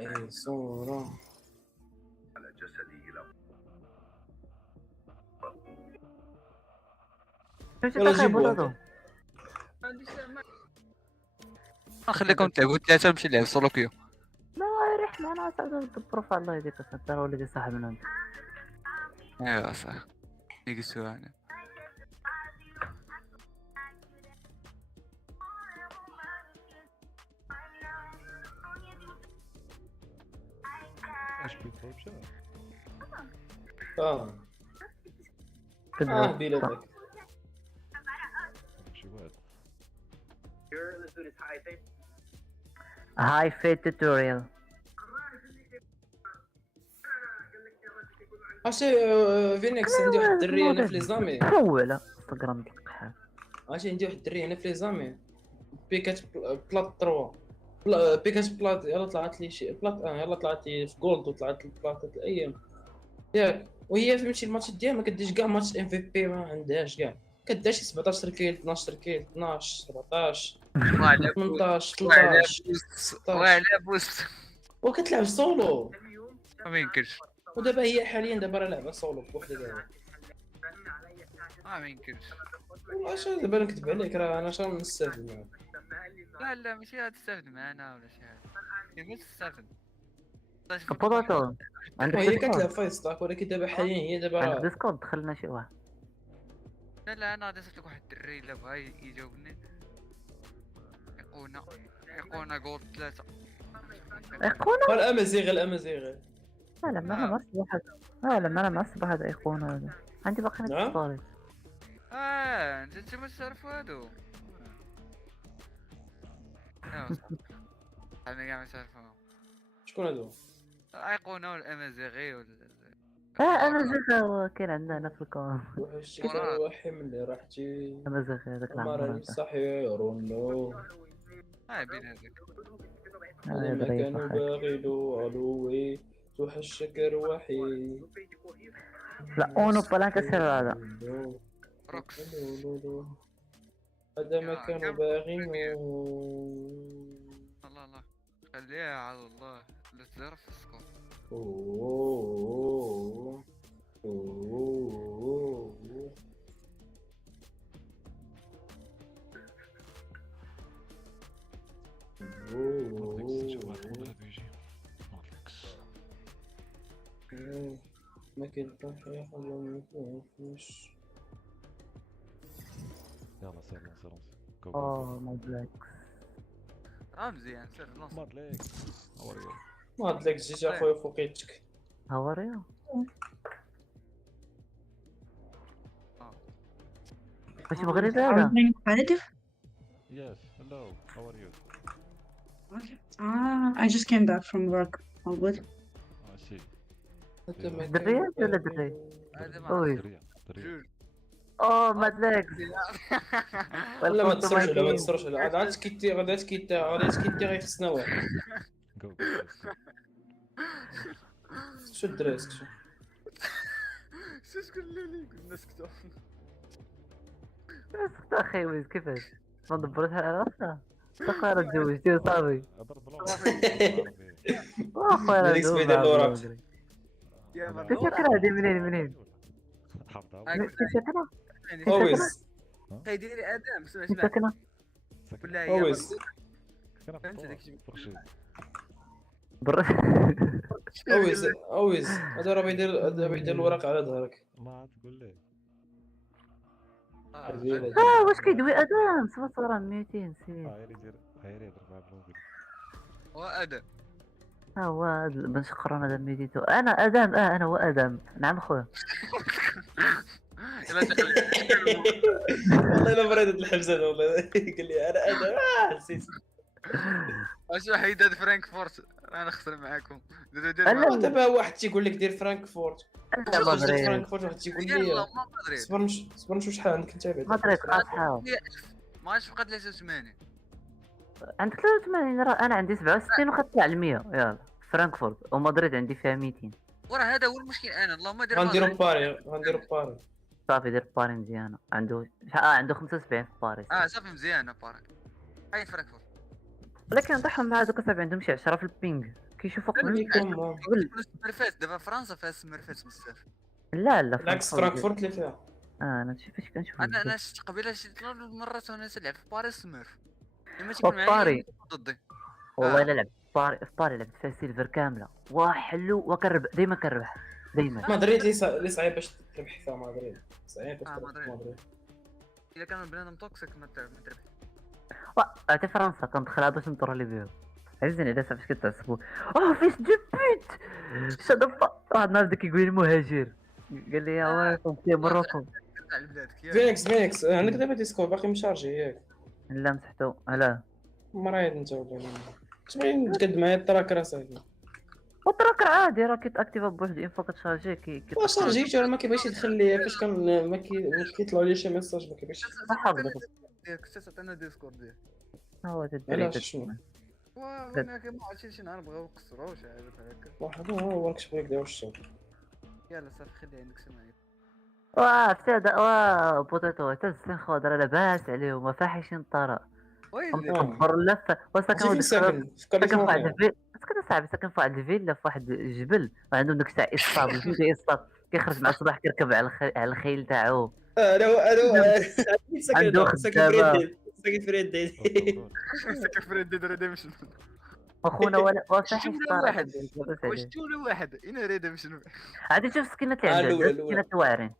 اي صورة على جسدي لا يلا جيبوها. خليكم تلعبوا ثلاثة نمشي نلعب سولو كيو. لا ريح معنا سعد البروفايل الله يديك السنتر ولدي صاحب من انت. ايوا صح يقسوا انا اش بيطلب شنو؟ بلادك شي واحد هاي فيت توتوريال. عرفتي فينيكس عندي واحد الدري هنا في لي زامي. حول انستغرام ديك الحال. عرفتي عندي واحد الدري هنا في لي زامي بيكات بلات 3 بيكات بلات. يلا طلعت لي شي بلات يلا طلعت لي في جولد وطلعت لي بلات الايام ياك. وهي فهمتي الماتش ديالها ما كديش كاع ماتش ام في بي، ما عندهاش كاع كدير شي 17 كيل 12 كيل 12 17 18 13 وعلى بوست وكتلعب سولو. ما يمكنش ودابا هي حاليا دابا راه لعبه سولو بوحدها دابا. ما يمكنش. والله اش دابا نكتب عليك راه انا شنو نستافد معاك. لا ماشي غتستافد معنا ولا شي حاجه، كيفاش تستافد؟ بوطاطو عندك هي ديسكورد؟ كتلعب فايت ستاك ولكن دابا حاليا هي دابا عندك راه ديسكورد دخلنا شي واحد. لا انا غادي نصيفط لك واحد الدري الا بغا يجاوبني. ايقونه جولد 3 ايقونه؟ الامازيغ الامازيغ. لا لا ما معصب هذا. لا ما انا معصب هذا ايقونه هذا. عندي باقي نعم؟ ستوري. انت ما تعرفوا هادو. انا كاع ما تعرفوهم. شكون هادو؟ ايقونه والامازيغي انا زيك كاين عندنا هنا في الكون. وحشتك روحي ملي رحتي انا زيك هذاك العمر مراني انت. صحيرونو بين هذاك لما كانوا باغيلو علوي توحشك روحي. لا اونو بلانكا سير هذا. روكس هذا ما كانوا باغينو. الله خليها على الله لا تزرف في السكور. ما كيلقاش اي حاجه ما كيعرفوش. يلا سير جو ما بلاك. مزيان سير نص مادليك هاوريو ما هاد لك جيت اخويا فوقيتك. هاوريو واش مغربي هذا؟ Competitive? Yes, hello, how are you? I just came back from work. All good. I see. دريات ولا دري؟ هذا ما اوي دريا مادلاك. ولا ما تصرش على ما تصرش على غادي تكيتي غادي تكيتي غيخصنا واحد. جو شو الدراسك شو شكون اللي قلنا سكتوا سكت اخي ويز كيفاش؟ ما دبرتها على راسها. تقارا تزوجتي وصافي. هضر بلا واخا انا مالكش بيدير الوراق. كيف فكرة هادي منين؟ كيف فكرة؟ اويز كيديري ادم اسمع كيف فكرة؟ بالله يا اويز اويز هذا راه بيدير الوراق على ظهرك. ما تقول لي واش كيدوي ادم؟ صبر 200 سير. هايري ضرب بلوغي وادم هو هذا بن شقران هذا ميديتو. انا ادم انا هو ادم. نعم خويا. والله الا بريدة الحبس هذا والله. قال لي انا ادم نسيت. واش وحيد هاد فرانكفورت انا خسر معاكم. دابا واحد تيقول لك دير فرانكفورت. لا ما دريت. فرانكفورت واحد تيقول لي يلا ما دريت صبر نشوف شحال عندك انت بعدا. ما دريت اصحاب. ما عرفتش بقى 83 عندك 83 راه انا عندي 67 وخدت على 100. يلا فرانكفورت ومدريد عندي فيها 200. وراه هذا هو المشكل. انا اللهم دير غنديرو باري صافي دير باري مزيانه. عنده عنده 75 في باريس. صافي مزيانه بارك. هاي فرانكفورت ولكن نطيحهم مع هذوك صافي عندهم شي 10 في البينغ. كيشوفوك اللي من يكون قبل. سميرفات دابا فرنسا فيها سميرفات بزاف. لا بالعكس فرانكفورت اللي فيها. انا فاش كنشوف انا شفت قبيله شي 3 مرات وانا نلعب في باريس سميرف. اما تيكون وفي معايا باري. ضدي. والله الا لعبت في باري لعبت فيها سيلفر كامله حلو وكنربح ديما كنربح ديما. مدريد اللي صعيب باش تربح فيها. مدريد صعيب باش تربح مدريد. في مدريد. الا كان البنادم توكسيك ما تربح. عرفتي فرنسا كندخلها باش نطر لي بيهم. عزيزني على فاش كتعصبوا فيش جيب بيت شدفا واحد النهار بدا كيقول لي المهاجر قال لي يا واه كنت في مروكو. على بلادك ياك. فينيكس عندك دابا ديسكورد باقي مشارجي ياك؟ لا مسحتو علاه مريض انت ولا تبغي تقد معايا التراكر اصاحبي؟ وتراك عادي راه كيتاكتيفا بوحدو اون فوا كتشارجي واش شارجيتو راه ما كيبغيش يدخل ليا فاش ما كيطلعوا لي شي ميساج ما كيبغيش. ديالك تعطينا ديسكورد ديالك. هو هذا علاش الدري شنو؟ وانا كما عرفتي شي نهار بغاو يقصروه شي حاجه بحال هكا. واحد هو راك تبغي دير الشوط. يلا صافي خلي عندك سماعي. عرفتي هذا بوتيتو حتى الزين خضر لاباس عليهم ما فاحشين الطرا ويلي كبر اللفه وساكن فين ساكن؟ في كاليفورنيا. ساكن صاحبي ساكن في واحد الفيلا في واحد الجبل وعندهم داك الساعه اصطاب اصطاب كيخرج مع الصباح كيركب على الخيل تاعو انا عنده خدامه ساكن في ريد ديد. ساكن في ريد ديد ريديمشن. اخونا ولا فاحش جملة واحد. واش جولة واحد انا ريديمشن. عادي شوف سكينات اللي الأولى، عندها الأولى. سكينات واعرين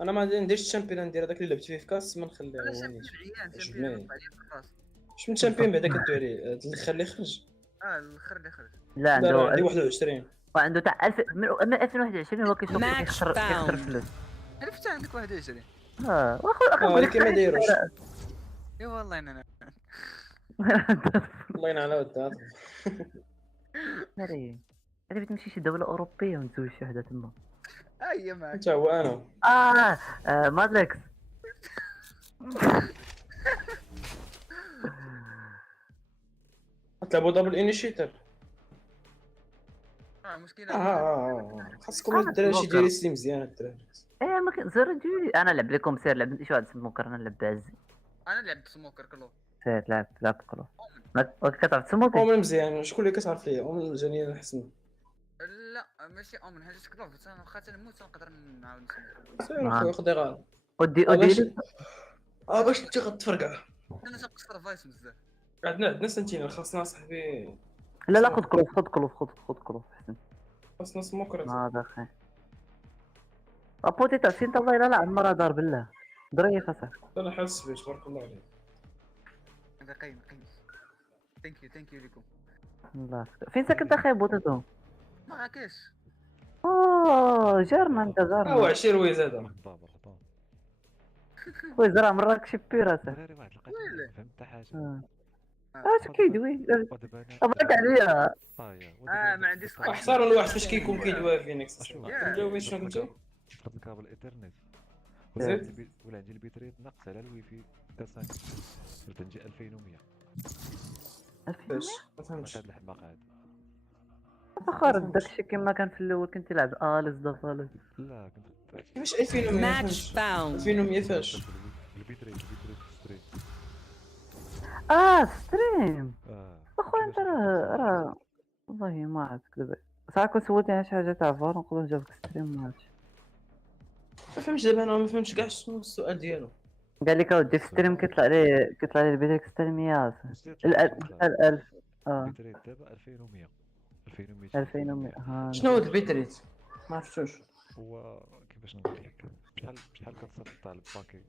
انا ما نديرش الشامبيون ندير هذاك اللي لعبت فيه في كاس ما نخليه انا هو شامبيون نيت. عيان عجبني. شامبيون عليا في الراس. شمن الشامبيون بعدا كدوي عليه الاخر اللي خرج. الاخر اللي خرج. لا لا عنده لا عندي 21. وعنده تاع من 2021 هو كيشوف كيخسر فلوس عرفت عندك 21. واخا ولكن ما دايروش. اي والله انا الله ينعل ودها. ناري انا بغيت نمشي شي دوله اوروبيه ونتزوج شي وحده تما اي معك. انت هو انا. مادلكس تلعبوا دبل انيشيتر. مشكلة. خاصكم الدراري شي ديري سي مزيان الدراري. ما كان زر ديالي انا نلعب لكم سير لعب شي واحد اسمه كرنا نلعب بعزي انا لعبت سموكر كلو. سير لعب كلو كتعرف تسموك اومن مزيان شكون اللي كتعرف ليه اومن جاني احسن. لا ماشي اومن حاجه كلوف انا واخا تنموت نقدر نعاود نسمع. سير اخويا خدي غال. ودي باش انت غتفرقع. انا تنقصر فايس بزاف. عندنا سنتين خاصنا صاحبي. لا خذ كلوف احسن خاصنا سموكر. هذا خير ابوتي تاع سينتا الله لا عمرها دار بالله ظريفه صاحبي انا حاسس بيه تبارك الله عليك. هذا قيم. ثانك يو لكم. الله فين ساكن اخي بوتيتو ما كاش. جارنا انت جارنا هو 20 رويز هذا. رضا وزرا مراكش بيرا دراري واحد لقيت فهمت حتى حاجه اش كيدوي ودابا انا ابغاك عليا ما عنديش صح. احتار الواحد فاش كيكون كيدوي فينيكس. يا. جاوبني شنو قلتي؟ شفت الكابل ايترنت زيد. ولا عندي البيتريت ناقص على الويفي حتى 5 صرت نجي 2100 فاش ما فهمتش. هاد الحماق هذا خارج داكشي كما كان في الاول كنت تلعب اليس دافاليس لا كنت كيفاش 2100 Match found. 2100 فاش؟ البيتريت ستريت ستريم اخويا انت راه والله ما عرفتك دابا صراحه كنت سولتني على شي حاجه تاع فالون نقدر نجاوبك ستريم ما عرفتش ما فهمتش دابا انا ما فهمتش كاع شنو السؤال ديالو. قال لك اودي في ستريم كيطلع لي البيتك ستريم ياس ال1000 البيتريت دابا 2100 2100 شنو هو البيتريت؟ ما عرفتوش. هو كيفاش نقول لك بشحال كتصيفط الباكي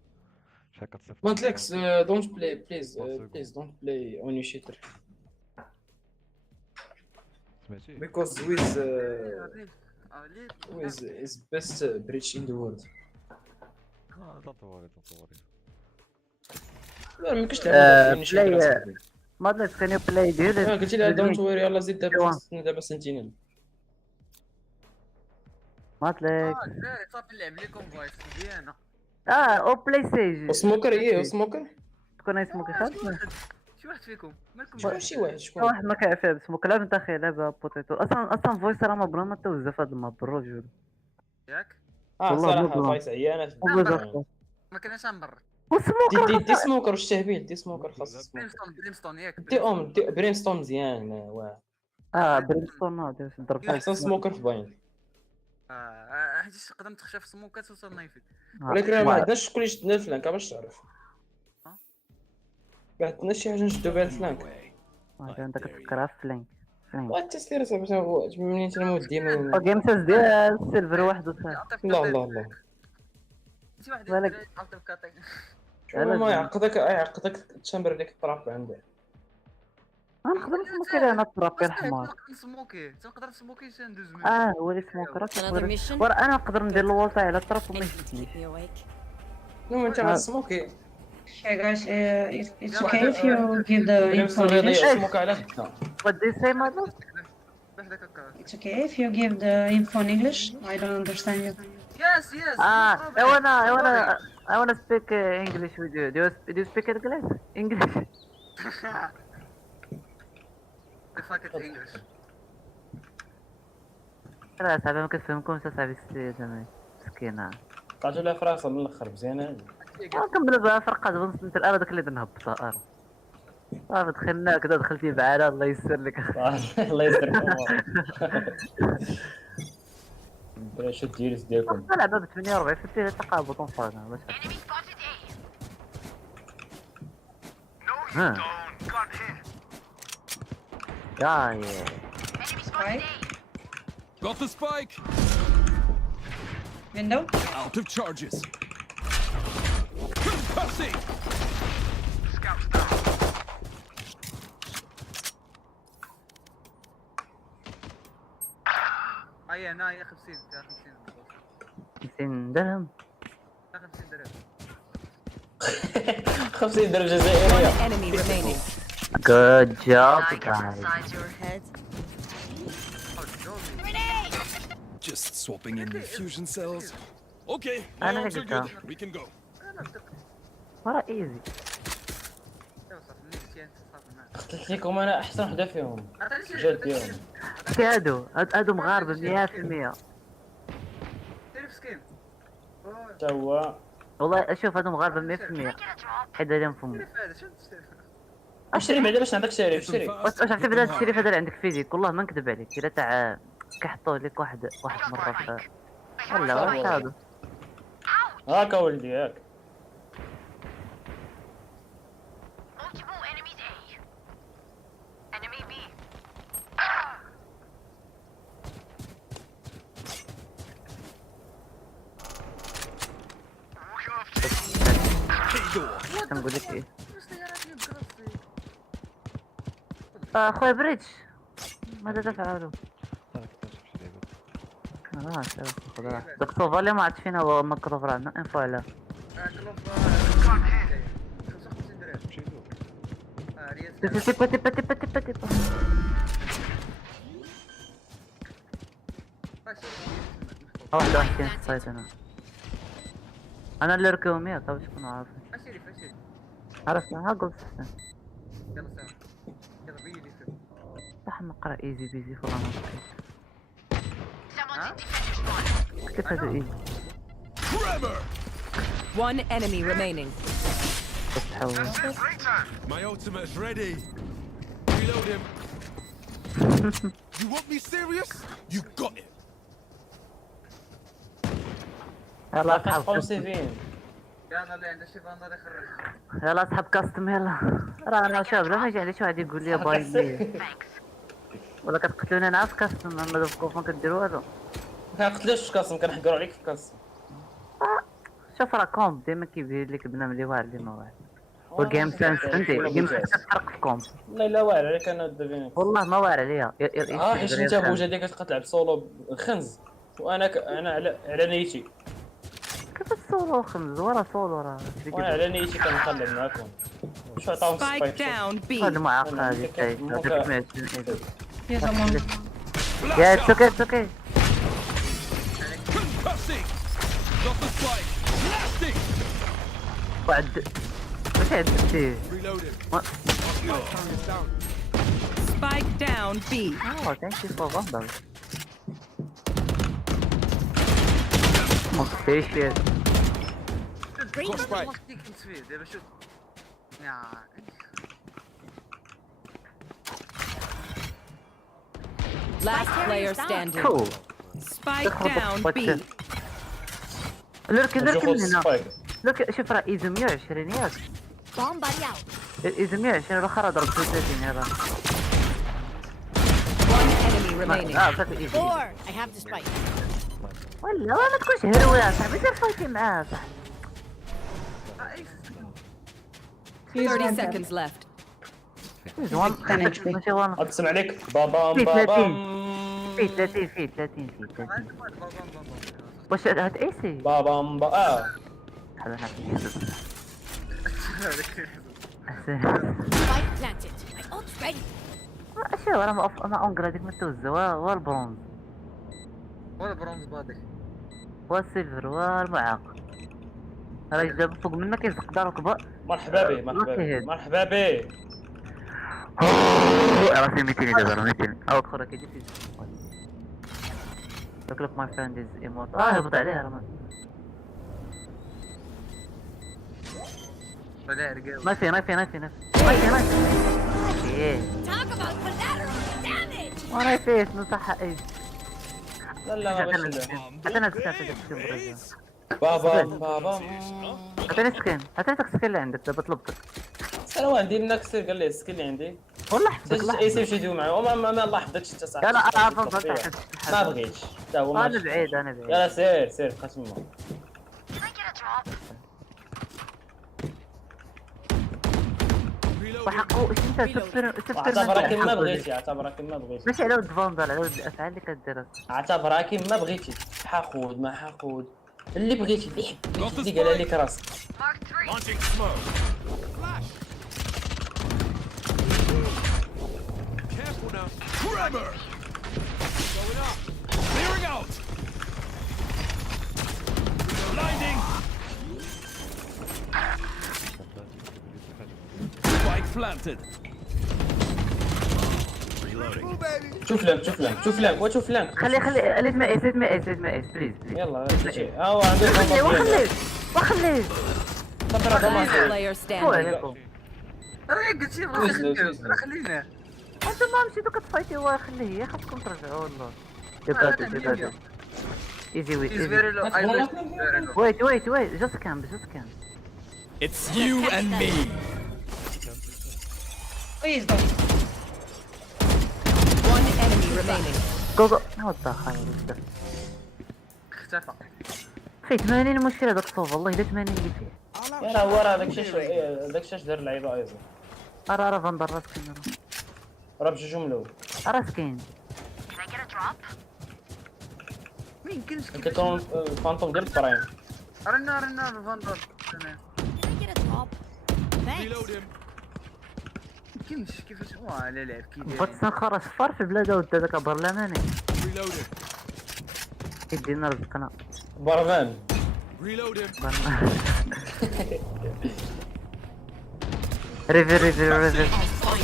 شحال كتصيفط مونتليكس دونت بلاي بليز دونت بلاي اون يوشيتر سمعتي because with is best bridge in the world. تطوري لا ما يمكنش تلعب بلاي مادلكس كان بلاي ديال قلت لي دونت وري يلاه زيد دابا سنتينل. مادلكس دراري صافي نلعب لكم فايس مزيانه. او بلاي ستيشن وسموكر وسموكر تكون اسمك خاص شي واحد فيكم مالكم شكون شي واحد شكون واحد ما كيعرف اسمك لا انت اخي لعبه بوتيتو اصلا فويس راه ما بلا ما توزع في هذا الماب بالرجل ياك. والله صراحه مظلم. فايس عيانه. ما كناش نبر. وسموكر دي سموكر واش تهبيل دي سموكر خاص سموكر بريمستون ياك دي اوم دي برينستون مزيان واعر بريمستون ضرب احسن سموكر في باين حيت تقدر تخشى في السموكات توصل نايفي. ولكن ما عندناش شكون يشدنا الفلانك باش تعرف ما عندناش شي حاجه نشدو بها الفلانك انت كتفكرها في فلانك والتسلير صاحبي منين تنموت ديما جيم ساز ديال السيرفر واحد وصافي لا لا لا شي واحد بالك. يدير عطي الكاتيك. ما يعقدك التشامبر اللي كتراب عنده نقدر نسموكي انا ترابي الحمار نسموكي تنقدر نسموكي ندوز منه. هو اللي سموكر Another mission? ورا انا نقدر ندير الوالتاي على الطرف وما Anything to يشدنيش keep me awake? المهم انت غتسموكي Hey guys, it's okay if you give the info in English. سموك على خدنا What do you say, mother? بحداك هكا. It's okay if you give the info in English. I don't understand you. يس I wanna speak English with you. Do you speak English? فاكت انجلش. لا صاحبي ما كتفهمكمش صاحبي زعما مسكينة قعدوا لها فراسه من الاخر مزيانه كنبدا بها فرقات بنص نت الارض داك اللي نهبطها صافي دخلنا كذا دخلتي معانا الله يسر لك الله يستر الامور شو الديريس ديالكم نلعبها ب 48 فيه تقابط ونفرجها باش ها يا Right? Got the spike! Window? Out of charges! Concussing! انا يا 50 يا 50 درهم 50 درهم. 50 درهم جزائريه One enemy remaining. good job guys Inside your head. Just swapping in the fusion cells. Okay, أنا my arms are قلتها. good. We can go. ورا ايزي قلت لكم انا احسن وحده فيهم جد ديالهم هادو مغاربة 100% دير في سكين. حتى هو والله شوف هادو مغاربة 100% حيد عليهم فمو دير في هذا شنو تشتري؟ اشتري بعدا باش عندك شري اشتري واش عرفتي بدا هاد الشريف هذا اللي عندك فيزيك والله ما نكذب عليك الا تاع كيحطوه لك واحد مرة في ولا واش هادو هاكا ولدي هاك كنقول لك ايه اخويا بريتش ماذا تفعل؟ داك صوفا اللي ما عرفت فين هو مكروف راه عندنا انفو عليه تيبا تيبا تيبا تيبا تيبا واحدة كاين في السايت انا اللي ركبهم ياك باش تكونوا عارفين عرفتها ها قلت يلا سوا يلا بيدي فيه. صح نقرا ايزي بيزي والله ما بقيت كيف هذا ايزي One enemy remaining. تحول My ultimate's ready. Reload him. You want me serious? You got it. يلا اصحاب كتبقاو سيفين يلا اللي عنده شي فاندر يخرج. يلا اصحاب كاستم يلا راه شوف لا ما يجي عندي شي واحد يقول لي باي لي ولا كتقتلوني انا في كاستم اما دابا كيفاش كديروا هذا ما قتلوش في كاسم كنحقروا عليك في كاسم شوف راه كومب ديما كيبين لك بنادم اللي واعر اللي ما واعر والجيم سنس فهمتي الجيم سنس كتفرق في كومب والله الا واعر عليك انا دابا والله ما واعر عليا حيت انت بوجه ديالك كتبقى تلعب سولو خنز وانا انا على نيتي كيف السولو خمس ورا سولو راه وانا على نيتي كنقلب معاكم شو عطاهم Spike سبايك down B. هذا معقد هذه Here's someone. يا اتس اوكي Concussing. Got the spike. Blasting. واحد واش عندك Reload him. Spike down B. Oh, thank you for wonder. Motivation. Got spike. فيه دابا شوف يا Last player standing. شو Spike down B. لركن نشوفوا من هنا السبايك. لركن شوف راه ايزو 120 ياك Bomb buddy out. ايزو 120 الاخر ضرب 30 هذا One enemy remaining. صافي ايزو Four. I have the spike. ولا ما تكونش هروي يا صاحبي سير فايتي معاه صاحبي 30 seconds left. زوان 10 HP. ماشي وان غتسمع عليك بابام في 30. بابام فيه 30 فيه 30 فيه 30 واش هاد ايسي بابام هذا Spike planted. My ult's ready. اشي راه ما اونغرا هذيك ما توزع وا البرونز ولا برونز باضي وا السيلفر وا المعاق راه جاب فوق منك كيزق دارك با مرحبا به مرحبا به مرحبا به. راسي 200 دابا راه 200 او اخرى كيجي في look look my friend is immortal هبط عليه راه طلع رجال نايفي ايه Talk about collateral damage. ما نايفي شنو صح ايه لا لا ما باش لا. عطينا سكين بابام بابام. عطيني سكين سكين اللي عندك دابا طلبتك انا عندي النكسر قال لي السكين اللي عندي. والله حفظك اي سي مشيتو معاه ما الله حفظتش انت صاحبي. لا لا انا عارف تحت ما بغيتش حتى هو انا بعيد يلا سير بقى تما. وحقو واش انت سفر اعتبرك ما بغيتي ماشي على ود فاندال على ود الافعال اللي كدير اعتبرك ما بغيتي حاخد ما حاخد اللي بغيتي اللي قال لك راسك. Launching smoke. Flash. Careful now. Tremor. Going up. Clearing out. Blinding. Spike planted. Reloading. شوف لام خلي ليت ما ايس بليز يلا شي هو عنده وخليه خطر هذا ما Last فيه. player هو standing. عليكم راه قلت شي تويزلو. خلينا انت ما مشيتو كتفايتي هو خليه خاصكم ترجعوا والله يبقى ايزي ويت He's very low. I wish very low. ويت جاست كام It's you and me. Please don't. One enemy remaining. جو وات ذا اختفى. فيه 80 المشكله داك صوف والله الا 80 اللي فيه يلا هو راه داك الشاش دار اللعيبه ايضا راه فاندر راسك راه بجوج ملو. راه سكين ما يمكنش انت كون الفانتوم ديال البرايم. رنا فاندر Can I get a drop? Thanks. Reload him. يمكنش كيفاش لا لعب كي داير بغيت تسخر صفر في البلاد ود هذاك برلماني Reload him. يدينا رزقنا برمان. Reload him. ريفير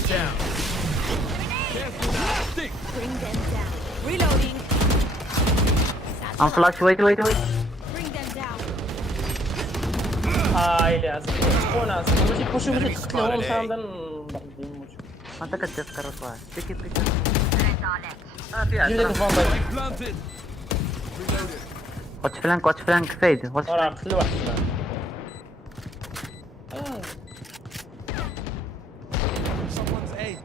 Down. Careful now. Stick. Bring them down. Reloading. ام فلاش ويت Bring them down. لا خونا ماشي بوشو ماشي تقتلهم صافي انت كتذكر واحد بيكي فيها جيب لك الفانتوم. Spike planted. Reload him. واتش فلانك فايد واتش راه قتل واحد Someone's A.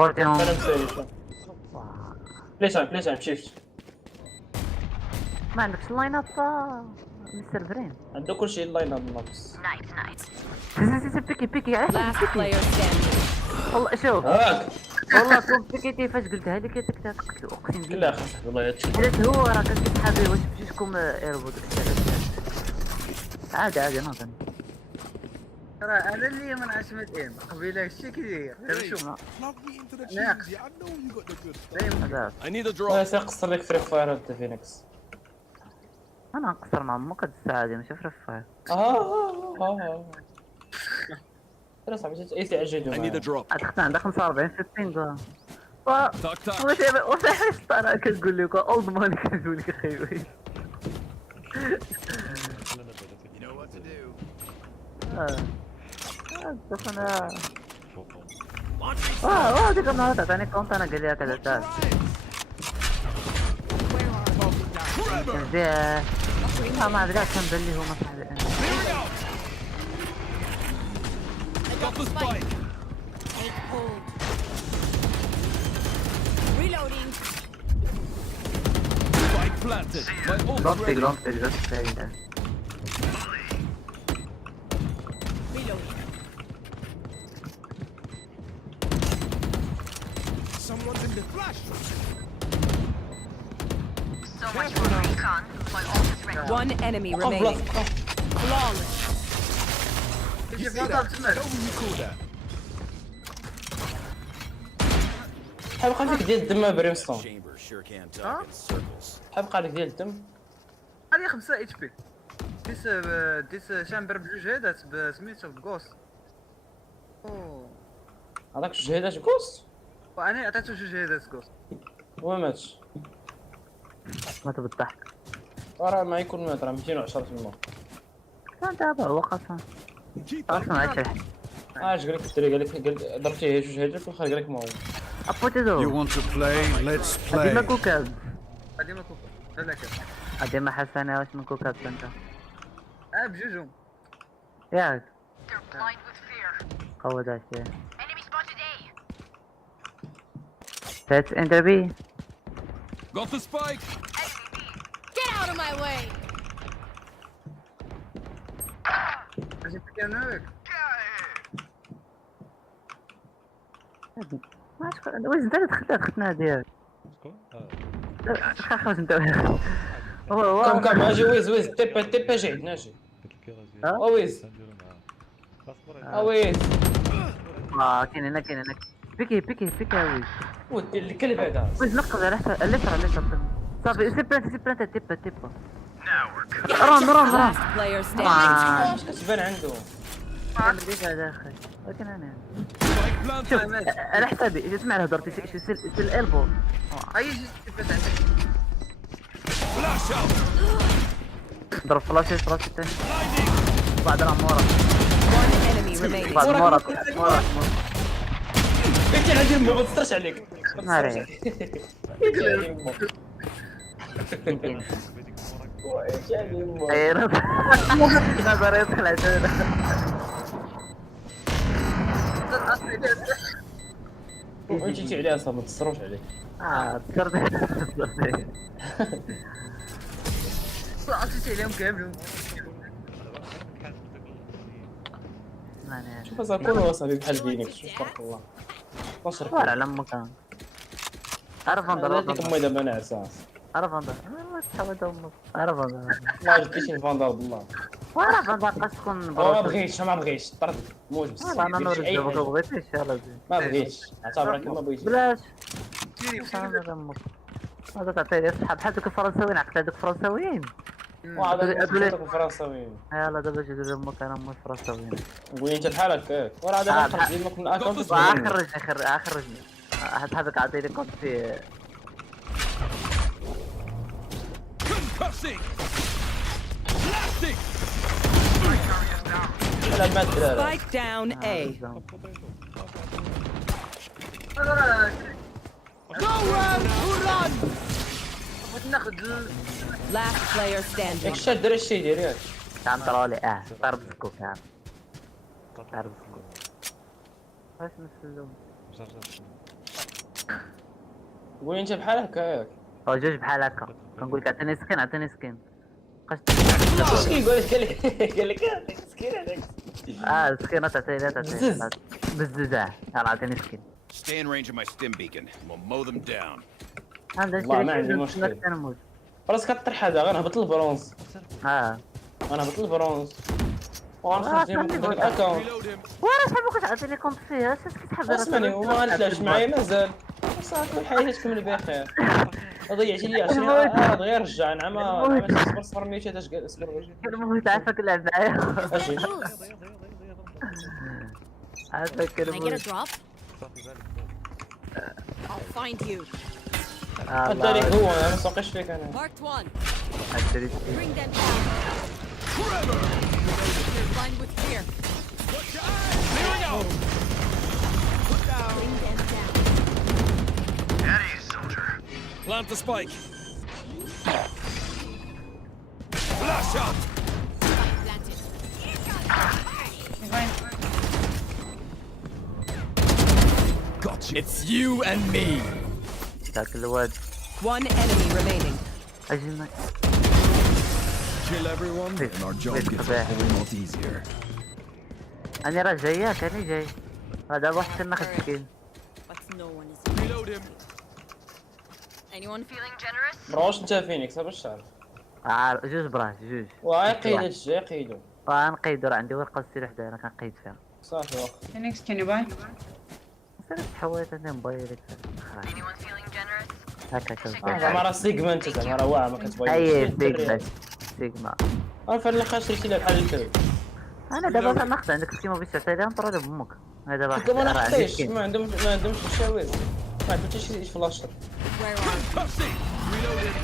40 انا مسالي بليش شيفت ما عندكش اللاين اب مستر برين عنده كلشي اللاين اب ناقص. بيكي عرفت Last player standing. والله شوف هاك والله كون بيكيتي فاش قلتها لك تقتل اقسم لا بالله خاصك والله هادشي. حيت هو راه كنت صحابي واش بجوجكم ايربود عادي ناضي راه انا اللي من عشمت ام قبيله الشيء كي داير شوف Plug me into the Next. cheese. Yeah, I know you got the good stuff. هذا I need a انا drop. سيقصر لك فري فاير انت فينيكس. انا نقصر مع امك هاد الساعه هادي ماشي في الفاير ترى صاحبي اي سي اجيدو I need a drop. عاد عندها 45 في البينغ Tucked up. واش حيت كتقول لك اولد ماني كتقول لك اخي You know انا فوق ديك النهار تعطيني كونت انا قال لي كذا تاع مزيان ما ادري كان بان لي هما صاحبي Got the spike. Take hold. Reloading. Spike planted. My ult دونت ready. تيك دونت تيك Reloading. Someone's in the flash. One enemy وقف remaining. بلاصتك وقف. Flawless. You see that? Tell me you call that. شحال بقى لك ديال الدم بريمستون؟ Chamber sure can talk in circles. شحال بقى لك ديال الدم؟ علي 5 اتش بي. ديس شامبر بجوج هيدات بسميتو بغوست. اوه هذاك جوج هيدات كوست وانا عطيتو جوج هيدات غوست. وما ماتش. مات بالضحك راه ما يكون مات راه 210%. كان دابا هو قسم Keep اصلا عايش اش قال لك الدري قال لك ضربتيه جوج هيدات واخا قال لك ما هو. ابوتيزو want to play? Let's ديما كوكاب قديمه كوكا لا كان ديما حسنه واش من كوكاب انت بجوجهم. ياك قوة داشتي That's enter B. Got the spike. Get out of my way. اجي كانك ماشي واش انت اللي دخلتنا ديالك شكون؟ خرج انت هو كم كم اجي ويز تيبا جي عندنا اجي. قلت لك ويز نديرو معاه اصبر ويز كاين هنا بيكي ويز ودي الكلب هذا. ويز نقص على حسب اللي صافي سي بلانت تيبا رون Last player standing. اش كتبان عنده؟ ديك هذا اخي ولكن انا Spike planted. شوف على حسابي اسمع هضرتي سي الالبو اي جيت تبات عندك. Flash out. ضرب فلاشي ثاني بعد راه مورا One enemy remaining. بعد مورا انت عندي ما تسطرش عليك. ما عليك. خير نظر يدخل عشان وجيتي عليها صافي ما تصروش عليك. تسرد عطيتي عليهم كاملين. شوف اصاحبي كون هو صاحبي بحال بينك شوف تبارك الله. بشر ولا على امك عرف انظر هذيك امي دابا ناعسه. عرف انظر تحاول امك عرف انظر ما جبتيش الفاندار بالله. عرف انظر قاش تكون ما بغيتش طرد موت بس. انا نورد ما بغيتيش يلاه ما بغيتش اعتبرك ما بغيتش. بلاش انا امك هذا تعطيني صحاب بحال دوك الفرنساويين عقلت هذوك الفرنساويين وهذا الفرنساويين. يلا دابا جي دير امك انا مو الفرنساويين قولي انت بحالك وراه دابا خرج ديالك من الاكونت. خرجني هذاك عطيني كونت فيه Concussing. Blasting. لا ما تدري. Spike down A. بغيت ناخذ Last player ياك standing. شاد دري الشي ديال ياك. كان طرالي ضرب سكوك ضرب سكوك واش نسلو قولي انت بحال هكاك. هو جوج بحال هكا كنقول لك عطيني سكين اش كيقول لك قال لك مسكين هذاك. سكين تعطيني بزاف يلا عطيني سكين Stay in range of my stim beacon. We'll mow them down. والله ما عندي مشكل. خلاص كطيح هذا غنهبط البرونز. غنهبط البرونز وغنخرج من داك الاكونت. Reload him. ورا صاحبك تعطيني كونت فيه اش كتحب اسمعني وما غنتلاش معايا مازال. صافي الحياة تكمل بخير. ضيعتي لي 20 غير رجع نعم صفر ميتات اش قال اصبر. المهم تعرفك لعب معايا اجي عارفك Can I get a drop? I'll find you. هذا هو انا ما ساقيش فيك انا. Marked one. عشري Bring them down. Blind with fear. Bring them down. Plant the spike. Flash out. Spike planted. Gotcha. It's you and me. ذاك الواد One enemy remaining. اجل Kill everyone, and our job gets a whole lot easier. انا راه جاياك انا جاي هذا واحد ناخذ سكين But no one is. Reload him. Anyone feeling generous? بروش انت فينيكس باش تعرف. جوج براه جوج وقيد الجاي قيدو. نقيدو راه عندي ورقه السلاح دايره كنقيد فيها صافي واخا. Phoenix, can you buy? صافي حويت انا موبايلك Anyone feeling generous? هكا زعما راه سيجما انت زعما راه واعر ما كتبغيش. اي سيجما سيجما في الاخر شريتي لها بحال الكريم. انا دابا تناخذ عندك سكيما باش تعطي لها نطرد بامك انا دابا كما راه عندي نخطيش سكين ما عندهمش الشواذ. ما عندهمش شي فلاشر. Where are you? Reload him.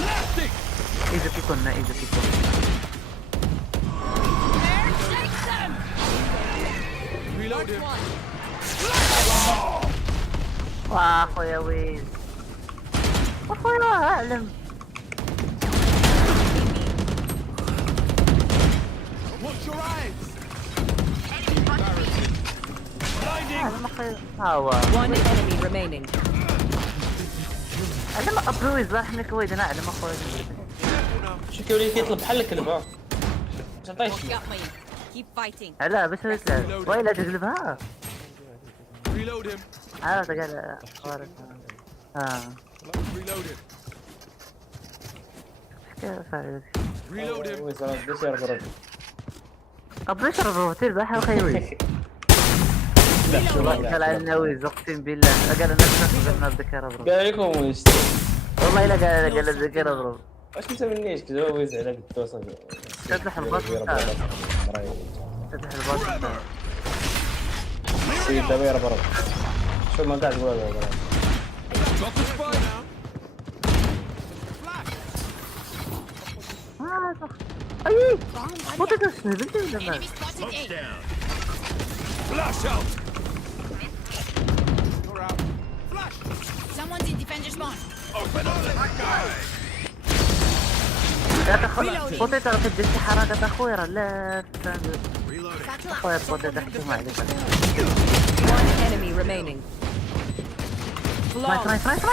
Plastic. اذا كيكون Shake them! Reload him. One. واخويا ويز اخويا اعلم Watch your eyes. اعلم اخويا ها هو One enemy remaining. اعلم ابرويز راح منك ويد انا اعلم اخويا شو كيولي كيطلب بحال الكلب ها. تعطيش. Got my. Keep fighting. علاه باش تلعب ويلا تقلبها Reload him. عرفت قال خوارك Reload him. كيف فعلت Reload him. ويز راه بس يربرب. قبل نشرب روتير بحال اخويا ويز قال عندنا ويز اقسم بالله قال انا قلنا الذكر برو قال لكم ويز. والله الا قال الذكر برو واش انت منيش كذا ويز على قد توصل. فتح الباص فتح الباص سيد دابا يربرب. شو ما قاعد يقول هذا. Drop the spike now. اي مو تقصد بنتي ولا Enemy spotted A. Down. Flash out. You're out. Flash. Someone's in defender spawn. Open up the sky. لا تاخذ بوتيت راه كدير شي حركات اخويا راه لا تستعمل Satchel out. اخويا بوتيت احكي عليك One enemy remaining. نايس Flawless. نايس نايس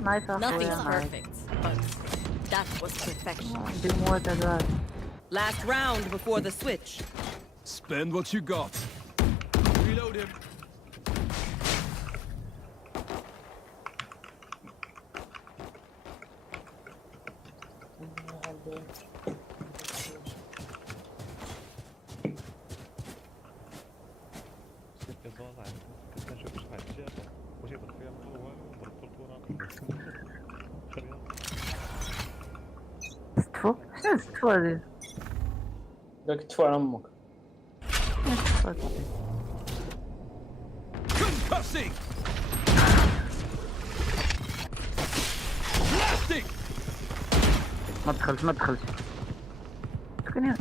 نايس Nothing's اخويا نايس perfect, but that was perfection. عندي موت هذا Last round before the switch. Spend what you got. Reload him. ستفو شنو ستفو هذه قالك تفو على امك. Concussing. Plastic. ما دخلش شكون ما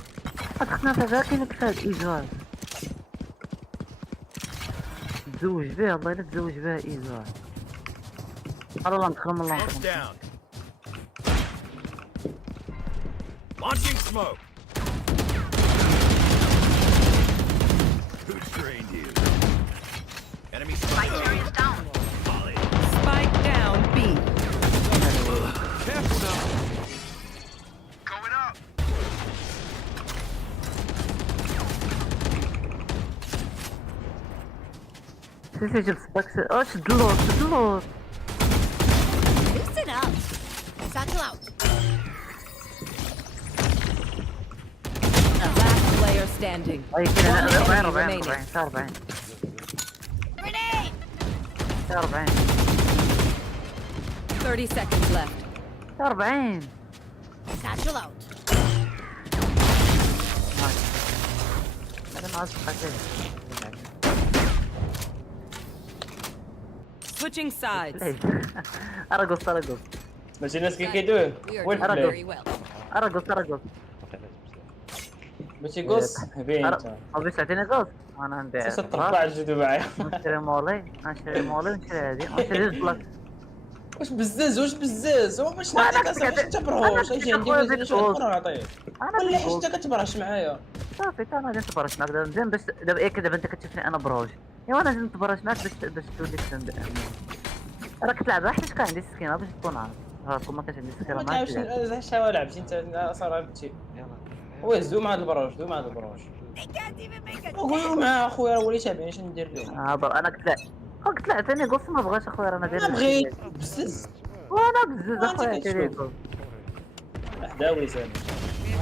دخلنا في ذاك كاين كفايه ايزوار تزوج به الله الا تزوج به ايزوار الله ندخل من الله Smoke down. Launching smoke. Who trained you? Enemy spike down. Spike down B. Careful now. Going up. سيسي جبت سباك شد اللور Listen up. Satchel out. Last player standing. اي كاين One 40 enemy 40 remaining. 40 Grenade. 40 30 seconds left. 40 Satchel out. هذا ما اصبح Switching sides. ارقص ماشي الناس كيدوه. We are وين doing البلاي؟ very well. ارقص باقي لازم بزاف. بغيتي قص باين انت ما بغيتش تعطيني غوص. انا عندي تربع الجدو معايا. نشري مولي ونشري هادي ونشري جوج بلاص. واش بزاز واش نعطيك اصاحبي واش انت برهوش اجي عندي واش نقدر نعطيك ولا حيت انت كتبرهش معايا. صافي تا انا غادي نتبرش معاك دابا مزيان باش دابا دابا انت كتشوفني انا بروج. ايوا انا لازم نتبرش معاك باش تولي تفهم. راك تلعبها حيت كان عندي سكينه باش تكون عارف. راكم ما كانش عندي سكينه ما ما تعرفش عرفتش. علاش لعبتي انت صار عرفتي. يلا ويز مع البروج They can't even make a خويا مع اخويا راه ولي تابعني اش ندير لهم. انا قلت لا عطيني قص ما بغاش اخويا رانا انا دايرين. بغيت بزز وانا بزز اخويا وأنت عطيني كتشوف. قص. حداوي زعما.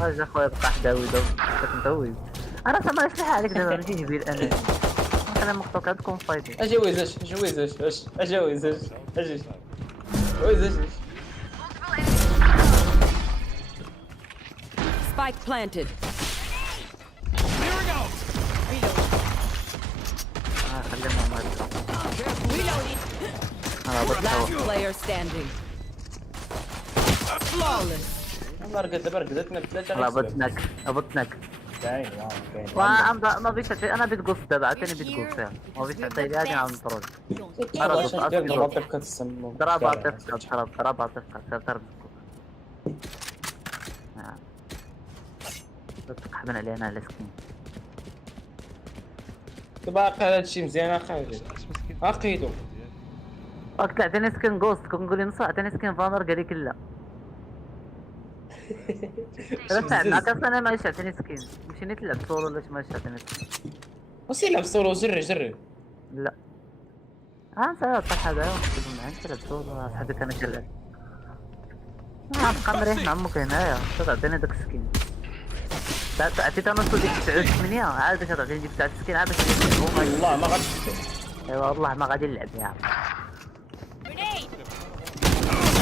اجا اخويا بقى حداوي دابا كنتوي. انا سامع السلاح عليك دابا ماشي جبير انا. انا مقطوك عندكم فايتين. اجي ويزاش اجي ويزاش اجي ويزاش. Spike planted. خلينا ما انا Last بطلع. player standing. Flawless. والله رقدتنا بثلاثه لا بطنك باين ما بغيتش انا بغيت قص دابا عطيني بغيت قص فيها ما بغيتش تعطي لي غادي نعاود نطرد. ضربتك كتسمى ضرب عاطفك ضرب تقحبن علينا على سكين. باقي هادشي مزيان اخاي عقيدو. راك عطيني سكين غوست كنقول لي نص عطيني سكين فانر قال لك لا. معك انا ما عطيني سكين مشيني تلعب سولو ولا ما عطيني سكين. وسير لعب سولو جري. لا انت طيح هذا معاك تلعب سولو صاحبي انا كنلعب. بقى مريح مع امك هنايا تعطيني داك السكين. عطيت انا ديك 9 عاد كتعطيني ديك 9 سكين عاد والله ما غاديش. ايوا والله ما غادي نلعب بها.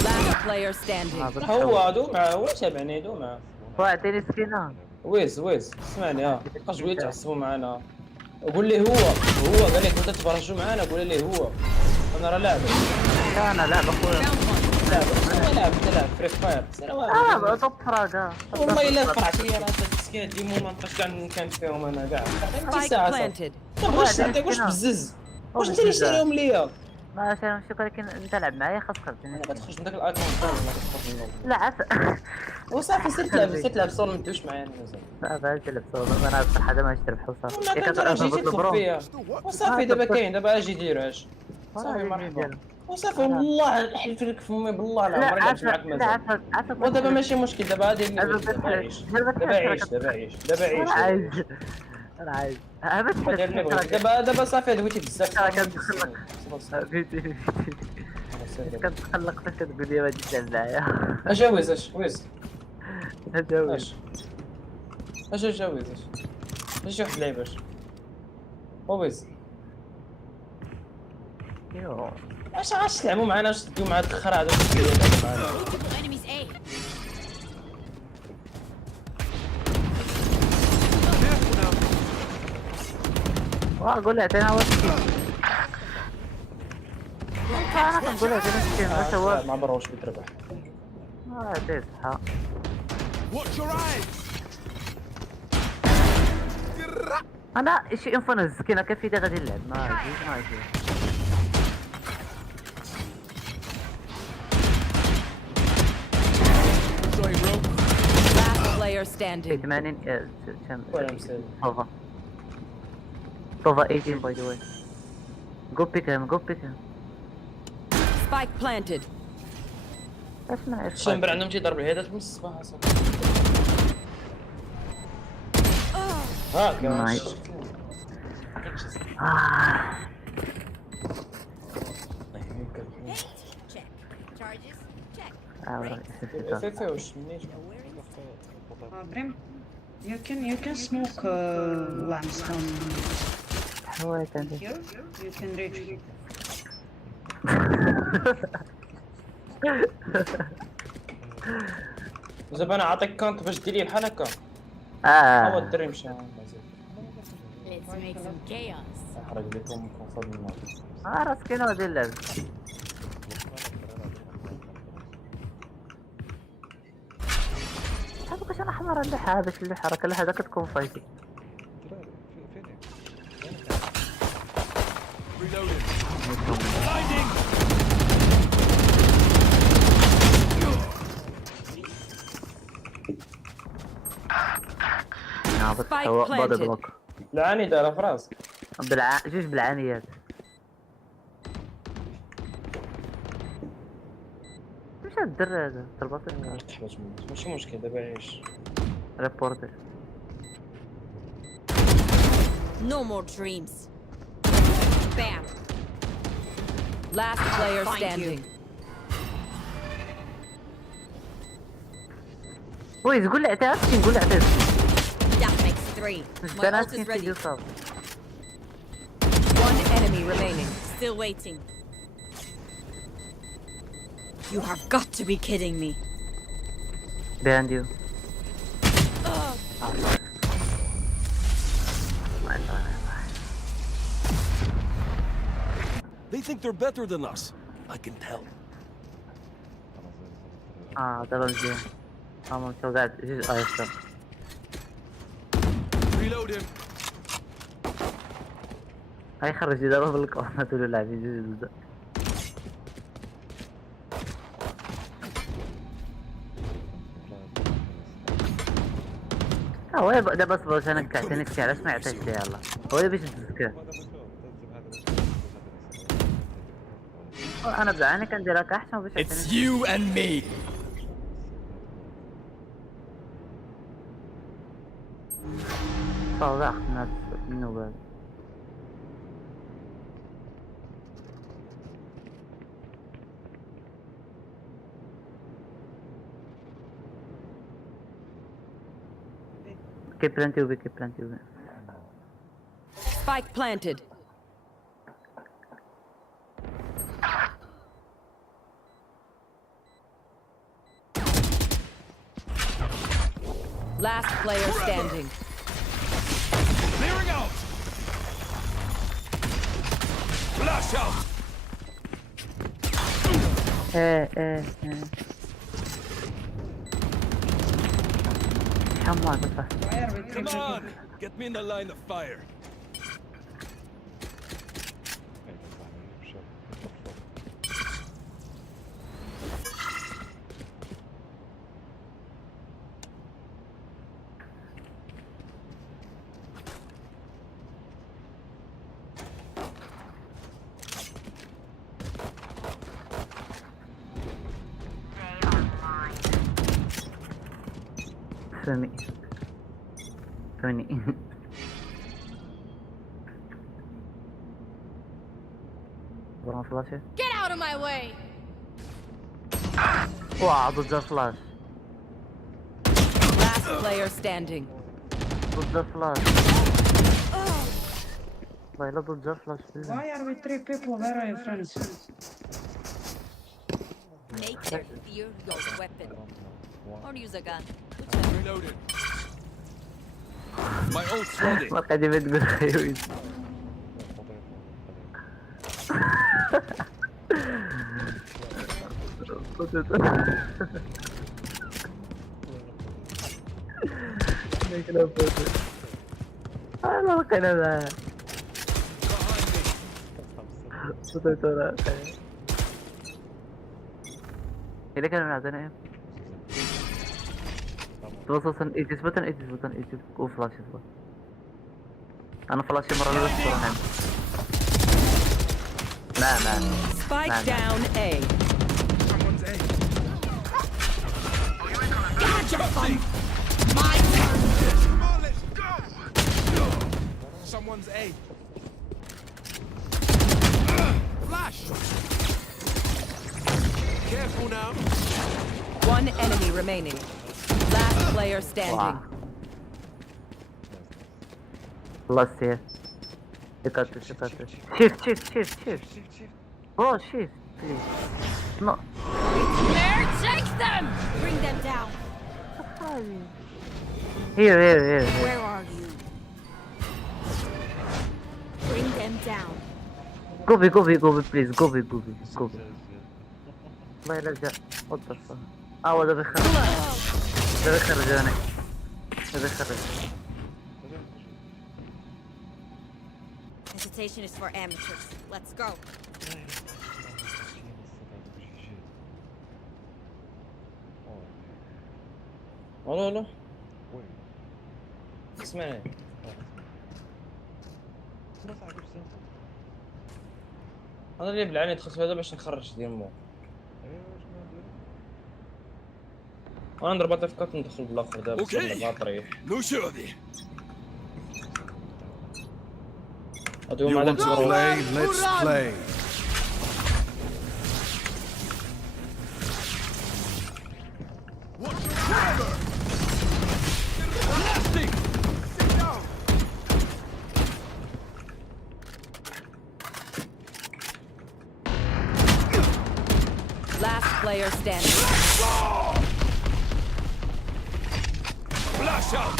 Last player standing. هو دوما هو تابعني دوما. عطيني سكينه. ويز اسمعني بقى شويه تعصبوا معنا. قول لي هو قال لك انت تبرجوا معنا قول لي هو انا راه لاعب. انا لاعب اخويا. لاعب فري فاير. طب فراغا. والله الا فرعت لي راه السكينه ديما ما نبقاش كاع نكمل فيهم انا كاع. Spike ساعه planted. واش نعطيك واش بزز واش انت اللي شاريهم ليا. ما شاريهم شوف ولكن انت لعب معايا خاصك تعطيني. ما تخرج من داك الاكونت ما تخرج منه. لا عف. وصافي سير تلعب صور ما تدوش معايا مازال. صافي تلعب صوت انا الصراحه هذا ما نشتري بحال صافي. والله كنت راه جيتي تخف فيا. وصافي دابا كاين دابا اجي دير اش. صافي مرحبا. وصافي والله نحلف لك فمي بالله لا عمري لعبت معاك مازال. ودابا ماشي مشكل دابا غادي دابا عيش. انا عايز دابا صافي دويتي بزاف. كنتقلق فاش كتقول لي غادي تلعب معايا. اجاوز اجاوز اجي واحد اللعيبه ويز يو اش تلعبوا معنا اش تديو مع الخرا هذا معنا. multiple enemies A. واقول لها عطينا هو السكين. انا كنقول لها عطينا السكين واش هو ما بروش بتربح. عطيه صحه. Watch your eyes. انا شي انفو نهز السكينه كفيدي غادي نلعب ما يجي. Last player standing. 80 ولا مسال. Sova 18 by the way. Go pick him. Spike planted. اسمع الشامبر عندهم تيضرب الهيدات من الصباح اصاحبي. نايس. Check. Charges. Check. فيفا واش منيش. Brim, you can smoke limestone حوايج عندي. here. You can reach. دابا انا عاطيك كونت باش دير لي بحال هكا. هو الدري مشى. Let's make some chaos. احرق لكم فضل النار. راه سكينه غادي نلعب. واش انا حمار اللوحه هذاك اللوحه راك اللوحه هذا كتكون فايتي. دراري فيني Reloading. Blinding. ناضت Spike هو planted. بادي بلوك العاني دايره في راسك. جوج بالعانيات. واش هاد الدري هذا ضربات تحبس منه ماشي مشكل دابا عيش. ريبورتر. No more dreams. Bam. Last player Find you. standing. وي تقول لي عطيها شي نقول لي عطيها That makes 3. My انا ult is ready. كنت صافي. One enemy remaining. Still waiting. You have got to be kidding me. behind you. They think they're better than us. I can tell. دابا مزيان. ممتاز قاعد جوج ايستر. Reloading. هاي خرجي دابا بالكورنر تولوا لاعبين جوج بزاف. هو دابا صبرت انا كعتني كثير علاش ما عطيتش ليها الله هو باش نتذكر. انا بزعاني كنديرها كاحسن باش It's you and me. صافي اخذنا منو بعد. كي بلانتي وبي كي بلانتي وبي. Spike planted. Last player standing. Clearing out. Flash out. حمار بس. Come on. Get me in the line of fire. فهمي برا فلاشة. Get out of my way. واه ضد فلاش. Last player standing. ضد فلاش. والله لا ضد فلاش. Why are we 3 people? Where are your friends? Make them fear your weapon. Or use a gun. Reloading. My ult's ready. ما قاعدين تقول خيويز. انا لقينا ذا صوتي ترى إذا كانوا عندنا إيه توصل إيجيس بطن وفلاش يصبر أنا فلاشي مرة لا تصبر هنا لا Spike down A. Someone's A. Gotcha, fun. My turn. Come on, let's go. Someone's A. Flash. Careful now. One enemy remaining. Last player standing. Last here. Shift. Bro, shift, please. No. There, take them. Bring them down. Here. Where are you? Bring them down. Go please. Go. والله لا جاء. What the fuck. هذا بيخرب. دابا خرجوني دابا خرج. Hesitation is for amateurs. Let's go. والله والله وين؟ اسمعني بس عارف سامبل. انا اللي بالعين يدخل هذا باش نخرج ديال مو ايوا شنو ندير؟ انا نضرب افكات ندخل بالاخر دابا Okay. باطري No shorty. هادو You مع want داك to play? Let's play. Watch your driver. Blasting. Sit down. Last player standing. Flash out.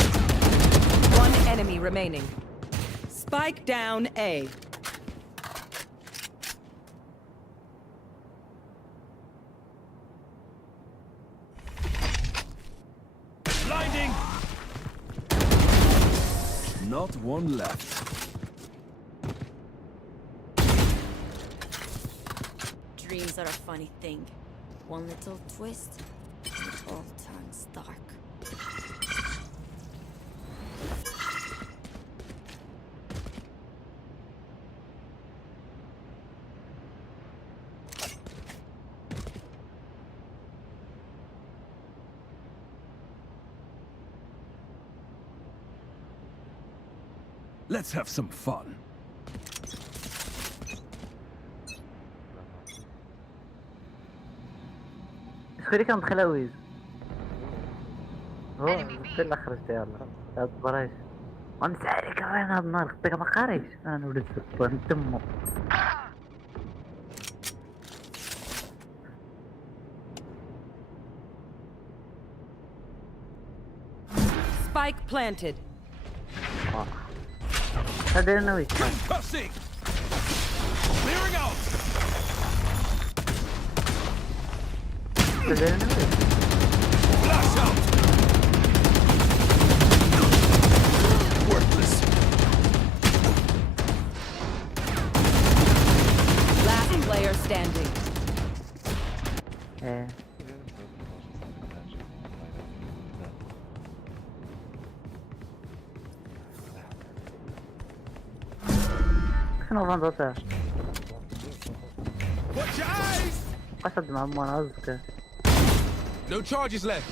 One enemy remaining. Spike down A. Blinding. Not one left. Dreams are a funny thing. One little twist, and it all turns dark. Let's have some fun. شكون اللي كندخل ويز؟ هو انت اللي خرجت يلاه هاد البرايش غنسعى عليك وين هاد النهار خطيك ما قاريش انا ولد سبان تمو. Spike planted. هذا انا ويز Cussing. Clearing out. هذا انا ويز Flash out. Worthless. Last player standing. ايه شنو فندوتها؟ Watch your eyes. قصد مع مو نعزك. No charges left.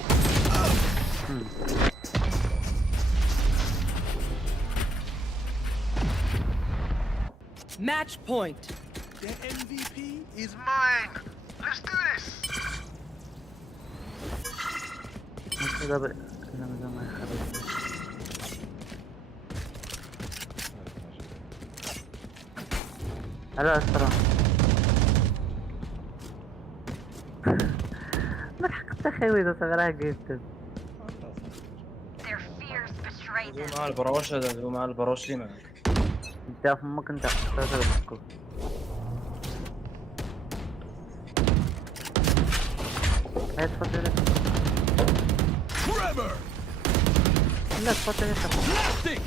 Match point. The MVP is mine. Let's do this. دابا انا مازال ما خرجت. على اسرع ما حقت اخي ويدا صغيرها قلت هادو مع البروش هادو مع البروش اللي معاك انت فمك انت تسكو هاي تفضل Forever. لا تفضل Blasting.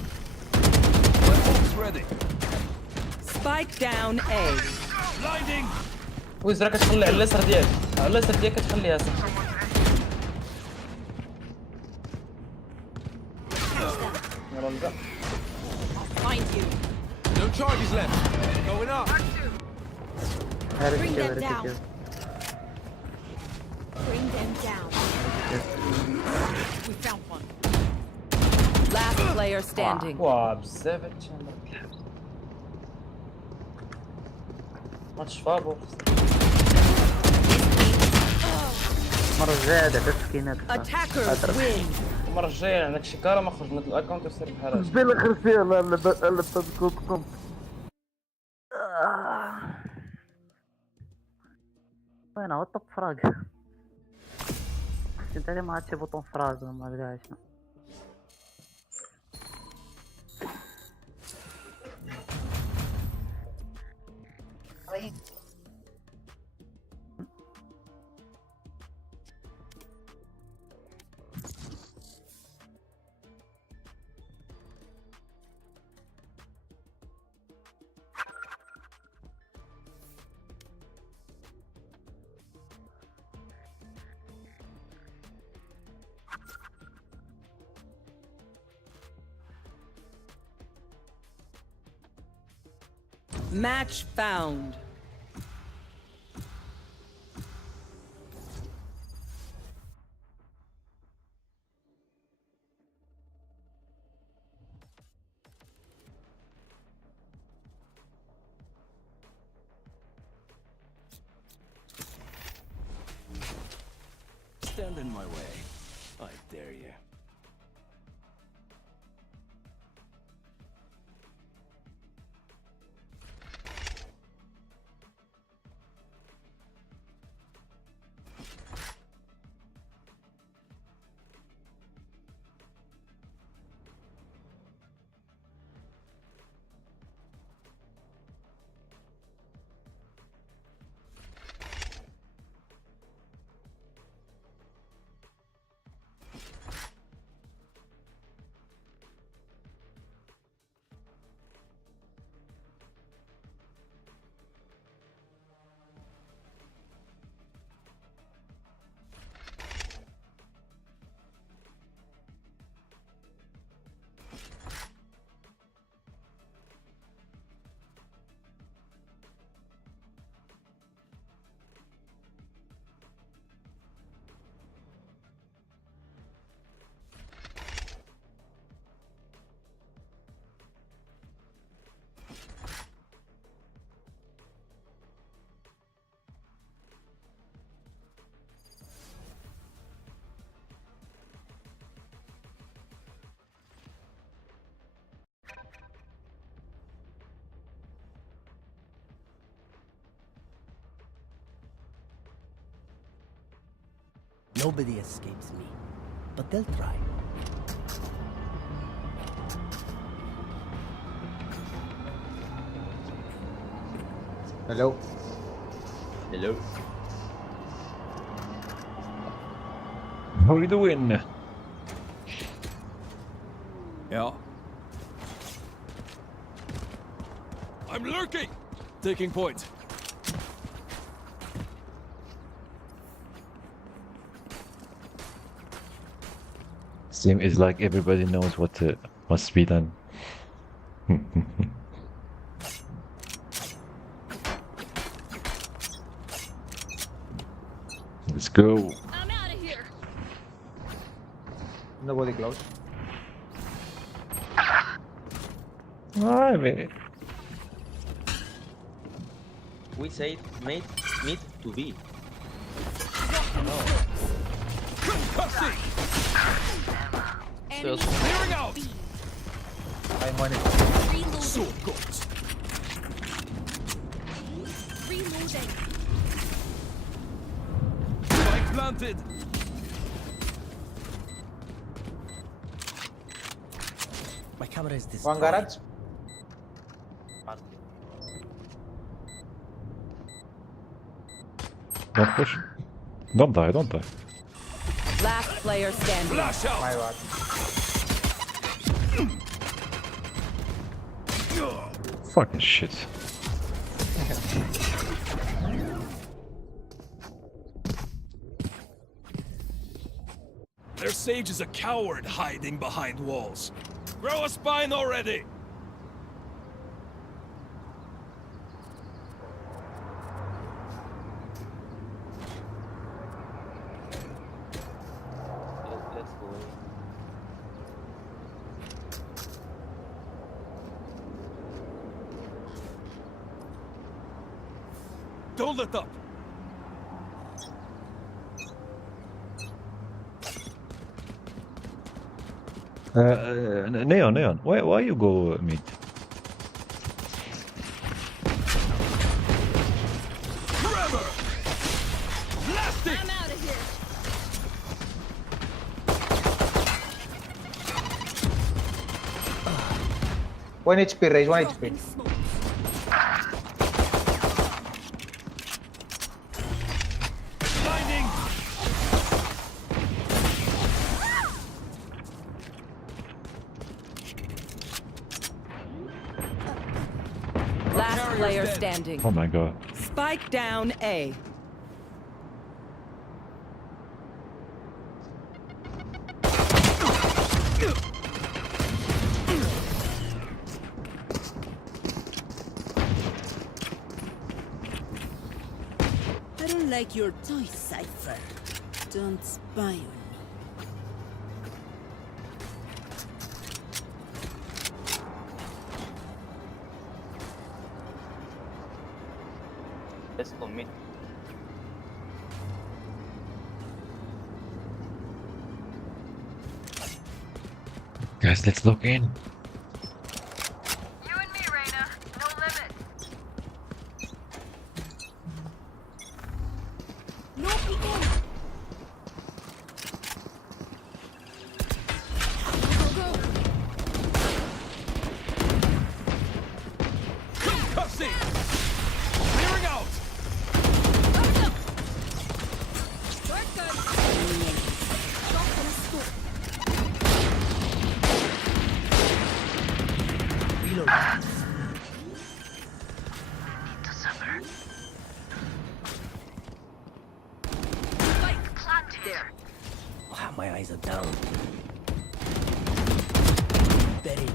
My ult's ready. Spike down A. Blinding. ويز راك تخلي على اليسار ديالك على اليسار ديالك كتخليها صح يلا نبدا Find you. No charges left. Going up. Bring them down. Bring them down. We found one. Last player standing. واه بزاف هادشي ماتش فابور مرة زادة تسكينات Attackers win. المره الجايه عندك شي كاره ما خرج من الاكونت وسير بحال هادشي بالخير يلا لا تذكركم وين هو الطب فراغ انت ما عادش بوطون فراغ ما لقاش Match found. Stand in my way. I dare you. Nobody escapes me, but they'll try. Hello. Hello. How are you doing? Yeah. I'm lurking! Taking point. Seems it's like everybody knows what must be done. Let's go. I'm out of here. Nobody close. I mean, We said mate need to be. Enemy Clearing out! I'm on it. reloading. Sword goats. Reloading. Spike planted. My camera is One destroyed. garage. don't push. Don't die, don't die. Last player standing. Flash out! My bad. Fucking shit. Their sage is a coward hiding behind walls. Grow a spine already! Let's go. Don't let up! Neon, why you go mid? Forever! Blasting! I'm out of here. One HP, raise 1 HP. Dropping smoke. Blinding! Last Carrier's player dead. standing. Oh my god. Spike down A. like your toy, Cypher. Don't spy on me. Let's commit. Guys, let's look in. You and me, Reyna. No limit. No peeking. Go, go. Concussing! Clearing out! Reload. There. Wow, my eyes are down. Buried.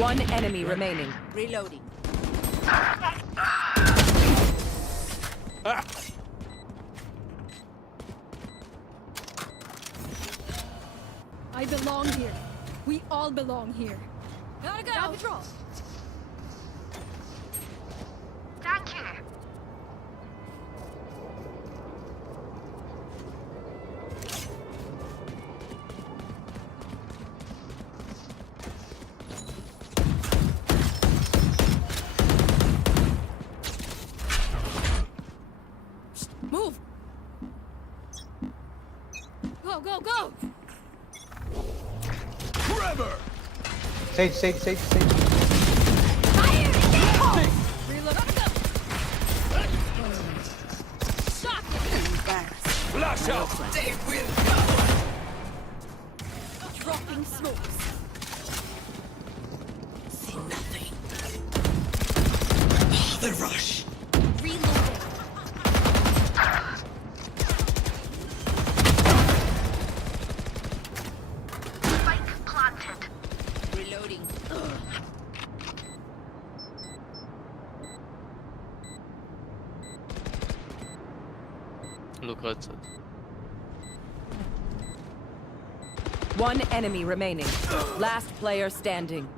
One enemy remaining. Reloading. I belong here. We all belong here. Gotta go. Grab the draw. Thank you. Move. Go, go, go. Forever! Sage, Sage, Sage, Sage. Fire! Reload. Gotta go. Shot. Flash out! They will dropping smokes. See nothing. The rush. Reloading. Spike planted. Reloading. Look outside. One enemy remaining. Last player standing.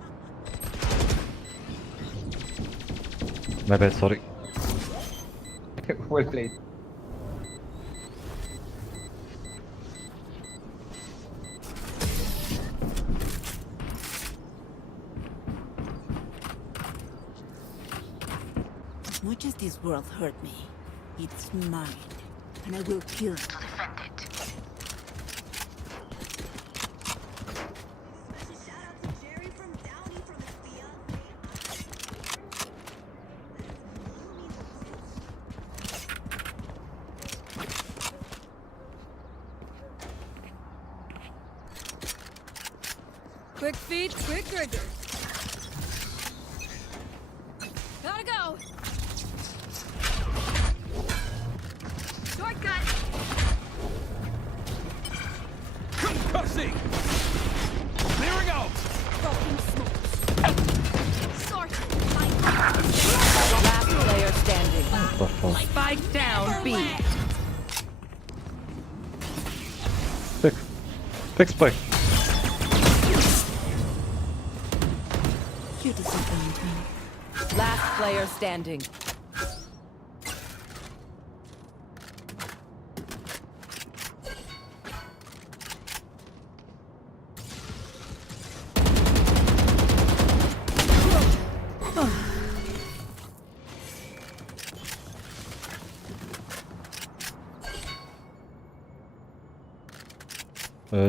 My bad, sorry. Well played. As much as this world hurt me, it's mine, and I will kill to defend it. Quick feet, quick trigger. Gotta go. Shortcut. Concussing! Clearing out! Dropping smokes. Sorted. Last player standing. What the fuck? Spike down B. Fix. Fix spike. You disappoint me. Last player standing.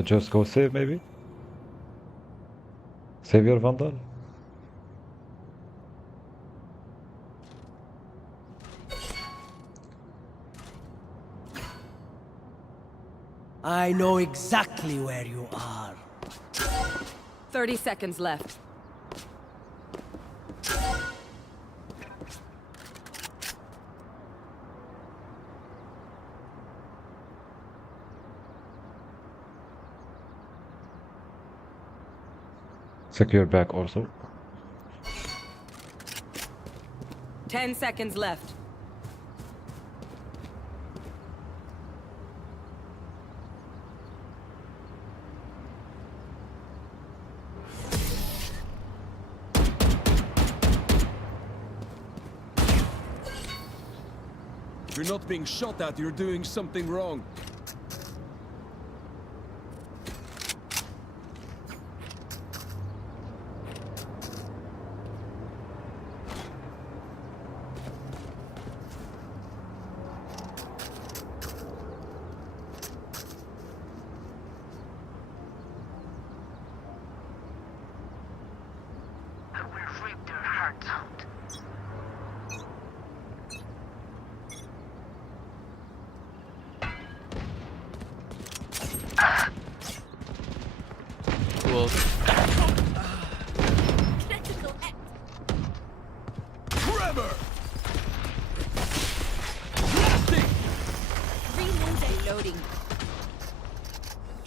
Just go save maybe? Save your Vandal? I know exactly where you are. 30 seconds left. Secure back also. 10 seconds left. you're not being shot at, you're doing something wrong. Critical hit. Trevor! Reloading. Loading.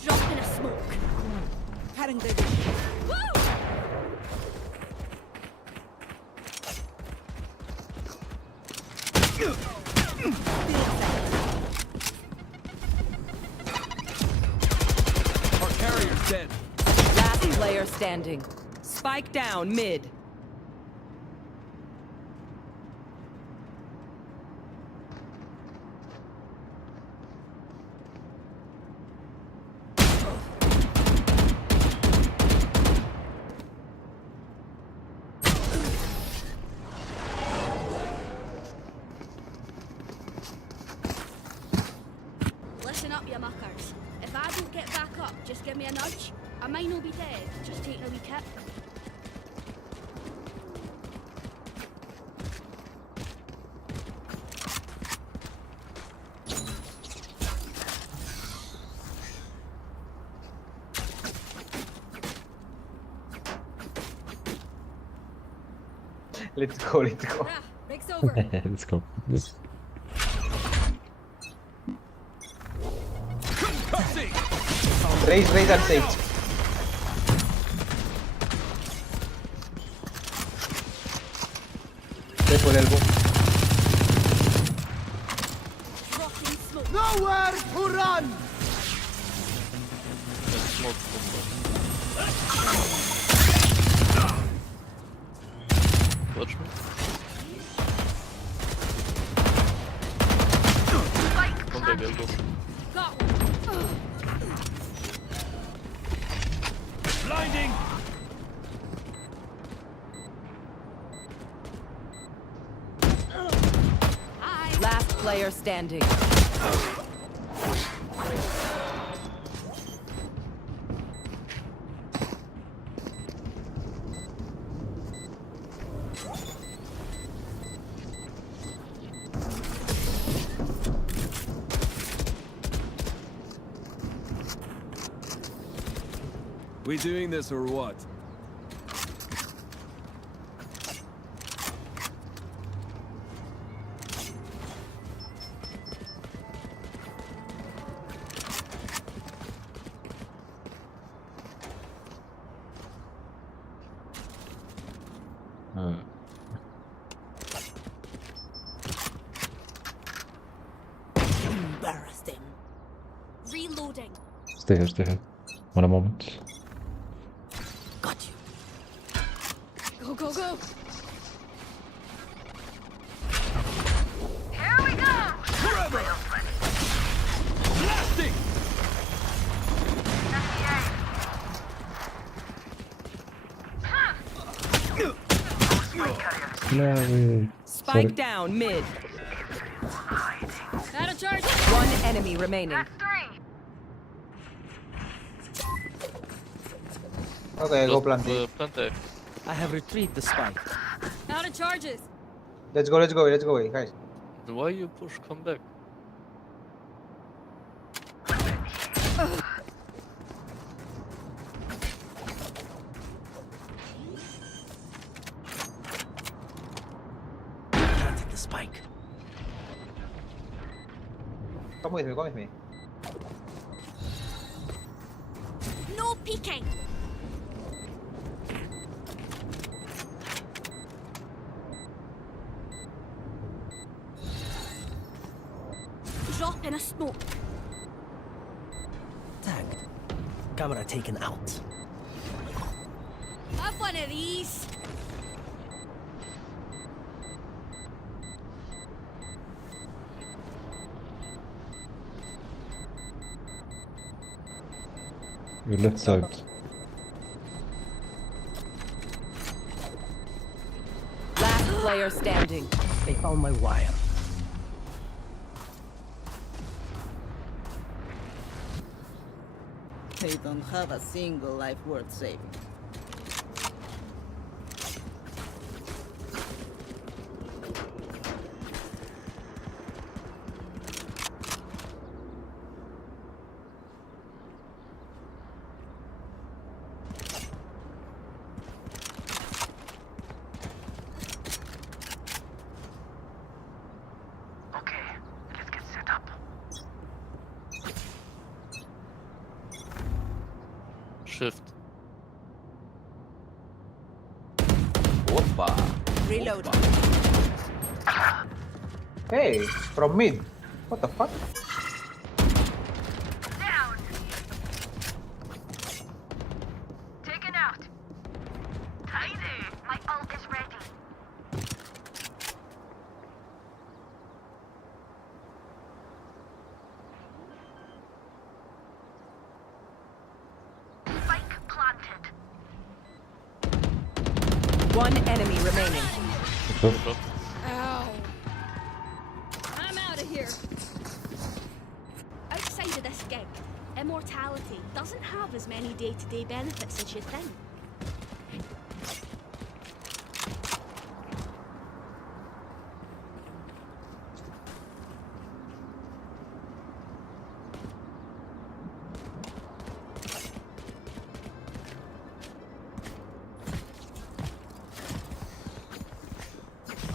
Drop in a smoke. Carrying the woo! Our carrier's dead. Last player standing. Spike down mid. Listen up, you muckers. If I don't get back up, just give me a nudge. I might not be dead, just taking a wee kip. Let's go, let's go. Rah, break's over. Let's go. Raise and sage. Careful, elbow. Dropping smoke. Nowhere to run! Watch me. One big elbow. Got one. Blinding! Hi. Last player standing. We doing this or what? Embarrassing. Reloading. Stay here, stay here. One moment. Got you. Go, go, go. Here we go. Blasting! No. Spike down mid. Out of charge. One enemy remaining. Okay, go plant it. I have retrieved the spike. Out of charges. Let's go, guys. Why you push? Come back. Planted the spike. Come with me. No peeking. Drop in a smoke. Tagged. Camera taken out. Have one of these. Your left side. Last player standing. They found my wire. They don't have a single life worth saving. Shift. Opa. Reload. Hey, from mid. What the fuck? Down. Taken out. Tidy. My ult is ready. Spike planted. One enemy remaining. Ow. I'm out of here. Outside of this gig, immortality doesn't have as many day-to-day benefits as you think.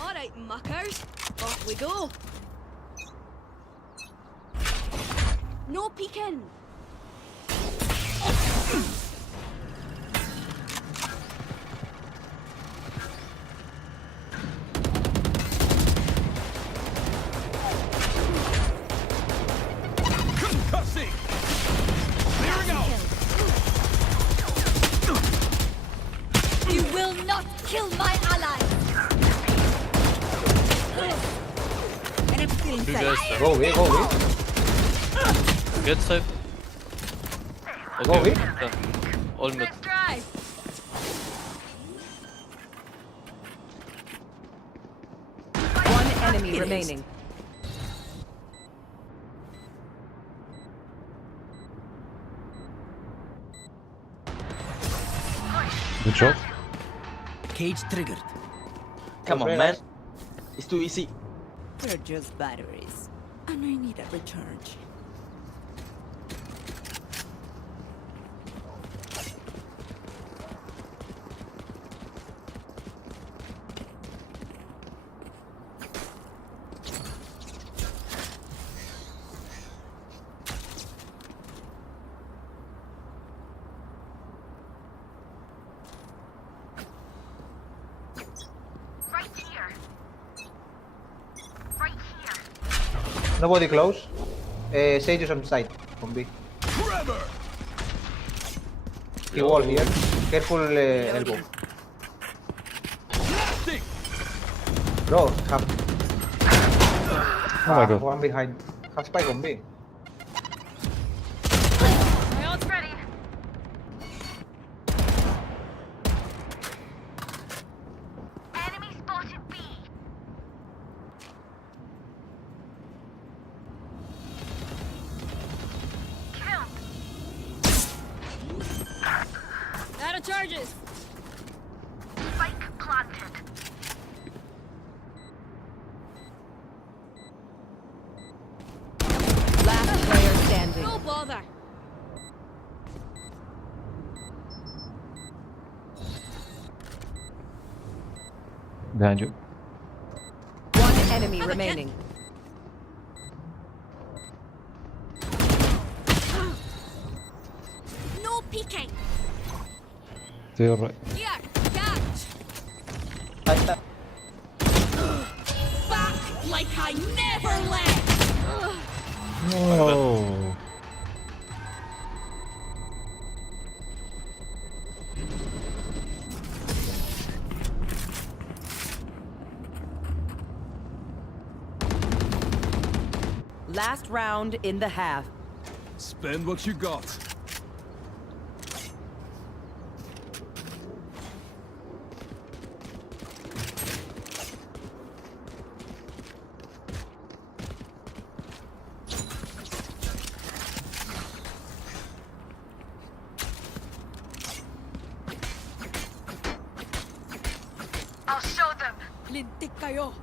All right, muckers, off we go. No peeking. Concussing! Clearing out! You will not kill my ally. And I'm still You inside. guys Go away, go away. get safe. Go away. All mid. Let's drive. One enemy remaining. Good shot. Cage triggered. Come on, man. It's too easy. They're just batteries. And I need a recharge. Right here. Right here. Nobody close. Sage is on side. From B. Tremor! He wall here. Careful elbow. Blasting! Bro, have. Oh my god. One behind. Have spike on B. My ult's ready. Enemy spotted B. Kill. Out of charges. Spike planted. Last player standing. No bother. Behind you. One enemy remaining. No peeking. To your right. Here, catch. Tight. Back like I never left. No. Last round in the half. Spend what you got. Matik kayo.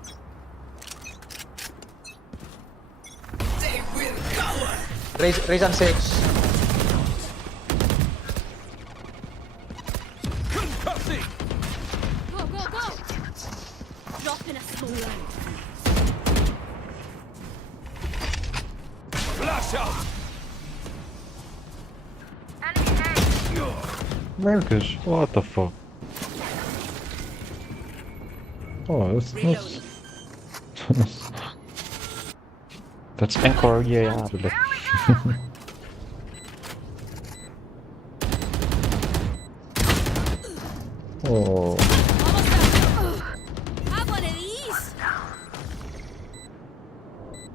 Raise and Sage. Concussing! Go, go, go! Drop in a smoke. Flash out! Marcus, what the fuck? Oh, that's that's incroyable. Oh. Have one of these.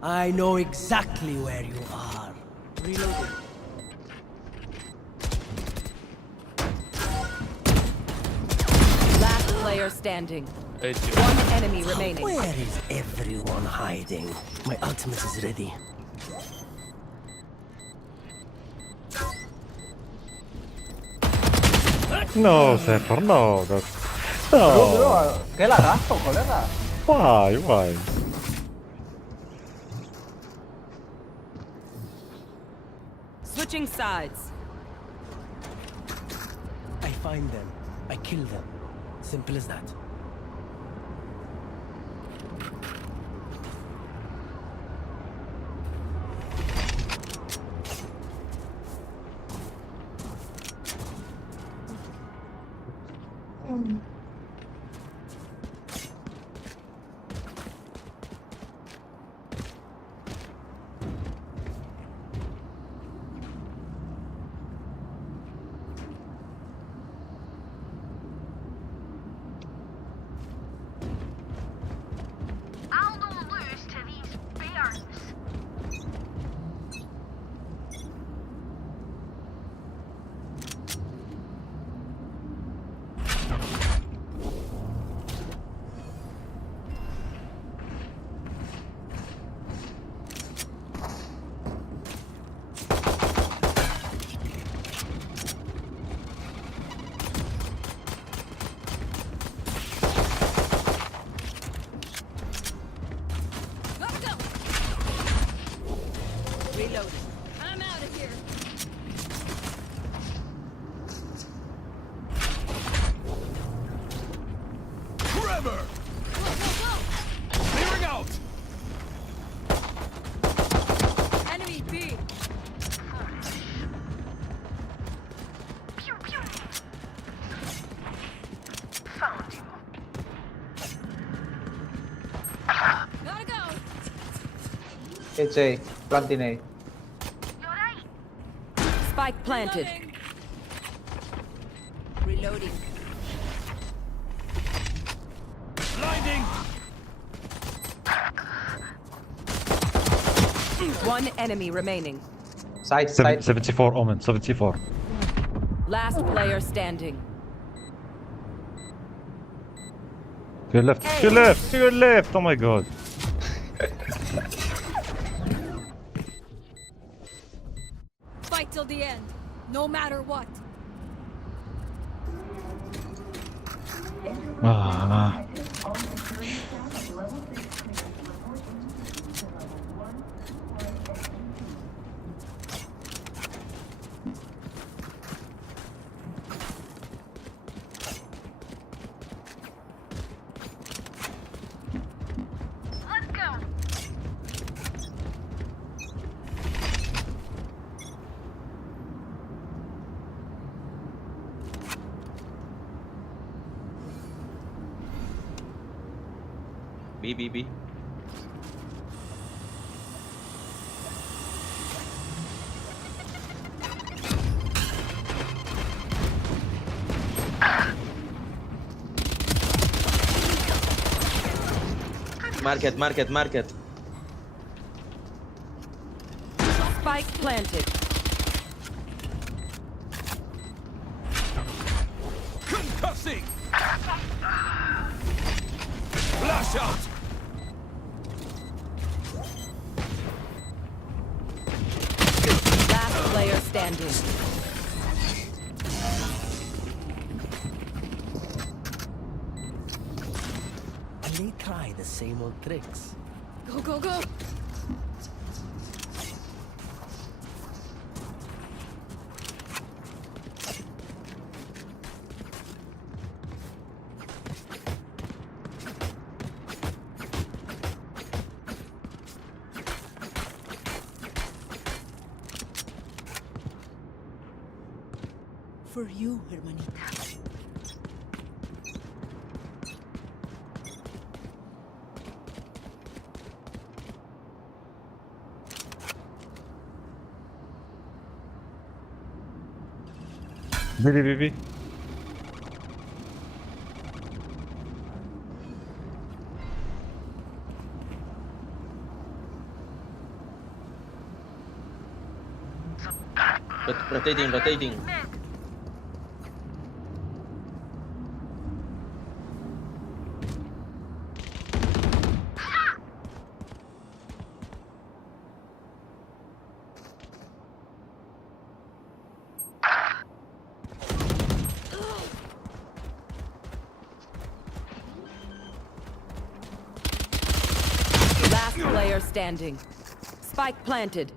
I know exactly where you are. Reloading. Last player standing. 80. One enemy remaining. Where is everyone hiding? My ultimate is ready. No, Cypher, no, that's... No. ¿Qué lagazo, colega? Why? Switching sides. I find them. I kill them. Simple as that. I'll no lose to these bears. Gotta go. Reloading. I'm out of here. Trevor! Go, go, go. Clearing out! Enemy B. Gotta go. It's A. Planting A. Spike planted. Reloading. Reloading. Blinding! One enemy remaining. Side. 74 Omen, 74. Last player standing. To your left, to your left, to your left! Oh my god. Fight till the end, no matter what. Ah. Let's go. B. Market. Spike planted. Concussing! Flash out! Last player standing. And they try. same old tricks. Go, go, go! For you, hermanita. B. Rotating. Last player standing. Spike planted.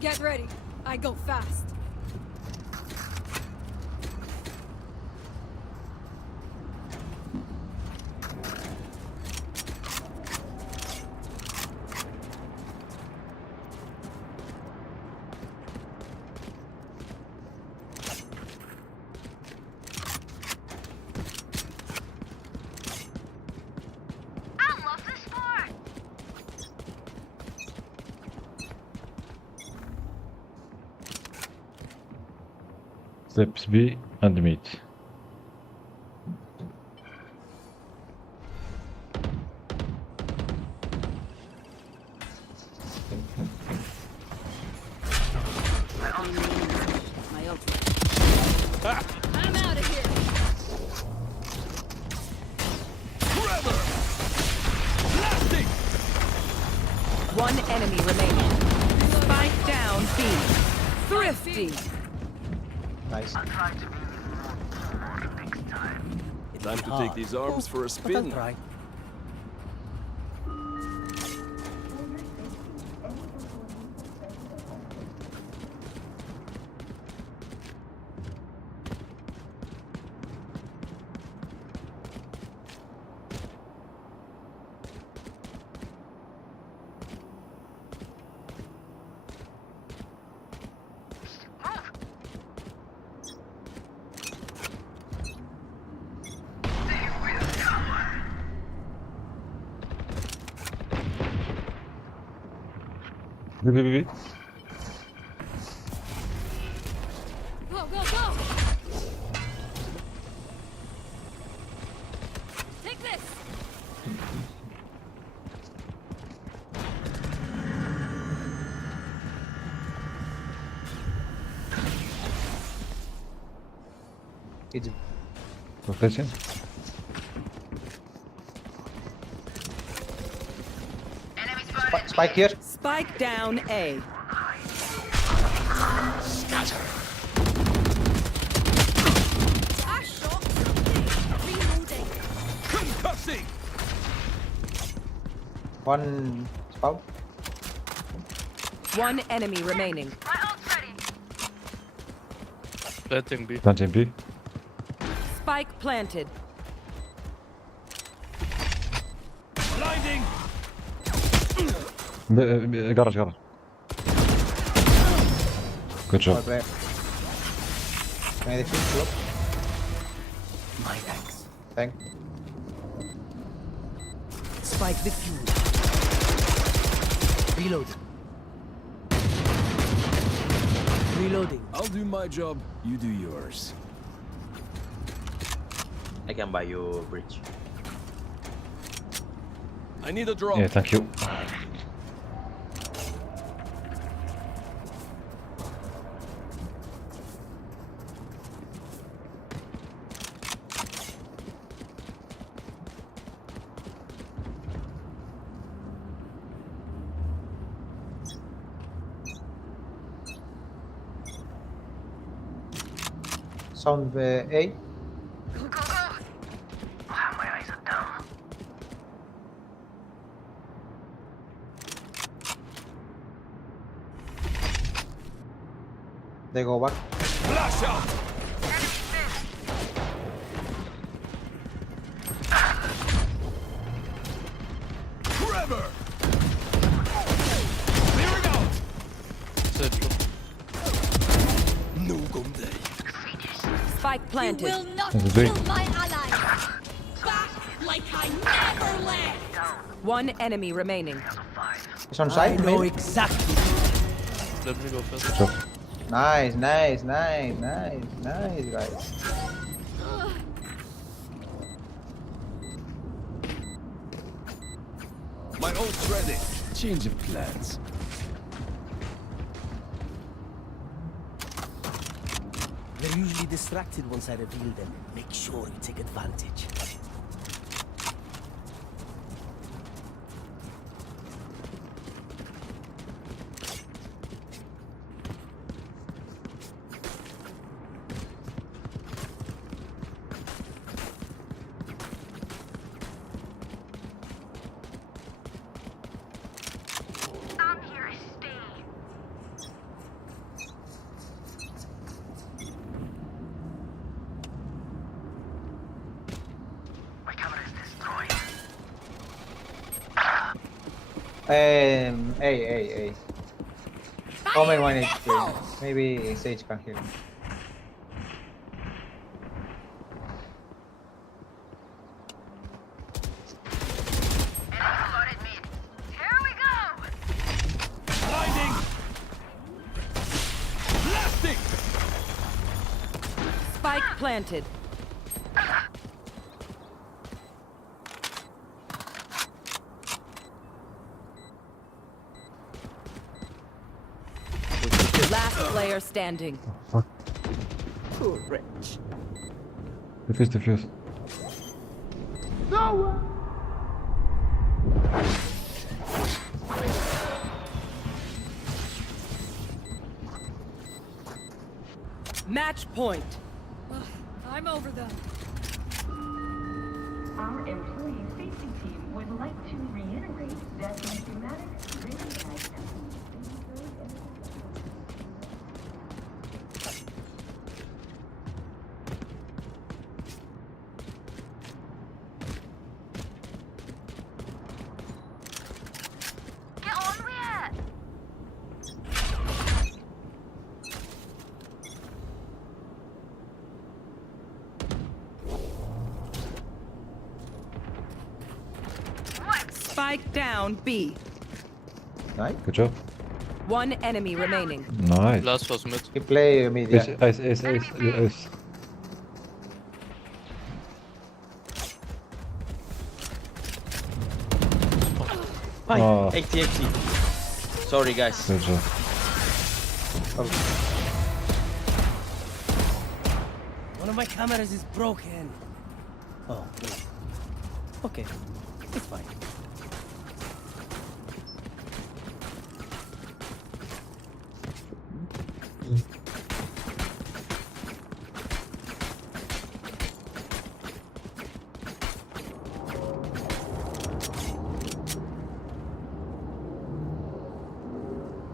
Get ready. I go fast. Steps B and mid. My ult. I'm out of here. Forever! Blasting! One enemy remaining. Spike down B. Thrifty. Nice. Time to take these arms for a But I'll spin. try. B. Go, go, go! Take this! It's Rotation. Spike here. Spike down A. I shot something! Reloading! Concussing! One spawn. One enemy remaining. Planting B. Planting B. Spike planted. Blinding! Garage. Good job. Okay. Can I defuse? Look. My thanks. Thank. Spike defused. Reload. Reloading. I'll do my job, you do yours. I can buy you a bridge. I need a drop. Yeah, thank you. sound A. They go back. Flash out! Trevor! Clearing out! No gunday. Spike planted. You will not That's kill big. my ally. Back like I never left. One enemy remaining. It's on I side, know maybe? exactly. Let me go first. Nice, nice, nice, nice, nice, guys. My ult's ready. Change of plans. They're usually distracted once I reveal them. Make sure you take advantage. A. Omen 1 HP. Maybe Sage can heal him. Blinding! Blasting! Spike planted. Last player standing. Fuck. Poor wretch. Defuse. Match point. I'm over them. Our employee safety team would like to reiterate that the thematic Get on with it. Spike down B. Nice. Good job. One enemy remaining. Nice. Last was mid. You play mid, yeah. Ace. Hi, Oh. 80. Sorry, guys. Good job. One of my cameras is broken. Oh, wait. Okay, it's fine.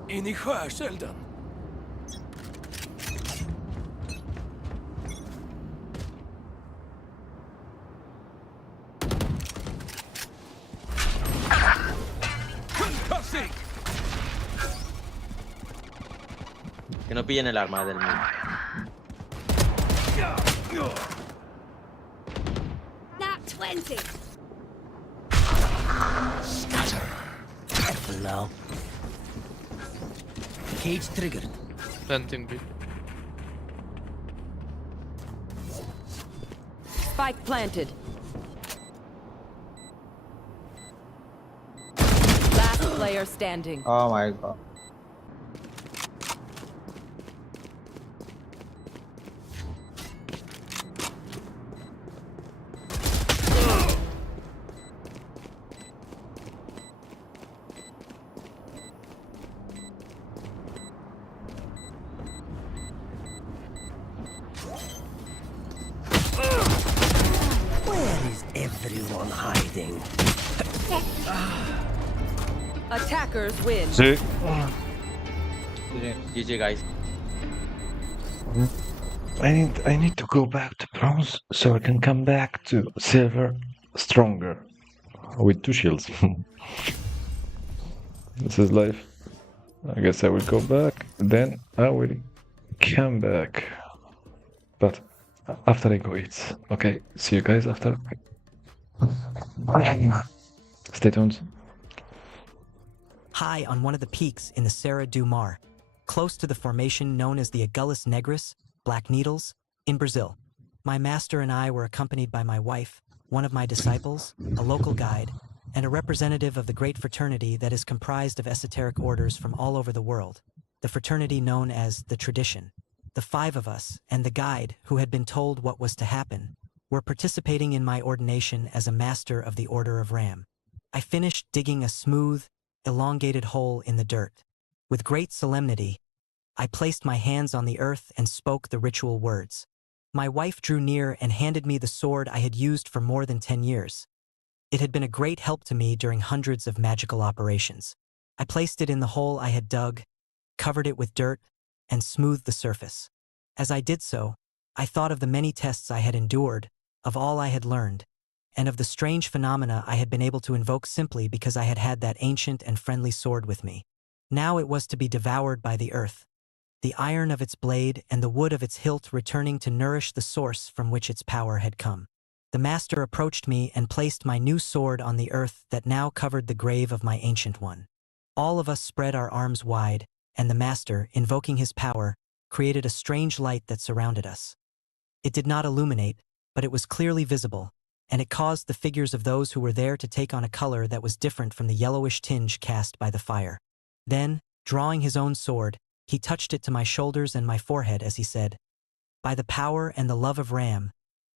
In i skärselden. Concussing! Que no pillen el arma del mundo. Nat 20. Scatter. Careful now. Cage triggered. Planting B. Spike planted. Last player standing. Oh my god. everyone hiding? Attackers win. See? GG guys. I need to go back to bronze so I can come back to silver stronger with 2 shields. This is life. I guess I will go back, then I will come back. But after I go eat. Okay, see you guys after. Stay tuned. High on one of the peaks in the Serra do Mar, close to the formation known as the Agulhas Negras, Black Needles, in Brazil. My master and I were accompanied by my wife, one of my disciples, a local guide, and a representative of the great fraternity that is comprised of esoteric orders from all over the world, the fraternity known as the Tradition. The 5 of us, and the guide, who had been told what was to happen, were participating in my ordination as a master of the Order of Ram. I finished digging a smooth, elongated hole in the dirt. With great solemnity, I placed my hands on the earth and spoke the ritual words. My wife drew near and handed me the sword I had used for more than 10 years. It had been a great help to me during hundreds of magical operations. I placed it in the hole I had dug, covered it with dirt, and smoothed the surface. As I did so, I thought of the many tests I had endured, of all I had learned, and of the strange phenomena I had been able to invoke simply because I had had that ancient and friendly sword with me. Now it was to be devoured by the earth, the iron of its blade and the wood of its hilt returning to nourish the source from which its power had come. The master approached me and placed my new sword on the earth that now covered the grave of my ancient one. All of us spread our arms wide, and the master, invoking his power, created a strange light that surrounded us. It did not illuminate, but it was clearly visible, and it caused the figures of those who were there to take on a color that was different from the yellowish tinge cast by the fire. Then, drawing his own sword, he touched it to my shoulders and my forehead as he said, "By the power and the love of Ram,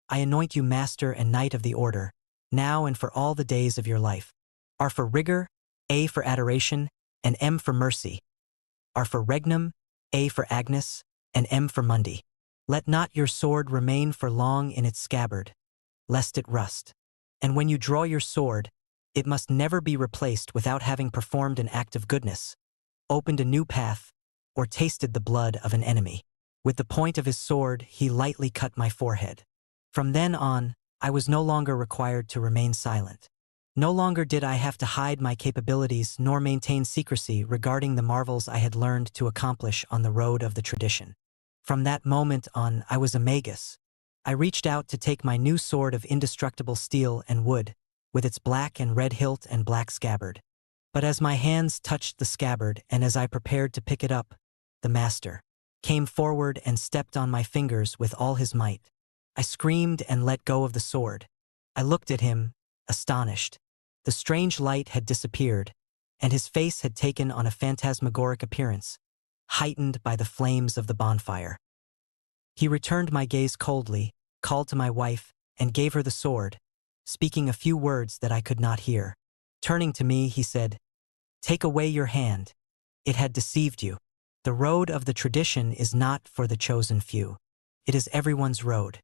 I anoint you master and knight of the order, now and for all the days of your life. R for rigor, A for adoration, and M for mercy. R for regnum, A for Agnes, and M for Mundi. Let not your sword remain for long in its scabbard, lest it rust. And when you draw your sword, it must never be replaced without having performed an act of goodness, opened a new path, or tasted the blood of an enemy." With the point of his sword, he lightly cut my forehead. From then on, I was no longer required to remain silent. No longer did I have to hide my capabilities nor maintain secrecy regarding the marvels I had learned to accomplish on the road of the Tradition. From that moment on, I was a magus. I reached out to take my new sword of indestructible steel and wood, with its black and red hilt and black scabbard. But as my hands touched the scabbard and as I prepared to pick it up, the master came forward and stepped on my fingers with all his might. I screamed and let go of the sword. I looked at him, astonished. The strange light had disappeared, and his face had taken on a phantasmagoric appearance, heightened by the flames of the bonfire. He returned my gaze coldly, called to my wife, and gave her the sword, speaking a few words that I could not hear. Turning to me, he said, "Take away your hand. It had deceived you. The road of the Tradition is not for the chosen few. It is everyone's road.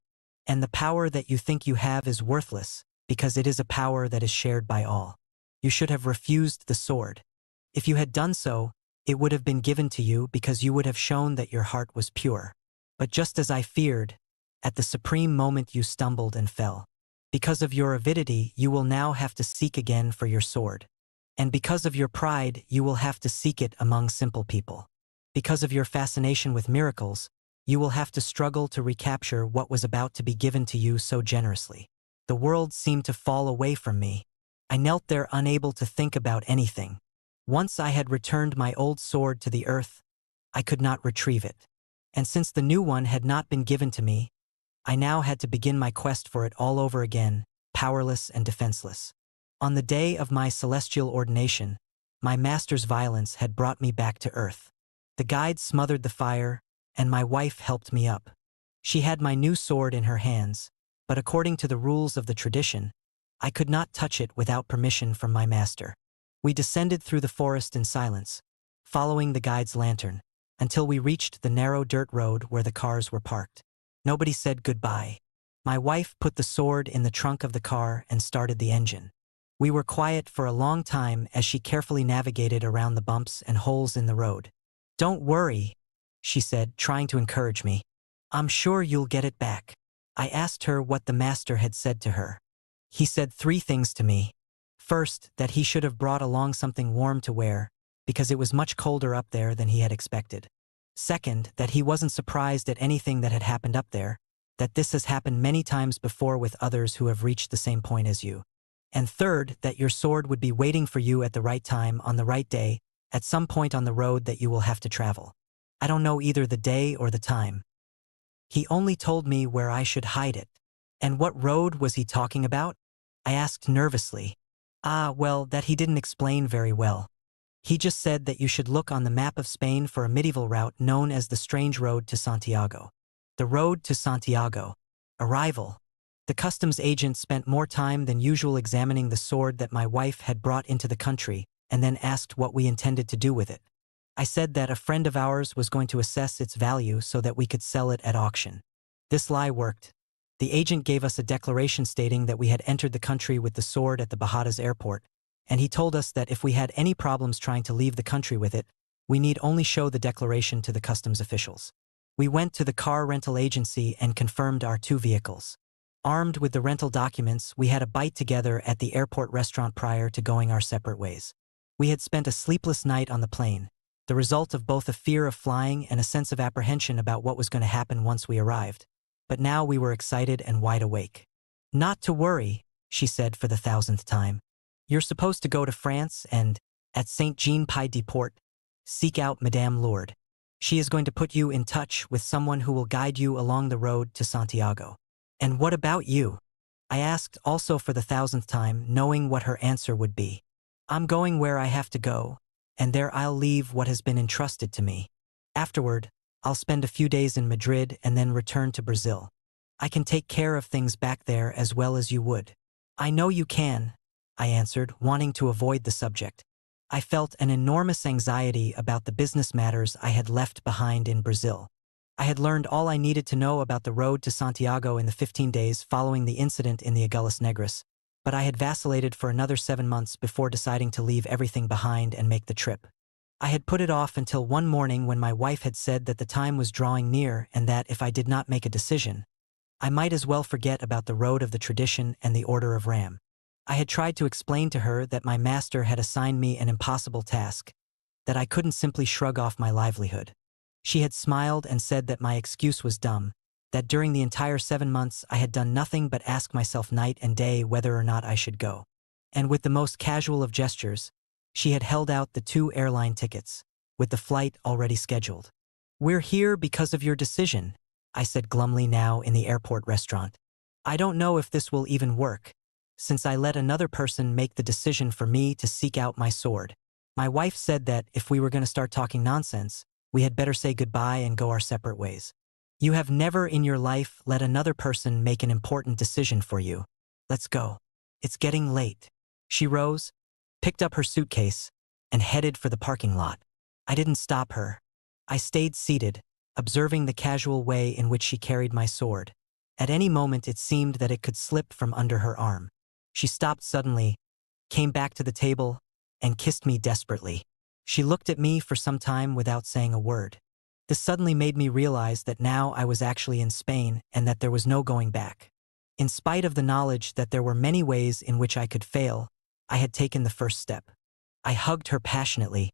And the power that you think you have is worthless, because it is a power that is shared by all. You should have refused the sword. If you had done so, it would have been given to you because you would have shown that your heart was pure. But just as I feared, at the supreme moment you stumbled and fell. Because of your avidity, you will now have to seek again for your sword. And because of your pride, you will have to seek it among simple people. Because of your fascination with miracles, you will have to struggle to recapture what was about to be given to you so generously." The world seemed to fall away from me. I knelt there unable to think about anything. Once I had returned my old sword to the earth, I could not retrieve it. And since the new one had not been given to me, I now had to begin my quest for it all over again, powerless and defenseless. On the day of my celestial ordination, my master's violence had brought me back to earth. The guide smothered the fire, and my wife helped me up. She had my new sword in her hands, but according to the rules of the Tradition, I could not touch it without permission from my master. We descended through the forest in silence, following the guide's lantern, until we reached the narrow dirt road where the cars were parked. Nobody said goodbye. My wife put the sword in the trunk of the car and started the engine. We were quiet for a long time as she carefully navigated around the bumps and holes in the road. "Don't worry," she said, trying to encourage me. "I'm sure you'll get it back." I asked her what the master had said to her. He said 3 things to me. First, that he should have brought along something warm to wear, because it was much colder up there than he had expected. Second, that he wasn't surprised at anything that had happened up there, that this has happened many times before with others who have reached the same point as you. And third, that your sword would be waiting for you at the right time on the right day, at some point on the road that you will have to travel. I don't know either the day or the time. He only told me where I should hide it. And what road was he talking about? I asked nervously. Well, that he didn't explain very well. He just said that you should look on the map of Spain for a medieval route known as the Strange Road to Santiago. The road to Santiago. Arrival. The customs agent spent more time than usual examining the sword that my wife had brought into the country and then asked what we intended to do with it. I said that a friend of ours was going to assess its value so that we could sell it at auction. This lie worked. The agent gave us a declaration stating that we had entered the country with the sword at the Bajadas airport, and he told us that if we had any problems trying to leave the country with it, we need only show the declaration to the customs officials. We went to the car rental agency and confirmed our 2 vehicles. Armed with the rental documents, we had a bite together at the airport restaurant prior to going our separate ways. We had spent a sleepless night on the plane, the result of both a fear of flying and a sense of apprehension about what was going to happen once we arrived. But now we were excited and wide awake. "Not to worry," she said for the 1000th time. "You're supposed to go to France and, at Saint-Jean-Pied-de-Port, seek out Madame Lourdes. She is going to put you in touch with someone who will guide you along the road to Santiago." "And what about you?" I asked also for the 1000th time, knowing what her answer would be. "I'm going where I have to go, and there I'll leave what has been entrusted to me. Afterward, I'll spend a few days in Madrid and then return to Brazil. I can take care of things back there as well as you would." "I know you can," I answered, wanting to avoid the subject. I felt an enormous anxiety about the business matters I had left behind in Brazil. I had learned all I needed to know about the road to Santiago in the 15 days following the incident in the Agulhas Negras, but I had vacillated for another 7 months before deciding to leave everything behind and make the trip. I had put it off until one morning when my wife had said that the time was drawing near and that if I did not make a decision, I might as well forget about the road of the tradition and the Order of Ram. I had tried to explain to her that my master had assigned me an impossible task, that I couldn't simply shrug off my livelihood. She had smiled and said that my excuse was dumb, that during the entire 7 months I had done nothing but ask myself night and day whether or not I should go. And with the most casual of gestures, she had held out the 2 airline tickets, with the flight already scheduled. "We're here because of your decision," I said glumly now in the airport restaurant. "I don't know if this will even work, since I let another person make the decision for me to seek out my sword. My wife said that if we were going to start talking nonsense, we had better say goodbye and go our separate ways. You have never in your life let another person make an important decision for you. Let's go. It's getting late." She rose, picked up her suitcase, and headed for the parking lot. I didn't stop her. I stayed seated, observing the casual way in which she carried my sword. At any moment it seemed that it could slip from under her arm. She stopped suddenly, came back to the table, and kissed me desperately. She looked at me for some time without saying a word. This suddenly made me realize that now I was actually in Spain and that there was no going back. In spite of the knowledge that there were many ways in which I could fail, I had taken the first step. I hugged her passionately,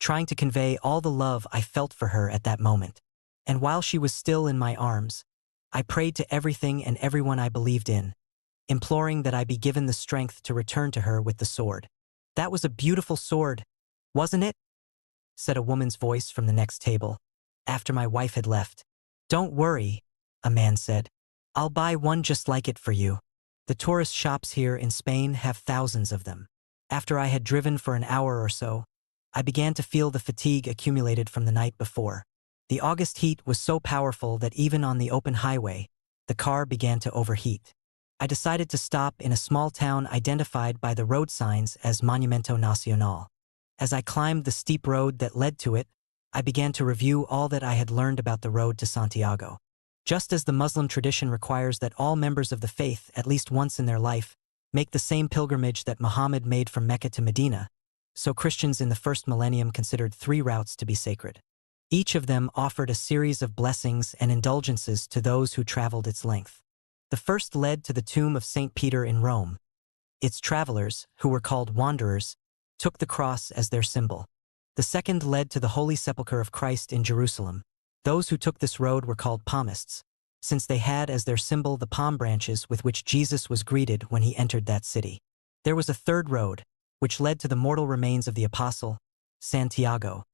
trying to convey all the love I felt for her at that moment. And while she was still in my arms, I prayed to everything and everyone I believed in, imploring that I be given the strength to return to her with the sword. "That was a beautiful sword, wasn't it?" said a woman's voice from the next table, after my wife had left. "Don't worry," a man said. "I'll buy one just like it for you. The tourist shops here in Spain have thousands of them." After I had driven for an hour or so, I began to feel the fatigue accumulated from the night before. The August heat was so powerful that even on the open highway, the car began to overheat. I decided to stop in a small town identified by the road signs as Monumento Nacional. As I climbed the steep road that led to it, I began to review all that I had learned about the road to Santiago. Just as the Muslim tradition requires that all members of the faith, at least once in their life, make the same pilgrimage that Muhammad made from Mecca to Medina, so Christians in the first millennium considered 3 routes to be sacred. Each of them offered a series of blessings and indulgences to those who traveled its length. The first led to the tomb of St. Peter in Rome. Its travelers, who were called wanderers, took the cross as their symbol. The second led to the Holy Sepulchre of Christ in Jerusalem. Those who took this road were called palmists, since they had as their symbol the palm branches with which Jesus was greeted when he entered that city. There was a third road, which led to the mortal remains of the apostle, Santiago.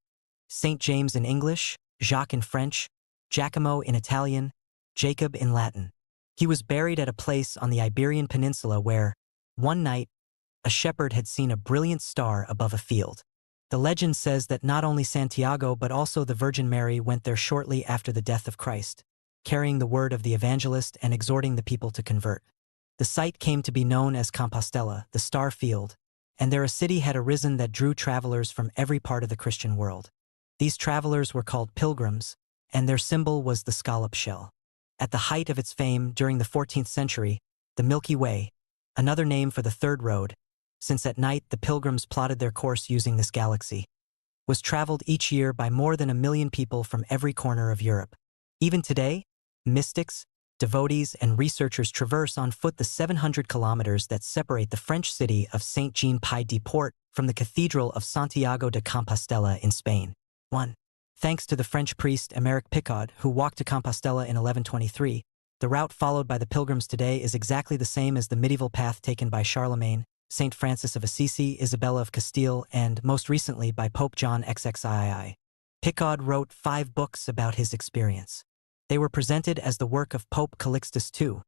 Saint James in English, Jacques in French, Giacomo in Italian, Jacob in Latin. He was buried at a place on the Iberian Peninsula where, one night, a shepherd had seen a brilliant star above a field. The legend says that not only Santiago but also the Virgin Mary went there shortly after the death of Christ, carrying the word of the evangelist and exhorting the people to convert. The site came to be known as Compostela, the Star Field, and there a city had arisen that drew travelers from every part of the Christian world. These travelers were called pilgrims, and their symbol was the scallop shell. At the height of its fame during the 14th century, the Milky Way, another name for the third road, since at night the pilgrims plotted their course using this galaxy, was traveled each year by more than 1 million people from every corner of Europe. Even today, mystics, devotees, and researchers traverse on foot the 700 kilometers that separate the French city of Saint-Jean-Pied-de-Port from the Cathedral of Santiago de Compostela in Spain. 1. Thanks to the French priest Emeric Picard, who walked to Compostela in 1123, the route followed by the pilgrims today is exactly the same as the medieval path taken by Charlemagne, Saint Francis of Assisi, Isabella of Castile, and, most recently, by Pope John XXII. Picard wrote 5 books about his experience. They were presented as the work of Pope Calixtus II,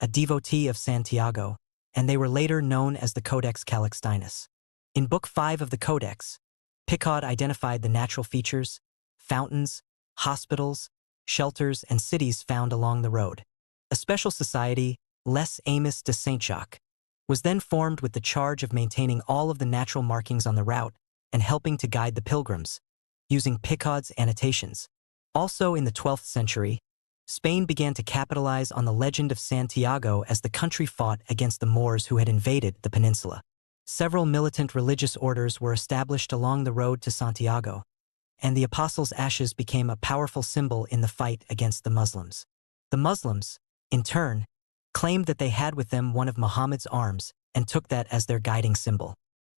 a devotee of Santiago, and they were later known as the Codex Calixtinus. In Book 5 of the Codex, Picard identified the natural features, fountains, hospitals, shelters, and cities found along the road. A special society, Les Amis de Saint-Jacques, was then formed with the charge of maintaining all of the natural markings on the route and helping to guide the pilgrims, using Picard's annotations. Also in the 12th century, Spain began to capitalize on the legend of Santiago as the country fought against the Moors who had invaded the peninsula. Several militant religious orders were established along the road to Santiago, and the apostles' ashes became a powerful symbol in the fight against the Muslims. The Muslims, in turn, claimed that they had with them one of Muhammad's arms and took that as their guiding symbol.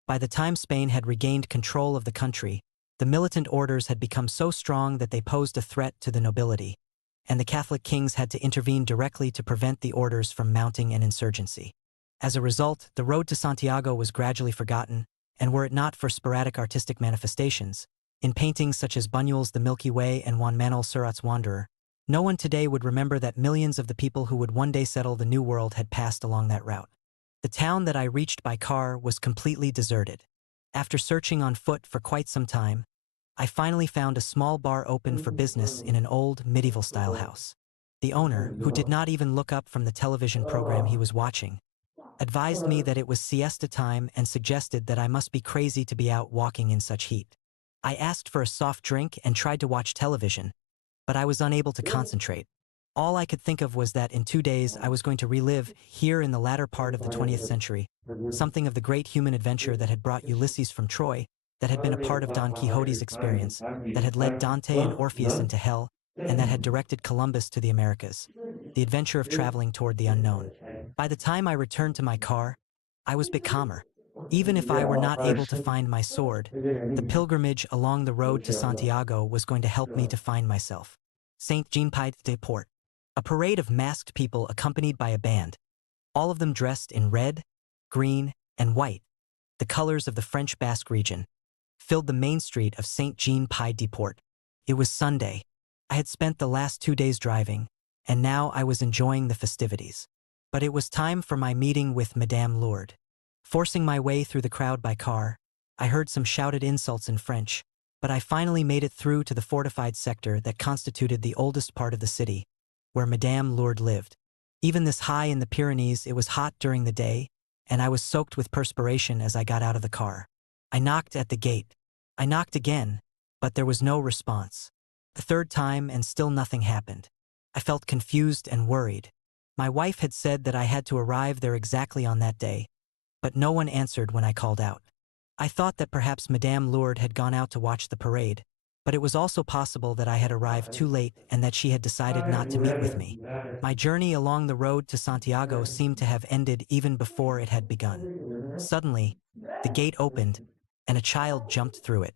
By the time Spain had regained control of the country, the militant orders had become so strong that they posed a threat to the nobility, and the Catholic kings had to intervene directly to prevent the orders from mounting an insurgency. As a result, the road to Santiago was gradually forgotten, and were it not for sporadic artistic manifestations, in paintings such as Buñuel's The Milky Way and Juan Manuel Serrat's Wanderer, no one today would remember that millions of the people who would one day settle the New World had passed along that route. The town that I reached by car was completely deserted. After searching on foot for quite some time, I finally found a small bar open for business in an old, medieval-style house. The owner, who did not even look up from the television program he was watching, advised me that it was siesta time and suggested that I must be crazy to be out walking in such heat. I asked for a soft drink and tried to watch television, but I was unable to concentrate. All I could think of was that in 2 days I was going to relive, here in the latter part of the 20th century, something of the great human adventure that had brought Ulysses from Troy, that had been a part of Don Quixote's experience, that had led Dante and Orpheus into hell, and that had directed Columbus to the Americas. The adventure of traveling toward the unknown. By the time I returned to my car, I was a bit calmer. Even if I were not able to find my sword, the pilgrimage along the road to Santiago was going to help me to find myself. Saint-Jean-Pied-de-Port. A parade of masked people accompanied by a band, all of them dressed in red, green, and white, the colors of the French Basque region, filled the main street of Saint-Jean-Pied-de-Port. It was Sunday. I had spent the last 2 days driving, and now I was enjoying the festivities. But it was time for my meeting with Madame Lourdes. Forcing my way through the crowd by car, I heard some shouted insults in French, but I finally made it through to the fortified sector that constituted the oldest part of the city, where Madame Lourdes lived. Even this high in the Pyrenees, it was hot during the day, and I was soaked with perspiration as I got out of the car. I knocked at the gate. I knocked again, but there was no response. The third time, and still nothing happened. I felt confused and worried. My wife had said that I had to arrive there exactly on that day, but no one answered when I called out. I thought that perhaps Madame Lourdes had gone out to watch the parade, but it was also possible that I had arrived too late and that she had decided not to meet with me. My journey along the road to Santiago seemed to have ended even before it had begun. Suddenly, the gate opened, and a child jumped through it.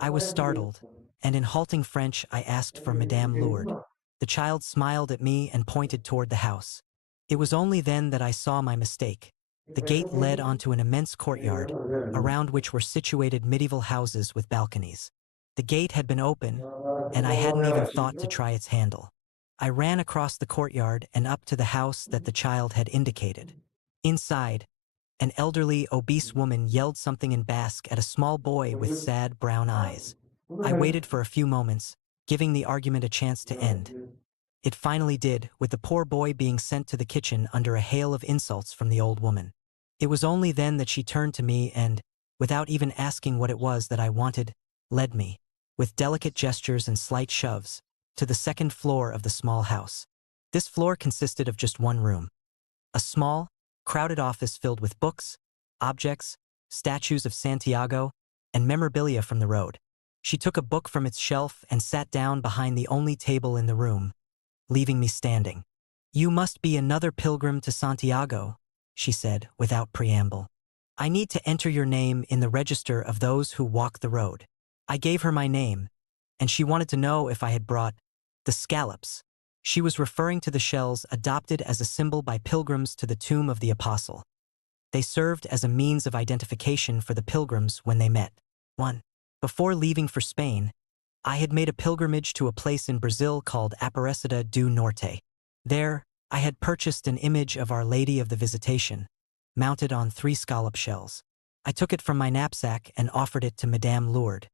I was startled, and in halting French I asked for Madame Lourdes. The child smiled at me and pointed toward the house. It was only then that I saw my mistake. The gate led onto an immense courtyard, around which were situated medieval houses with balconies. The gate had been open, and I hadn't even thought to try its handle. I ran across the courtyard and up to the house that the child had indicated. Inside, an elderly, obese woman yelled something in Basque at a small boy with sad brown eyes. I waited for a few moments, giving the argument a chance to end. It finally did, with the poor boy being sent to the kitchen under a hail of insults from the old woman. It was only then that she turned to me and, without even asking what it was that I wanted, led me, with delicate gestures and slight shoves, to the second floor of the small house. This floor consisted of just one room. A small, crowded office filled with books, objects, statues of Santiago, and memorabilia from the road. She took a book from its shelf and sat down behind the only table in the room, leaving me standing. "You must be another pilgrim to Santiago," she said without preamble. "I need to enter your name in the register of those who walk the road." I gave her my name, and she wanted to know if I had brought the scallops. She was referring to the shells adopted as a symbol by pilgrims to the tomb of the apostle. They served as a means of identification for the pilgrims when they met. 1. Before leaving for Spain, I had made a pilgrimage to a place in Brazil called Aparecida do Norte. There, I had purchased an image of Our Lady of the Visitation, mounted on 3 scallop shells. I took it from my knapsack and offered it to Madame Lourdes.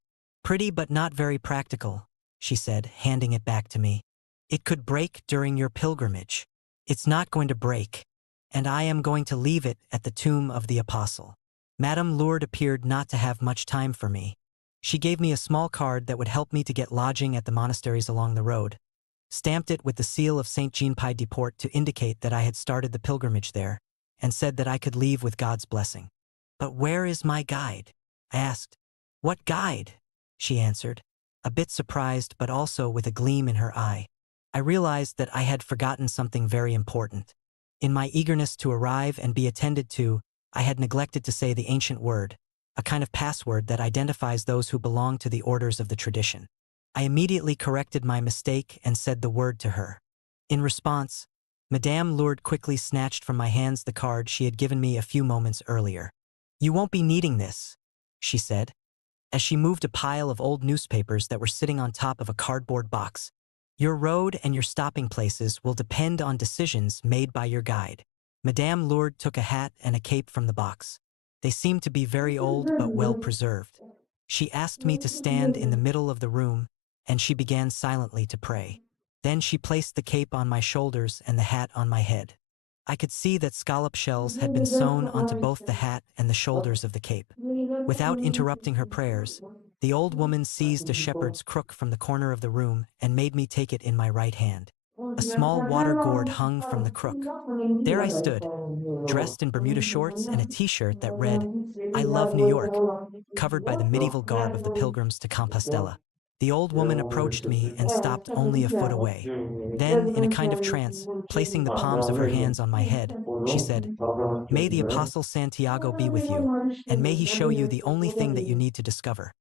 "Pretty but not very practical," she said, handing it back to me. "It could break during your pilgrimage." "It's not going to break, and I am going to leave it at the tomb of the apostle." Madame Lourdes appeared not to have much time for me. She gave me a small card that would help me to get lodging at the monasteries along the road, stamped it with the seal of Saint Jean Pied de Port to indicate that I had started the pilgrimage there, and said that I could leave with God's blessing. "But where is my guide?" I asked. "What guide?" she answered, a bit surprised but also with a gleam in her eye. I realized that I had forgotten something very important. In my eagerness to arrive and be attended to, I had neglected to say the ancient word, a kind of password that identifies those who belong to the orders of the tradition. I immediately corrected my mistake and said the word to her. In response, Madame Lourdes quickly snatched from my hands the card she had given me a few moments earlier. "You won't be needing this," she said, as she moved a pile of old newspapers that were sitting on top of a cardboard box. "Your road and your stopping places will depend on decisions made by your guide." Madame Lourdes took a hat and a cape from the box. They seemed to be very old but well preserved. She asked me to stand in the middle of the room, and she began silently to pray. Then she placed the cape on my shoulders and the hat on my head. I could see that scallop shells had been sewn onto both the hat and the shoulders of the cape. Without interrupting her prayers, the old woman seized a shepherd's crook from the corner of the room and made me take it in my right hand. A small water gourd hung from the crook. There I stood, dressed in Bermuda shorts and a t-shirt that read, "I love New York," covered by the medieval garb of the pilgrims to Compostela. The old woman approached me and stopped only a foot away. Then, in a kind of trance, placing the palms of her hands on my head, she said, "May the Apostle Santiago be with you, and may he show you the only thing that you need to discover.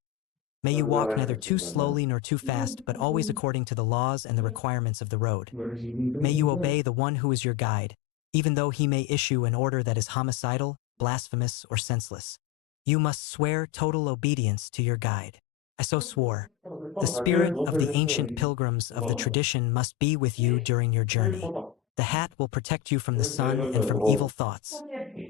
May you walk neither too slowly nor too fast, but always according to the laws and the requirements of the road. May you obey the one who is your guide, even though he may issue an order that is homicidal, blasphemous, or senseless. You must swear total obedience to your guide." I so swore. "The spirit of the ancient pilgrims of the tradition must be with you during your journey. The hat will protect you from the sun and from evil thoughts.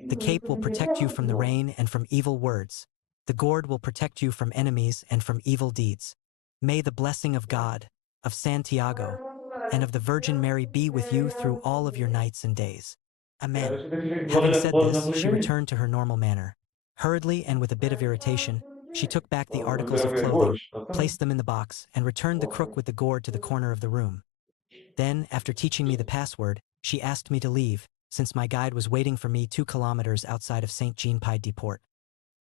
The cape will protect you from the rain and from evil words. The gourd will protect you from enemies and from evil deeds. May the blessing of God, of Santiago, and of the Virgin Mary be with you through all of your nights and days. Amen." Having said this, she returned to her normal manner. Hurriedly and with a bit of irritation, she took back the articles of clothing, placed them in the box, and returned the crook with the gourd to the corner of the room. Then, after teaching me the password, she asked me to leave, since my guide was waiting for me 2 kilometers outside of St. Jean-Pied-de-Port.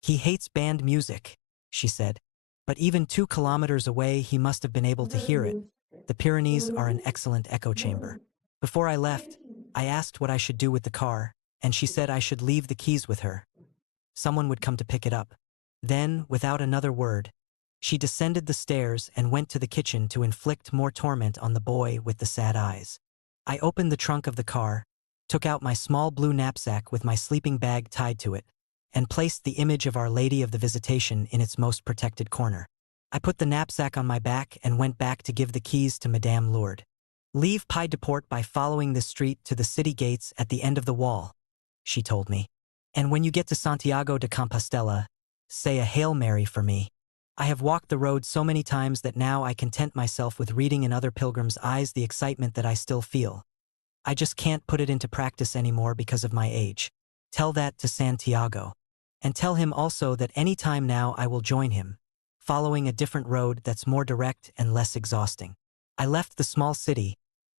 He hates band music, she said. But even 2 kilometers away, he must have been able to hear it. The Pyrenees are an excellent echo chamber. Before I left, I asked what I should do with the car, and she said I should leave the keys with her. Someone would come to pick it up. Then, without another word, she descended the stairs and went to the kitchen to inflict more torment on the boy with the sad eyes. I opened the trunk of the car, took out my small blue knapsack with my sleeping bag tied to it, and placed the image of Our Lady of the Visitation in its most protected corner. I put the knapsack on my back and went back to give the keys to Madame Lourdes. Leave Pied-de-Port by following this street to the city gates at the end of the wall, she told me. And when you get to Santiago de Compostela, say a Hail Mary for me. I have walked the road so many times that now I content myself with reading in other pilgrims' eyes the excitement that I still feel. I just can't put it into practice anymore because of my age. Tell that to Santiago. And tell him also that any time now I will join him, following a different road that's more direct and less exhausting. I left the small city,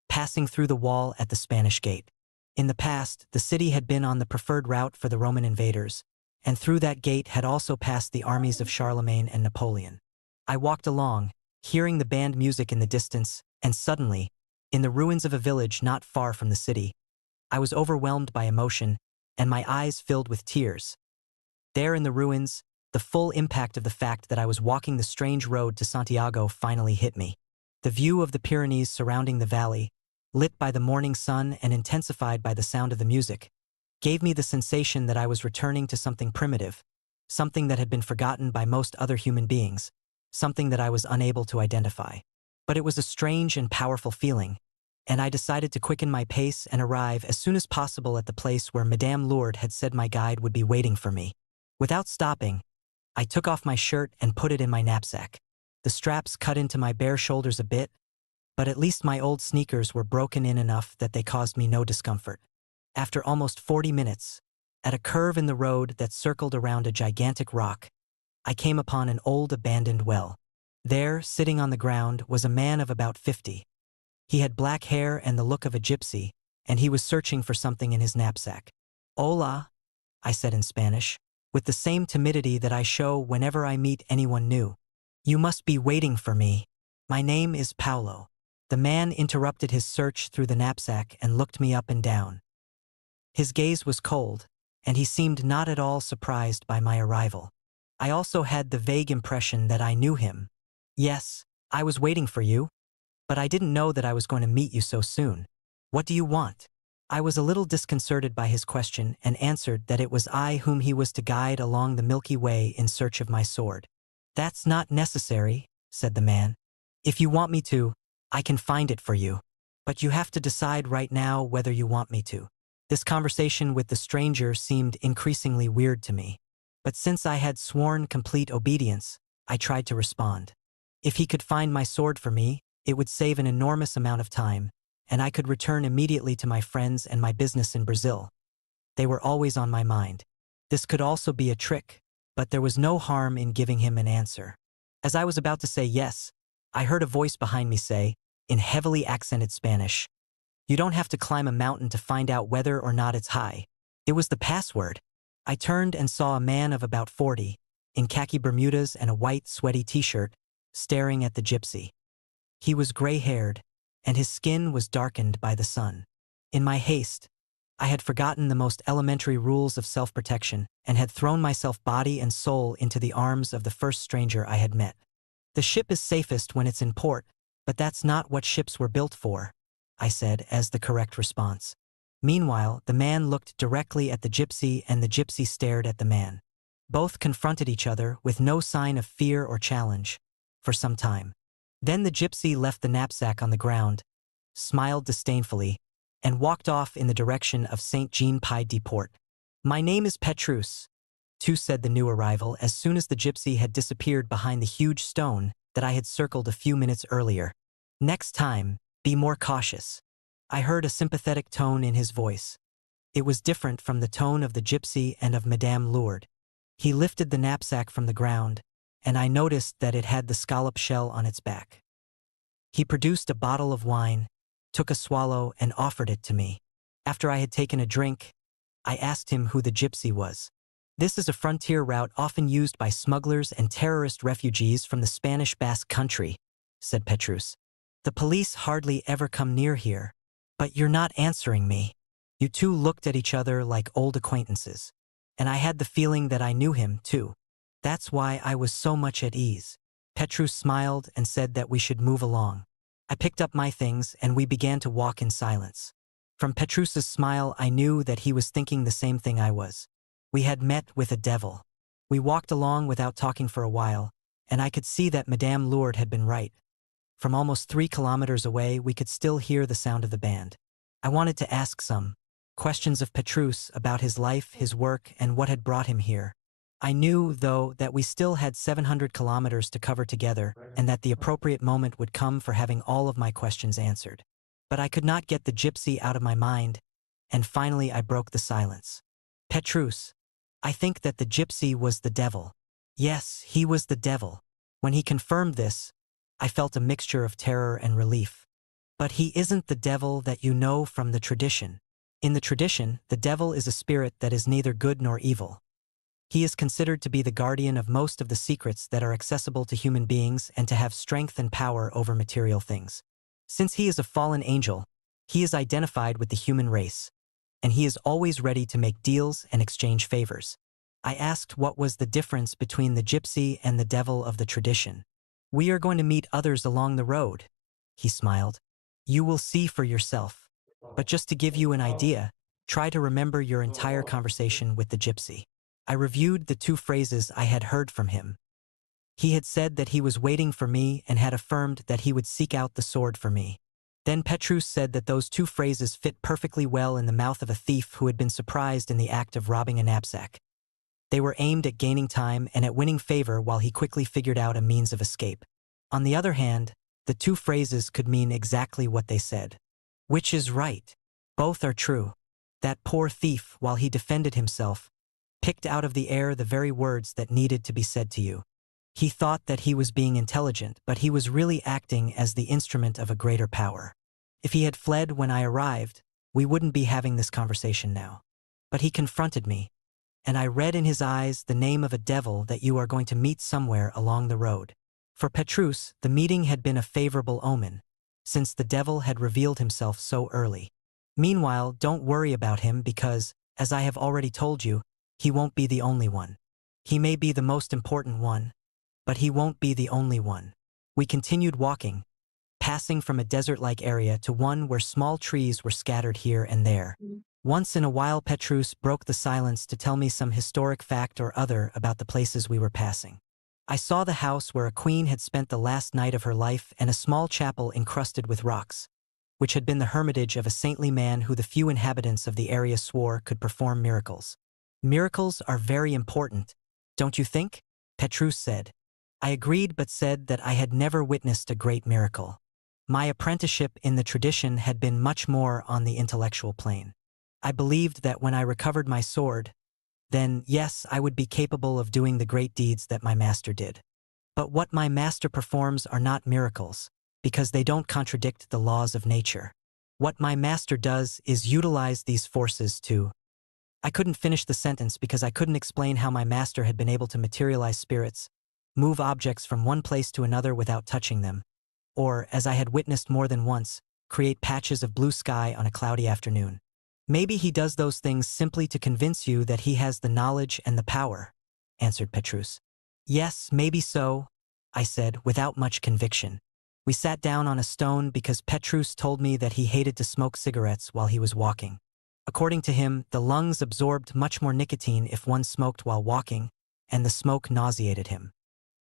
passing through the wall at the Spanish Gate. In the past, the city had been on the preferred route for the Roman invaders, and through that gate had also passed the armies of Charlemagne and Napoleon. I walked along, hearing the band music in the distance, and suddenly, in the ruins of a village not far from the city, I was overwhelmed by emotion, and my eyes filled with tears. There in the ruins, the full impact of the fact that I was walking the strange road to Santiago finally hit me. The view of the Pyrenees surrounding the valley, lit by the morning sun and intensified by the sound of the music, gave me the sensation that I was returning to something primitive, something that had been forgotten by most other human beings, something that I was unable to identify. But it was a strange and powerful feeling, and I decided to quicken my pace and arrive as soon as possible at the place where Madame Lourdes had said my guide would be waiting for me. Without stopping, I took off my shirt and put it in my knapsack. The straps cut into my bare shoulders a bit, but at least my old sneakers were broken in enough that they caused me no discomfort. After almost 40 minutes, at a curve in the road that circled around a gigantic rock, I came upon an old abandoned well. There, sitting on the ground, was a man of about 50. He had black hair and the look of a gypsy, and he was searching for something in his knapsack. "Hola," I said in Spanish, with the same timidity that I show whenever I meet anyone new. "You must be waiting for me. My name is Paulo." The man interrupted his search through the knapsack and looked me up and down. His gaze was cold, and he seemed not at all surprised by my arrival. I also had the vague impression that I knew him. "Yes, I was waiting for you, but I didn't know that I was going to meet you so soon. What do you want?" I was a little disconcerted by his question and answered that it was I whom he was to guide along the Milky Way in search of my sword. "That's not necessary," said the man. "If you want me to, I can find it for you, but you have to decide right now whether you want me to." This conversation with the stranger seemed increasingly weird to me, but since I had sworn complete obedience, I tried to respond. If he could find my sword for me, it would save an enormous amount of time, and I could return immediately to my friends and my business in Brazil. They were always on my mind. This could also be a trick, but there was no harm in giving him an answer. As I was about to say yes, I heard a voice behind me say, in heavily accented Spanish, "You don't have to climb a mountain to find out whether or not it's high." It was the password. I turned and saw a man of about 40, in khaki Bermudas and a white, sweaty t-shirt, staring at the gypsy. He was gray-haired, and his skin was darkened by the sun. In my haste, I had forgotten the most elementary rules of self-protection and had thrown myself body and soul into the arms of the first stranger I had met. "The ship is safest when it's in port, but that's not what ships were built for," I said as the correct response. Meanwhile, the man looked directly at the gypsy and the gypsy stared at the man. Both confronted each other with no sign of fear or challenge for some time. Then the gypsy left the knapsack on the ground, smiled disdainfully, and walked off in the direction of St. Jean-Pied-de-Port. "My name is Petrus," said the new arrival as soon as the gypsy had disappeared behind the huge stone that I had circled a few minutes earlier. "Next time, be more cautious." I heard a sympathetic tone in his voice. It was different from the tone of the gypsy and of Madame Lourdes. He lifted the knapsack from the ground, and I noticed that it had the scallop shell on its back. He produced a bottle of wine, took a swallow, and offered it to me. After I had taken a drink, I asked him who the gypsy was. This is a frontier route often used by smugglers and terrorist refugees from the Spanish Basque Country, said Petrus. The police hardly ever come near here. But you're not answering me. You two looked at each other like old acquaintances. And I had the feeling that I knew him, too. That's why I was so much at ease. Petrus smiled and said that we should move along. I picked up my things and we began to walk in silence. From Petrus's smile, I knew that he was thinking the same thing I was. We had met with a devil. We walked along without talking for a while, and I could see that Madame Lourdes had been right. From almost 3 kilometers away, we could still hear the sound of the band. I wanted to ask some questions of Petrus about his life, his work, and what had brought him here. I knew, though, that we still had 700 kilometers to cover together, and that the appropriate moment would come for having all of my questions answered. But I could not get the gypsy out of my mind, and finally I broke the silence. Petrus, I think that the gypsy was the devil. Yes, he was the devil. When he confirmed this, I felt a mixture of terror and relief. But he isn't the devil that you know from the tradition. In the tradition, the devil is a spirit that is neither good nor evil. He is considered to be the guardian of most of the secrets that are accessible to human beings and to have strength and power over material things. Since he is a fallen angel, he is identified with the human race, and he is always ready to make deals and exchange favors. I asked what was the difference between the gypsy and the devil of the tradition. We are going to meet others along the road, he smiled. You will see for yourself. But just to give you an idea, try to remember your entire conversation with the gypsy. I reviewed the 2 phrases I had heard from him. He had said that he was waiting for me and had affirmed that he would seek out the sword for me. Then Petrus said that those 2 phrases fit perfectly well in the mouth of a thief who had been surprised in the act of robbing a knapsack. They were aimed at gaining time and at winning favor while he quickly figured out a means of escape. On the other hand, the 2 phrases could mean exactly what they said. Which is right? Both are true. That poor thief, while he defended himself, picked out of the air the very words that needed to be said to you. He thought that he was being intelligent, but he was really acting as the instrument of a greater power. If he had fled when I arrived, we wouldn't be having this conversation now. But he confronted me, and I read in his eyes the name of a devil that you are going to meet somewhere along the road. For Petrus, the meeting had been a favorable omen, since the devil had revealed himself so early. Meanwhile, don't worry about him because, as I have already told you, he won't be the only one. He may be the most important one, but he won't be the only one. We continued walking, passing from a desert-like area to one where small trees were scattered here and there. Once in a while, Petrus broke the silence to tell me some historic fact or other about the places we were passing. I saw the house where a queen had spent the last night of her life and a small chapel encrusted with rocks, which had been the hermitage of a saintly man who the few inhabitants of the area swore could perform miracles. Miracles are very important, don't you think? Petrus said. I agreed but said that I had never witnessed a great miracle. My apprenticeship in the tradition had been much more on the intellectual plane. I believed that when I recovered my sword, then, yes, I would be capable of doing the great deeds that my master did. But what my master performs are not miracles, because they don't contradict the laws of nature. What my master does is utilize these forces to... I couldn't finish the sentence because I couldn't explain how my master had been able to materialize spirits, move objects from one place to another without touching them, or, as I had witnessed more than once, create patches of blue sky on a cloudy afternoon. Maybe he does those things simply to convince you that he has the knowledge and the power, answered Petrus. Yes, maybe so, I said, without much conviction. We sat down on a stone because Petrus told me that he hated to smoke cigarettes while he was walking. According to him, the lungs absorbed much more nicotine if one smoked while walking, and the smoke nauseated him.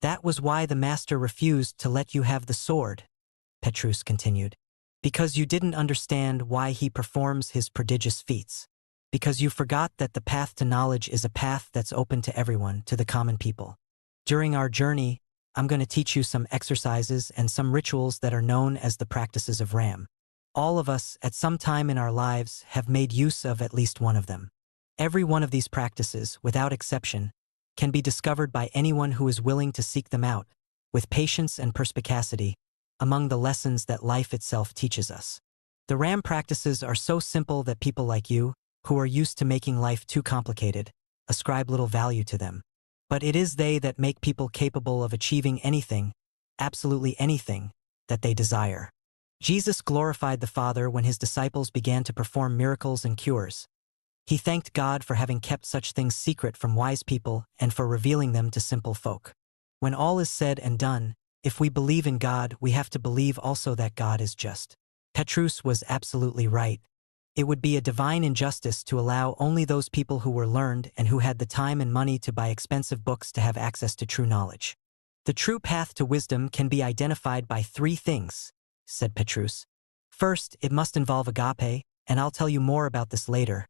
That was why the master refused to let you have the sword, Petrus continued. Because you didn't understand why he performs his prodigious feats. Because you forgot that the path to knowledge is a path that's open to everyone, to the common people. During our journey, I'm going to teach you some exercises and some rituals that are known as the practices of Ram. All of us, at some time in our lives, have made use of at least one of them. Every one of these practices, without exception, can be discovered by anyone who is willing to seek them out, with patience and perspicacity, among the lessons that life itself teaches us. The RAM practices are so simple that people like you, who are used to making life too complicated, ascribe little value to them. But it is they that make people capable of achieving anything, absolutely anything, that they desire. Jesus glorified the Father when his disciples began to perform miracles and cures. He thanked God for having kept such things secret from wise people and for revealing them to simple folk. When all is said and done, if we believe in God, we have to believe also that God is just. Petrus was absolutely right. It would be a divine injustice to allow only those people who were learned and who had the time and money to buy expensive books to have access to true knowledge. The true path to wisdom can be identified by 3 things, said Petrus. First, it must involve agape, and I'll tell you more about this later.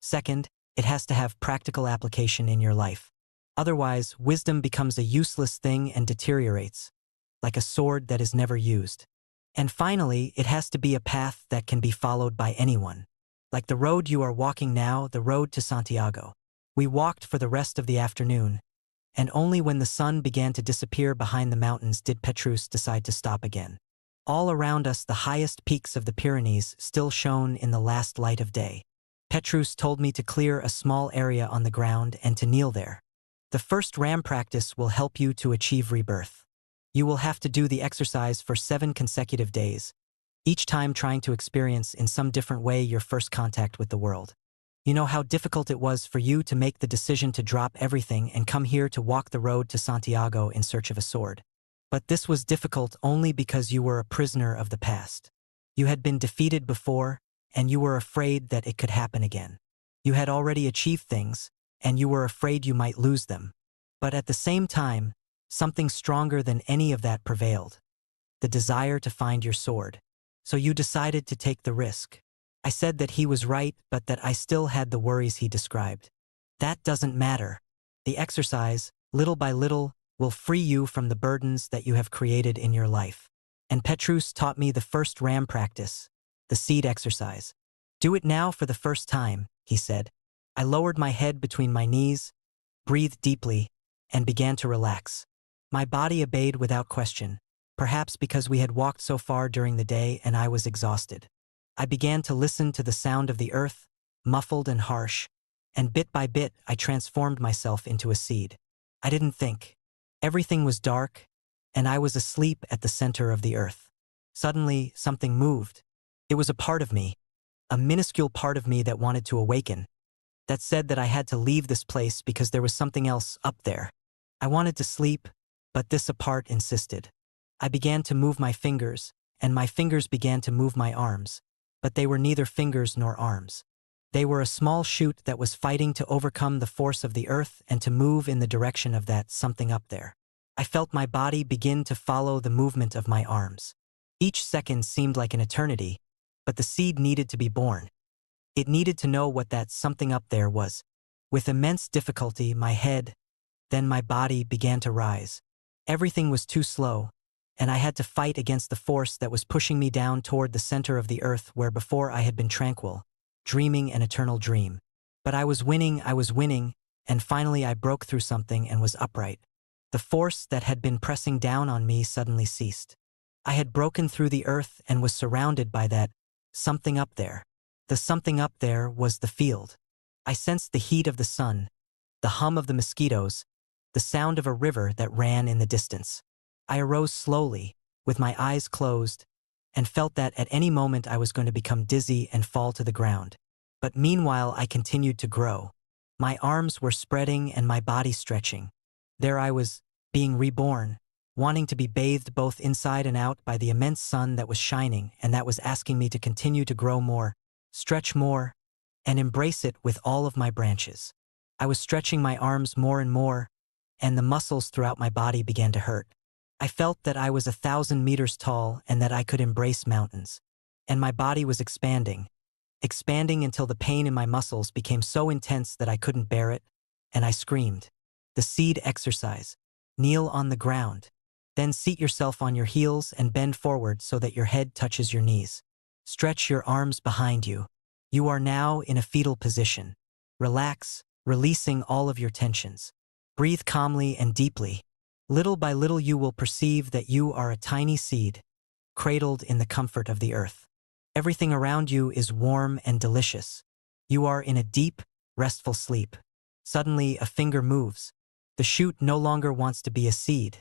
Second, it has to have practical application in your life. Otherwise, wisdom becomes a useless thing and deteriorates, like a sword that is never used. And finally, it has to be a path that can be followed by anyone. Like the road you are walking now, the road to Santiago. We walked for the rest of the afternoon, and only when the sun began to disappear behind the mountains did Petrus decide to stop again. All around us, the highest peaks of the Pyrenees still shone in the last light of day. Petrus told me to clear a small area on the ground and to kneel there. The first RAM practice will help you to achieve rebirth. You will have to do the exercise for 7 consecutive days, each time trying to experience in some different way your first contact with the world. You know how difficult it was for you to make the decision to drop everything and come here to walk the road to Santiago in search of a sword. But this was difficult only because you were a prisoner of the past. You had been defeated before, and you were afraid that it could happen again. You had already achieved things, and you were afraid you might lose them. But at the same time, something stronger than any of that prevailed. The desire to find your sword. So you decided to take the risk. I said that he was right, but that I still had the worries he described. That doesn't matter. The exercise, little by little, will free you from the burdens that you have created in your life. And Petrus taught me the first RAM practice, the seed exercise. Do it now for the first time, he said. I lowered my head between my knees, breathed deeply, and began to relax. My body obeyed without question, perhaps because we had walked so far during the day and I was exhausted. I began to listen to the sound of the earth, muffled and harsh, and bit by bit I transformed myself into a seed. I didn't think. Everything was dark, and I was asleep at the center of the earth. Suddenly, something moved. It was a part of me, a minuscule part of me that wanted to awaken, that said that I had to leave this place because there was something else up there. I wanted to sleep, but this part insisted. I began to move my fingers, and my fingers began to move my arms, but they were neither fingers nor arms. They were a small shoot that was fighting to overcome the force of the earth and to move in the direction of that something up there. I felt my body begin to follow the movement of my arms. Each second seemed like an eternity, but the seed needed to be born. It needed to know what that something up there was. With immense difficulty, my head, then my body began to rise. Everything was too slow, and I had to fight against the force that was pushing me down toward the center of the earth where before I had been tranquil, dreaming an eternal dream. But I was winning, and finally I broke through something and was upright. The force that had been pressing down on me suddenly ceased. I had broken through the earth and was surrounded by that something up there. The something up there was the field. I sensed the heat of the sun, the hum of the mosquitoes, the sound of a river that ran in the distance. I arose slowly, with my eyes closed, and felt that at any moment I was going to become dizzy and fall to the ground. But meanwhile I continued to grow. My arms were spreading and my body stretching. There I was, being reborn, wanting to be bathed both inside and out by the immense sun that was shining and that was asking me to continue to grow more, stretch more, and embrace it with all of my branches. I was stretching my arms more and more, and the muscles throughout my body began to hurt. I felt that I was 1,000 meters tall and that I could embrace mountains. And my body was expanding until the pain in my muscles became so intense that I couldn't bear it, and I screamed. The seed exercise. Kneel on the ground. Then seat yourself on your heels and bend forward so that your head touches your knees. Stretch your arms behind you. You are now in a fetal position. Relax, releasing all of your tensions. Breathe calmly and deeply. Little by little you will perceive that you are a tiny seed, cradled in the comfort of the earth. Everything around you is warm and delicious. You are in a deep, restful sleep. Suddenly, a finger moves. The shoot no longer wants to be a seed.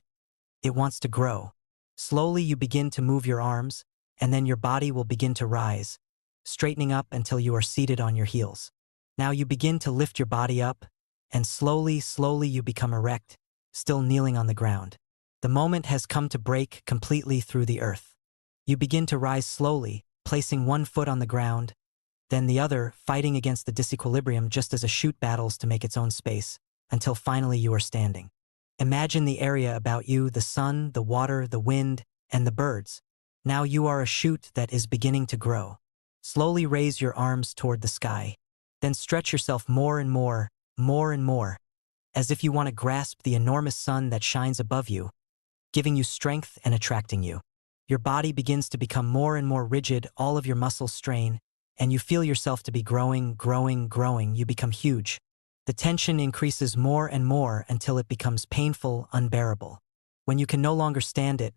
It wants to grow. Slowly, you begin to move your arms, and then your body will begin to rise, straightening up until you are seated on your heels. Now you begin to lift your body up, and slowly, slowly you become erect, still kneeling on the ground. The moment has come to break completely through the earth. You begin to rise slowly, placing one foot on the ground, then the other, fighting against the disequilibrium just as a shoot battles to make its own space, until finally you are standing. Imagine the area about you, the sun, the water, the wind, and the birds. Now you are a shoot that is beginning to grow. Slowly raise your arms toward the sky. Then stretch yourself more and more, as if you want to grasp the enormous sun that shines above you, giving you strength and attracting you. Your body begins to become more and more rigid, all of your muscles strain, and you feel yourself to be growing. You become huge. The tension increases more and more until it becomes painful, unbearable. When you can no longer stand it,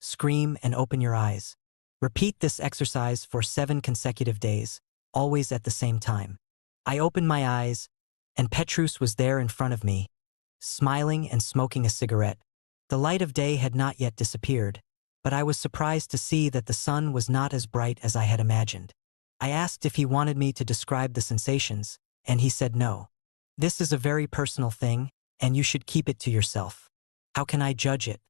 scream and open your eyes. Repeat this exercise for 7 consecutive days, always at the same time. I opened my eyes, and Petrus was there in front of me, smiling and smoking a cigarette. The light of day had not yet disappeared, but I was surprised to see that the sun was not as bright as I had imagined. I asked if he wanted me to describe the sensations, and he said no. This is a very personal thing, and you should keep it to yourself. How can I judge it?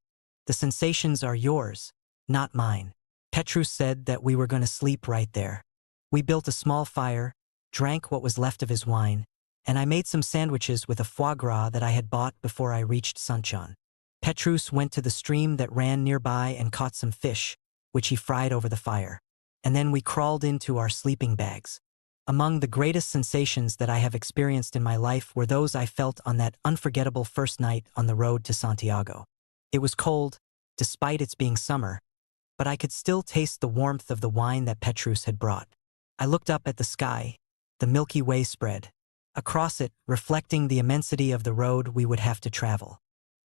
The sensations are yours, not mine. Petrus said that we were going to sleep right there. We built a small fire, drank what was left of his wine, and I made some sandwiches with a foie gras that I had bought before I reached Suncheon. Petrus went to the stream that ran nearby and caught some fish, which he fried over the fire. And then we crawled into our sleeping bags. Among the greatest sensations that I have experienced in my life were those I felt on that unforgettable first night on the road to Santiago. It was cold, despite its being summer, but I could still taste the warmth of the wine that Petrus had brought. I looked up at the sky. The Milky Way spread. Across it, reflecting the immensity of the road we would have to travel.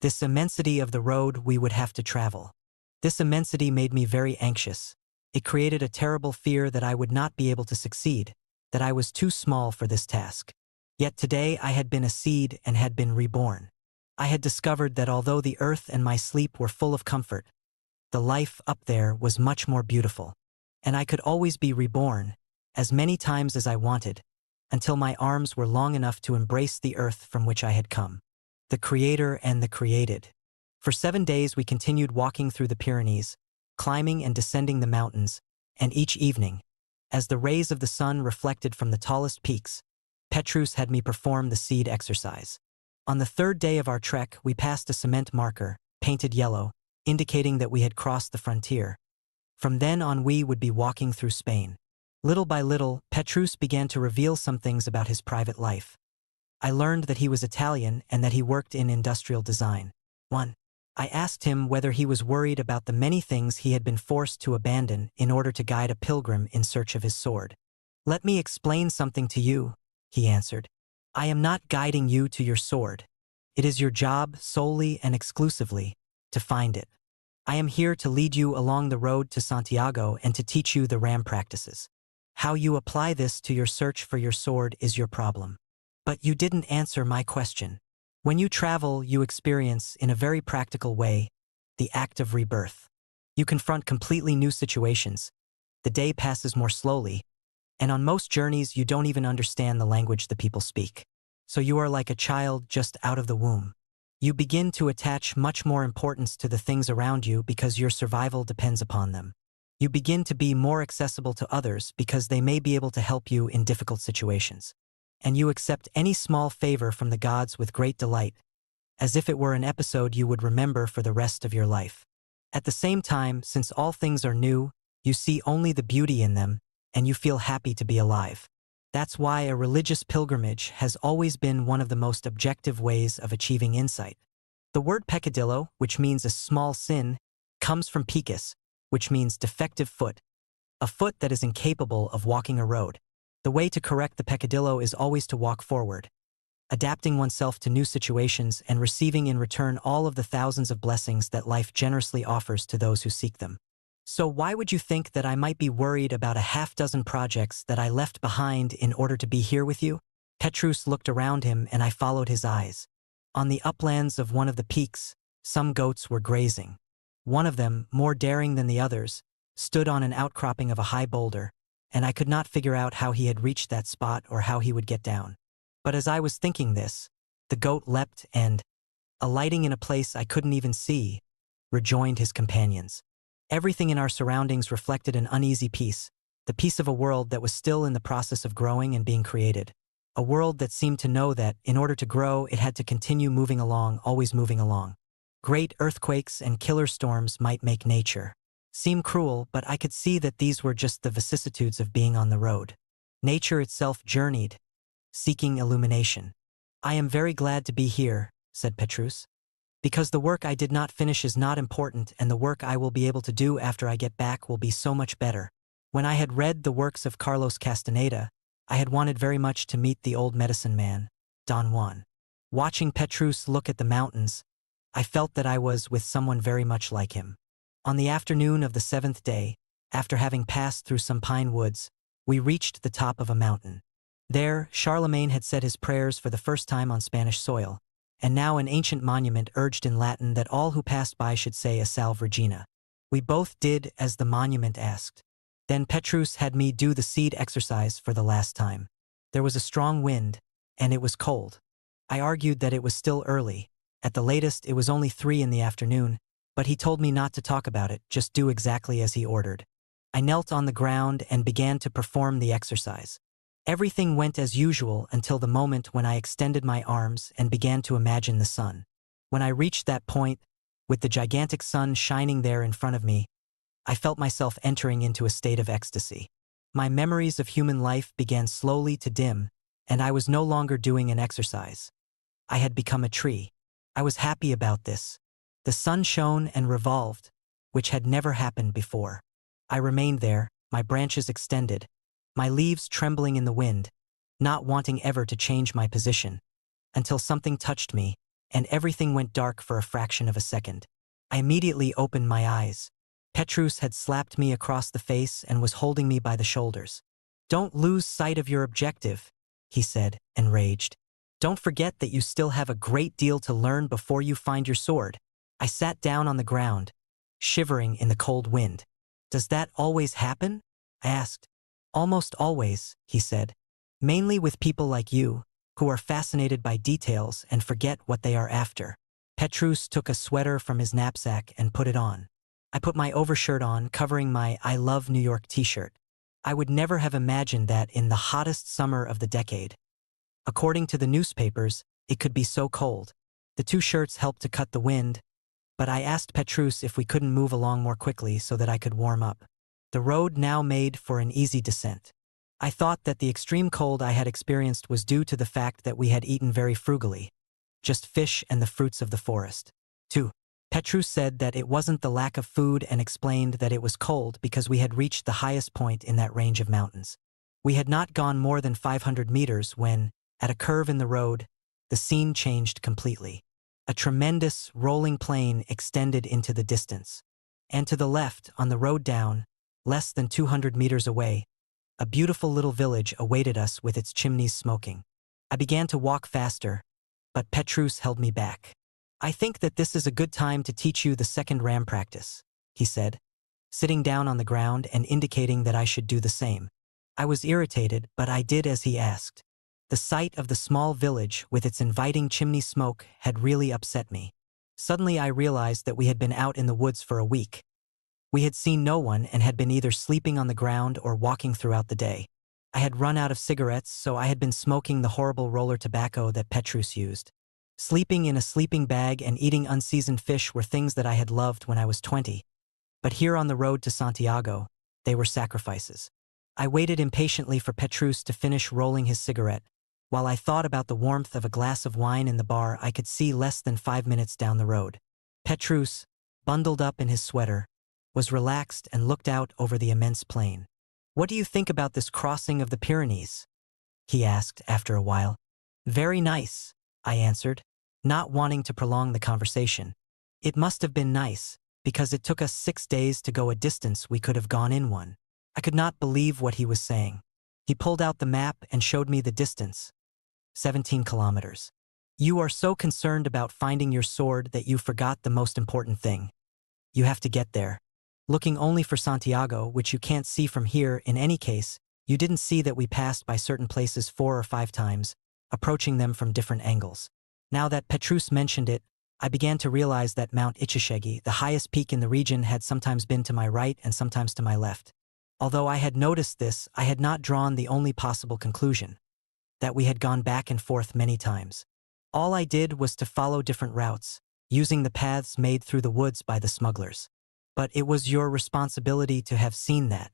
This immensity of the road we would have to travel. This immensity made me very anxious. It created a terrible fear that I would not be able to succeed, that I was too small for this task. Yet today I had been a seed and had been reborn. I had discovered that although the earth and my sleep were full of comfort, the life up there was much more beautiful. And I could always be reborn, as many times as I wanted, until my arms were long enough to embrace the earth from which I had come. The Creator and the created. For 7 days we continued walking through the Pyrenees, climbing and descending the mountains, and each evening, as the rays of the sun reflected from the tallest peaks, Petrus had me perform the seed exercise. On the 3rd day of our trek, we passed a cement marker, painted yellow, indicating that we had crossed the frontier. From then on we would be walking through Spain. Little by little, Petrus began to reveal some things about his private life. I learned that he was Italian and that he worked in industrial design. 1. I asked him whether he was worried about the many things he had been forced to abandon in order to guide a pilgrim in search of his sword. "Let me explain something to you," he answered. "I am not guiding you to your sword. It is your job solely and exclusively to find it. I am here to lead you along the road to Santiago and to teach you the ram practices. How you apply this to your search for your sword is your problem. But you didn't answer my question. When you travel, you experience, in a very practical way, the act of rebirth. You confront completely new situations. The day passes more slowly, and on most journeys you don't even understand the language the people speak. So you are like a child just out of the womb. You begin to attach much more importance to the things around you because your survival depends upon them. You begin to be more accessible to others because they may be able to help you in difficult situations. And you accept any small favor from the gods with great delight, as if it were an episode you would remember for the rest of your life. At the same time, since all things are new, you see only the beauty in them, and you feel happy to be alive. That's why a religious pilgrimage has always been one of the most objective ways of achieving insight. The word peccadillo, which means a small sin, comes from pecus, which means defective foot, a foot that is incapable of walking a road. The way to correct the peccadillo is always to walk forward, adapting oneself to new situations and receiving in return all of the thousands of blessings that life generously offers to those who seek them. So why would you think that I might be worried about a half-dozen projects that I left behind in order to be here with you? Petrus looked around him and I followed his eyes. On the uplands of one of the peaks, some goats were grazing. One of them, more daring than the others, stood on an outcropping of a high boulder, and I could not figure out how he had reached that spot or how he would get down. But as I was thinking this, the goat leapt and, alighting in a place I couldn't even see, rejoined his companions. Everything in our surroundings reflected an uneasy peace, the peace of a world that was still in the process of growing and being created. A world that seemed to know that, in order to grow, it had to continue moving along, always moving along. Great earthquakes and killer storms might make nature seem cruel, but I could see that these were just the vicissitudes of being on the road. Nature itself journeyed, seeking illumination. I am very glad to be here, said Petrus, because the work I did not finish is not important and the work I will be able to do after I get back will be so much better. When I had read the works of Carlos Castaneda, I had wanted very much to meet the old medicine man, Don Juan. Watching Petrus look at the mountains, I felt that I was with someone very much like him. On the afternoon of the 7th day, after having passed through some pine woods, we reached the top of a mountain. There, Charlemagne had said his prayers for the first time on Spanish soil, and now an ancient monument urged in Latin that all who passed by should say a Salve Regina. We both did as the monument asked. Then Petrus had me do the seed exercise for the last time. There was a strong wind, and it was cold. I argued that it was still early. At the latest, it was only 3 in the afternoon, but he told me not to talk about it, just do exactly as he ordered. I knelt on the ground and began to perform the exercise. Everything went as usual until the moment when I extended my arms and began to imagine the sun. When I reached that point, with the gigantic sun shining there in front of me, I felt myself entering into a state of ecstasy. My memories of human life began slowly to dim, and I was no longer doing an exercise. I had become a tree. I was happy about this. The sun shone and revolved, which had never happened before. I remained there, my branches extended, my leaves trembling in the wind, not wanting ever to change my position, until something touched me, and everything went dark for a fraction of a second. I immediately opened my eyes. Petrus had slapped me across the face and was holding me by the shoulders. "Don't lose sight of your objective," he said, enraged. "Don't forget that you still have a great deal to learn before you find your sword." I sat down on the ground, shivering in the cold wind. "Does that always happen?" I asked. "Almost always," he said. "Mainly with people like you, who are fascinated by details and forget what they are after." Petrus took a sweater from his knapsack and put it on. I put my overshirt on, covering my I Love New York t-shirt. I would never have imagined that in the hottest summer of the decade, according to the newspapers, it could be so cold. The 2 shirts helped to cut the wind, but I asked Petrus if we couldn't move along more quickly so that I could warm up. The road now made for an easy descent. I thought that the extreme cold I had experienced was due to the fact that we had eaten very frugally, just fish and the fruits of the forest. 2. Petrus said that it wasn't the lack of food and explained that it was cold because we had reached the highest point in that range of mountains. We had not gone more than 500 meters when, at a curve in the road, the scene changed completely. A tremendous, rolling plain extended into the distance. And to the left, on the road down, less than 200 meters away, a beautiful little village awaited us with its chimneys smoking. I began to walk faster, but Petrus held me back. "I think that this is a good time to teach you the second ram practice," he said, sitting down on the ground and indicating that I should do the same. I was irritated, but I did as he asked. The sight of the small village with its inviting chimney smoke had really upset me. Suddenly I realized that we had been out in the woods for a week. We had seen no one and had been either sleeping on the ground or walking throughout the day. I had run out of cigarettes, so I had been smoking the horrible roller tobacco that Petrus used. Sleeping in a sleeping bag and eating unseasoned fish were things that I had loved when I was 20. But here on the road to Santiago, they were sacrifices. I waited impatiently for Petrus to finish rolling his cigarette. While I thought about the warmth of a glass of wine in the bar, I could see less than 5 minutes down the road. Petrus, bundled up in his sweater, was relaxed and looked out over the immense plain. "What do you think about this crossing of the Pyrenees?" he asked after a while. "Very nice," I answered, not wanting to prolong the conversation. "It must have been nice. because it took us 6 days to go a distance we could have gone in one. I could not believe what he was saying. He pulled out the map and showed me the distance. 17 kilometers. You are so concerned about finding your sword that you forgot the most important thing. You have to get there. Looking only for Santiago, which you can't see from here in any case, you didn't see that we passed by certain places 4 or 5 times, approaching them from different angles. Now that Petrus mentioned it, I began to realize that Mount Ichishegi, the highest peak in the region, had sometimes been to my right and sometimes to my left. Although I had noticed this, I had not drawn the only possible conclusion, that we had gone back and forth many times. All I did was to follow different routes, using the paths made through the woods by the smugglers. But it was your responsibility to have seen that.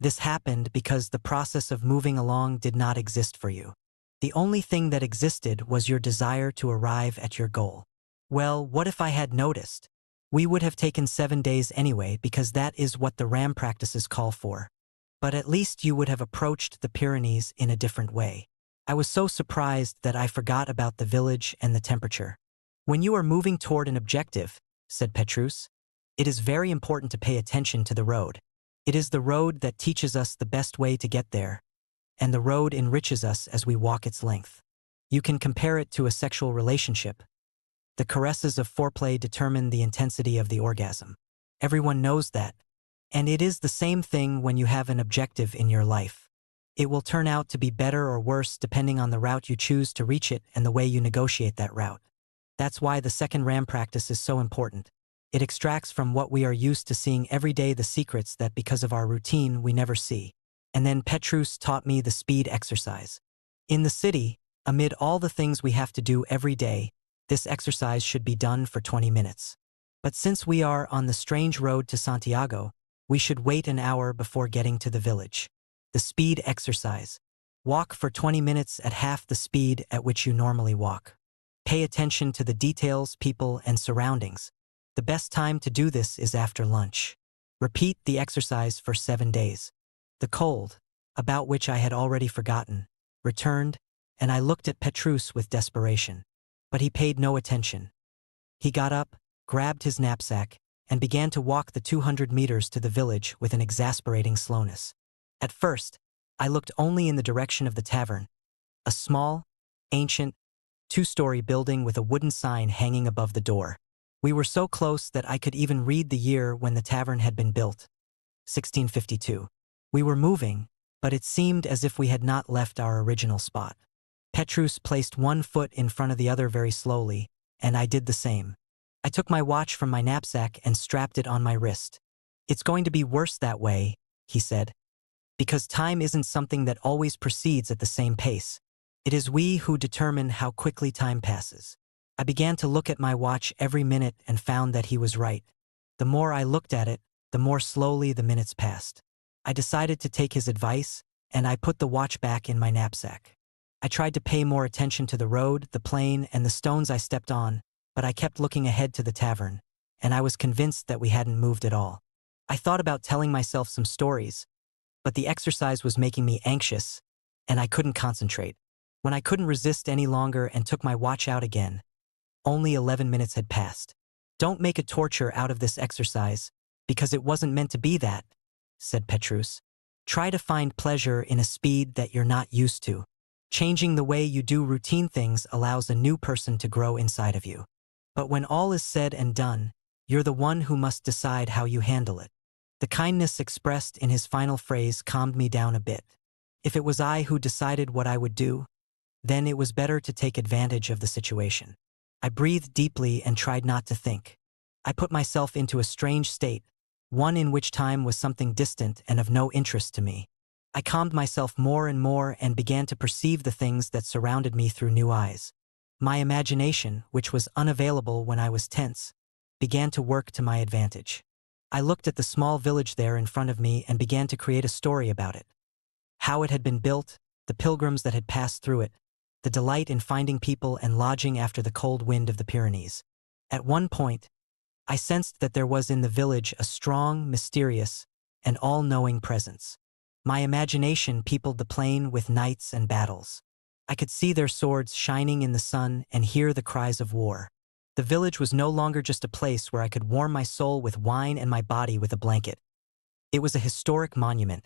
This happened because the process of moving along did not exist for you. The only thing that existed was your desire to arrive at your goal. Well, what if I had noticed? We would have taken 7 days anyway because that is what the RAM practices call for. But at least you would have approached the Pyrenees in a different way. I was so surprised that I forgot about the village and the temperature. When you are moving toward an objective, said Petrus, it is very important to pay attention to the road. It is the road that teaches us the best way to get there, and the road enriches us as we walk its length. You can compare it to a sexual relationship. The caresses of foreplay determine the intensity of the orgasm. Everyone knows that. And it is the same thing when you have an objective in your life. It will turn out to be better or worse depending on the route you choose to reach it and the way you negotiate that route. That's why the second RAM practice is so important. It extracts from what we are used to seeing every day the secrets that because of our routine we never see. And then Petrus taught me the speed exercise. In the city, amid all the things we have to do every day, this exercise should be done for 20 minutes. But since we are on the strange road to Santiago, we should wait an hour before getting to the village. The speed exercise. Walk for 20 minutes at half the speed at which you normally walk. Pay attention to the details, people, and surroundings. The best time to do this is after lunch. Repeat the exercise for 7 days. The cold, about which I had already forgotten, returned, and I looked at Petrus with desperation. But he paid no attention. He got up, grabbed his knapsack, and began to walk the 200 meters to the village with an exasperating slowness. At first, I looked only in the direction of the tavern, a small, ancient, 2-story building with a wooden sign hanging above the door. We were so close that I could even read the year when the tavern had been built. 1652. We were moving, but it seemed as if we had not left our original spot. Petrus placed one foot in front of the other very slowly, and I did the same. I took my watch from my knapsack and strapped it on my wrist. It's going to be worse that way, he said, because time isn't something that always proceeds at the same pace. It is we who determine how quickly time passes. I began to look at my watch every minute and found that he was right. The more I looked at it, the more slowly the minutes passed. I decided to take his advice, and I put the watch back in my knapsack. I tried to pay more attention to the road, the plain, and the stones I stepped on, but I kept looking ahead to the tavern, and I was convinced that we hadn't moved at all. I thought about telling myself some stories, but the exercise was making me anxious, and I couldn't concentrate. When I couldn't resist any longer and took my watch out again, only 11 minutes had passed. Don't make a torture out of this exercise, because it wasn't meant to be that, said Petrus. Try to find pleasure in a speed that you're not used to. Changing the way you do routine things allows a new person to grow inside of you. But when all is said and done, you're the one who must decide how you handle it. The kindness expressed in his final phrase calmed me down a bit. If it was I who decided what I would do, then it was better to take advantage of the situation. I breathed deeply and tried not to think. I put myself into a strange state, one in which time was something distant and of no interest to me. I calmed myself more and more and began to perceive the things that surrounded me through new eyes. My imagination, which was unavailable when I was tense, began to work to my advantage. I looked at the small village there in front of me and began to create a story about it. How it had been built, the pilgrims that had passed through it, the delight in finding people and lodging after the cold wind of the Pyrenees. At one point, I sensed that there was in the village a strong, mysterious, and all-knowing presence. My imagination peopled the plain with knights and battles. I could see their swords shining in the sun and hear the cries of war. The village was no longer just a place where I could warm my soul with wine and my body with a blanket. It was a historic monument,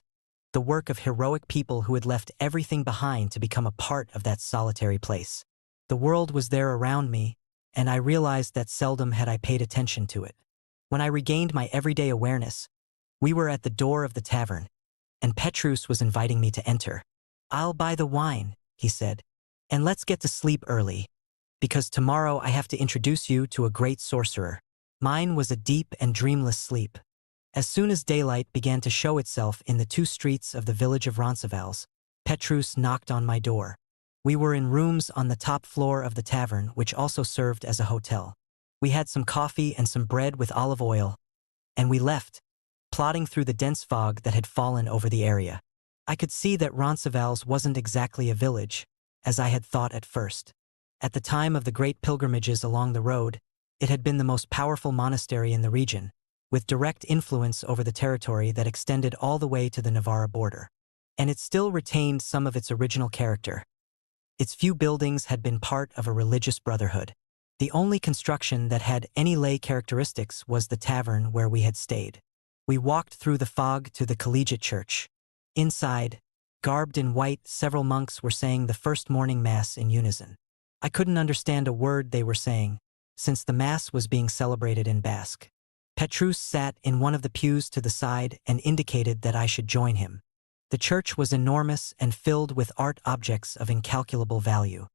the work of heroic people who had left everything behind to become a part of that solitary place. The world was there around me, and I realized that seldom had I paid attention to it. When I regained my everyday awareness, we were at the door of the tavern, and Petrus was inviting me to enter. "I'll buy the wine," he said, "and let's get to sleep early, because tomorrow I have to introduce you to a great sorcerer." Mine was a deep and dreamless sleep. As soon as daylight began to show itself in the 2 streets of the village of Roncesvalles, Petrus knocked on my door. We were in rooms on the top floor of the tavern, which also served as a hotel. We had some coffee and some bread with olive oil, and we left, plodding through the dense fog that had fallen over the area. I could see that Roncesvalles wasn't exactly a village, as I had thought at first. At the time of the great pilgrimages along the road, it had been the most powerful monastery in the region, with direct influence over the territory that extended all the way to the Navarra border. And it still retained some of its original character. Its few buildings had been part of a religious brotherhood. The only construction that had any lay characteristics was the tavern where we had stayed. We walked through the fog to the collegiate church. Inside, garbed in white, several monks were saying the first morning mass in unison. I couldn't understand a word they were saying, since the mass was being celebrated in Basque. Petrus sat in one of the pews to the side and indicated that I should join him. The church was enormous and filled with art objects of incalculable value.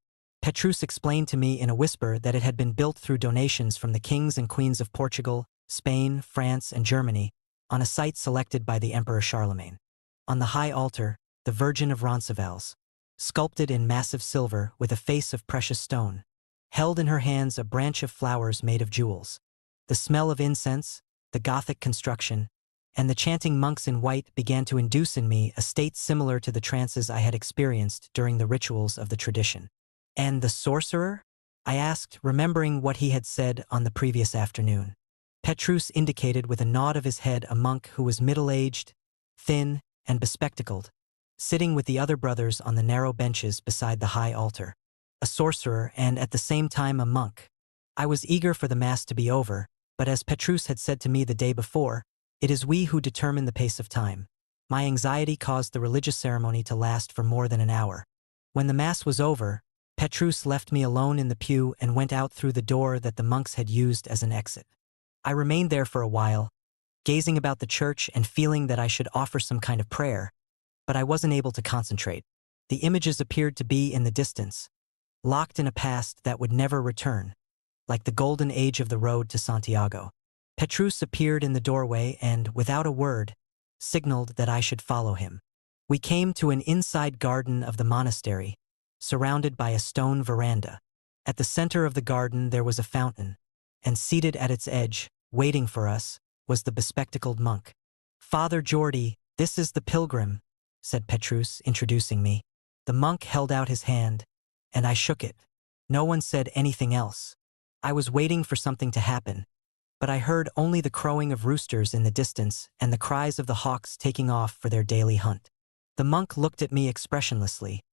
Petrus explained to me in a whisper that it had been built through donations from the kings and queens of Portugal, Spain, France, and Germany, on a site selected by the Emperor Charlemagne. On the high altar, the Virgin of Roncesvalles, sculpted in massive silver with a face of precious stone, held in her hands a branch of flowers made of jewels. The smell of incense, the Gothic construction, and the chanting monks in white began to induce in me a state similar to the trances I had experienced during the rituals of the tradition. "And the sorcerer?" I asked, remembering what he had said on the previous afternoon. Petrus indicated with a nod of his head a monk who was middle-aged, thin, and bespectacled, sitting with the other brothers on the narrow benches beside the high altar. A sorcerer and at the same time a monk. I was eager for the mass to be over, but as Petrus had said to me the day before, it is we who determine the pace of time. My anxiety caused the religious ceremony to last for more than an hour. When the mass was over, Petrus left me alone in the pew and went out through the door that the monks had used as an exit. I remained there for a while, gazing about the church and feeling that I should offer some kind of prayer, but I wasn't able to concentrate. The images appeared to be in the distance, locked in a past that would never return, like the golden age of the road to Santiago. Petrus appeared in the doorway and, without a word, signaled that I should follow him. We came to an inside garden of the monastery, surrounded by a stone veranda. At the center of the garden there was a fountain, and seated at its edge, waiting for us, was the bespectacled monk. "Father Jordi, this is the pilgrim," said Petrus, introducing me. The monk held out his hand, and I shook it. No one said anything else. I was waiting for something to happen, but I heard only the crowing of roosters in the distance and the cries of the hawks taking off for their daily hunt. The monk looked at me expressionlessly,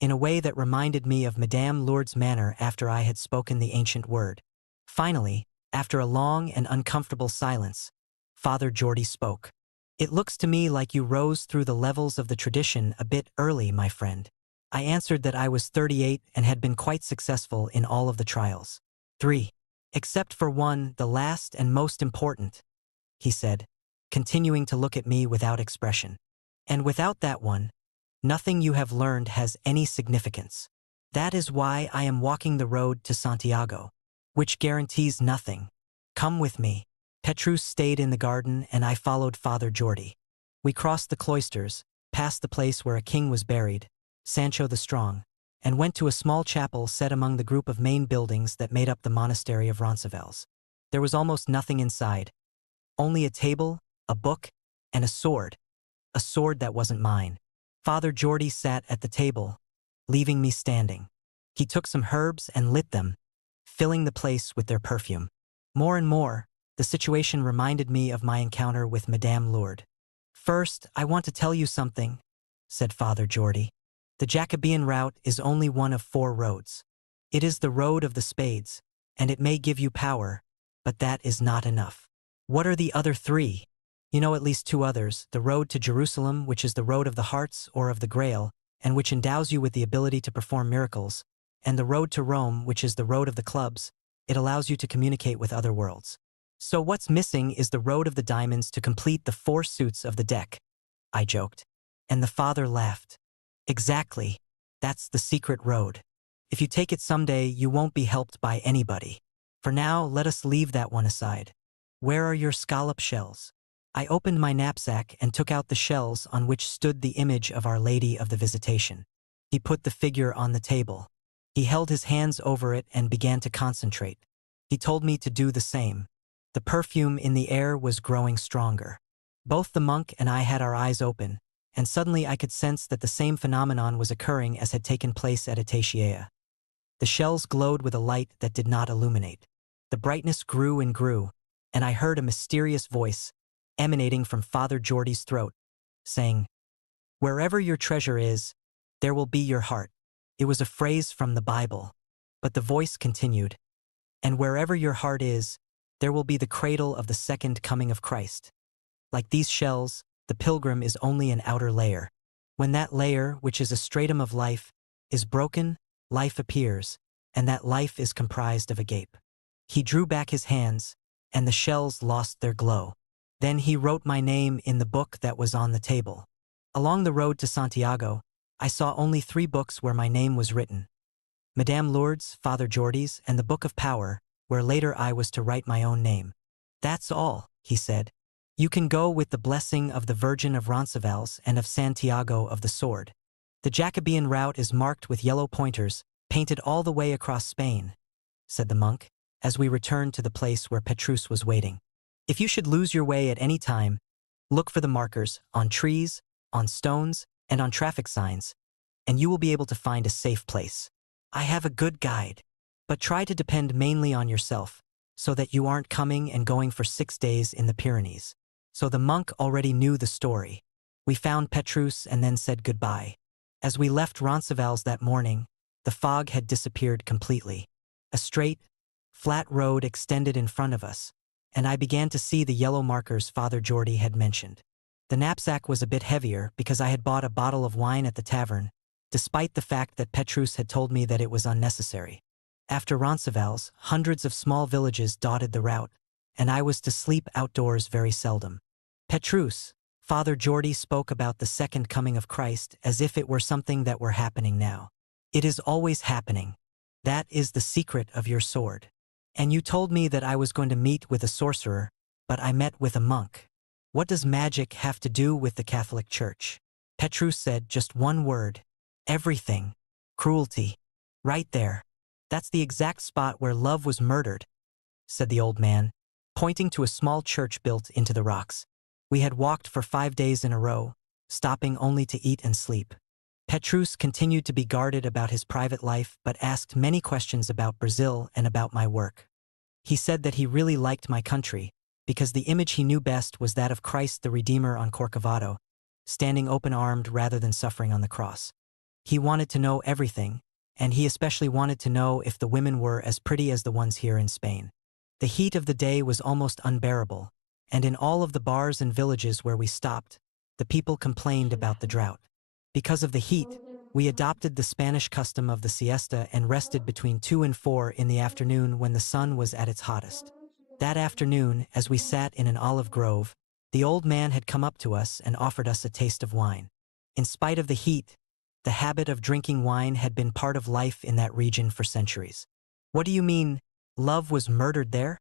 in a way that reminded me of Madame Lourdes' manner after I had spoken the ancient word. Finally, after a long and uncomfortable silence, Father Jordi spoke. "It looks to me like you rose through the levels of the tradition a bit early, my friend." I answered that I was 38 and had been quite successful in all of the trials. 3. Except for one, the last and most important, he said, continuing to look at me without expression. "And without that one, nothing you have learned has any significance. That is why I am walking the road to Santiago, which guarantees nothing. Come with me." Petrus stayed in the garden and I followed Father Jordi. We crossed the cloisters, passed the place where a king was buried, Sancho the Strong, and went to a small chapel set among the group of main buildings that made up the monastery of Roncesvalles. There was almost nothing inside. Only a table, a book, and a sword that wasn't mine. Father Jordi sat at the table, leaving me standing. He took some herbs and lit them, filling the place with their perfume. More and more, the situation reminded me of my encounter with Madame Lourdes. "First, I want to tell you something," said Father Jordi. "The Jacobean route is only one of 4 roads. It is the road of the spades, and it may give you power, but that is not enough. What are the other three? You know at least two others, the road to Jerusalem, which is the road of the hearts or of the Grail, and which endows you with the ability to perform miracles, and the road to Rome, which is the road of the clubs. It allows you to communicate with other worlds. So what's missing is the road of the diamonds to complete the 4 suits of the deck, I joked. And the father laughed. Exactly. That's the secret road. If you take it someday, you won't be helped by anybody. For now, let us leave that one aside. Where are your scallop shells? I opened my knapsack and took out the shells on which stood the image of Our Lady of the Visitation. He put the figure on the table. He held his hands over it and began to concentrate. He told me to do the same. The perfume in the air was growing stronger. Both the monk and I had our eyes open, and suddenly I could sense that the same phenomenon was occurring as had taken place at Atashiea. The shells glowed with a light that did not illuminate. The brightness grew and grew, and I heard a mysterious voice emanating from Father Geordie's throat, saying, "Wherever your treasure is, there will be your heart." It was a phrase from the Bible, but the voice continued, "And wherever your heart is, there will be the cradle of the second coming of Christ." Like these shells, the pilgrim is only an outer layer. When that layer, which is a stratum of life, is broken, life appears, and that life is comprised of a gape. He drew back his hands, and the shells lost their glow. Then he wrote my name in the book that was on the table. Along the road to Santiago, I saw only 3 books where my name was written. Madame Lourdes, Father Geordie's, and the Book of Power, where later I was to write my own name. "That's all," he said. "You can go with the blessing of the Virgin of Roncesvalles and of Santiago of the Sword. The Jacobean route is marked with yellow pointers, painted all the way across Spain," said the monk, as we returned to the place where Petrus was waiting. "If you should lose your way at any time, look for the markers on trees, on stones, and on traffic signs, and you will be able to find a safe place. I have a good guide, but try to depend mainly on yourself, so that you aren't coming and going for 6 days in the Pyrenees." So the monk already knew the story. We found Petrus and then said goodbye. As we left Roncesvalles that morning, the fog had disappeared completely. A straight, flat road extended in front of us, and I began to see the yellow markers Father Geordie had mentioned. The knapsack was a bit heavier because I had bought a bottle of wine at the tavern, despite the fact that Petrus had told me that it was unnecessary. After Roncesvalles, hundreds of small villages dotted the route, and I was to sleep outdoors very seldom. Petrus, Father Geordie spoke about the second coming of Christ as if it were something that were happening now. "It is always happening. That is the secret of your sword. And you told me that I was going to meet with a sorcerer, but I met with a monk. What does magic have to do with the Catholic Church?" Petrus said just one word: "Everything. Cruelty. Right there. That's the exact spot where love was murdered," said the old man, pointing to a small church built into the rocks. We had walked for 5 days in a row, stopping only to eat and sleep. Petrus continued to be guarded about his private life but asked many questions about Brazil and about my work. He said that he really liked my country, because the image he knew best was that of Christ the Redeemer on Corcovado, standing open-armed rather than suffering on the cross. He wanted to know everything, and he especially wanted to know if the women were as pretty as the ones here in Spain. The heat of the day was almost unbearable, and in all of the bars and villages where we stopped, the people complained about the drought. Because of the heat, we adopted the Spanish custom of the siesta and rested between 2 and 4 in the afternoon when the sun was at its hottest. That afternoon, as we sat in an olive grove, the old man had come up to us and offered us a taste of wine. In spite of the heat, the habit of drinking wine had been part of life in that region for centuries. "What do you mean, love was murdered there?"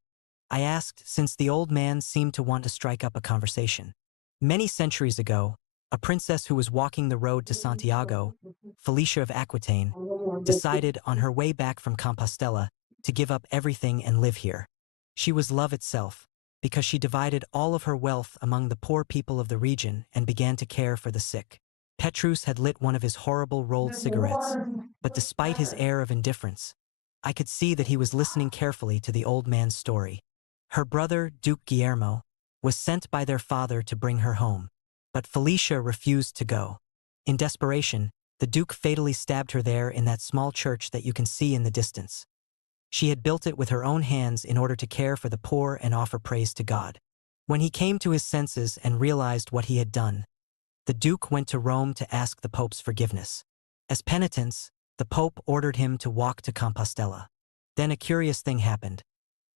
I asked, since the old man seemed to want to strike up a conversation. Many centuries ago, a princess who was walking the road to Santiago, Felicia of Aquitaine, decided on her way back from Compostela to give up everything and live here. She was love itself, because she divided all of her wealth among the poor people of the region and began to care for the sick. Petrus had lit one of his horrible rolled cigarettes, but despite his air of indifference, I could see that he was listening carefully to the old man's story. Her brother, Duke Guillermo, was sent by their father to bring her home, but Felicia refused to go. In desperation, the Duke fatally stabbed her there in that small church that you can see in the distance. She had built it with her own hands in order to care for the poor and offer praise to God. When he came to his senses and realized what he had done, the Duke went to Rome to ask the Pope's forgiveness. As penitence, the Pope ordered him to walk to Compostela. Then a curious thing happened.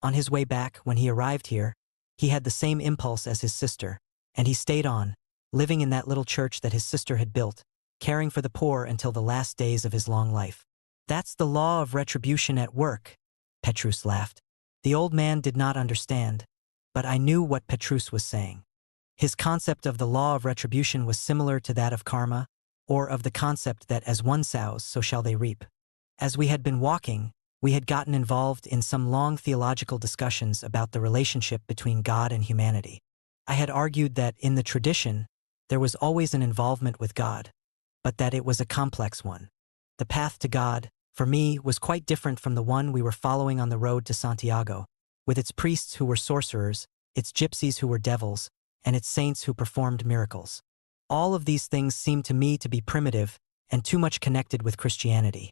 On his way back, when he arrived here, he had the same impulse as his sister, and he stayed on, living in that little church that his sister had built, caring for the poor until the last days of his long life. That's the law of retribution at work, Petrus laughed. The old man did not understand, but I knew what Petrus was saying. His concept of the law of retribution was similar to that of karma, or of the concept that as one sows, so shall they reap. As we had been walking, we had gotten involved in some long theological discussions about the relationship between God and humanity. I had argued that, in the tradition, there was always an involvement with God, but that it was a complex one. The path to God, for me, was quite different from the one we were following on the road to Santiago, with its priests who were sorcerers, its gypsies who were devils, and its saints who performed miracles. All of these things seemed to me to be primitive and too much connected with Christianity.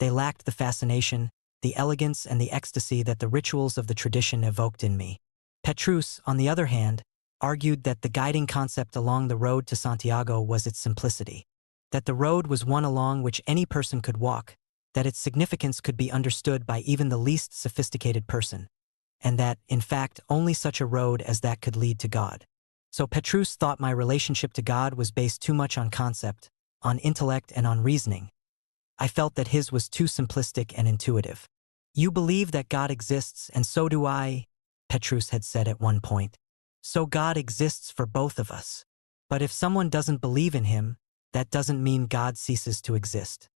They lacked the fascination, the elegance, and the ecstasy that the rituals of the tradition evoked in me. Petrus, on the other hand, argued that the guiding concept along the road to Santiago was its simplicity, that the road was one along which any person could walk, that its significance could be understood by even the least sophisticated person, and that, in fact, only such a road as that could lead to God. So Petrus thought my relationship to God was based too much on concept, on intellect, and on reasoning. I felt that his was too simplistic and intuitive. You believe that God exists, and so do I, Petrus had said at one point. So God exists for both of us. But if someone doesn't believe in him, that doesn't mean God ceases to exist.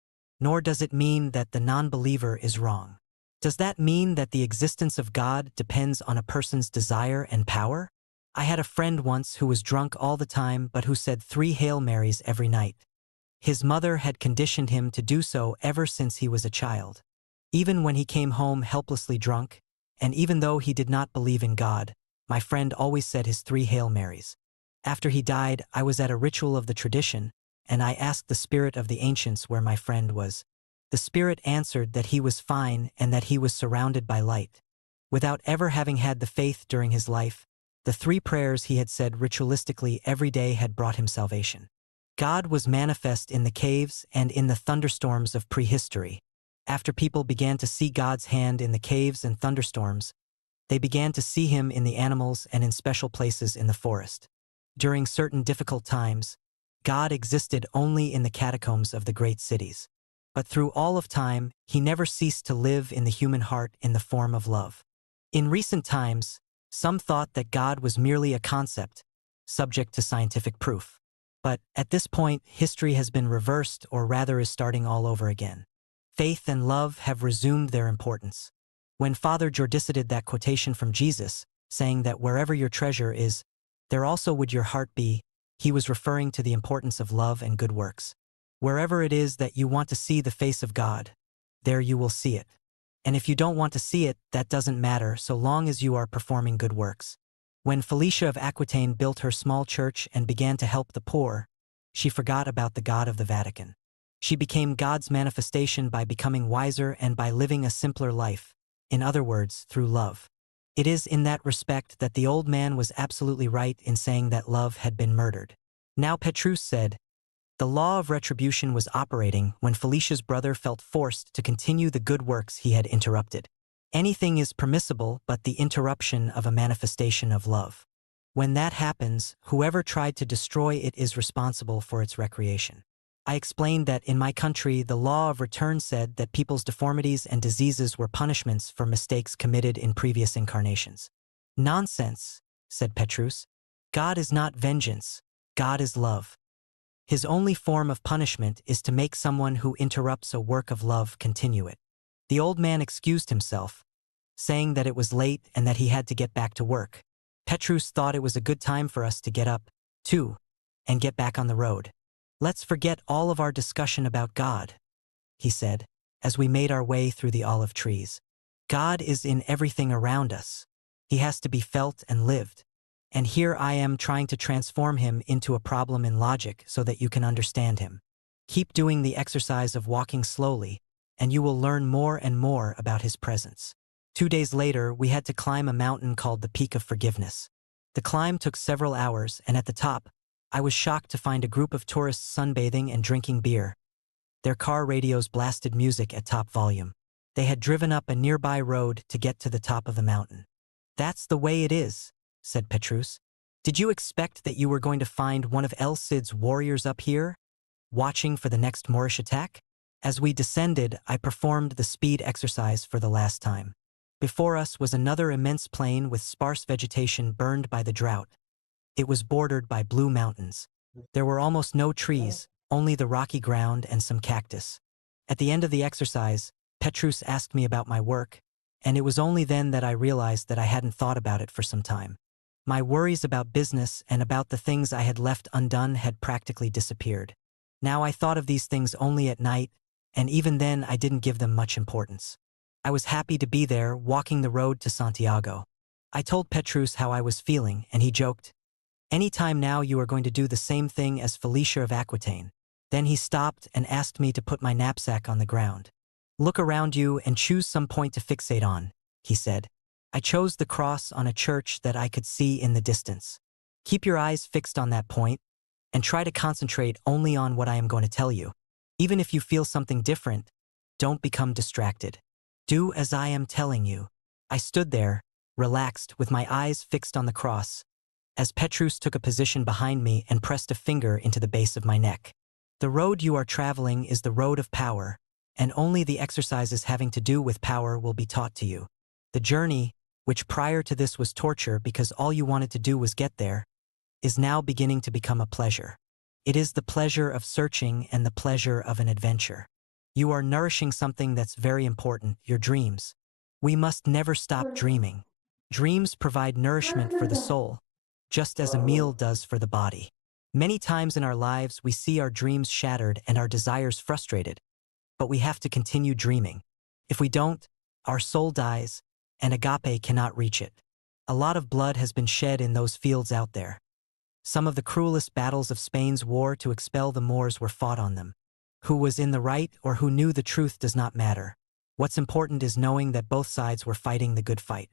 Nor does it mean that the non-believer is wrong. Does that mean that the existence of God depends on a person's desire and power? I had a friend once who was drunk all the time but who said 3 Hail Marys every night. His mother had conditioned him to do so ever since he was a child. Even when he came home helplessly drunk, and even though he did not believe in God, my friend always said his 3 Hail Marys. After he died, I was at a ritual of the tradition, and I asked the spirit of the ancients where my friend was. The spirit answered that he was fine and that he was surrounded by light. Without ever having had the faith during his life, the 3 prayers he had said ritualistically every day had brought him salvation. God was manifest in the caves and in the thunderstorms of prehistory. After people began to see God's hand in the caves and thunderstorms, they began to see him in the animals and in special places in the forest. During certain difficult times, God existed only in the catacombs of the great cities. But through all of time, he never ceased to live in the human heart in the form of love. In recent times, some thought that God was merely a concept, subject to scientific proof. But at this point, history has been reversed, or rather is starting all over again. Faith and love have resumed their importance. When Father Jordi did that quotation from Jesus, saying that wherever your treasure is, there also would your heart be, he was referring to the importance of love and good works. Wherever it is that you want to see the face of God, there you will see it. And if you don't want to see it, that doesn't matter so long as you are performing good works. When Felicia of Aquitaine built her small church and began to help the poor, she forgot about the God of the Vatican. She became God's manifestation by becoming wiser and by living a simpler life, in other words, through love. It is in that respect that the old man was absolutely right in saying that love had been murdered. Now Petrus said, the law of retribution was operating when Felicia's brother felt forced to continue the good works he had interrupted. Anything is permissible but the interruption of a manifestation of love. When that happens, whoever tried to destroy it is responsible for its recreation. I explained that in my country, the law of return said that people's deformities and diseases were punishments for mistakes committed in previous incarnations. Nonsense, said Petrus. God is not vengeance. God is love. His only form of punishment is to make someone who interrupts a work of love continue it. The old man excused himself, saying that it was late and that he had to get back to work. Petrus thought it was a good time for us to get up, too, and get back on the road. Let's forget all of our discussion about God, he said, as we made our way through the olive trees. God is in everything around us. He has to be felt and lived. And here I am trying to transform him into a problem in logic so that you can understand him. Keep doing the exercise of walking slowly, and you will learn more and more about his presence. 2 days later, we had to climb a mountain called the Peak of Forgiveness. The climb took several hours, and at the top, I was shocked to find a group of tourists sunbathing and drinking beer. Their car radios blasted music at top volume. They had driven up a nearby road to get to the top of the mountain. "That's the way it is," said Petrus. "Did you expect that you were going to find one of El Cid's warriors up here, watching for the next Moorish attack?" As we descended, I performed the speed exercise for the last time. Before us was another immense plain with sparse vegetation burned by the drought. It was bordered by blue mountains. There were almost no trees, only the rocky ground and some cactus. At the end of the exercise, Petrus asked me about my work, and it was only then that I realized that I hadn't thought about it for some time. My worries about business and about the things I had left undone had practically disappeared. Now I thought of these things only at night, and even then I didn't give them much importance. I was happy to be there, walking the road to Santiago. I told Petrus how I was feeling, and he joked, "Any time now you are going to do the same thing as Felicia of Aquitaine." Then he stopped and asked me to put my knapsack on the ground. "Look around you and choose some point to fixate on," he said. I chose the cross on a church that I could see in the distance. Keep your eyes fixed on that point, and try to concentrate only on what I am going to tell you. Even if you feel something different, don't become distracted. Do as I am telling you. I stood there, relaxed, with my eyes fixed on the cross, as Petrus took a position behind me and pressed a finger into the base of my neck. "The road you are traveling is the road of power, and only the exercises having to do with power will be taught to you. The journey, which prior to this was torture because all you wanted to do was get there, is now beginning to become a pleasure. It is the pleasure of searching and the pleasure of an adventure. You are nourishing something that's very important, your dreams. We must never stop dreaming. Dreams provide nourishment for the soul, just as a meal does for the body. Many times in our lives we see our dreams shattered and our desires frustrated, but we have to continue dreaming. If we don't, our soul dies, and agape cannot reach it. A lot of blood has been shed in those fields out there. Some of the cruelest battles of Spain's war to expel the Moors were fought on them. Who was in the right or who knew the truth does not matter. What's important is knowing that both sides were fighting the good fight.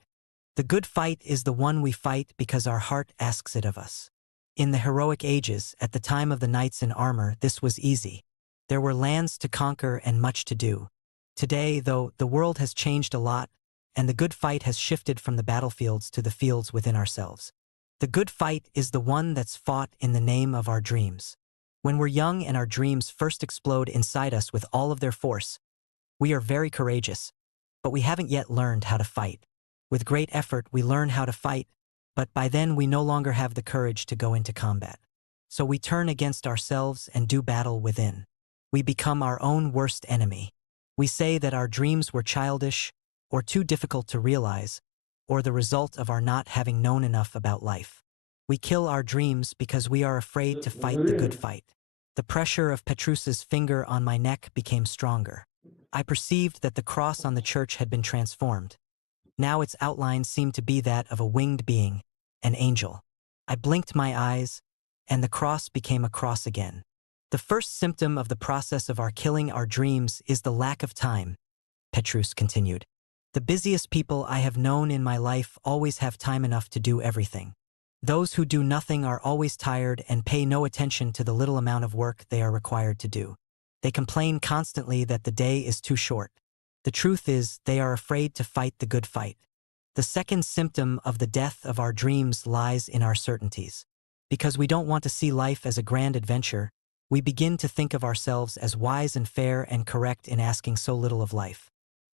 The good fight is the one we fight because our heart asks it of us. In the heroic ages, at the time of the knights in armor, this was easy. There were lands to conquer and much to do. Today, though, the world has changed a lot, and the good fight has shifted from the battlefields to the fields within ourselves. The good fight is the one that's fought in the name of our dreams. When we're young and our dreams first explode inside us with all of their force, we are very courageous, but we haven't yet learned how to fight. With great effort, we learn how to fight, but by then we no longer have the courage to go into combat. So we turn against ourselves and do battle within. We become our own worst enemy. We say that our dreams were childish, or too difficult to realize, or the result of our not having known enough about life. We kill our dreams because we are afraid to fight the good fight. The pressure of Petrus's finger on my neck became stronger. I perceived that the cross on the church had been transformed. Now its outline seemed to be that of a winged being, an angel. I blinked my eyes, and the cross became a cross again. The first symptom of the process of our killing our dreams is the lack of time, Petrus continued. The busiest people I have known in my life always have time enough to do everything. Those who do nothing are always tired and pay no attention to the little amount of work they are required to do. They complain constantly that the day is too short. The truth is, they are afraid to fight the good fight. The second symptom of the death of our dreams lies in our certainties. Because we don't want to see life as a grand adventure, we begin to think of ourselves as wise and fair and correct in asking so little of life.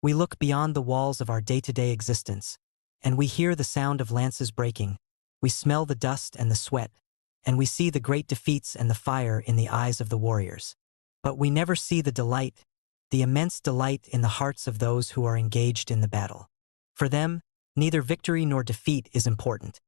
We look beyond the walls of our day-to-day existence, and we hear the sound of lances breaking, we smell the dust and the sweat, and we see the great defeats and the fire in the eyes of the warriors. But we never see the delight, the immense delight in the hearts of those who are engaged in the battle. For them, neither victory nor defeat is important.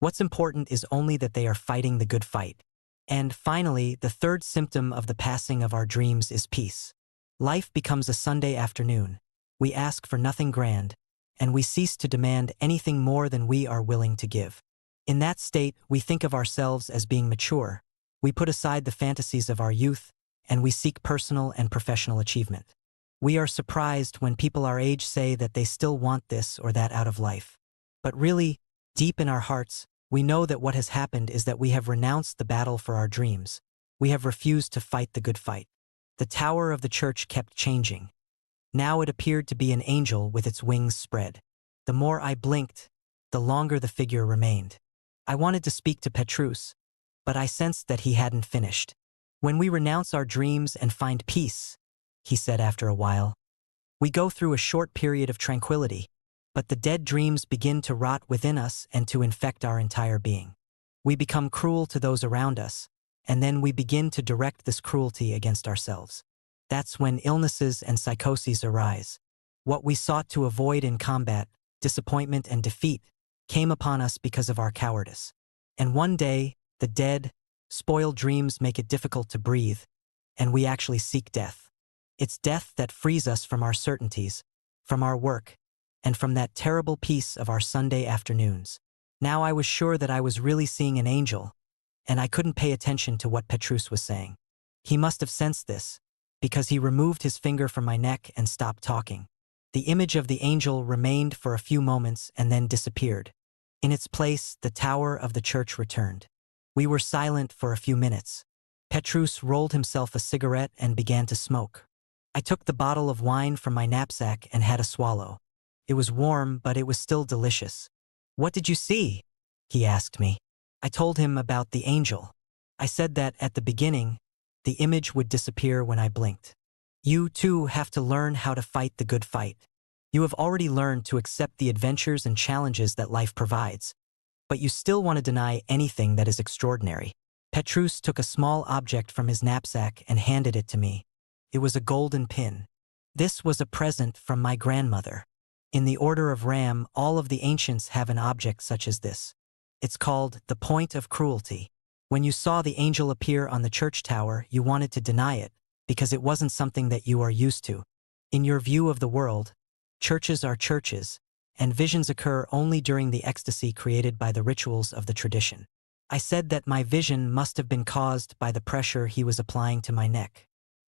What's important is only that they are fighting the good fight. And finally, the third symptom of the passing of our dreams is peace. Life becomes a Sunday afternoon. We ask for nothing grand, and we cease to demand anything more than we are willing to give. In that state, we think of ourselves as being mature. We put aside the fantasies of our youth, and we seek personal and professional achievement. We are surprised when people our age say that they still want this or that out of life. But really, deep in our hearts, we know that what has happened is that we have renounced the battle for our dreams. We have refused to fight the good fight. The tower of the church kept changing. Now it appeared to be an angel with its wings spread. The more I blinked, the longer the figure remained. I wanted to speak to Petrus, but I sensed that he hadn't finished. When we renounce our dreams and find peace, he said after a while, we go through a short period of tranquility, but the dead dreams begin to rot within us and to infect our entire being. We become cruel to those around us, and then we begin to direct this cruelty against ourselves. That's when illnesses and psychoses arise. What we sought to avoid in combat, disappointment and defeat, came upon us because of our cowardice. And one day, the dead, spoiled dreams make it difficult to breathe, and we actually seek death. It's death that frees us from our certainties, from our work, and from that terrible peace of our Sunday afternoons. Now I was sure that I was really seeing an angel, and I couldn't pay attention to what Petrus was saying. He must have sensed this, because he removed his finger from my neck and stopped talking. The image of the angel remained for a few moments and then disappeared. In its place, the tower of the church returned. We were silent for a few minutes. Petrus rolled himself a cigarette and began to smoke. I took the bottle of wine from my knapsack and had a swallow. It was warm, but it was still delicious. "What did you see?" he asked me. I told him about the angel. I said that at the beginning, the image would disappear when I blinked. You, too, have to learn how to fight the good fight. You have already learned to accept the adventures and challenges that life provides, but you still want to deny anything that is extraordinary. Petrus took a small object from his knapsack and handed it to me. It was a golden pin. This was a present from my grandmother. In the Order of Ram, all of the ancients have an object such as this. It's called the point of cruelty. When you saw the angel appear on the church tower, you wanted to deny it, because it wasn't something that you are used to. In your view of the world, churches are churches, and visions occur only during the ecstasy created by the rituals of the tradition. I said that my vision must have been caused by the pressure he was applying to my neck.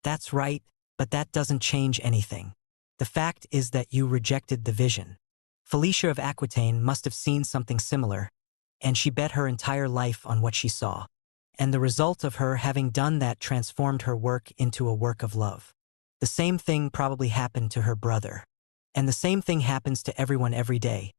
That's right, but that doesn't change anything. The fact is that you rejected the vision. Felicia of Aquitaine must have seen something similar, and she bet her entire life on what she saw. And the result of her having done that transformed her work into a work of love. The same thing probably happened to her brother. And the same thing happens to everyone every day.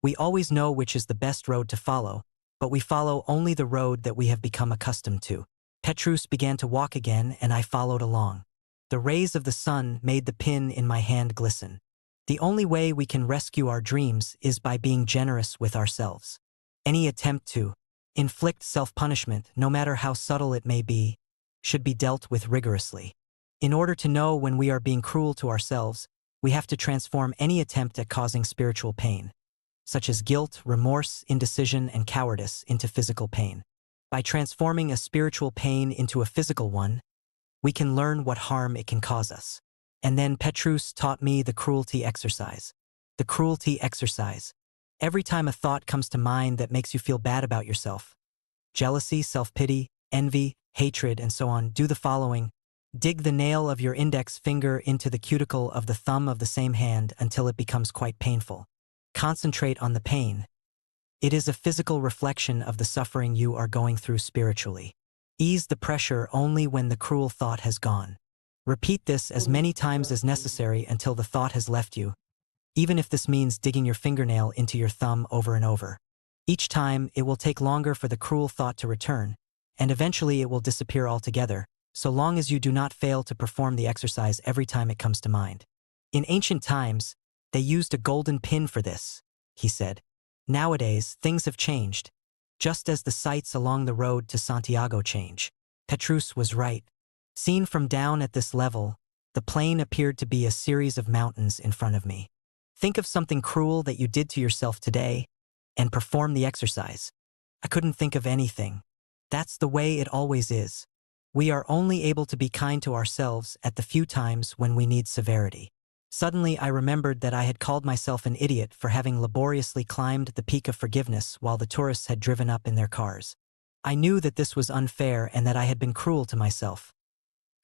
We always know which is the best road to follow, but we follow only the road that we have become accustomed to. Petrus began to walk again, and I followed along. The rays of the sun made the pin in my hand glisten. The only way we can rescue our dreams is by being generous with ourselves. Any attempt to inflict self-punishment, no matter how subtle it may be, should be dealt with rigorously. In order to know when we are being cruel to ourselves, we have to transform any attempt at causing spiritual pain, such as guilt, remorse, indecision, and cowardice, into physical pain. By transforming a spiritual pain into a physical one, we can learn what harm it can cause us. And then Petrus taught me the cruelty exercise. The cruelty exercise. Every time a thought comes to mind that makes you feel bad about yourself, jealousy, self-pity, envy, hatred, and so on, do the following. Dig the nail of your index finger into the cuticle of the thumb of the same hand until it becomes quite painful. Concentrate on the pain. It is a physical reflection of the suffering you are going through spiritually. Ease the pressure only when the cruel thought has gone. Repeat this as many times as necessary until the thought has left you, even if this means digging your fingernail into your thumb over and over. Each time, it will take longer for the cruel thought to return, and eventually it will disappear altogether, so long as you do not fail to perform the exercise every time it comes to mind. In ancient times, they used a golden pin for this, he said. Nowadays, things have changed, just as the sights along the road to Santiago change. Petrus was right. Seen from down at this level, the plain appeared to be a series of mountains in front of me. Think of something cruel that you did to yourself today, and perform the exercise. I couldn't think of anything. That's the way it always is. We are only able to be kind to ourselves at the few times when we need severity. Suddenly I remembered that I had called myself an idiot for having laboriously climbed the peak of forgiveness while the tourists had driven up in their cars. I knew that this was unfair and that I had been cruel to myself.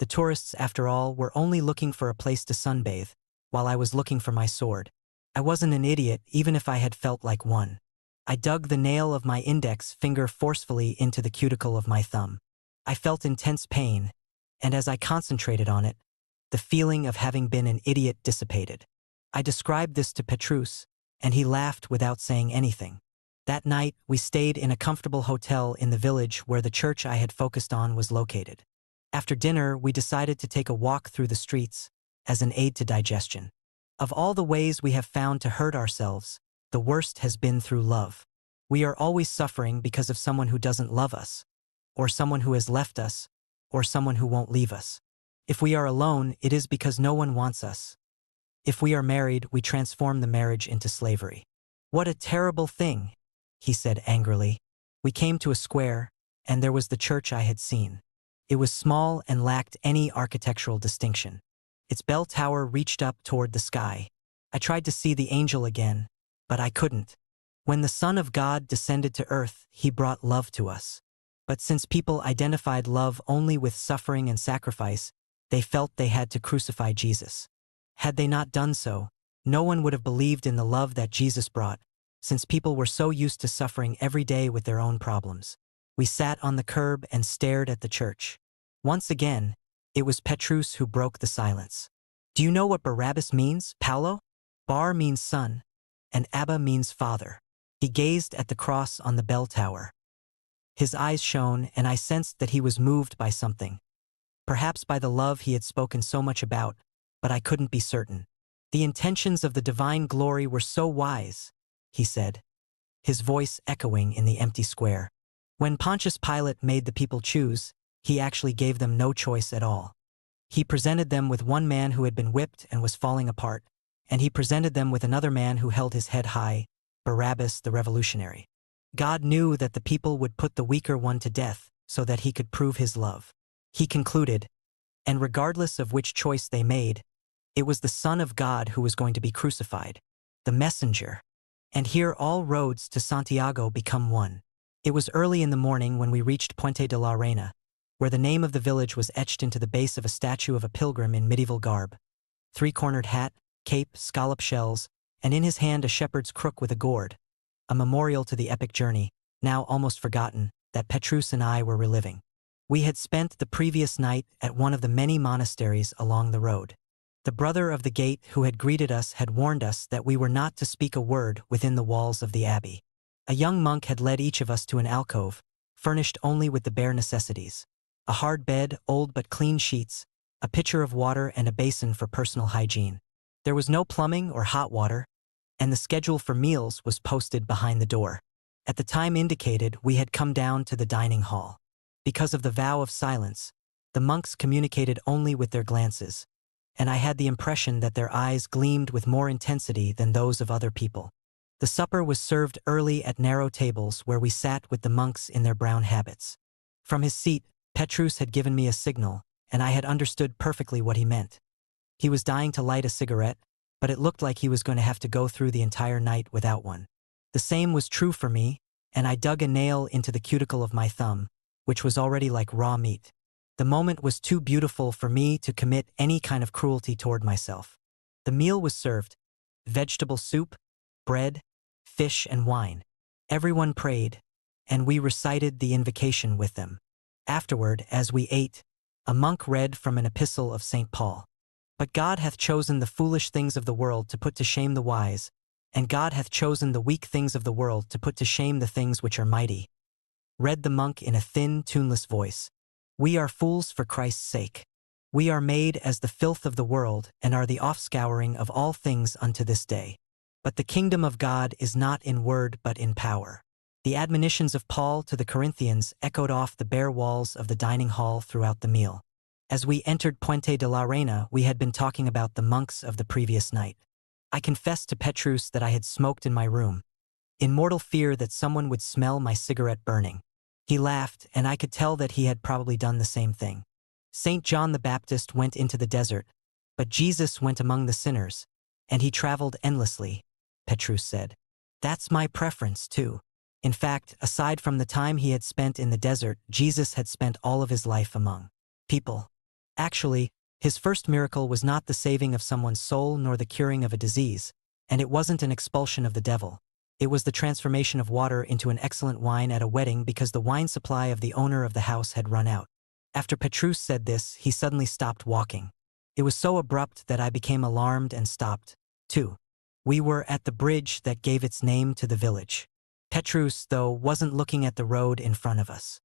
The tourists, after all, were only looking for a place to sunbathe, while I was looking for my sword. I wasn't an idiot, even if I had felt like one. I dug the nail of my index finger forcefully into the cuticle of my thumb. I felt intense pain, and as I concentrated on it, the feeling of having been an idiot dissipated. I described this to Petrus, and he laughed without saying anything. That night, we stayed in a comfortable hotel in the village where the church I had focused on was located. After dinner, we decided to take a walk through the streets as an aid to digestion. Of all the ways we have found to hurt ourselves, the worst has been through love. We are always suffering because of someone who doesn't love us, or someone who has left us, or someone who won't leave us. If we are alone, it is because no one wants us. If we are married, we transform the marriage into slavery. What a terrible thing, he said angrily. We came to a square, and there was the church I had seen. It was small and lacked any architectural distinction. Its bell tower reached up toward the sky. I tried to see the angel again, but I couldn't. When the Son of God descended to earth, he brought love to us. But since people identified love only with suffering and sacrifice, they felt they had to crucify Jesus. Had they not done so, no one would have believed in the love that Jesus brought, since people were so used to suffering every day with their own problems. We sat on the curb and stared at the church. Once again, it was Petrus who broke the silence. Do you know what Barabbas means, Paolo? Bar means son, and Abba means father. He gazed at the cross on the bell tower. His eyes shone, and I sensed that he was moved by something. Perhaps by the love he had spoken so much about, but I couldn't be certain. The intentions of the divine glory were so wise, he said, his voice echoing in the empty square. When Pontius Pilate made the people choose, he actually gave them no choice at all. He presented them with one man who had been whipped and was falling apart, and he presented them with another man who held his head high, Barabbas the revolutionary. God knew that the people would put the weaker one to death so that he could prove his love. He concluded, and regardless of which choice they made, it was the Son of God who was going to be crucified, the messenger. And here all roads to Santiago become one. It was early in the morning when we reached Puente de la Reyna, where the name of the village was etched into the base of a statue of a pilgrim in medieval garb. Three-cornered hat, cape, scallop shells, and in his hand a shepherd's crook with a gourd, a memorial to the epic journey, now almost forgotten, that Petrus and I were reliving. We had spent the previous night at one of the many monasteries along the road. The brother of the gate who had greeted us had warned us that we were not to speak a word within the walls of the abbey. A young monk had led each of us to an alcove, furnished only with the bare necessities: a hard bed, old but clean sheets, a pitcher of water, and a basin for personal hygiene. There was no plumbing or hot water, and the schedule for meals was posted behind the door. At the time indicated, we had come down to the dining hall. Because of the vow of silence, the monks communicated only with their glances, and I had the impression that their eyes gleamed with more intensity than those of other people. The supper was served early at narrow tables where we sat with the monks in their brown habits. From his seat, Petrus had given me a signal, and I had understood perfectly what he meant. He was dying to light a cigarette, but it looked like he was going to have to go through the entire night without one. The same was true for me, and I dug a nail into the cuticle of my thumb, which was already like raw meat. The moment was too beautiful for me to commit any kind of cruelty toward myself. The meal was served: vegetable soup, bread, fish, and wine. Everyone prayed, and we recited the invocation with them. Afterward, as we ate, a monk read from an epistle of St. Paul. But God hath chosen the foolish things of the world to put to shame the wise, and God hath chosen the weak things of the world to put to shame the things which are mighty. Read the monk in a thin, tuneless voice. We are fools for Christ's sake. We are made as the filth of the world, and are the offscouring of all things unto this day. But the kingdom of God is not in word but in power. The admonitions of Paul to the Corinthians echoed off the bare walls of the dining hall throughout the meal. As we entered Puente de la Reyna, we had been talking about the monks of the previous night. I confessed to Petrus that I had smoked in my room, in mortal fear that someone would smell my cigarette burning. He laughed, and I could tell that he had probably done the same thing. St. John the Baptist went into the desert, but Jesus went among the sinners, and he traveled endlessly, Petrus said. That's my preference, too. In fact, aside from the time he had spent in the desert, Jesus had spent all of his life among people. Actually, his first miracle was not the saving of someone's soul nor the curing of a disease, and it wasn't an expulsion of the devil. It was the transformation of water into an excellent wine at a wedding because the wine supply of the owner of the house had run out. After Petrus said this, he suddenly stopped walking. It was so abrupt that I became alarmed and stopped, too. We were at the bridge that gave its name to the village. Petrus, though, wasn't looking at the road in front of us.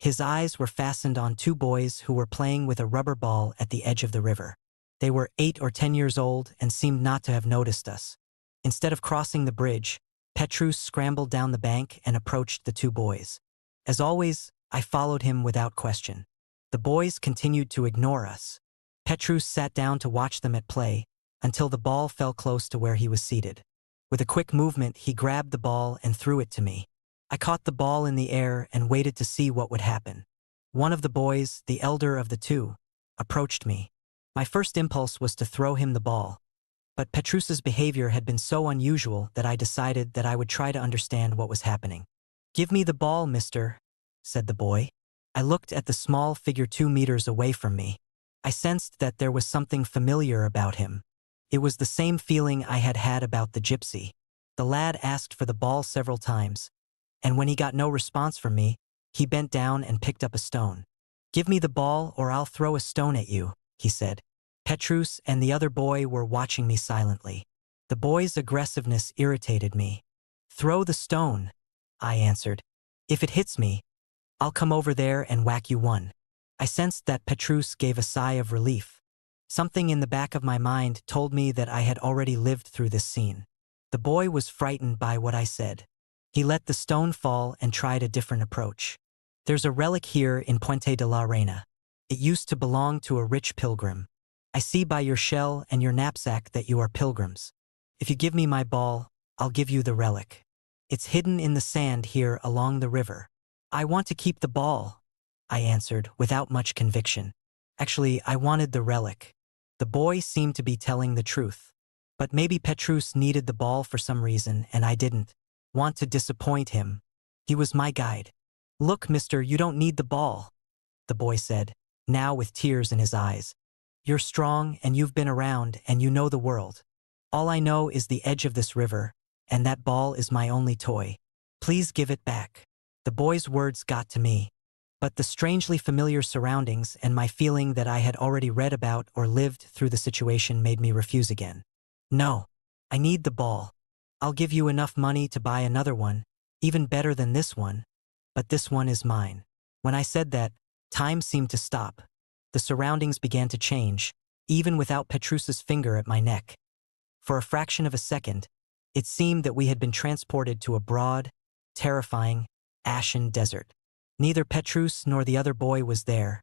His eyes were fastened on two boys who were playing with a rubber ball at the edge of the river. They were 8 or 10 years old and seemed not to have noticed us. Instead of crossing the bridge, Petrus scrambled down the bank and approached the two boys. As always, I followed him without question. The boys continued to ignore us. Petrus sat down to watch them at play until the ball fell close to where he was seated. With a quick movement, he grabbed the ball and threw it to me. I caught the ball in the air and waited to see what would happen. One of the boys, the elder of the two, approached me. My first impulse was to throw him the ball, but Petrus's behavior had been so unusual that I decided that I would try to understand what was happening. "Give me the ball, mister," said the boy. I looked at the small figure 2 meters away from me. I sensed that there was something familiar about him. It was the same feeling I had had about the gypsy. The lad asked for the ball several times, and when he got no response from me, he bent down and picked up a stone. "Give me the ball or I'll throw a stone at you," he said. Petrus and the other boy were watching me silently. The boy's aggressiveness irritated me. "Throw the stone," I answered. "If it hits me, I'll come over there and whack you one." I sensed that Petrus gave a sigh of relief. Something in the back of my mind told me that I had already lived through this scene. The boy was frightened by what I said. He let the stone fall and tried a different approach. "There's a relic here in Puente de la Reina. It used to belong to a rich pilgrim. I see by your shell and your knapsack that you are pilgrims. If you give me my ball, I'll give you the relic. It's hidden in the sand here along the river." "I want to keep the ball," I answered without much conviction. Actually, I wanted the relic. The boy seemed to be telling the truth. But maybe Petrus needed the ball for some reason, and I didn't want to disappoint him. He was my guide. "Look, mister, you don't need the ball," the boy said, now with tears in his eyes. "You're strong, and you've been around, and you know the world. All I know is the edge of this river, and that ball is my only toy. Please give it back." The boy's words got to me. But the strangely familiar surroundings and my feeling that I had already read about or lived through the situation made me refuse again. "No, I need the ball. I'll give you enough money to buy another one, even better than this one, but this one is mine." When I said that, time seemed to stop. The surroundings began to change, even without Petrus's finger at my neck. For a fraction of a second, it seemed that we had been transported to a broad, terrifying, ashen desert. Neither Petrus nor the other boy was there,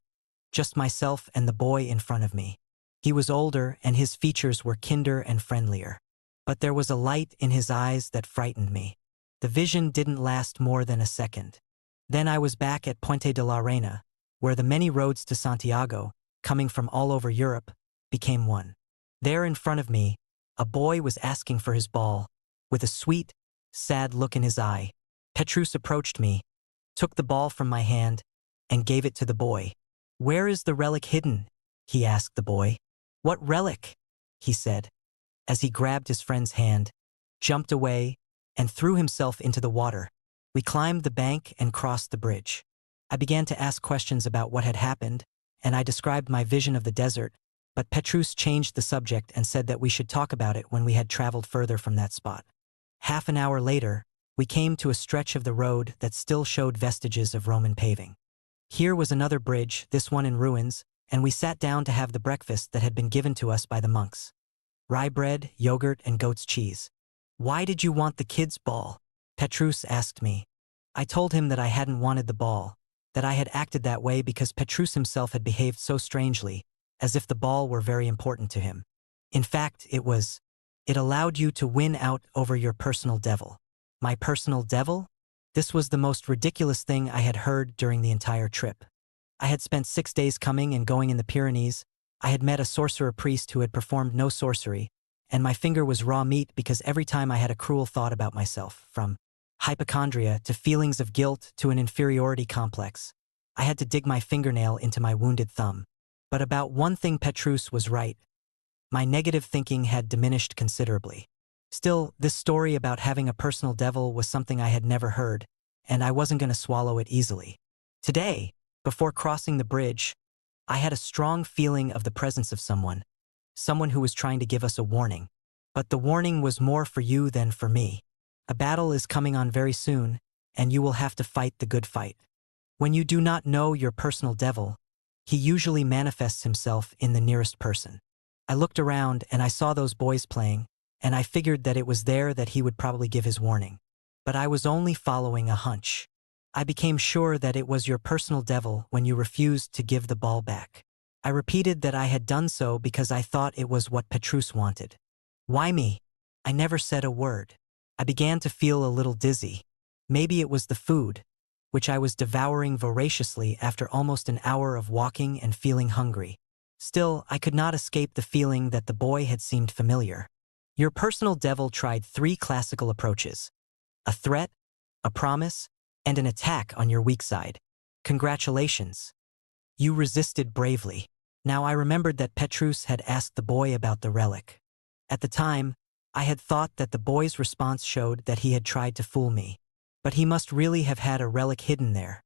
just myself and the boy in front of me. He was older and his features were kinder and friendlier. But there was a light in his eyes that frightened me. The vision didn't last more than a second. Then I was back at Puente de la Reina, where the many roads to Santiago, coming from all over Europe, became one. There in front of me, a boy was asking for his ball, with a sweet, sad look in his eye. Petrus approached me, took the ball from my hand, and gave it to the boy. "Where is the relic hidden?" he asked the boy. "What relic?" he said, as he grabbed his friend's hand, jumped away, and threw himself into the water. We climbed the bank and crossed the bridge. I began to ask questions about what had happened, and I described my vision of the desert, but Petrus changed the subject and said that we should talk about it when we had traveled further from that spot. Half an hour later, we came to a stretch of the road that still showed vestiges of Roman paving. Here was another bridge, this one in ruins, and we sat down to have the breakfast that had been given to us by the monks. Rye bread, yogurt, and goat's cheese. "Why did you want the kids' ball?" Petrus asked me. I told him that I hadn't wanted the ball, that I had acted that way because Petrus himself had behaved so strangely, as if the ball were very important to him. In fact, it allowed you to win out over your personal devil. My personal devil? This was the most ridiculous thing I had heard during the entire trip. I had spent 6 days coming and going in the Pyrenees. I had met a sorcerer priest who had performed no sorcery, and my finger was raw meat because every time I had a cruel thought about myself, from hypochondria to feelings of guilt to an inferiority complex, I had to dig my fingernail into my wounded thumb. But about one thing Petrus was right. My negative thinking had diminished considerably. Still, this story about having a personal devil was something I had never heard, and I wasn't going to swallow it easily. Today, before crossing the bridge, I had a strong feeling of the presence of someone who was trying to give us a warning. But the warning was more for you than for me. A battle is coming on very soon, and you will have to fight the good fight. When you do not know your personal devil, he usually manifests himself in the nearest person. I looked around and I saw those boys playing, and I figured that it was there that he would probably give his warning. But I was only following a hunch. I became sure that it was your personal devil when you refused to give the ball back. I repeated that I had done so because I thought it was what Petrus wanted. Why me? I never said a word. I began to feel a little dizzy. Maybe it was the food, which I was devouring voraciously after almost an hour of walking and feeling hungry. Still, I could not escape the feeling that the boy had seemed familiar. Your personal devil tried 3 classical approaches: a threat, a promise, and an attack on your weak side. Congratulations. You resisted bravely. Now I remembered that Petrus had asked the boy about the relic. At the time, I had thought that the boy's response showed that he had tried to fool me. But he must really have had a relic hidden there.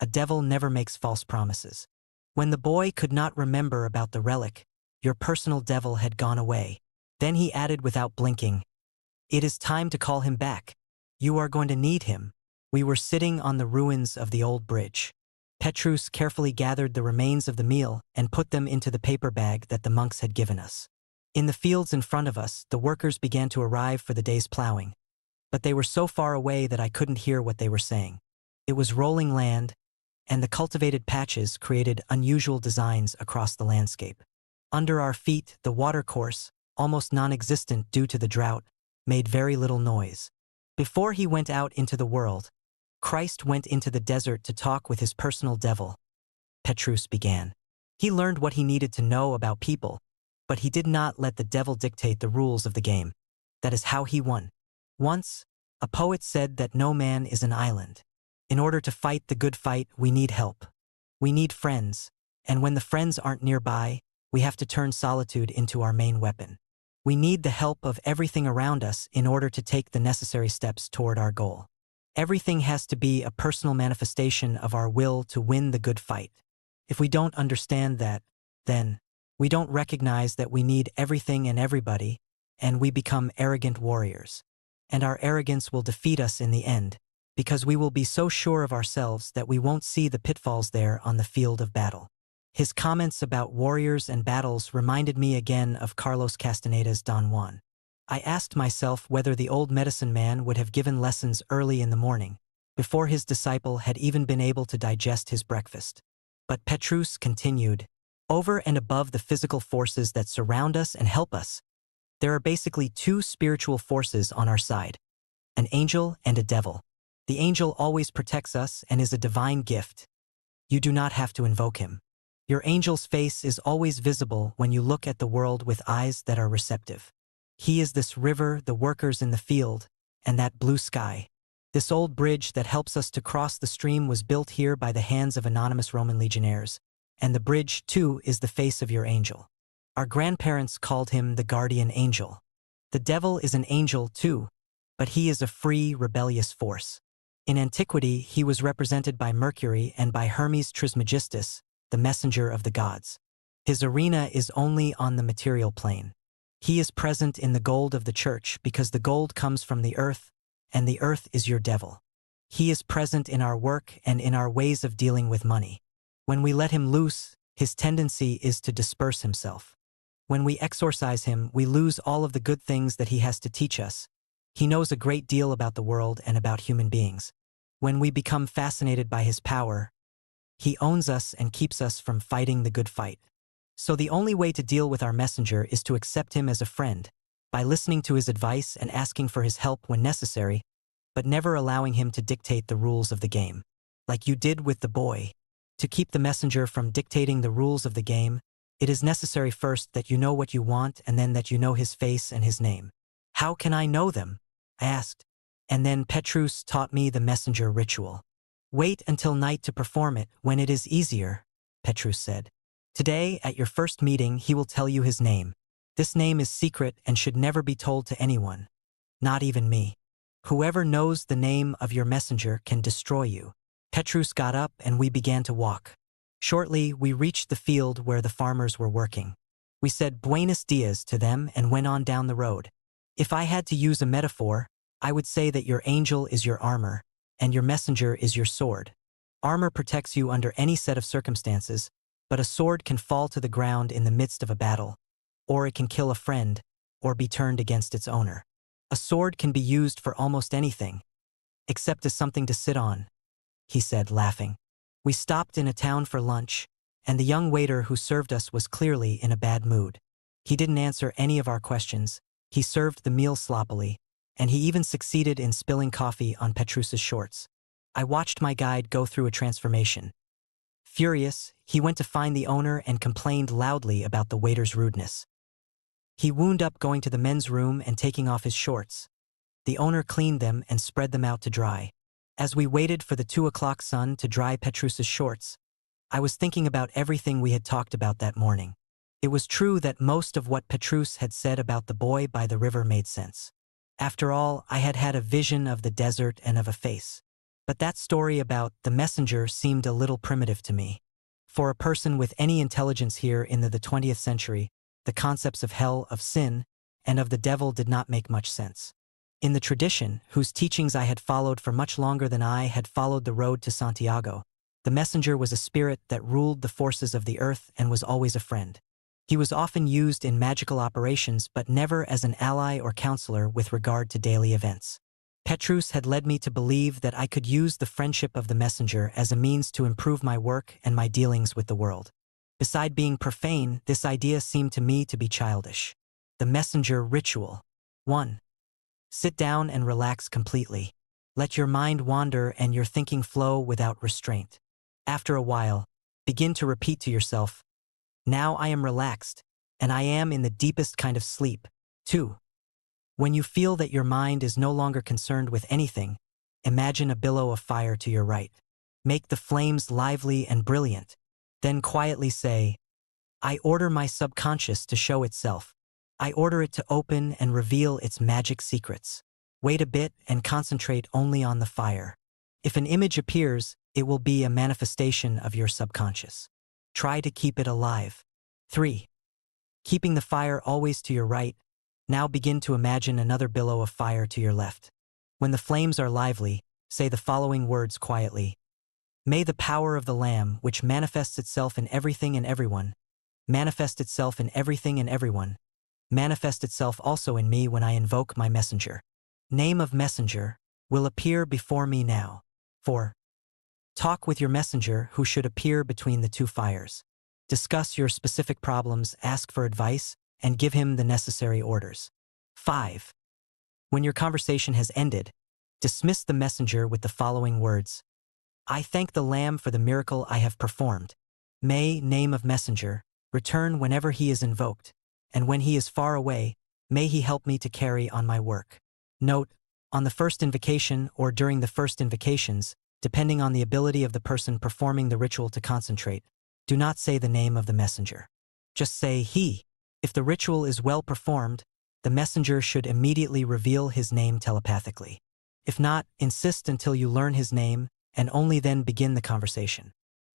A devil never makes false promises. When the boy could not remember about the relic, your personal devil had gone away. Then he added without blinking, "It is time to call him back. You are going to need him." We were sitting on the ruins of the old bridge. Petrus carefully gathered the remains of the meal and put them into the paper bag that the monks had given us. In the fields in front of us, the workers began to arrive for the day's plowing. But they were so far away that I couldn't hear what they were saying. It was rolling land, and the cultivated patches created unusual designs across the landscape. Under our feet, the watercourse, almost non-existent due to the drought, made very little noise. Before he went out into the world, Christ went into the desert to talk with his personal devil. Petrus began. He learned what he needed to know about people, but he did not let the devil dictate the rules of the game. That is how he won. Once, a poet said that no man is an island. In order to fight the good fight, we need help. We need friends, and when the friends aren't nearby, we have to turn solitude into our main weapon. We need the help of everything around us in order to take the necessary steps toward our goal. Everything has to be a personal manifestation of our will to win the good fight. If we don't understand that, then we don't recognize that we need everything and everybody, and we become arrogant warriors. And our arrogance will defeat us in the end, because we will be so sure of ourselves that we won't see the pitfalls there on the field of battle. His comments about warriors and battles reminded me again of Carlos Castaneda's Don Juan. I asked myself whether the old medicine man would have given lessons early in the morning, before his disciple had even been able to digest his breakfast. But Petrus continued, over and above the physical forces that surround us and help us, there are basically 2 spiritual forces on our side, an angel and a devil. The angel always protects us and is a divine gift. You do not have to invoke him. Your angel's face is always visible when you look at the world with eyes that are receptive. He is this river, the workers in the field, and that blue sky. This old bridge that helps us to cross the stream was built here by the hands of anonymous Roman legionnaires, and the bridge, too, is the face of your angel. Our grandparents called him the guardian angel. The devil is an angel, too, but he is a free, rebellious force. In antiquity, he was represented by Mercury and by Hermes Trismegistus, the messenger of the gods. His arena is only on the material plane. He is present in the gold of the church because the gold comes from the earth, and the earth is your devil. He is present in our work and in our ways of dealing with money. When we let him loose, his tendency is to disperse himself. When we exorcise him, we lose all of the good things that he has to teach us. He knows a great deal about the world and about human beings. When we become fascinated by his power, he owns us and keeps us from fighting the good fight. So the only way to deal with our messenger is to accept him as a friend, by listening to his advice and asking for his help when necessary, but never allowing him to dictate the rules of the game. Like you did with the boy. To keep the messenger from dictating the rules of the game, it is necessary first that you know what you want and then that you know his face and his name. How can I know them? I asked. And then Petrus taught me the messenger ritual. Wait until night to perform it when it is easier, Petrus said. Today, at your first meeting, he will tell you his name. This name is secret and should never be told to anyone. Not even me. Whoever knows the name of your messenger can destroy you. Petrus got up and we began to walk. Shortly, we reached the field where the farmers were working. We said Buenos dias to them and went on down the road. If I had to use a metaphor, I would say that your angel is your armor, and your messenger is your sword. Armor protects you under any set of circumstances, but a sword can fall to the ground in the midst of a battle, or it can kill a friend, or be turned against its owner. A sword can be used for almost anything, except as something to sit on, he said, laughing. We stopped in a town for lunch, and the young waiter who served us was clearly in a bad mood. He didn't answer any of our questions, he served the meal sloppily, and he even succeeded in spilling coffee on Petrus's shorts. I watched my guide go through a transformation. Furious, he went to find the owner and complained loudly about the waiter's rudeness. He wound up going to the men's room and taking off his shorts. The owner cleaned them and spread them out to dry. As we waited for the 2 o'clock sun to dry Petrus's shorts, I was thinking about everything we had talked about that morning. It was true that most of what Petrus had said about the boy by the river made sense. After all, I had had a vision of the desert and of a face. But that story about the messenger seemed a little primitive to me. For a person with any intelligence here in the 20th century, the concepts of hell, of sin, and of the devil did not make much sense. In the tradition, whose teachings I had followed for much longer than I had followed the road to Santiago, the messenger was a spirit that ruled the forces of the earth and was always a friend. He was often used in magical operations but never as an ally or counselor with regard to daily events. Petrus had led me to believe that I could use the friendship of the messenger as a means to improve my work and my dealings with the world. Beside being profane, this idea seemed to me to be childish. The messenger ritual. 1. Sit down and relax completely. Let your mind wander and your thinking flow without restraint. After a while, begin to repeat to yourself, now I am relaxed, and I am in the deepest kind of sleep. 2. When you feel that your mind is no longer concerned with anything, imagine a billow of fire to your right. Make the flames lively and brilliant. Then quietly say, I order my subconscious to show itself. I order it to open and reveal its magic secrets. Wait a bit and concentrate only on the fire. If an image appears, it will be a manifestation of your subconscious. Try to keep it alive. 3. Keeping the fire always to your right, now begin to imagine another billow of fire to your left. When the flames are lively, say the following words quietly. May the power of the Lamb, which manifests itself in everything and everyone, manifest itself in everything and everyone, manifest itself also in me when I invoke my messenger. Name of messenger will appear before me now. 4. Talk with your messenger who should appear between the two fires. Discuss your specific problems, ask for advice, and give him the necessary orders. 5. When your conversation has ended, dismiss the messenger with the following words. I thank the Lamb for the miracle I have performed. May, name of messenger, return whenever he is invoked, and when he is far away, may he help me to carry on my work. Note, on the first invocation or during the first invocations, depending on the ability of the person performing the ritual to concentrate, do not say the name of the messenger. Just say he. If the ritual is well performed, the messenger should immediately reveal his name telepathically. If not, insist until you learn his name, and only then begin the conversation.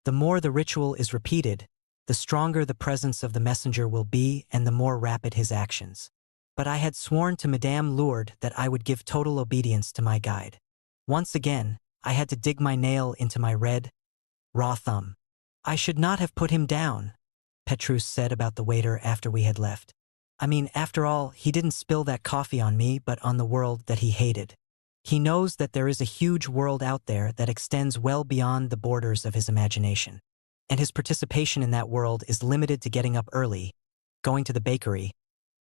The more the ritual is repeated, the stronger the presence of the messenger will be and the more rapid his actions. But I had sworn to Madame Lourdes that I would give total obedience to my guide. Once again, I had to dig my nail into my red, raw thumb. I should not have put him down, Petrus said about the waiter after we had left. I mean, after all, he didn't spill that coffee on me but on the world that he hated. He knows that there is a huge world out there that extends well beyond the borders of his imagination. And his participation in that world is limited to getting up early, going to the bakery,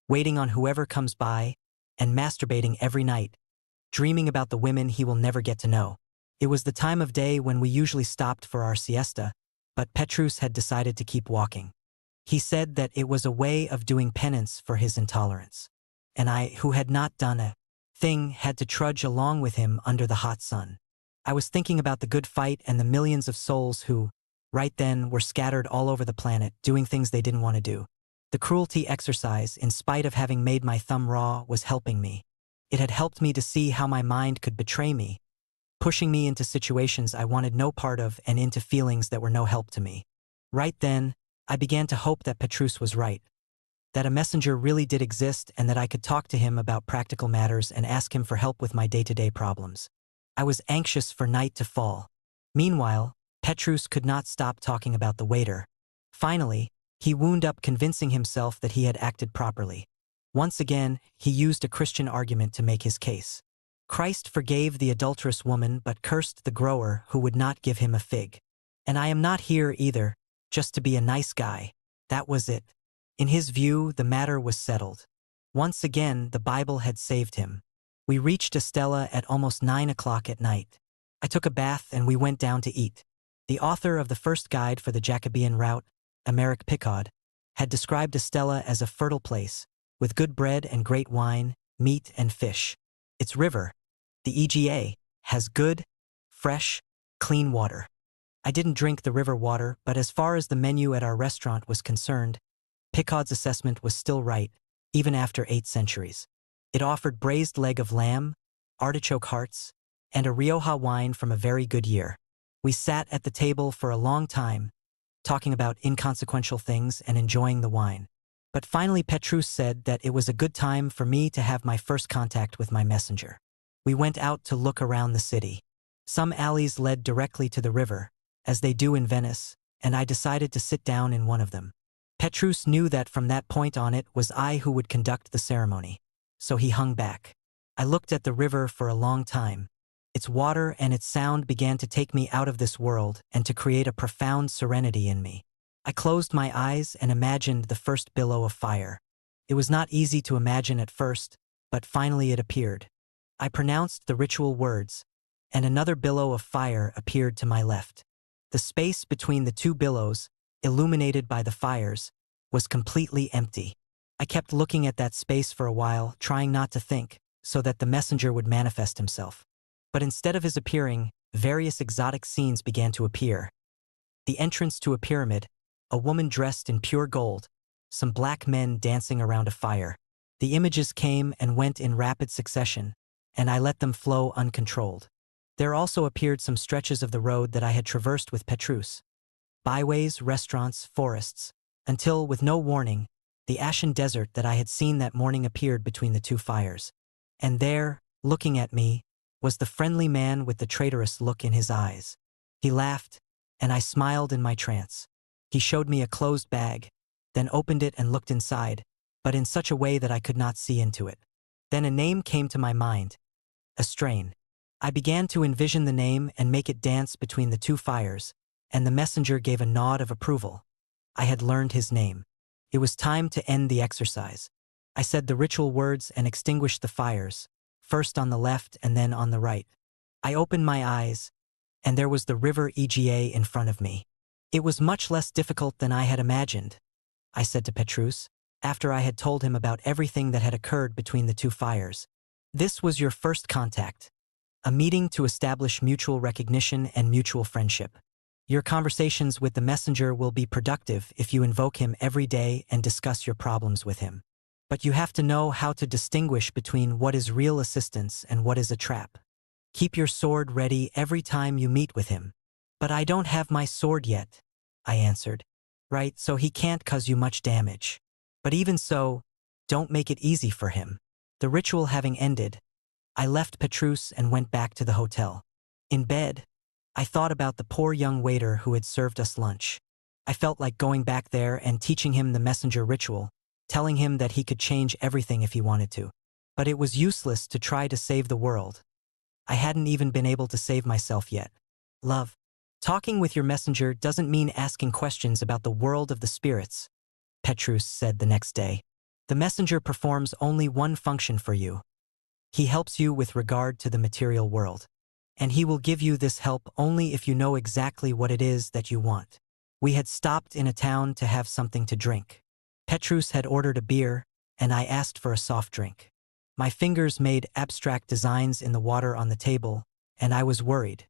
waiting on whoever comes by, and masturbating every night, dreaming about the women he will never get to know. It was the time of day when we usually stopped for our siesta, but Petrus had decided to keep walking. He said that it was a way of doing penance for his intolerance. And I, who had not done a thing, had to trudge along with him under the hot sun. I was thinking about the good fight and the millions of souls who, right then were scattered all over the planet, doing things they didn't want to do. The cruelty exercise, in spite of having made my thumb raw, was helping me. It had helped me to see how my mind could betray me, pushing me into situations I wanted no part of and into feelings that were no help to me. Right then, I began to hope that Petrus was right, that a messenger really did exist and that I could talk to him about practical matters and ask him for help with my day-to-day problems. I was anxious for night to fall. Meanwhile, Petrus could not stop talking about the waiter. Finally, he wound up convincing himself that he had acted properly. Once again, he used a Christian argument to make his case. Christ forgave the adulterous woman but cursed the grower who would not give him a fig. And I am not here either, just to be a nice guy. That was it. In his view, the matter was settled. Once again, the Bible had saved him. We reached Estella at almost 9 o'clock at night. I took a bath and we went down to eat. The author of the first guide for the Jacobean route, Emeric Picard, had described Estella as a fertile place, with good bread and great wine, meat and fish. Its river, the EGA, has good, fresh, clean water. I didn't drink the river water, but as far as the menu at our restaurant was concerned, Picard's assessment was still right, even after 8 centuries. It offered braised leg of lamb, artichoke hearts, and a Rioja wine from a very good year. We sat at the table for a long time, talking about inconsequential things and enjoying the wine. But finally Petrus said that it was a good time for me to have my first contact with my messenger. We went out to look around the city. Some alleys led directly to the river, as they do in Venice, and I decided to sit down in one of them. Petrus knew that from that point on it was I who would conduct the ceremony, so he hung back. I looked at the river for a long time. Its water and its sound began to take me out of this world and to create a profound serenity in me. I closed my eyes and imagined the first billow of fire. It was not easy to imagine at first, but finally it appeared. I pronounced the ritual words, and another billow of fire appeared to my left. The space between the two billows, illuminated by the fires, was completely empty. I kept looking at that space for a while, trying not to think, so that the messenger would manifest himself. But instead of his appearing, various exotic scenes began to appear. The entrance to a pyramid, a woman dressed in pure gold, some black men dancing around a fire. The images came and went in rapid succession, and I let them flow uncontrolled. There also appeared some stretches of the road that I had traversed with Petrus. Byways, restaurants, forests, until, with no warning, the ashen desert that I had seen that morning appeared between the two fires. And there, looking at me, was the friendly man with the traitorous look in his eyes. He laughed, and I smiled in my trance. He showed me a closed bag, then opened it and looked inside, but in such a way that I could not see into it. Then a name came to my mind, Astrain. I began to envision the name and make it dance between the two fires, and the messenger gave a nod of approval. I had learned his name. It was time to end the exercise. I said the ritual words and extinguished the fires, first on the left and then on the right. I opened my eyes, and there was the river EGA in front of me. It was much less difficult than I had imagined, I said to Petrus, after I had told him about everything that had occurred between the two fires. This was your first contact, a meeting to establish mutual recognition and mutual friendship. Your conversations with the messenger will be productive if you invoke him every day and discuss your problems with him. But you have to know how to distinguish between what is real assistance and what is a trap. Keep your sword ready every time you meet with him. But I don't have my sword yet, I answered. Right, so he can't cause you much damage. But even so, don't make it easy for him. The ritual having ended, I left Petrus and went back to the hotel. In bed, I thought about the poor young waiter who had served us lunch. I felt like going back there and teaching him the messenger ritual, telling him that he could change everything if he wanted to. But it was useless to try to save the world. I hadn't even been able to save myself yet. Love, talking with your messenger doesn't mean asking questions about the world of the spirits, Petrus said the next day. The messenger performs only one function for you. He helps you with regard to the material world. And he will give you this help only if you know exactly what it is that you want. We had stopped in a town to have something to drink. Petrus had ordered a beer, and I asked for a soft drink. My fingers made abstract designs in the water on the table, and I was worried.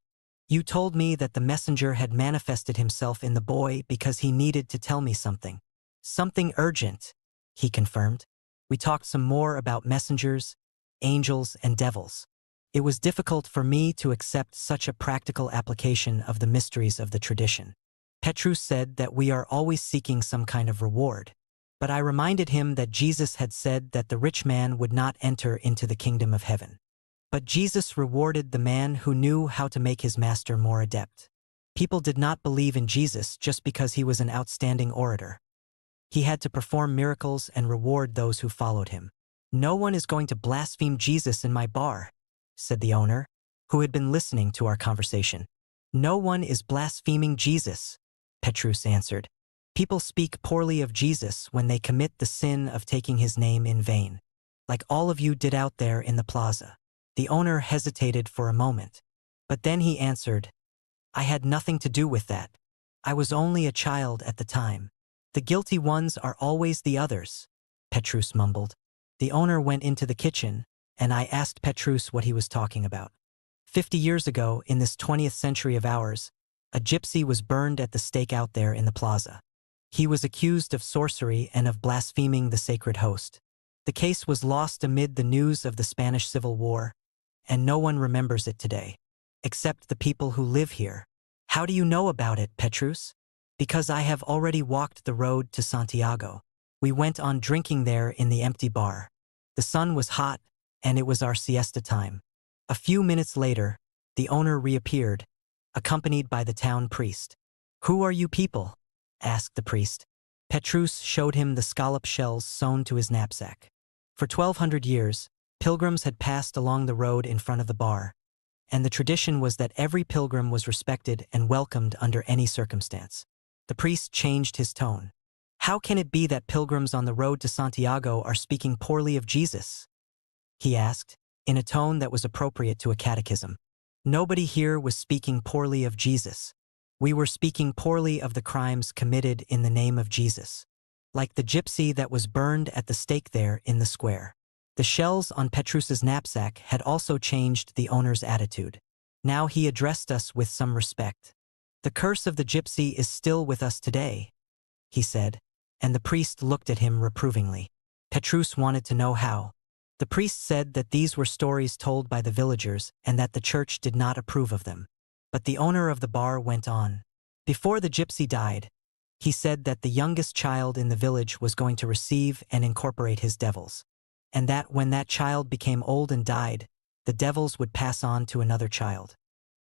You told me that the messenger had manifested himself in the boy because he needed to tell me something. Something urgent, he confirmed. We talked some more about messengers, angels, and devils. It was difficult for me to accept such a practical application of the mysteries of the tradition. Petrus said that we are always seeking some kind of reward. But I reminded him that Jesus had said that the rich man would not enter into the kingdom of heaven. But Jesus rewarded the man who knew how to make his master more adept. People did not believe in Jesus just because he was an outstanding orator. He had to perform miracles and reward those who followed him. No one is going to blaspheme Jesus in my bar, said the owner, who had been listening to our conversation. No one is blaspheming Jesus, Petrus answered. People speak poorly of Jesus when they commit the sin of taking his name in vain, like all of you did out there in the plaza. The owner hesitated for a moment, but then he answered, I had nothing to do with that. I was only a child at the time. The guilty ones are always the others, Petrus mumbled. The owner went into the kitchen, and I asked Petrus what he was talking about. 50 years ago, in this 20th century of ours, a gypsy was burned at the stake out there in the plaza. He was accused of sorcery and of blaspheming the sacred host. The case was lost amid the news of the Spanish Civil War, and no one remembers it today, except the people who live here. How do you know about it, Petrus? Because I have already walked the road to Santiago. We went on drinking there in the empty bar. The sun was hot, and it was our siesta time. A few minutes later, the owner reappeared, accompanied by the town priest. Who are you people? Asked the priest. Petrus showed him the scallop shells sewn to his knapsack. For 1,200 years, pilgrims had passed along the road in front of the bar, and the tradition was that every pilgrim was respected and welcomed under any circumstance. The priest changed his tone. How can it be that pilgrims on the road to Santiago are speaking poorly of Jesus? He asked, in a tone that was appropriate to a catechism. Nobody here was speaking poorly of Jesus. We were speaking poorly of the crimes committed in the name of Jesus. Like the gypsy that was burned at the stake there in the square. The shells on Petrus's knapsack had also changed the owner's attitude. Now he addressed us with some respect. The curse of the gypsy is still with us today, he said, and the priest looked at him reprovingly. Petrus wanted to know how. The priest said that these were stories told by the villagers and that the church did not approve of them. But the owner of the bar went on. Before the gypsy died, he said that the youngest child in the village was going to receive and incorporate his devils, and that when that child became old and died, the devils would pass on to another child,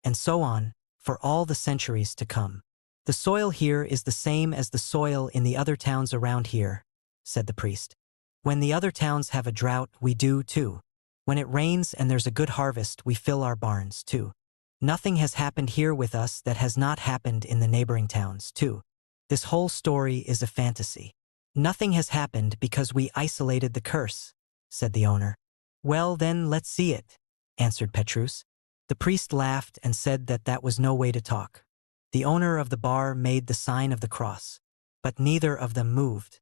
and so on, for all the centuries to come. The soil here is the same as the soil in the other towns around here, said the priest. When the other towns have a drought, we do too. When it rains and there's a good harvest, we fill our barns too. Nothing has happened here with us that has not happened in the neighboring towns too. This whole story is a fantasy. Nothing has happened because we isolated the curse, said the owner. Well then, let's see it, answered Petrus. The priest laughed and said that that was no way to talk. The owner of the bar made the sign of the cross, but neither of them moved.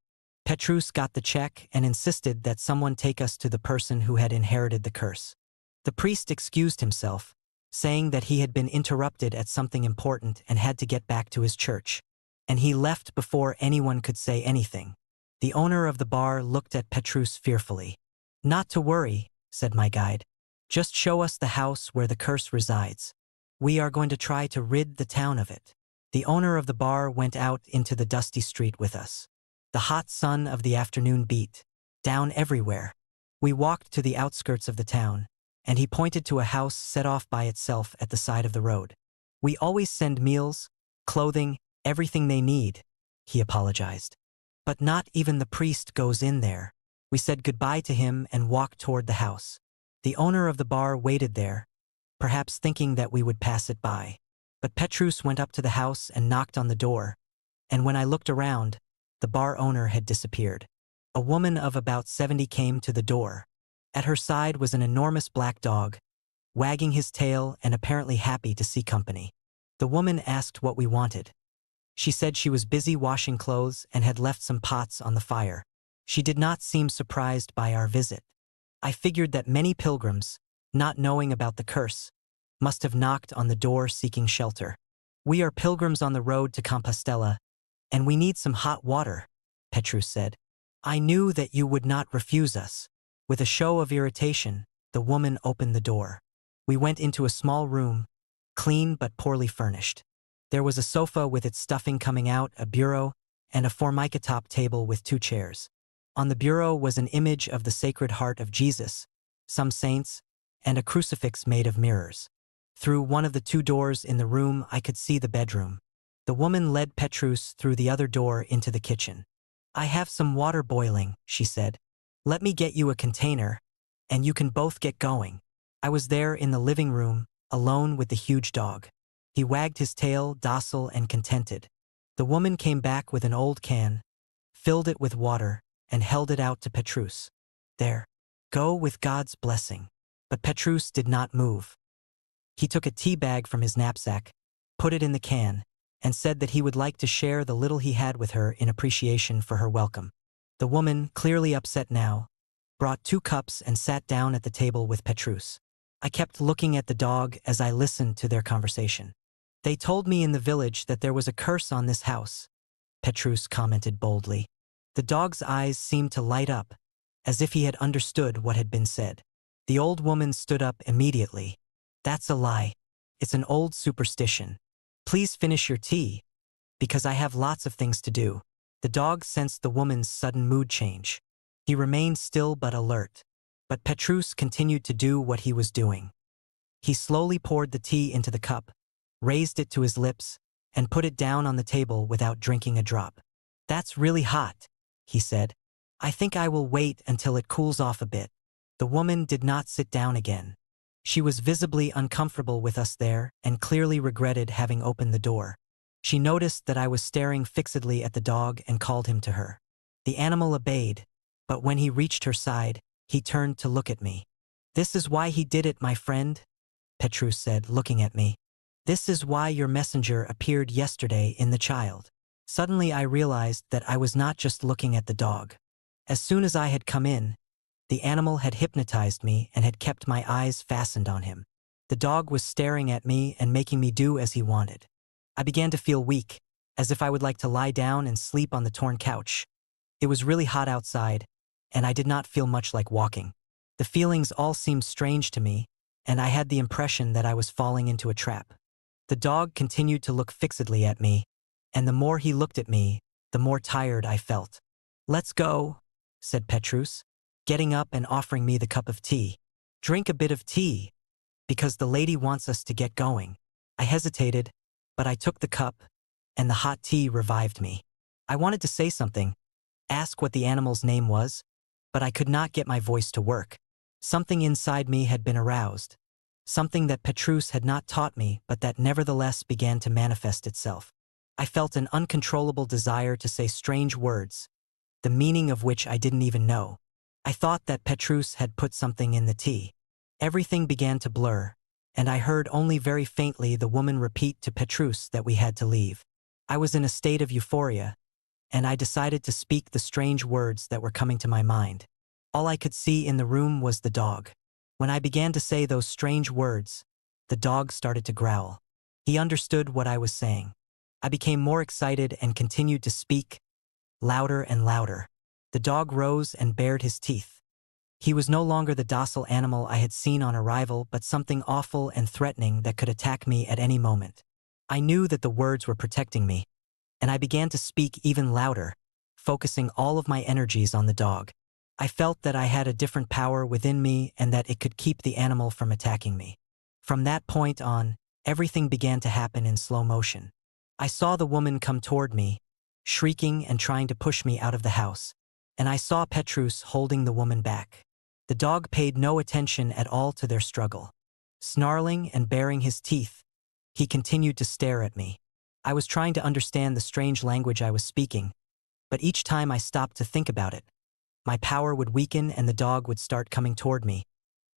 Petrus got the check and insisted that someone take us to the person who had inherited the curse. The priest excused himself, saying that he had been interrupted at something important and had to get back to his church, and he left before anyone could say anything. The owner of the bar looked at Petrus fearfully. Not to worry, said my guide. Just show us the house where the curse resides. We are going to try to rid the town of it. The owner of the bar went out into the dusty street with us. The hot sun of the afternoon beat down everywhere. We walked to the outskirts of the town, and he pointed to a house set off by itself at the side of the road. We always send meals, clothing, everything they need, he apologized. But not even the priest goes in there. We said goodbye to him and walked toward the house. The owner of the bar waited there, perhaps thinking that we would pass it by. But Petrus went up to the house and knocked on the door, and when I looked around, the bar owner had disappeared. A woman of about 70 came to the door. At her side was an enormous black dog, wagging his tail and apparently happy to see company. The woman asked what we wanted. She said she was busy washing clothes and had left some pots on the fire. She did not seem surprised by our visit. I figured that many pilgrims, not knowing about the curse, must have knocked on the door seeking shelter. We are pilgrims on the road to Compostela, and we need some hot water, Petrus said. I knew that you would not refuse us. With a show of irritation, the woman opened the door. We went into a small room, clean but poorly furnished. There was a sofa with its stuffing coming out, a bureau, and a formica-top table with 2 chairs. On the bureau was an image of the Sacred Heart of Jesus, some saints, and a crucifix made of mirrors. Through one of the 2 doors in the room, I could see the bedroom. The woman led Petrus through the other door into the kitchen. I have some water boiling, she said. Let me get you a container, and you can both get going. I was there in the living room, alone with the huge dog. He wagged his tail, docile and contented. The woman came back with an old can, filled it with water, and held it out to Petrus. There, go with God's blessing. But Petrus did not move. He took a tea bag from his knapsack, put it in the can, and said that he would like to share the little he had with her in appreciation for her welcome. The woman, clearly upset now, brought 2 cups and sat down at the table with Petrus. I kept looking at the dog as I listened to their conversation. They told me in the village that there was a curse on this house, Petrus commented boldly. The dog's eyes seemed to light up, as if he had understood what had been said. The old woman stood up immediately. That's a lie. It's an old superstition. Please finish your tea, because I have lots of things to do. The dog sensed the woman's sudden mood change. He remained still but alert. But Petrus continued to do what he was doing. He slowly poured the tea into the cup, raised it to his lips, and put it down on the table without drinking a drop. That's really hot, he said. I think I will wait until it cools off a bit. The woman did not sit down again. She was visibly uncomfortable with us there and clearly regretted having opened the door. She noticed that I was staring fixedly at the dog and called him to her. The animal obeyed, but when he reached her side, he turned to look at me. This is why he did it, my friend, Petrus said, looking at me. This is why your messenger appeared yesterday in the child. Suddenly I realized that I was not just looking at the dog. As soon as I had come in, the animal had hypnotized me and had kept my eyes fastened on him. The dog was staring at me and making me do as he wanted. I began to feel weak, as if I would like to lie down and sleep on the torn couch. It was really hot outside, and I did not feel much like walking. The feelings all seemed strange to me, and I had the impression that I was falling into a trap. The dog continued to look fixedly at me, and the more he looked at me, the more tired I felt. Let's go, said Petrus, getting up and offering me the cup of tea. Drink a bit of tea, because the lady wants us to get going. I hesitated, but I took the cup, and the hot tea revived me. I wanted to say something, ask what the animal's name was, but I could not get my voice to work. Something inside me had been aroused, something that Petrus had not taught me but that nevertheless began to manifest itself. I felt an uncontrollable desire to say strange words, the meaning of which I didn't even know. I thought that Petrus had put something in the tea. Everything began to blur, and I heard only very faintly the woman repeat to Petrus that we had to leave. I was in a state of euphoria, and I decided to speak the strange words that were coming to my mind. All I could see in the room was the dog. When I began to say those strange words, the dog started to growl. He understood what I was saying. I became more excited and continued to speak, louder and louder. The dog rose and bared his teeth. He was no longer the docile animal I had seen on arrival, but something awful and threatening that could attack me at any moment. I knew that the words were protecting me, and I began to speak even louder, focusing all of my energies on the dog. I felt that I had a different power within me and that it could keep the animal from attacking me. From that point on, everything began to happen in slow motion. I saw the woman come toward me, shrieking and trying to push me out of the house, and I saw Petrus holding the woman back. The dog paid no attention at all to their struggle. Snarling and baring his teeth, he continued to stare at me. I was trying to understand the strange language I was speaking, but each time I stopped to think about it, my power would weaken and the dog would start coming toward me.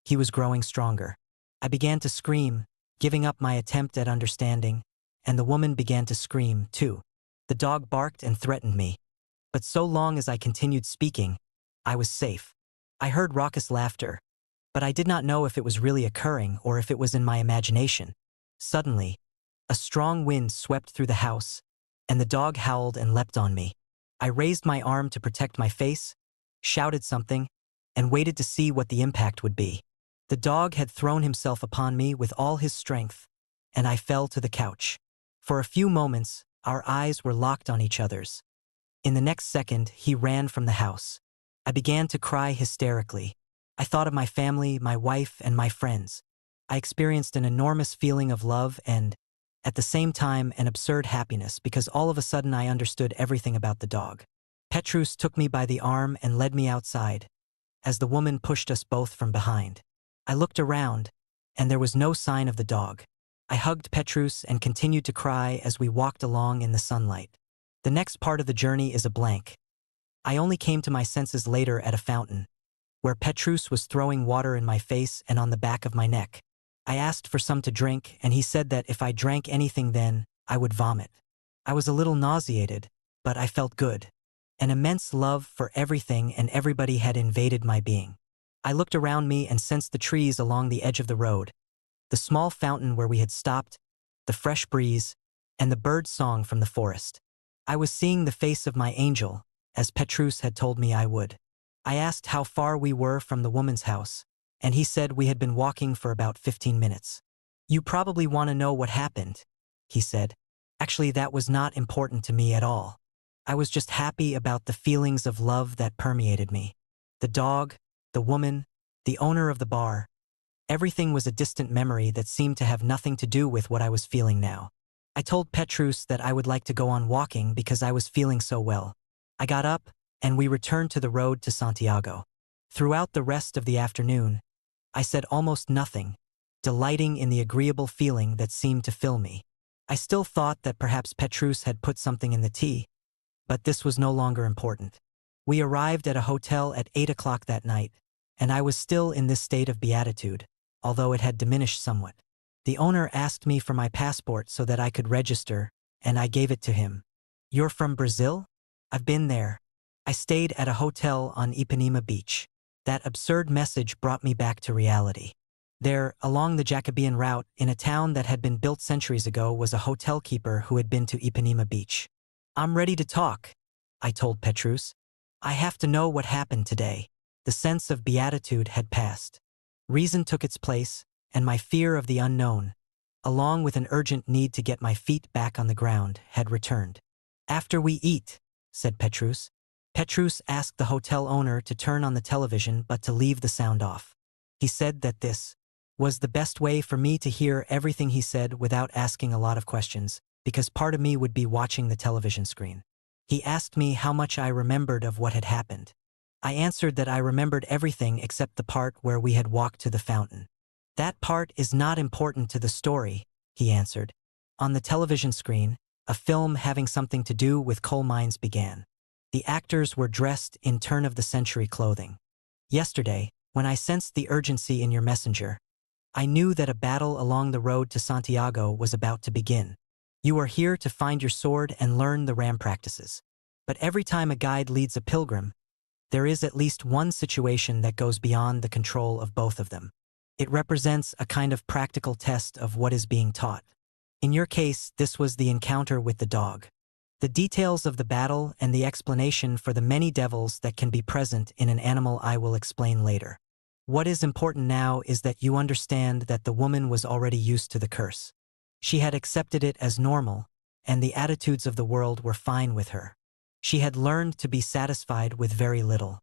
He was growing stronger. I began to scream, giving up my attempt at understanding, and the woman began to scream, too. The dog barked and threatened me. But so long as I continued speaking, I was safe. I heard raucous laughter, but I did not know if it was really occurring or if it was in my imagination. Suddenly, a strong wind swept through the house, and the dog howled and leapt on me. I raised my arm to protect my face, shouted something, and waited to see what the impact would be. The dog had thrown himself upon me with all his strength, and I fell to the couch. For a few moments, our eyes were locked on each other's. In the next second, he ran from the house. I began to cry hysterically. I thought of my family, my wife, and my friends. I experienced an enormous feeling of love and, at the same time, an absurd happiness because all of a sudden I understood everything about the dog. Petrus took me by the arm and led me outside, as the woman pushed us both from behind. I looked around, and there was no sign of the dog. I hugged Petrus and continued to cry as we walked along in the sunlight. The next part of the journey is a blank. I only came to my senses later at a fountain, where Petrus was throwing water in my face and on the back of my neck. I asked for some to drink, and he said that if I drank anything then, I would vomit. I was a little nauseated, but I felt good. An immense love for everything and everybody had invaded my being. I looked around me and sensed the trees along the edge of the road, the small fountain where we had stopped, the fresh breeze, and the bird song from the forest. I was seeing the face of my angel, as Petrus had told me I would. I asked how far we were from the woman's house, and he said we had been walking for about 15 minutes. You probably want to know what happened, he said. Actually, that was not important to me at all. I was just happy about the feelings of love that permeated me. The dog, the woman, the owner of the bar. Everything was a distant memory that seemed to have nothing to do with what I was feeling now. I told Petrus that I would like to go on walking because I was feeling so well. I got up, and we returned to the road to Santiago. Throughout the rest of the afternoon, I said almost nothing, delighting in the agreeable feeling that seemed to fill me. I still thought that perhaps Petrus had put something in the tea, but this was no longer important. We arrived at a hotel at 8 o'clock that night, and I was still in this state of beatitude, although it had diminished somewhat. The owner asked me for my passport so that I could register, and I gave it to him. You're from Brazil? I've been there. I stayed at a hotel on Ipanema Beach. That absurd message brought me back to reality. There, along the Jacobean route, in a town that had been built centuries ago, was a hotel keeper who had been to Ipanema Beach. I'm ready to talk, I told Petrus. I have to know what happened today. The sense of beatitude had passed. Reason took its place, and my fear of the unknown, along with an urgent need to get my feet back on the ground, had returned. After we eat, said Petrus. Petrus asked the hotel owner to turn on the television but to leave the sound off. He said that this was the best way for me to hear everything he said without asking a lot of questions, because part of me would be watching the television screen. He asked me how much I remembered of what had happened. I answered that I remembered everything except the part where we had walked to the fountain. That part is not important to the story, he answered. On the television screen, a film having something to do with coal mines began. The actors were dressed in turn-of-the-century clothing. Yesterday, when I sensed the urgency in your messenger, I knew that a battle along the road to Santiago was about to begin. You are here to find your sword and learn the ram practices. But every time a guide leads a pilgrim, there is at least one situation that goes beyond the control of both of them. It represents a kind of practical test of what is being taught. In your case, this was the encounter with the dog. The details of the battle and the explanation for the many devils that can be present in an animal I will explain later. What is important now is that you understand that the woman was already used to the curse. She had accepted it as normal, and the attitudes of the world were fine with her. She had learned to be satisfied with very little.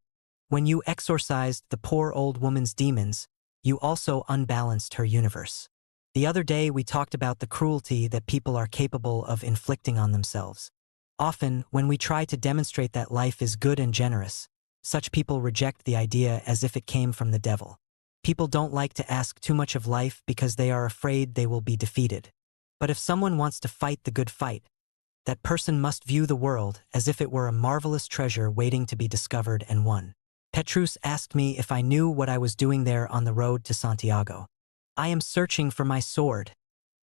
When you exorcised the poor old woman's demons, you also unbalanced her universe. The other day we talked about the cruelty that people are capable of inflicting on themselves. Often, when we try to demonstrate that life is good and generous, such people reject the idea as if it came from the devil. People don't like to ask too much of life because they are afraid they will be defeated. But if someone wants to fight the good fight, that person must view the world as if it were a marvelous treasure waiting to be discovered and won. Petrus asked me if I knew what I was doing there on the road to Santiago. I am searching for my sword,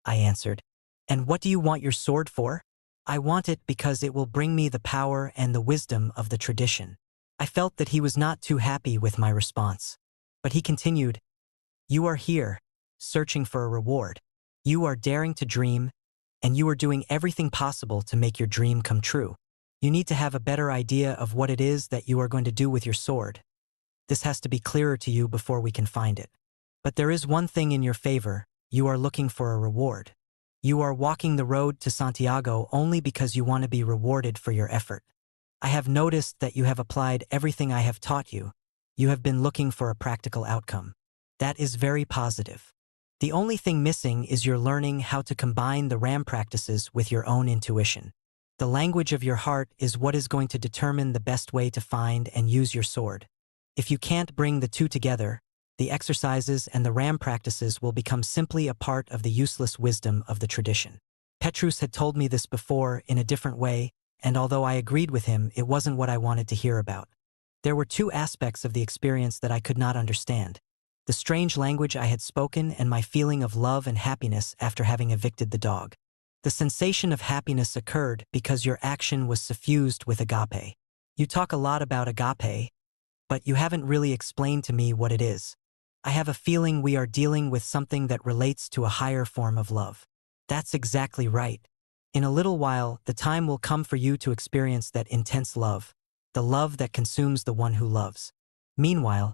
I answered. And what do you want your sword for? I want it because it will bring me the power and the wisdom of the tradition. I felt that he was not too happy with my response. But he continued, You are here, searching for a reward. You are daring to dream, and you are doing everything possible to make your dream come true. You need to have a better idea of what it is that you are going to do with your sword. This has to be clearer to you before we can find it. But there is one thing in your favor. You are looking for a reward. You are walking the road to Santiago only because you want to be rewarded for your effort. I have noticed that you have applied everything I have taught you. You have been looking for a practical outcome. That is very positive. The only thing missing is your learning how to combine the RAM practices with your own intuition. The language of your heart is what is going to determine the best way to find and use your sword. If you can't bring the two together, the exercises and the RAM practices will become simply a part of the useless wisdom of the tradition. Petrus had told me this before in a different way, and although I agreed with him, it wasn't what I wanted to hear about. There were two aspects of the experience that I could not understand: the strange language I had spoken and my feeling of love and happiness after having evicted the dog. The sensation of happiness occurred because your action was suffused with agape. You talk a lot about agape, but you haven't really explained to me what it is. I have a feeling we are dealing with something that relates to a higher form of love. That's exactly right. In a little while, the time will come for you to experience that intense love, the love that consumes the one who loves. Meanwhile,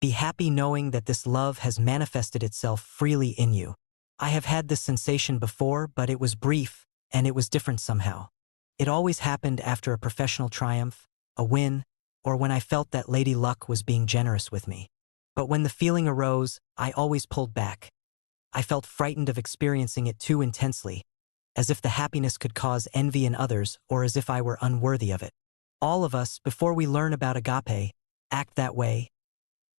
be happy knowing that this love has manifested itself freely in you. I have had this sensation before, but it was brief, and it was different somehow. It always happened after a professional triumph, a win, or when I felt that Lady Luck was being generous with me. But when the feeling arose, I always pulled back. I felt frightened of experiencing it too intensely, as if the happiness could cause envy in others or as if I were unworthy of it. All of us, before we learn about agape, act that way,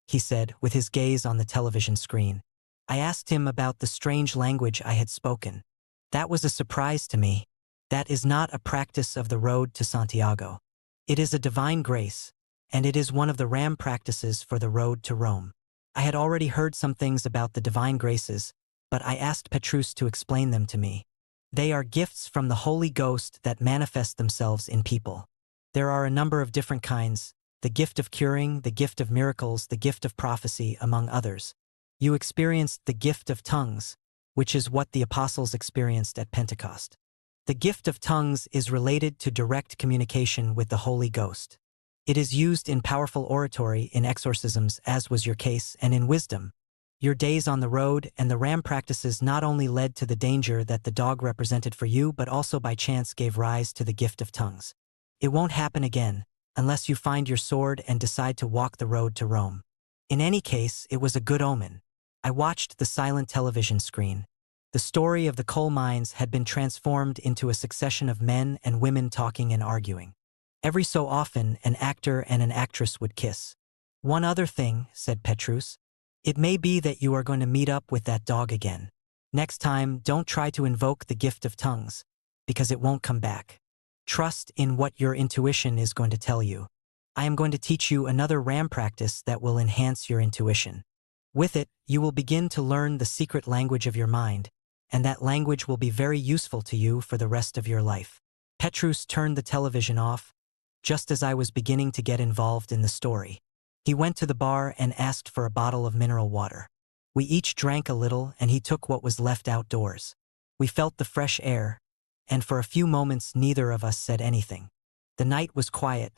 he said, with his gaze on the television screen. I asked him about the strange language I had spoken. That was a surprise to me. That is not a practice of the road to Santiago. It is a divine grace, and it is one of the RAM practices for the road to Rome. I had already heard some things about the divine graces, but I asked Petrus to explain them to me. They are gifts from the Holy Ghost that manifest themselves in people. There are a number of different kinds: the gift of curing, the gift of miracles, the gift of prophecy, among others. You experienced the gift of tongues, which is what the apostles experienced at Pentecost. The gift of tongues is related to direct communication with the Holy Ghost. It is used in powerful oratory, in exorcisms, as was your case, and in wisdom. Your days on the road and the RAM practices not only led to the danger that the dog represented for you, but also by chance gave rise to the gift of tongues. It won't happen again, unless you find your sword and decide to walk the road to Rome. In any case, it was a good omen. I watched the silent television screen. The story of the coal mines had been transformed into a succession of men and women talking and arguing. Every so often, an actor and an actress would kiss. One other thing, said Petrus. It may be that you are going to meet up with that dog again. Next time, don't try to invoke the gift of tongues, because it won't come back. Trust in what your intuition is going to tell you. I am going to teach you another RAM practice that will enhance your intuition. With it, you will begin to learn the secret language of your mind, and that language will be very useful to you for the rest of your life. Petrus turned the television off, just as I was beginning to get involved in the story. He went to the bar and asked for a bottle of mineral water. We each drank a little, and he took what was left outdoors. We felt the fresh air, and for a few moments neither of us said anything. The night was quiet,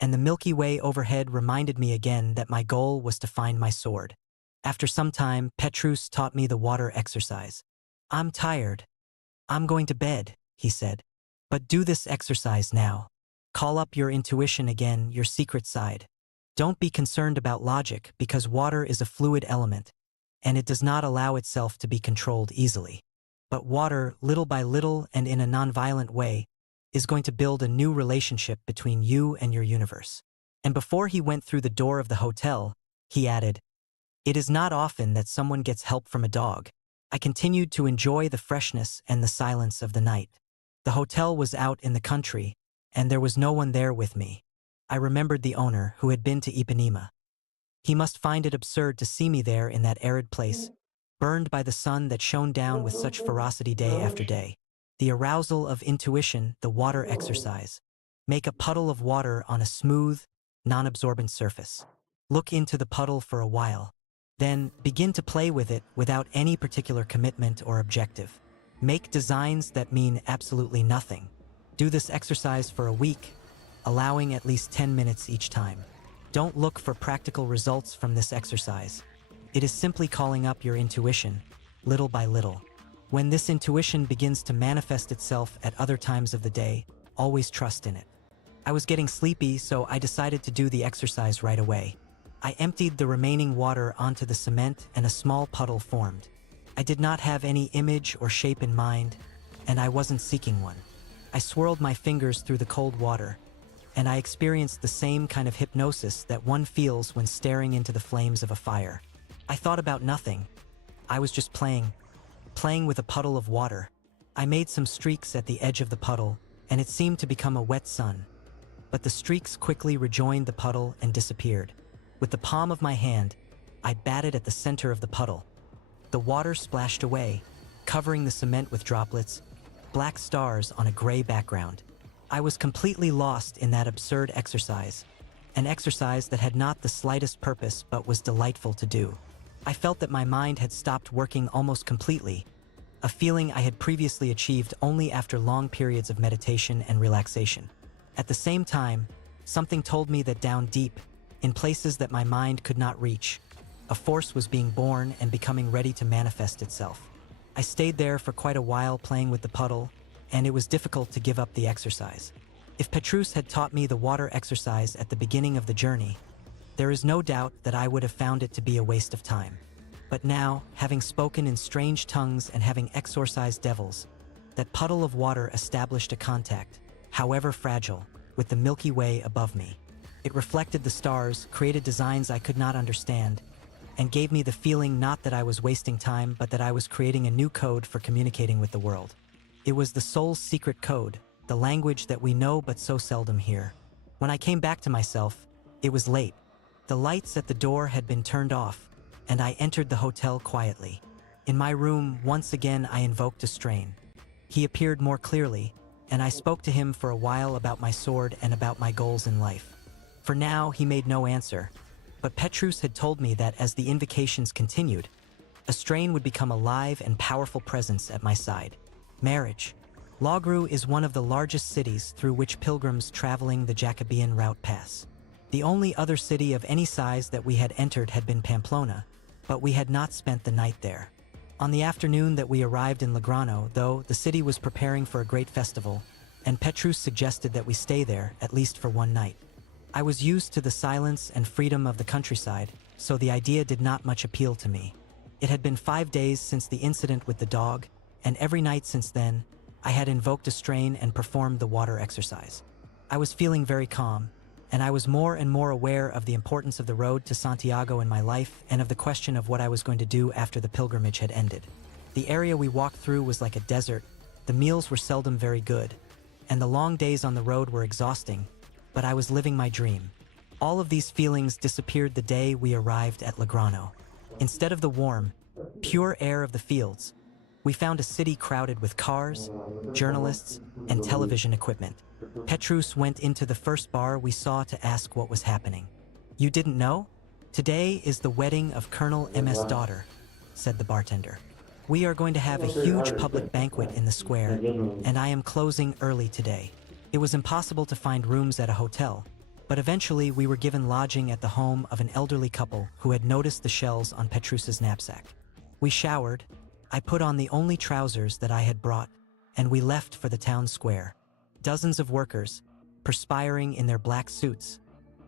and the Milky Way overhead reminded me again that my goal was to find my sword. After some time, Petrus taught me the water exercise. I'm tired. I'm going to bed, he said. But do this exercise now. Call up your intuition again, your secret side. Don't be concerned about logic, because water is a fluid element, and it does not allow itself to be controlled easily. But water, little by little and in a non-violent way, is going to build a new relationship between you and your universe. And before he went through the door of the hotel, he added, "It is not often that someone gets help from a dog." I continued to enjoy the freshness and the silence of the night. The hotel was out in the country, and there was no one there with me. I remembered the owner, who had been to Ipanema. He must find it absurd to see me there in that arid place, burned by the sun that shone down with such ferocity day after day. The arousal of intuition, the water exercise. Make a puddle of water on a smooth, non-absorbent surface. Look into the puddle for a while. Then begin to play with it without any particular commitment or objective. Make designs that mean absolutely nothing. Do this exercise for a week, allowing at least 10 minutes each time. Don't look for practical results from this exercise. It is simply calling up your intuition, little by little. When this intuition begins to manifest itself at other times of the day, always trust in it. I was getting sleepy, so I decided to do the exercise right away. I emptied the remaining water onto the cement and a small puddle formed. I did not have any image or shape in mind, and I wasn't seeking one. I swirled my fingers through the cold water, and I experienced the same kind of hypnosis that one feels when staring into the flames of a fire. I thought about nothing. I was just playing with a puddle of water. I made some streaks at the edge of the puddle, and it seemed to become a wet sun. But the streaks quickly rejoined the puddle and disappeared. With the palm of my hand, I batted at the center of the puddle. The water splashed away, covering the cement with droplets, black stars on a gray background. I was completely lost in that absurd exercise, an exercise that had not the slightest purpose but was delightful to do. I felt that my mind had stopped working almost completely, a feeling I had previously achieved only after long periods of meditation and relaxation. At the same time, something told me that down deep, in places that my mind could not reach, a force was being born and becoming ready to manifest itself. I stayed there for quite a while playing with the puddle, and it was difficult to give up the exercise. If Petrus had taught me the water exercise at the beginning of the journey, there is no doubt that I would have found it to be a waste of time. But now, having spoken in strange tongues and having exorcised devils, that puddle of water established a contact, however fragile, with the Milky Way above me. It reflected the stars, created designs I could not understand, and gave me the feeling not that I was wasting time, but that I was creating a new code for communicating with the world. It was the soul's secret code, the language that we know but so seldom hear. When I came back to myself, it was late. The lights at the door had been turned off, and I entered the hotel quietly. In my room, once again I invoked a strain. He appeared more clearly, and I spoke to him for a while about my sword and about my goals in life. For now, he made no answer, but Petrus had told me that as the invocations continued, a strain would become a live and powerful presence at my side. Marriage. Logru is one of the largest cities through which pilgrims traveling the Jacobean route pass. The only other city of any size that we had entered had been Pamplona, but we had not spent the night there. On the afternoon that we arrived in Legrano, though, the city was preparing for a great festival, and Petrus suggested that we stay there, at least for one night. I was used to the silence and freedom of the countryside, so the idea did not much appeal to me. It had been 5 days since the incident with the dog, and every night since then, I had invoked a strain and performed the water exercise. I was feeling very calm, and I was more and more aware of the importance of the road to Santiago in my life and of the question of what I was going to do after the pilgrimage had ended. The area we walked through was like a desert, the meals were seldom very good, and the long days on the road were exhausting, but I was living my dream. All of these feelings disappeared the day we arrived at Legrano. Instead of the warm, pure air of the fields, we found a city crowded with cars, journalists, and television equipment. Petrus went into the first bar we saw to ask what was happening. "You didn't know? Today is the wedding of Colonel MS' daughter," said the bartender. "We are going to have a huge public banquet in the square, and I am closing early today." It was impossible to find rooms at a hotel, but eventually we were given lodging at the home of an elderly couple who had noticed the shells on Petrus's knapsack. We showered, I put on the only trousers that I had brought, and we left for the town square. Dozens of workers, perspiring in their black suits,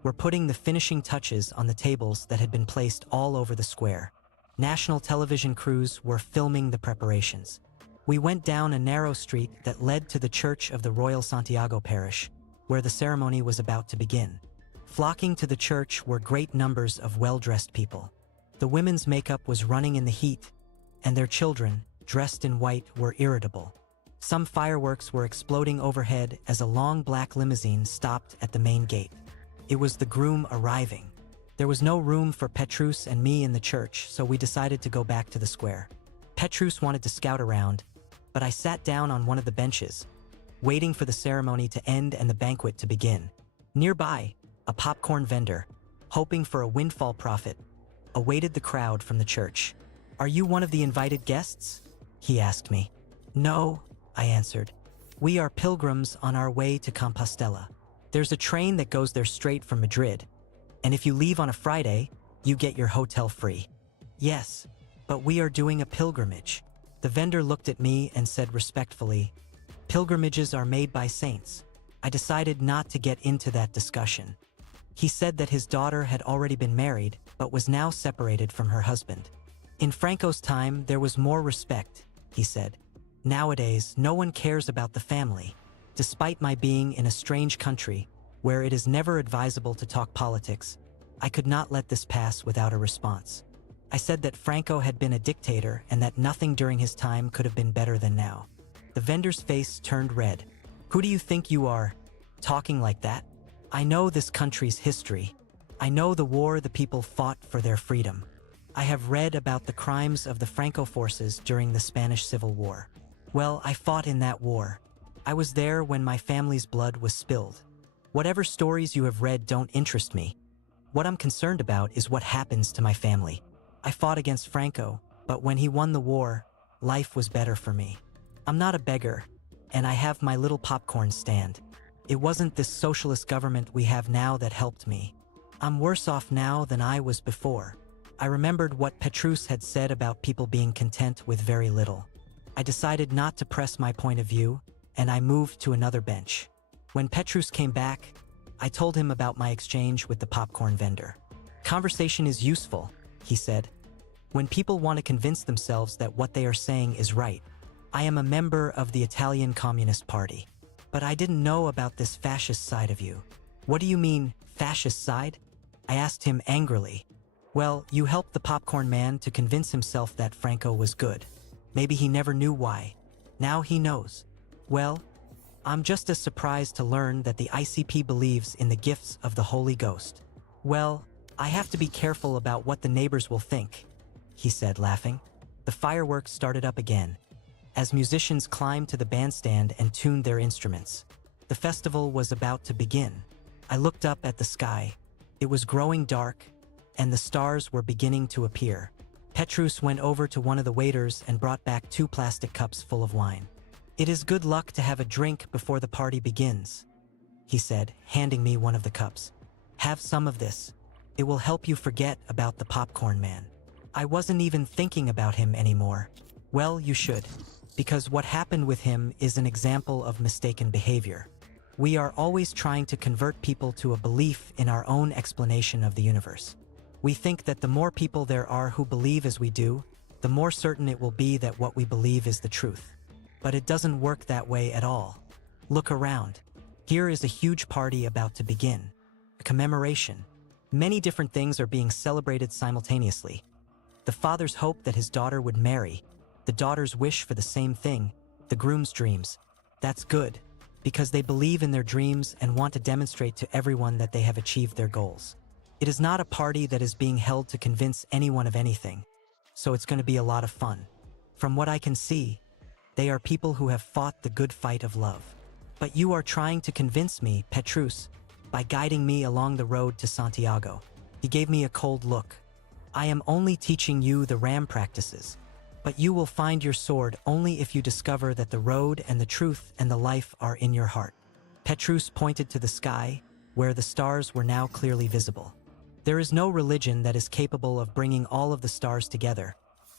were putting the finishing touches on the tables that had been placed all over the square. National television crews were filming the preparations. We went down a narrow street that led to the church of the Royal Santiago Parish, where the ceremony was about to begin. Flocking to the church were great numbers of well-dressed people. The women's makeup was running in the heat, and their children, dressed in white, were irritable. Some fireworks were exploding overhead as a long black limousine stopped at the main gate. It was the groom arriving. There was no room for Petrus and me in the church, so we decided to go back to the square. Petrus wanted to scout around, but I sat down on one of the benches, waiting for the ceremony to end and the banquet to begin. Nearby, a popcorn vendor, hoping for a windfall profit, awaited the crowd from the church. "Are you one of the invited guests?" he asked me. "No," I answered. "We are pilgrims on our way to Compostela. There's a train that goes there straight from Madrid, and if you leave on a Friday, you get your hotel free." "Yes, but we are doing a pilgrimage." The vendor looked at me and said respectfully, "Pilgrimages are made by saints." I decided not to get into that discussion. He said that his daughter had already been married, but was now separated from her husband. "In Franco's time, there was more respect," he said. "Nowadays, no one cares about the family." Despite my being in a strange country, where it is never advisable to talk politics, I could not let this pass without a response. I said that Franco had been a dictator and that nothing during his time could have been better than now. The vendor's face turned red. "Who do you think you are, talking like that? I know this country's history. I know the war the people fought for their freedom. I have read about the crimes of the Franco forces during the Spanish Civil War. Well, I fought in that war. I was there when my family's blood was spilled. Whatever stories you have read don't interest me. What I'm concerned about is what happens to my family. I fought against Franco, but when he won the war, life was better for me. I'm not a beggar, and I have my little popcorn stand. It wasn't this socialist government we have now that helped me. I'm worse off now than I was before." I remembered what Petrus had said about people being content with very little. I decided not to press my point of view, and I moved to another bench. When Petrus came back, I told him about my exchange with the popcorn vendor. "Conversation is useful," he said, "when people want to convince themselves that what they are saying is right. I am a member of the Italian Communist Party. But I didn't know about this fascist side of you." "What do you mean, fascist side?" I asked him angrily. "Well, you helped the popcorn man to convince himself that Franco was good. Maybe he never knew why. Now he knows. Well, I'm just as surprised to learn that the ICP believes in the gifts of the Holy Ghost. Well, I have to be careful about what the neighbors will think," he said, laughing. The fireworks started up again, as musicians climbed to the bandstand and tuned their instruments. The festival was about to begin. I looked up at the sky. It was growing dark, and the stars were beginning to appear. Petrus went over to one of the waiters and brought back 2 plastic cups full of wine. "It is good luck to have a drink before the party begins," he said, handing me one of the cups. "Have some of this. It will help you forget about the popcorn man." I wasn't even thinking about him anymore. Well, you should, because what happened with him is an example of mistaken behavior. We are always trying to convert people to a belief in our own explanation of the universe. We think that the more people there are who believe as we do, the more certain it will be that what we believe is the truth. But it doesn't work that way at all. Look around. Here is a huge party about to begin. A commemoration. Many different things are being celebrated simultaneously. The father's hope that his daughter would marry, the daughter's wish for the same thing, the groom's dreams. That's good, because they believe in their dreams and want to demonstrate to everyone that they have achieved their goals. It is not a party that is being held to convince anyone of anything, so it's going to be a lot of fun. From what I can see, they are people who have fought the good fight of love. But you are trying to convince me, Petrus, by guiding me along the road to Santiago. He gave me a cold look. I am only teaching you the ram practices, but you will find your sword only if you discover that the road and the truth and the life are in your heart. Petrus pointed to the sky, where the stars were now clearly visible. There is no religion that is capable of bringing all of the stars together,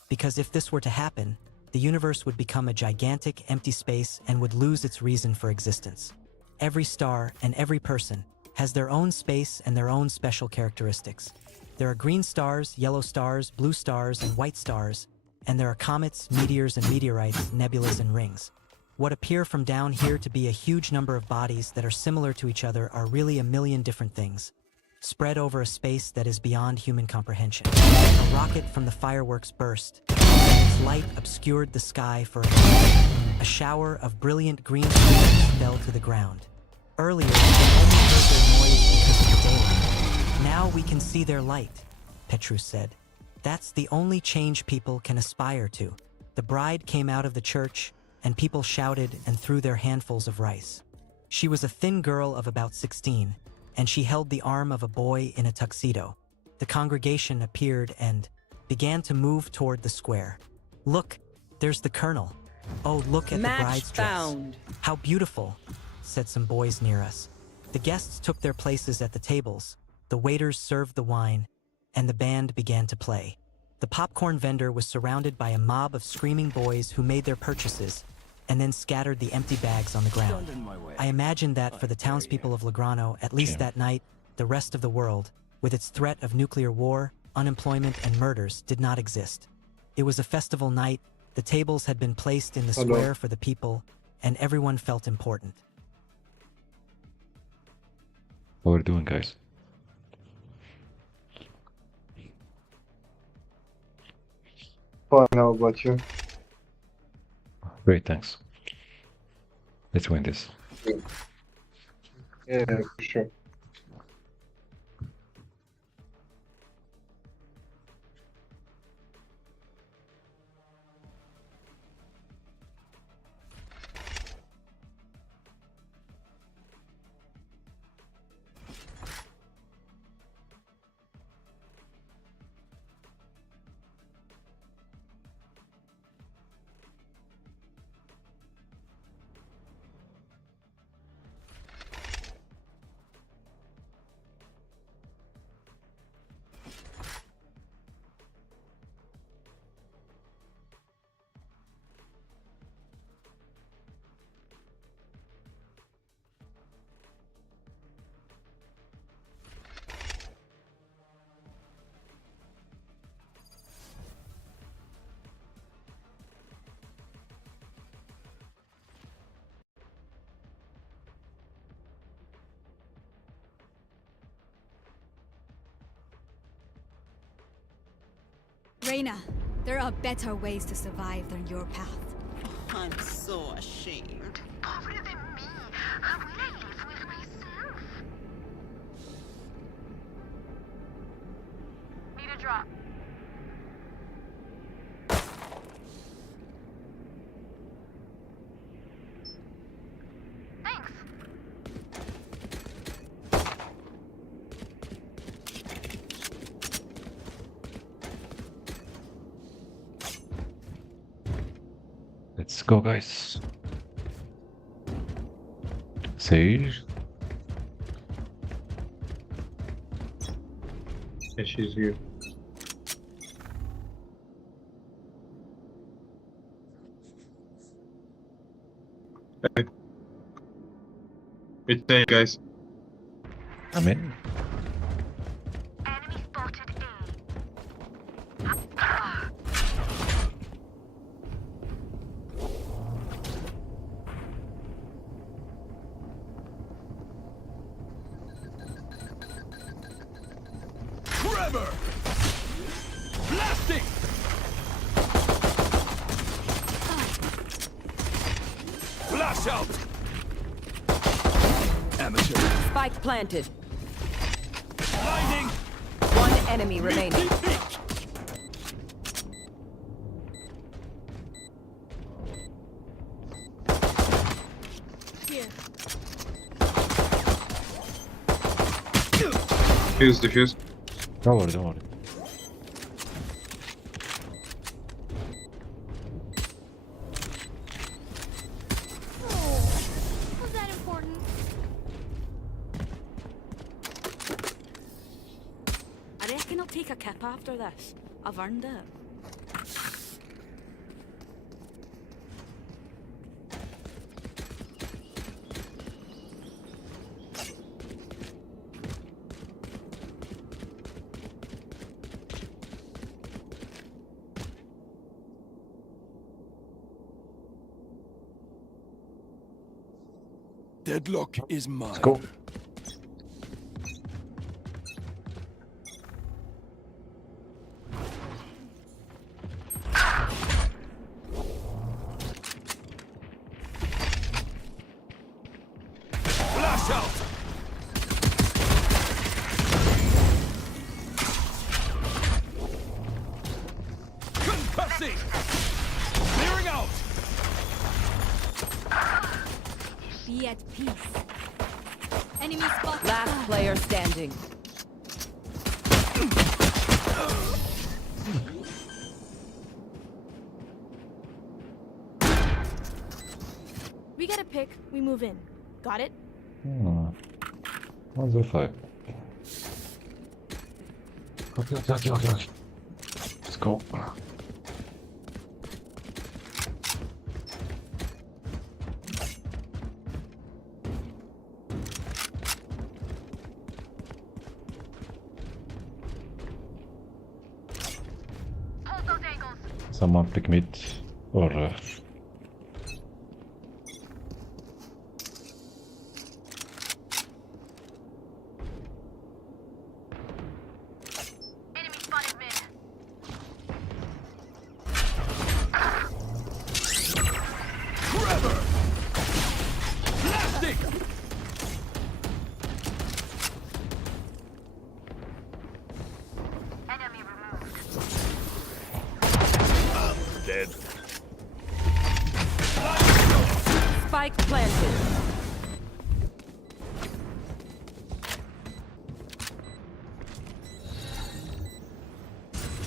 because if this were to happen, the universe would become a gigantic empty space and would lose its reason for existence. Every star and every person has their own space and their own special characteristics. There are green stars, yellow stars, blue stars, and white stars, and there are comets, meteors and meteorites, nebulas and rings. What appear from down here to be a huge number of bodies that are similar to each other are really a million different things, spread over a space that is beyond human comprehension. A rocket from the fireworks burst, and its light obscured the sky for a moment. A shower of brilliant green stars fell to the ground. Earlier, we only heard their noise because of the daylight. Now we can see their light, Petrus said. That's the only change people can aspire to. The bride came out of the church, and people shouted and threw their handfuls of rice. She was a thin girl of about 16, and she held the arm of a boy in a tuxedo. the congregation appeared and began to move toward the square. Look, there's the colonel. Oh, look at Match the bride's dress. found. How beautiful, said some boys near us. The guests took their places at the tables, the waiters served the wine, and the band began to play. The popcorn vendor was surrounded by a mob of screaming boys who made their purchases and then scattered the empty bags on the ground. I imagine that for the townspeople of Legrano, at least that night, the rest of the world, with its threat of nuclear war, unemployment, and murders, did not exist. It was a festival night, the tables had been placed in the square for the people, and everyone felt important. What are we doing, guys? Fine, how about you? Great, thanks. Let's win this. Yeah, for sure. Reyna, there are better ways to survive than your path. I'm so ashamed. Pardon me. How will I live with myself? Need a drop. Thanks. Let's go, guys. Sage. Yeah, she's here. Okay. Good day, guys. I'm in. Enemy spotted Trevor! Blasting! Flash out! Amateur. Spike planted. Blinding! One enemy remaining. Here. Diffuse. Don't worry, don't worry. Was that important? I reckon I'll take a kip after this. I've earned it. Deadlock is mine. Let's go. Flash out! Concussing! Clearing out! Be at peace. Enemy spot. Last player standing. We get a pick, we move in. Got it? 105. Okay. Let's go. Someone pick mid or Dead. Spike planted.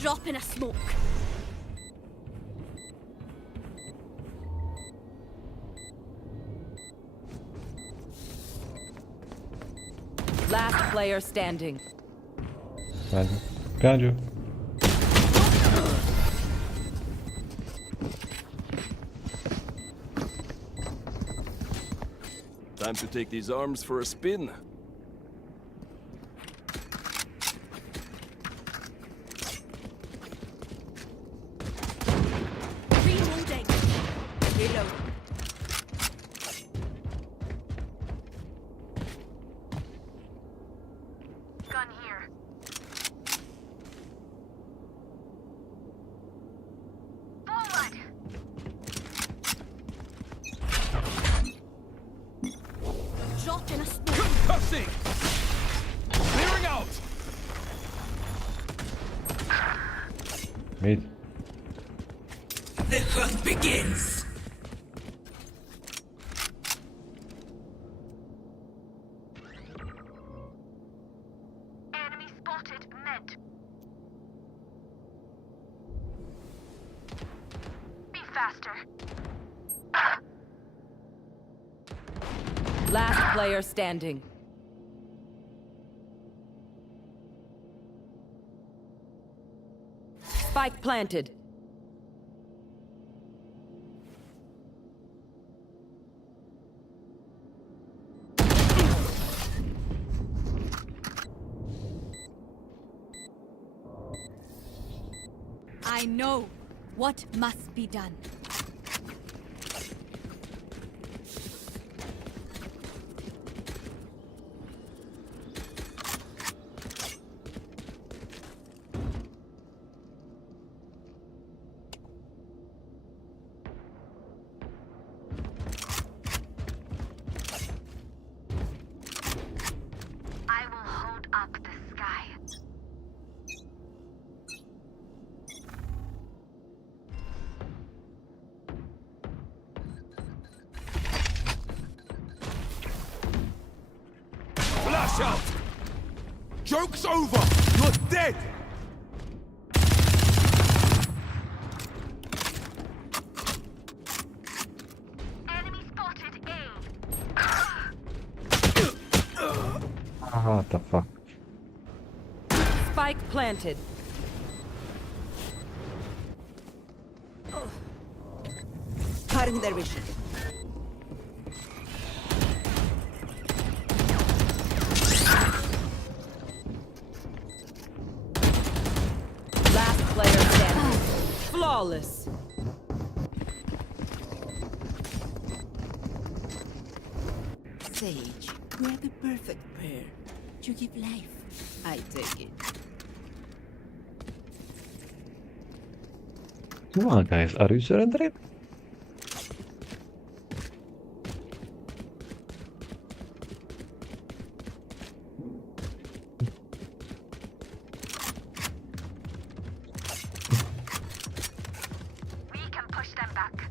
Drop in a smoke. Last player standing. Behind you. Time to take these arms for a spin. Reloading. Reload. Gun here. Forward. Drop in a smoke. Concussing! Clearing out! Mid. The hunt begins. Enemy spotted mid. Be faster. Last player standing. Spike planted. I know what must be done. I will hold up the sky. Flash out! Joke's over! You're dead! Enemy spotted A. What the fuck? Spike planted. Cutting their vision. Last player standing. Flawless. Sage, you are the perfect pair to give life. I take it. Come on, guys, are you surrendering? We can push them back.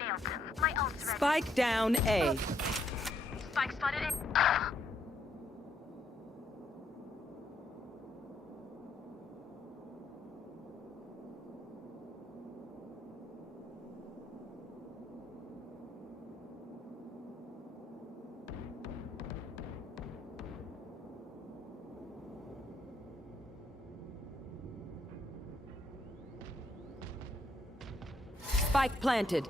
Nailed them. My ultimate Spike down A. Spike spotted it. Spike planted.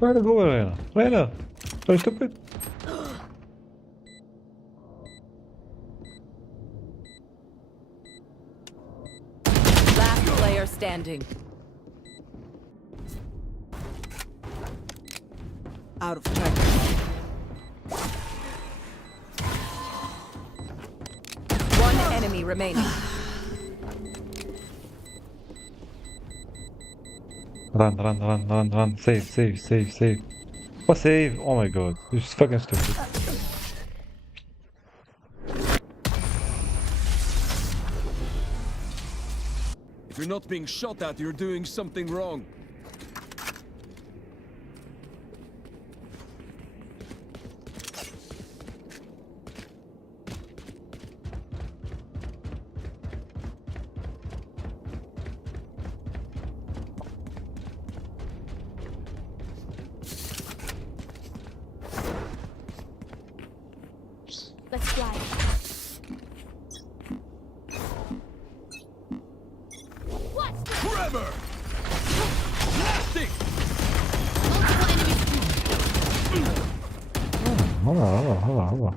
Where go, Reyna? Reyna! So stupid. Last player standing. Out of track. One enemy remaining. Run. Save. What save? Oh my god. You're just fucking stupid. If you're not being shot at, you're doing something wrong. Let's fly. What's this? Forever! Plastic! Hold on.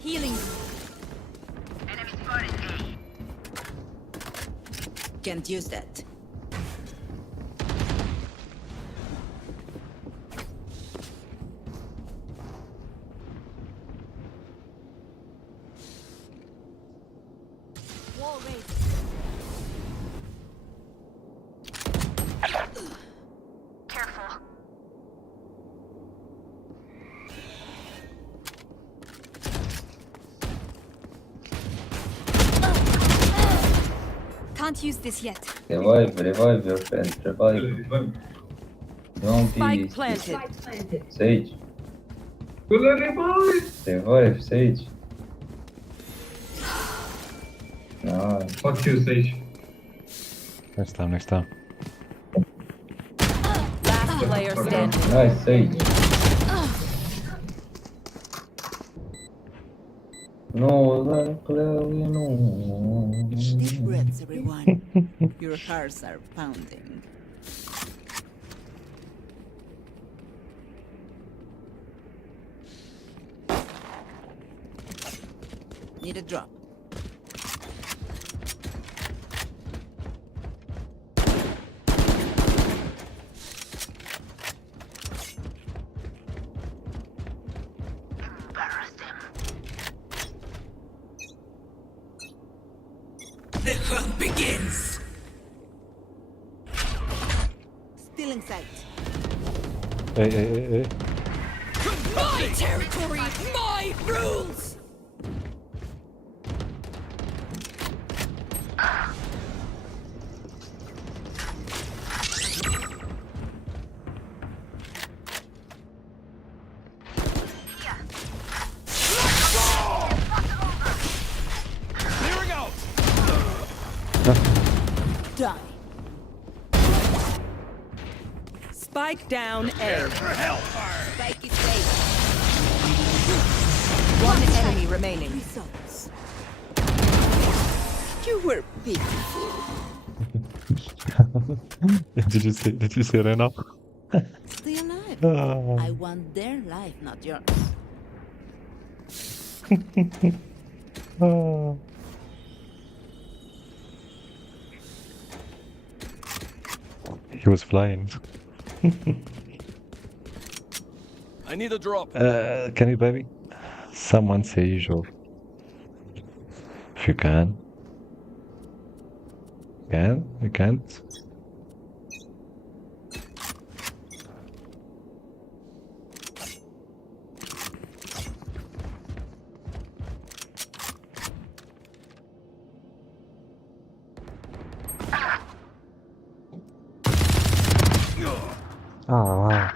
Healing. Enemy spotted A. Can't use that. Wall raised. Careful. Can't use this yet. Revive your friend, revive. Don't Spike be planted. Sage. Revive, Sage. Nice. Fuck you, Sage. Next time. Last player standing. Nice, Sage. No, Deep breaths, everyone. Your hearts are pounding. Need a drop. The hunt begins. Still in sight. Hey. My territory, my rules! Clearing out! Die. Spike down A. Spike is safe. One enemy remaining. Results. You were beautiful. Did you see Reyna? Still alive. Oh. I want their life, not yours. Oh. He was flying. I need a drop. Can you, baby? Someone Sage or if you can. You can't? wow.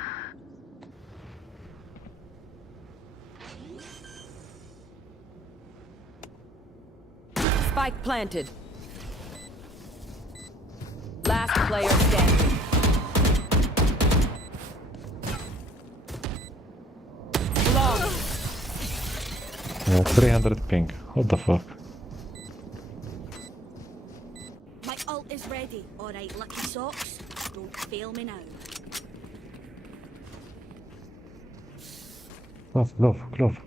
Spike planted. Last player standing. Long. 300 ping. What the fuck? My ult is ready. Alright, lucky socks. Don't fail me now. Glove.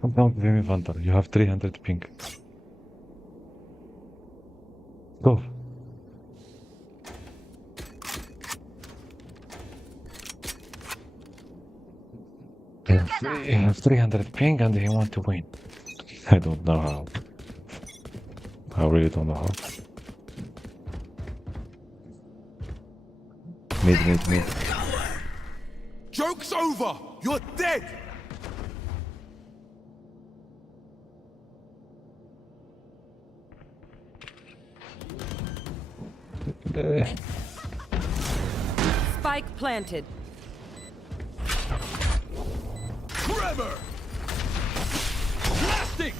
Come down, give me Vandal. You have 300 ping. Go. He has 300 ping and he want to win. I don't know how. I really don't know how. Mid. Joke's over! You're dead! Spike planted. Trevor! Plastic!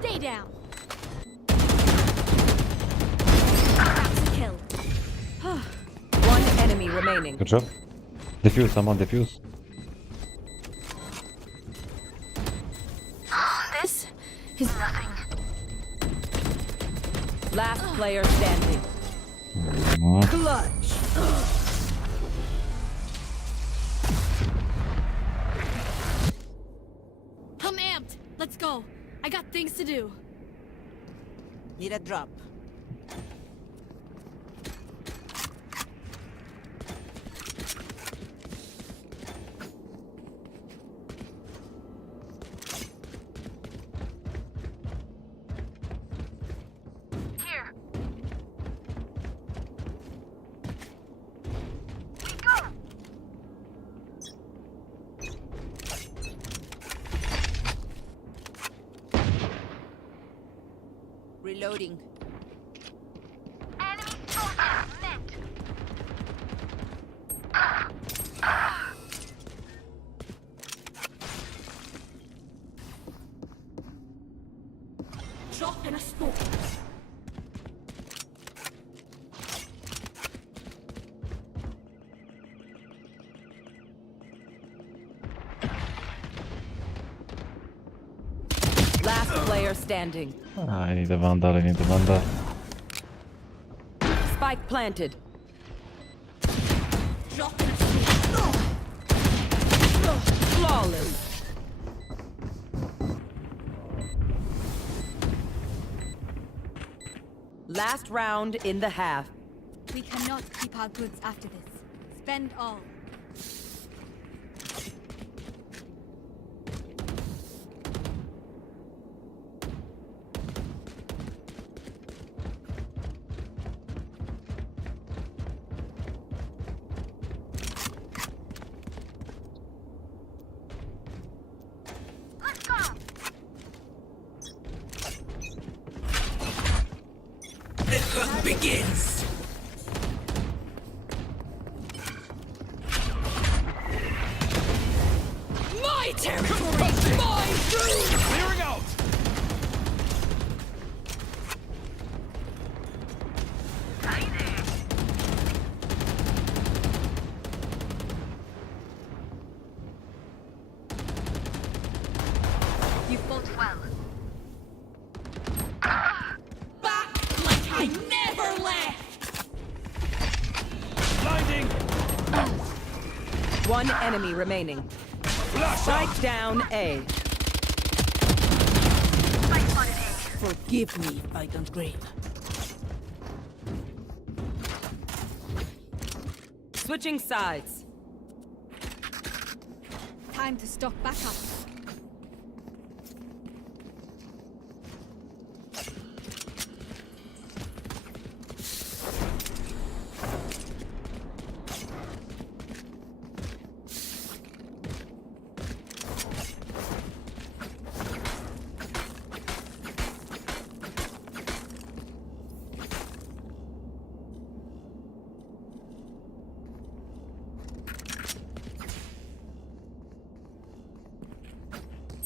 Stay down. That's a kill. One enemy remaining. Good job. Defuse, someone defuse. This is nothing. Last player standing. Clutch. I'm amped. Let's go. I got things to do. Need a drop. Here. We go. Reloading. Enemy soldier met. Drop in a smoke. Last player standing. I need a Vandal. Spike planted. Drop in a smoke. Flawless. Last round in the half. We cannot keep our goods after this. Spend all. Let's go. The hunt begins. My territory! My room! Clearing out! You fought well. Back like I never left! Blinding! One enemy remaining. Strike down A. Forgive me if I don't grave. Switching sides. Time to stock back up.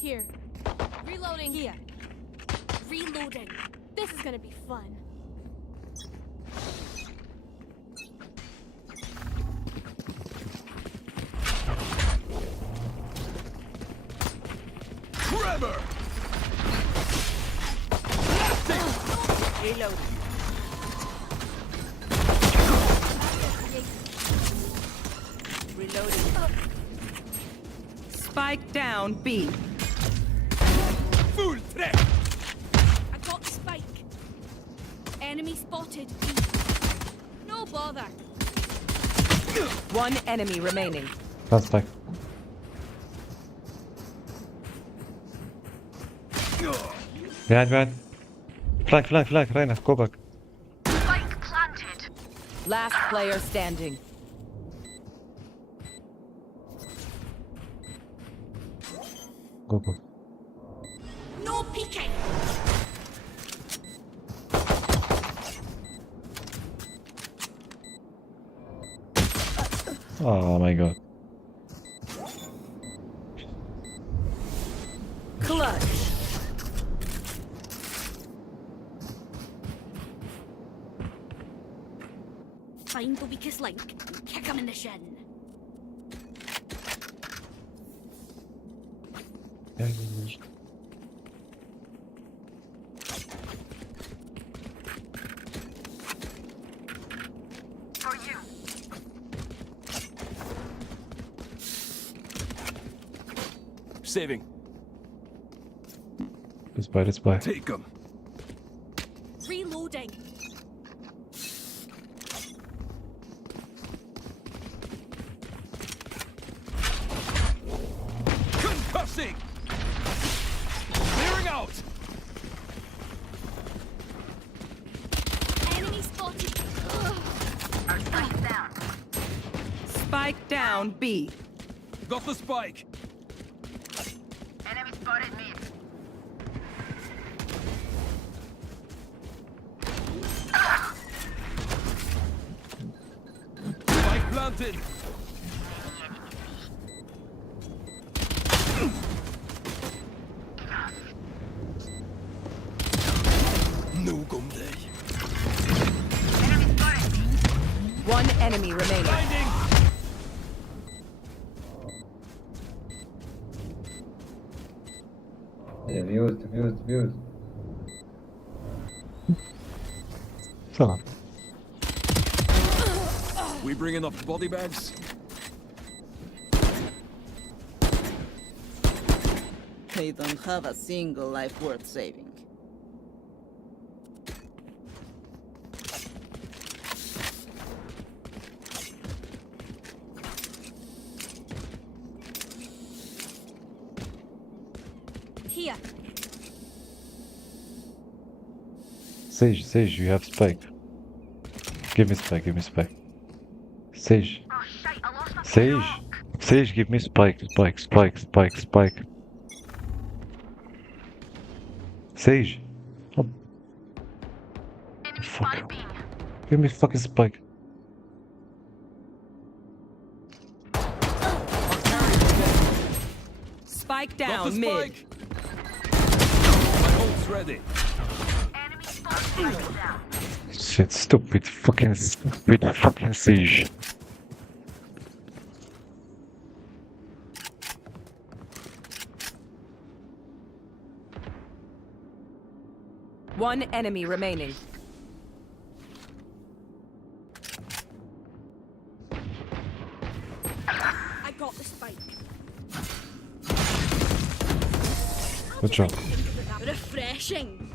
Here. Reloading. Here. Reloading. This is gonna be fun. Trevor! Reloading. Reloading. Spike down B. Full threat! I got the spike. Enemy spotted. No bother. One enemy remaining. Last spike. Behind. Flag, Reyna, go back. Spike planted. Last player standing. Go. No peeking. Oh my god. Clutch. Find the weakest link and kick him in the shin. For you. Saving. Let's buy. Take him. Reloading. Concussing! Clearing out! Enemy spotted. Spike down B. Got the spike! Enemy spotted me. Spike planted! No gum day. One enemy remaining. Blinding! Defuse. So. We bring enough body bags? They don't have a single life worth saving. Here. Sage, you have spike. Give me spike. Sage. Oh shite, I lost my Sage, give me spike. Sage. Oh. Fuck. Give me fucking spike. Spike Got the down mid. spike! My ult's ready. Shit, stupid fucking Sage. One enemy remaining. I got the spike. Good job. Refreshing.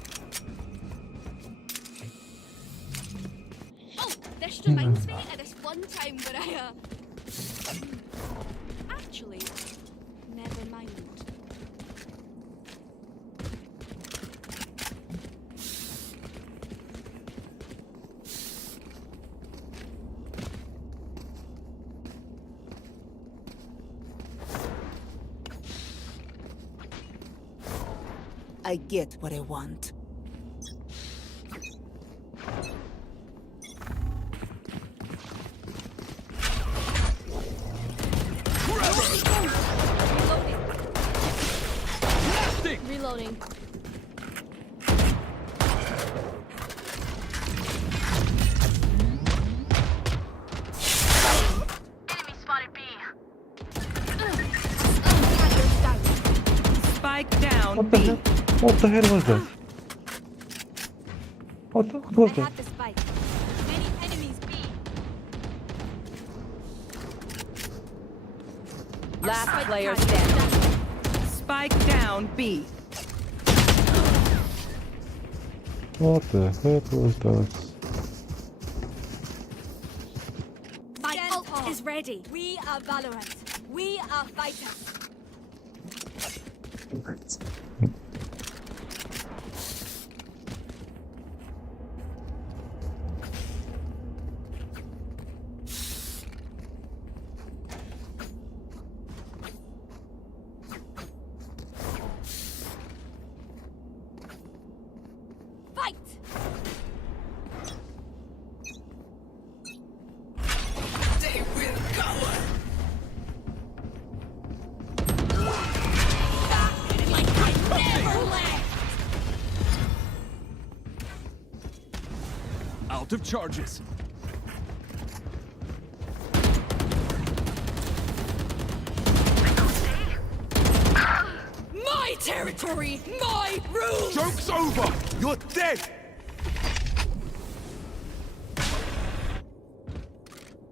Oh, this reminds me of this one time where I actually, never mind. I get what I want. stick. Reloading. Enemy spotted B. Spike down. What the hell? What the hell was that? What was I that? have the spike. Many enemies B. Last Spike player carrier. standing. Spike down B. What the heck was that? My ult is ready. We are Valorant. We are fighters. Fight! They will cower. Like I never left! Out of charges. My territory! My rules! Joke's over. You're dead.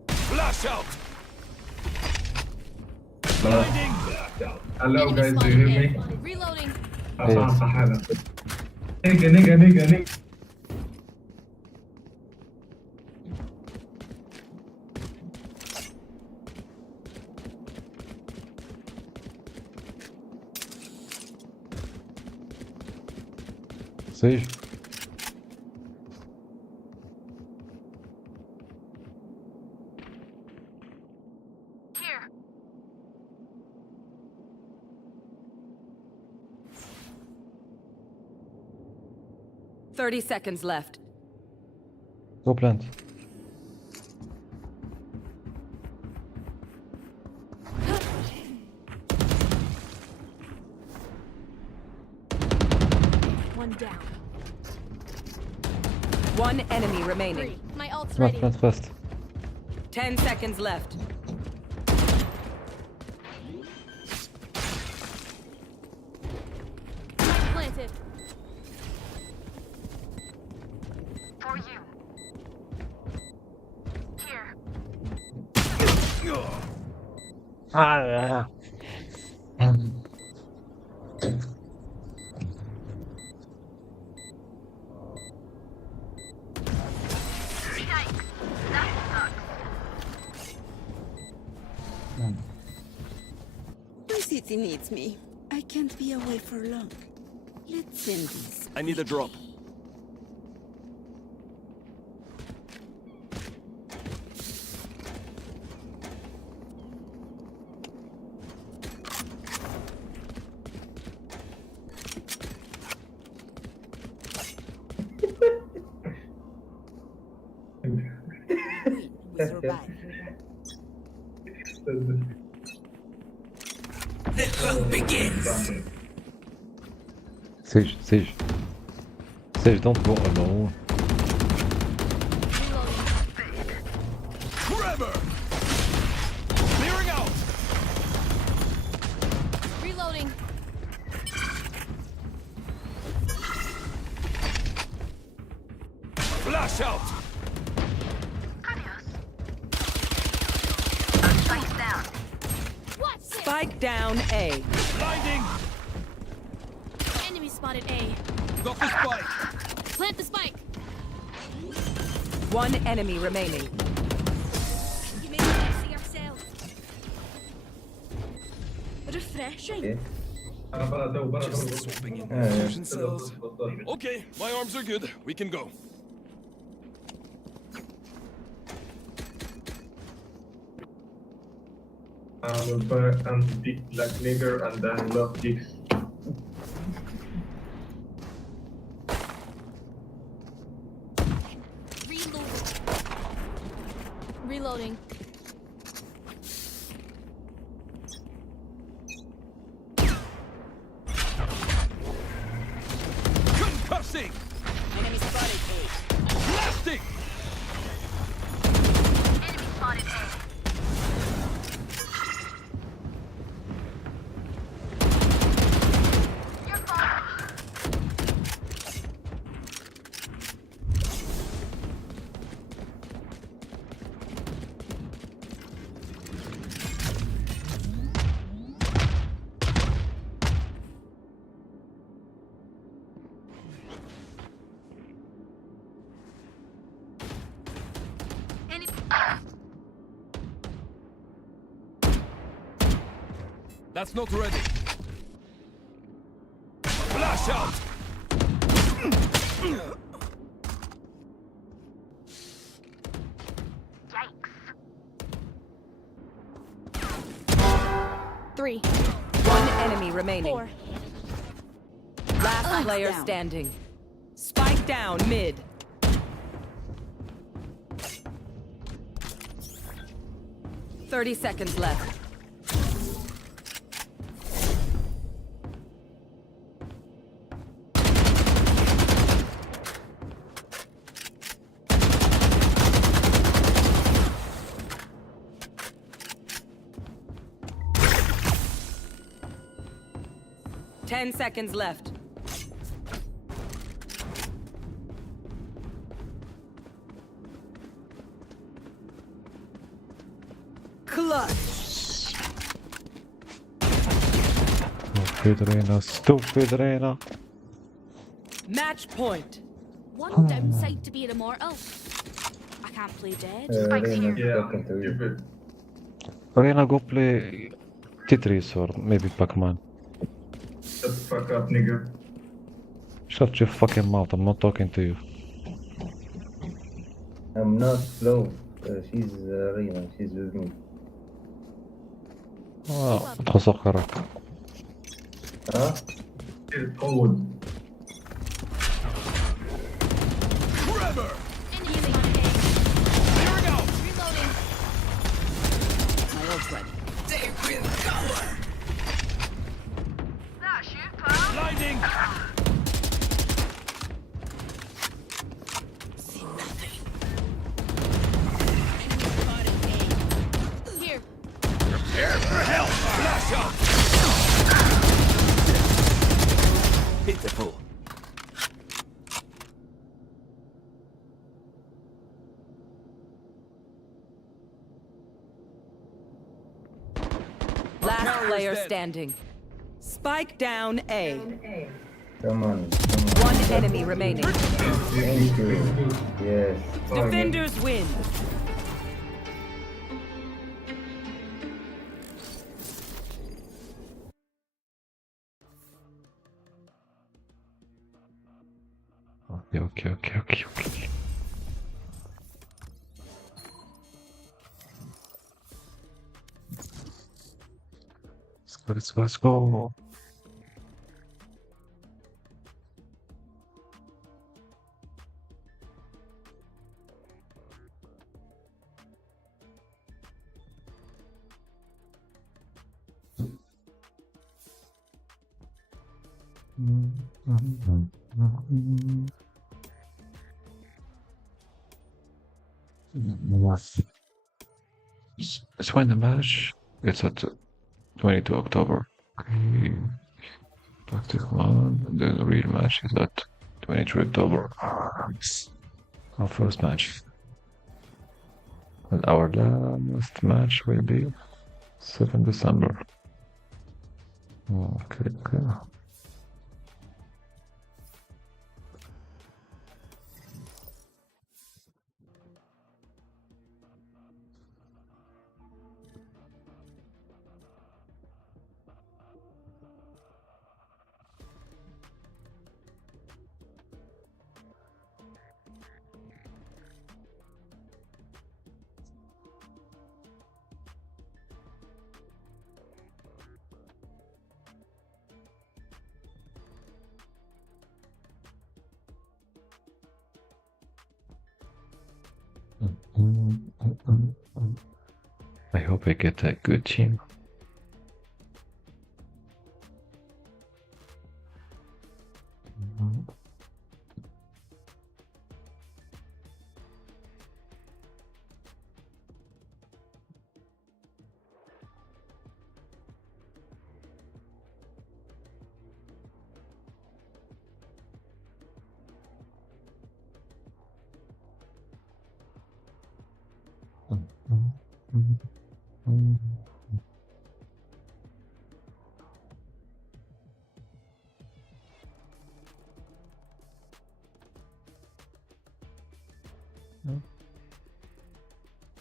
Flash out. Blinding. Hello Enemy guys, do spotted you hear me? A. Reloading. صح حالا. نيجا. Sage. Here. 30 seconds left. Go plant. One down. One enemy remaining. 3. My ult's Plant, ready. plant fast. 10 seconds left. Planted. For you. Here. Yikes. That sucks. My city needs me. I can't be away for long. Let's end this. I need a drop. We survive. The hunt begins. Sage, Sage. Sage, don't go alone. Trevor. Clearing out. Reloading. Flash out. Spike's down. What's it? Spike down A. Blinding. Enemy spotted A. Got the spike. Plant the spike. One enemy remaining. You made it see yourself. Refreshing. Just swapping in fusion cells. Okay, my arms are good. We can go. will buy and pick black nigger and then love kicks. Reloading. Blasting! Enemy spotted A. Blasting! Enemy spotted A. You're fine. That's not ready. Flash out! Three. One enemy remaining. 4. Last player down. standing. Spike down mid. Thirty seconds left. 10 seconds left. Clutch. Stupid Reyna, stupid Reyna. Match point. One downside to being immortal. I can't play dead. Spike's here. Stupid. Reyna, go play Tetris or maybe Pac-Man. Shut the fuck up, nigga. Shut your fucking mouth, I'm not talking to you. I'm not slow. She's Reyna. She's with me. تخسخرك. Huh? It's cold. Tremor! Enemy spotted A. Clearing out! Reloading. My ult's ready. They will cover! That's you, pal. Blinding! Here. Prepare for hell! Flash out! Pitiful. Last player standing. Spike down A. Come on. One enemy remaining. Thank you. Yes. Defenders win. Okay. Let's go. It's when the match. It's at 22 October. Okay. Practice one. The real match is at 23 October. Our first match. And our last match will be 7 December. Okay. I hope I get a good team.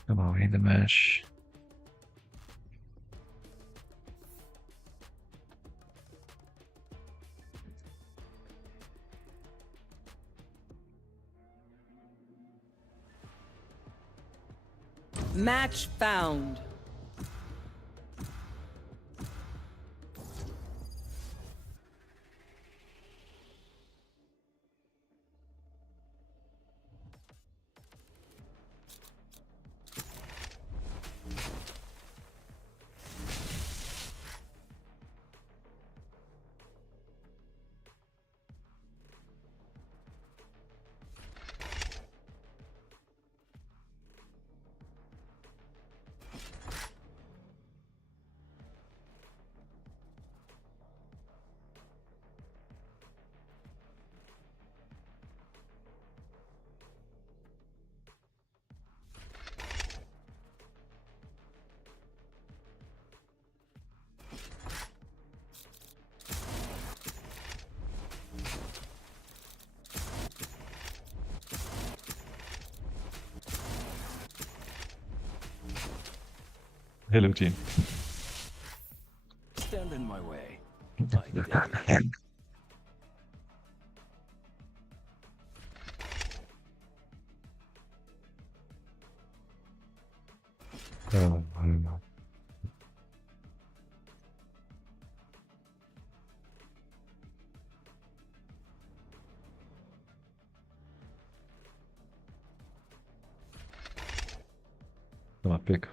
Come on, in the mesh. Match found. Hello, team. Stand in my way. I don't know. Come on, pick.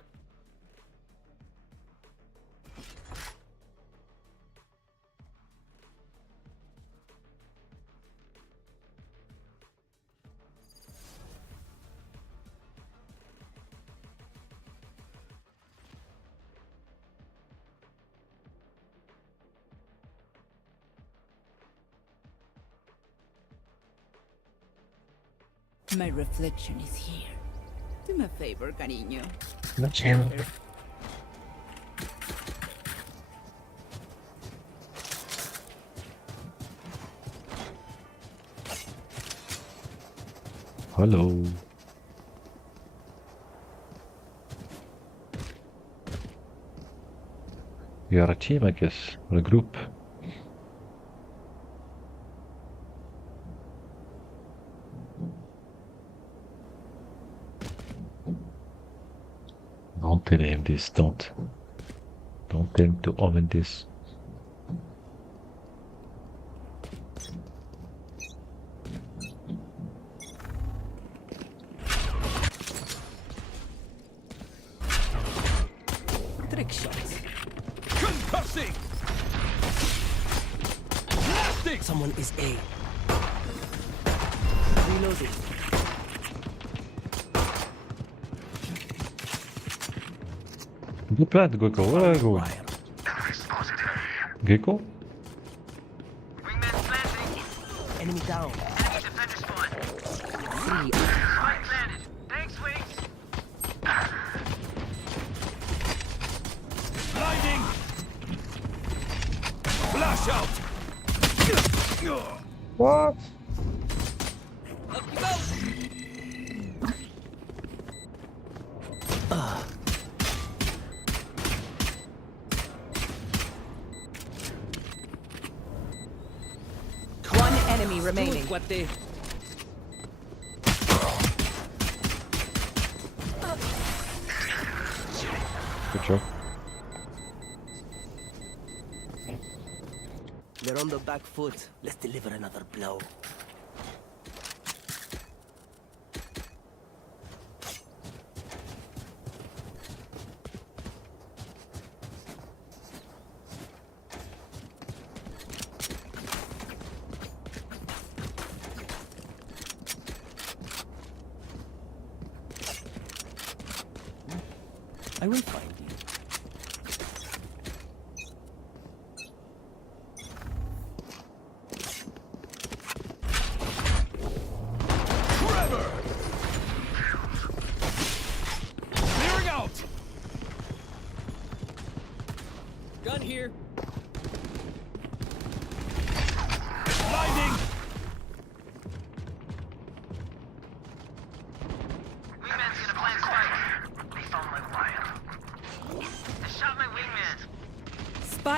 My reflection is here. Do me a favor, cariño. No channel. Hello. We are a team, I guess, or a group. Don't tell him this, don't. Don't tell him to Omen this. Trick shots. Concussing! Blasting! Someone is A. Reloading. Good plan, Gekko. Where are you going? Gekko? Enemy down. Three. Blinding! Flash out! What? One enemy remaining. What they? Good job. They're on the back foot. Let's deliver another blow. I will find you. Trevor! Clearing out!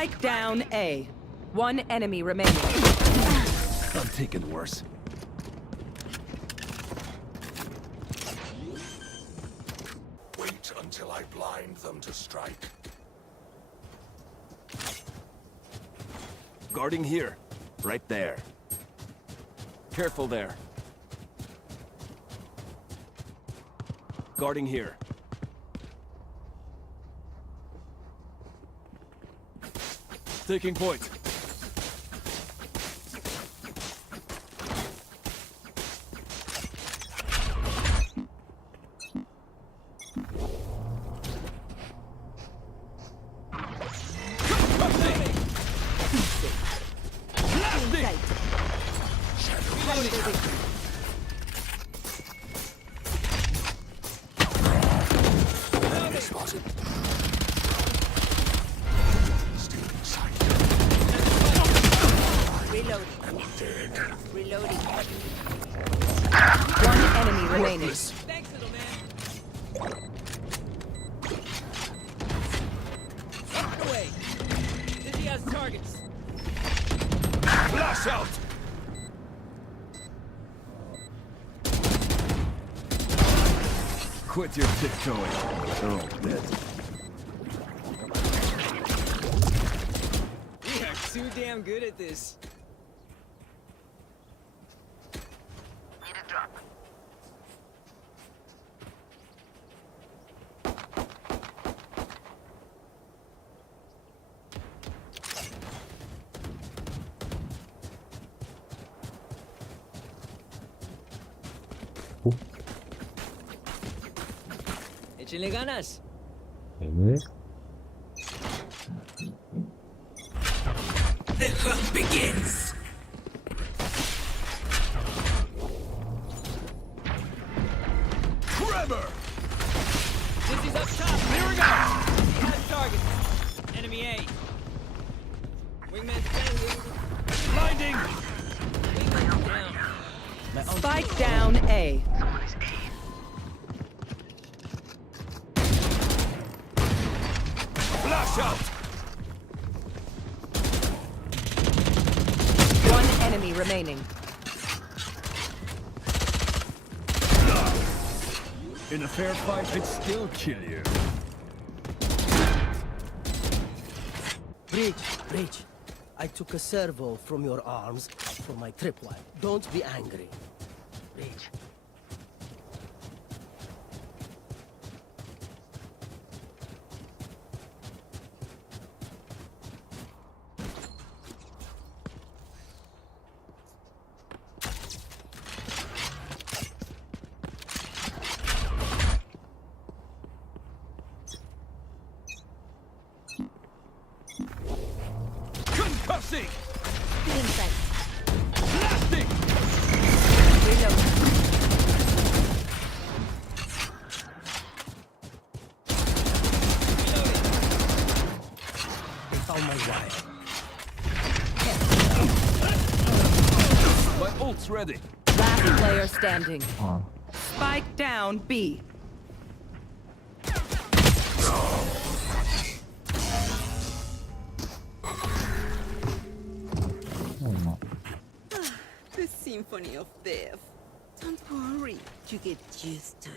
Spike down A. One enemy remaining. I'm taking worse. Wait until I blind them to strike. Guarding here. Right there. Careful there. Guarding here. Taking point. Reloading. One enemy remaining. Thanks, little man. Up away. Dizzy has targets. Flash out! Quit your tiptoeing. They're all dead. We are too damn good at this. Échenle ganas. The hunt begins. Trevor! Dizzy's up top. Clearing out. Has targets. Enemy A. Wingman's down. Blinding! Wingman's down. Spike down A. Flash out! One enemy remaining. In a fair fight, I'd still kill you. Breach. I took a servo from your arms for my tripwire. Don't be angry. Breach. Concussing! Inside. Blasting! Reload. They found my wire. My ult's ready. Last player standing. Spike down B. The symphony of death. Don't worry, you get used to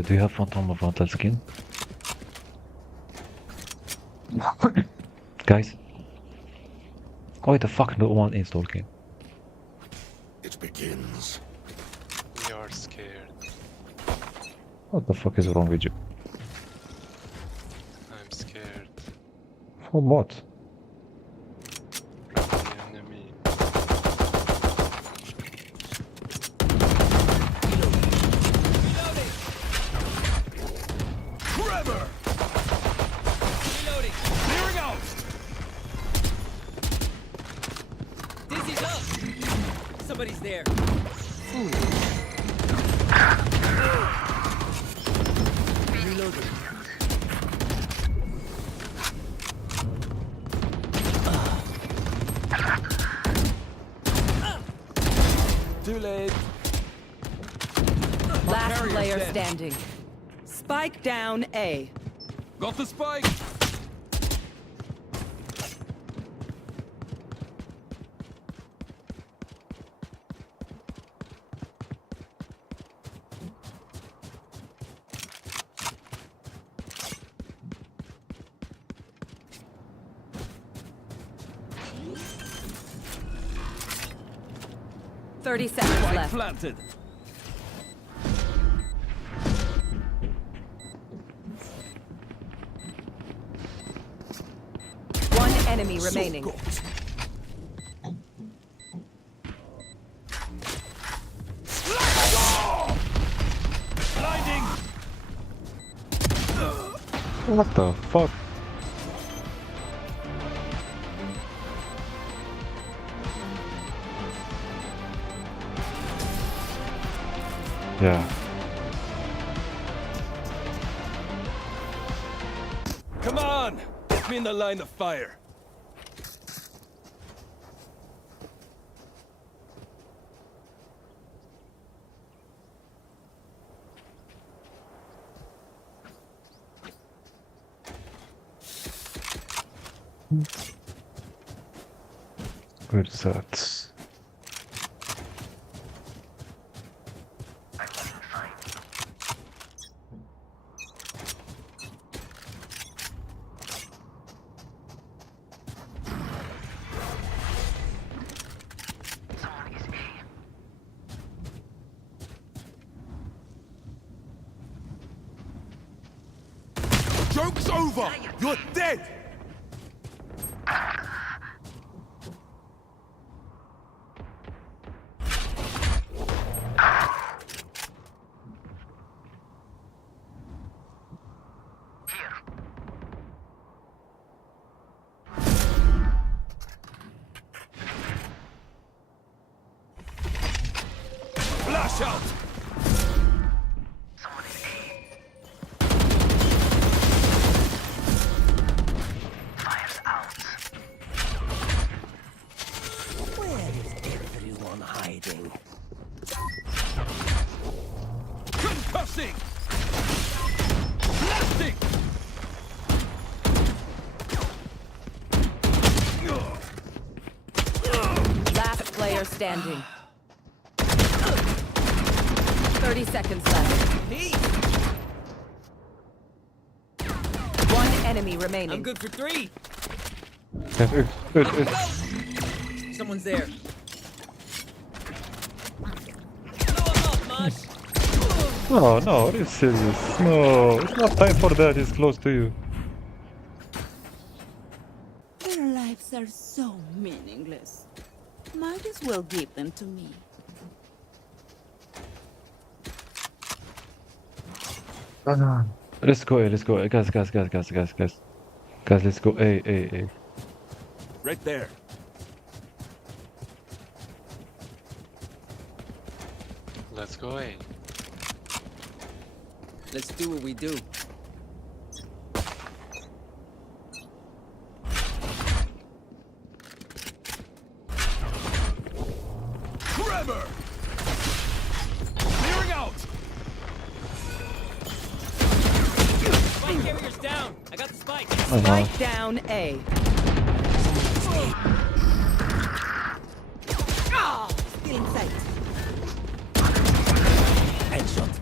it. Do you have Phantom of Vantal skin? Guys? Why the fuck no one is talking? It begins. We are scared. What the fuck is wrong with you? I'm scared. For what? From the enemy. Trevor! Reloading. Clearing out! Dizzy's up. Somebody's there. Reloading. Too late. player standing. Spike down A. Got the spike. Thirty seconds Spike left. planted. One enemy remaining. Blinding. What the fuck? Yeah. Come on. Put me in the line of fire. Where's that? Joke's over. You're dead. Flash out. Where is everyone hiding? Concussing. Blasting. Last player standing. 30 seconds left. One enemy remaining. I'm good for 3. Someone's there. No, no, are you serious? No, it's not time for that, it's close to you. Their lives are so meaningless. Might as well give them to me. Let's go A, let's go A. Guys, let's go A. Right there. Let's go A. Let's do what we do. Trevor! Clearing out! Spike carrier's down. I got the spike. Spike down A. Still in sight. Headshot.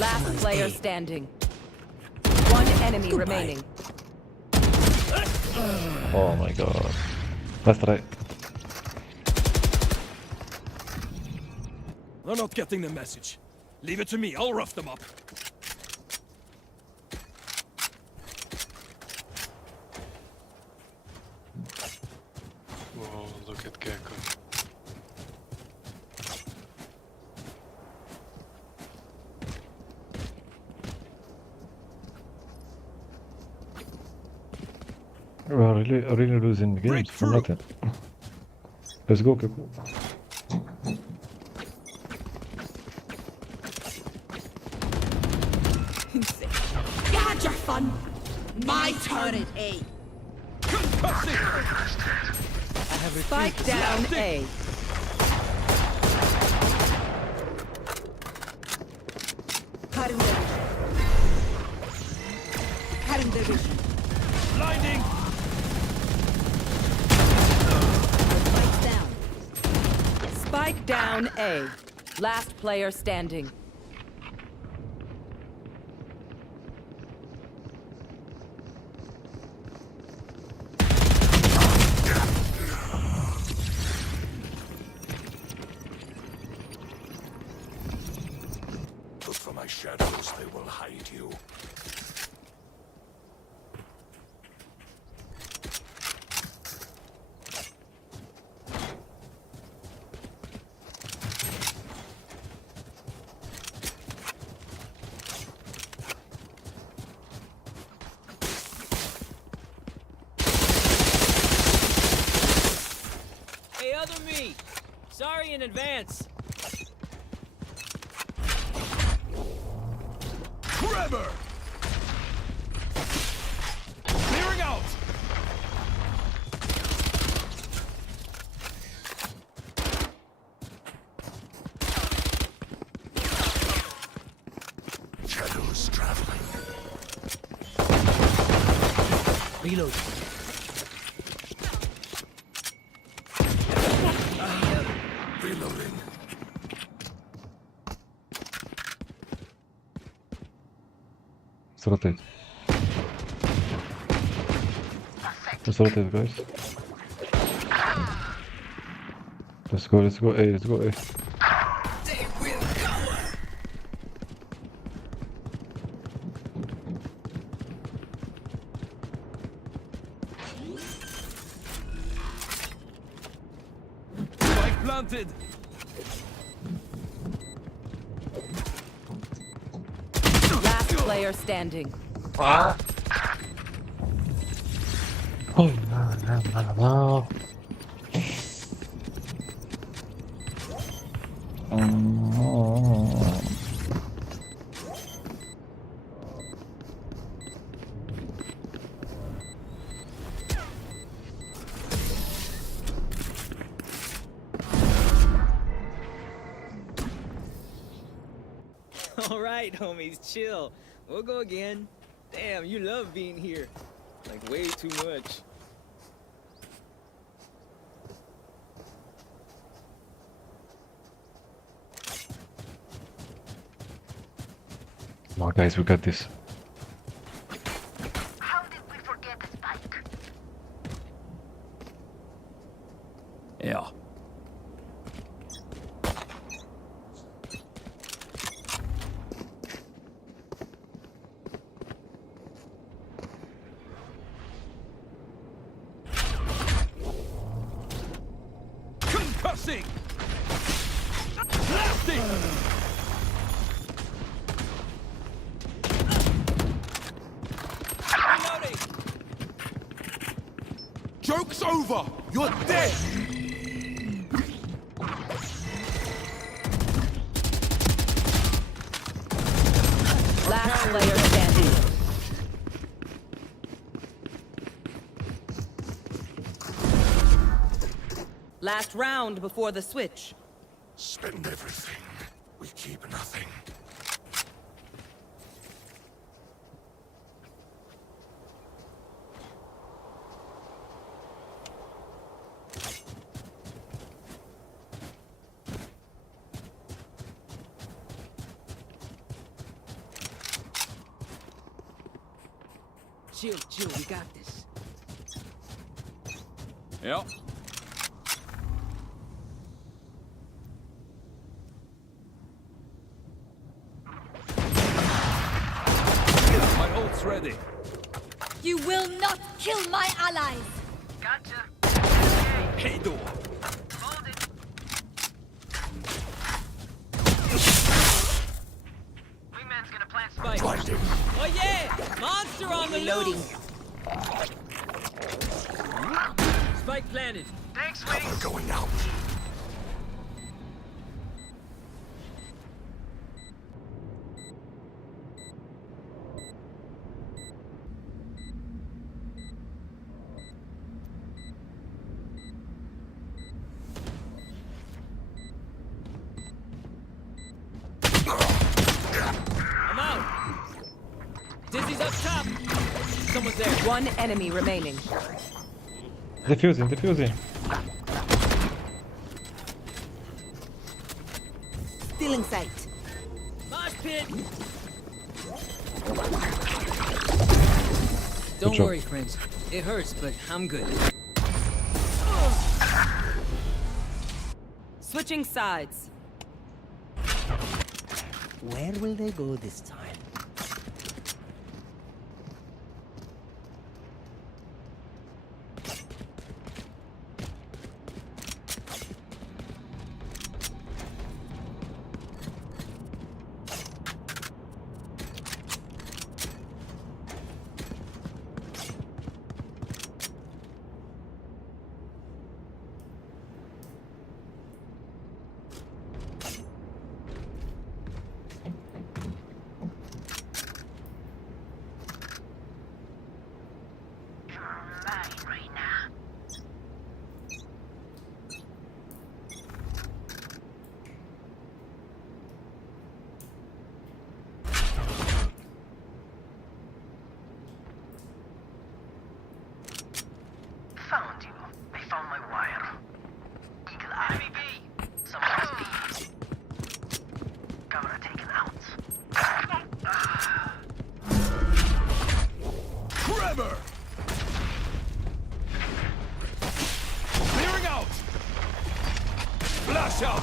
Last player standing. One enemy remaining. Oh my god. Let's try. They're not getting the message. Leave it to me, I'll rough them up. Whoa, look at Gekko. We're really losing games for nothing. Let's go, Gekko. You had your fun. My turn. A. Spike down A. Blinding. Spike down A. Last player standing. Look for my shadows, they will hide you. Hey, other me! Sorry in advance. Trevor! Clearing out! Shadows traveling. Reload. Reloading. Let's rotate. Let's rotate, guys. Let's go, let's go A, let's go A. Spike planted. Last player standing. Oh, no, no, no, no. Oh. All right, homies, chill. We'll go again. Damn, you love being here. Like, way too much. Come on, guys, we got this. How did we forget the spike? Yeah. Concussing! Blasting! Reloading! Joke's over! You're dead! Last player standing. Last round before the switch. Spend everything. We keep nothing. Chill, chill, we got this. Yep. My ult's ready. You will not kill my allies! Gotcha. Hey, door. Hold it. Wingman's gonna plant spike. Blinding. Oh yeah! Monster on the Reloading. loose! Spike planted. Thanks, Cover Wings. going out. One enemy remaining. Defusing, defusing. Still in sight. Mosh pit. Good Don't job. worry, friends. It hurts, but I'm good. Switching sides. Where will they go this time? Found you. I found my wire. Eagle eye. Enemy B. Someone's B. Camera taken out. Trevor! Clearing out! Flash out!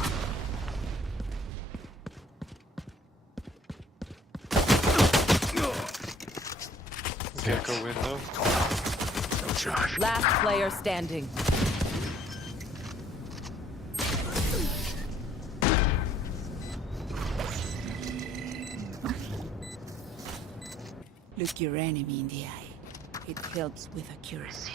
Gekko window. Last player standing. Look your enemy in the eye. It helps with accuracy.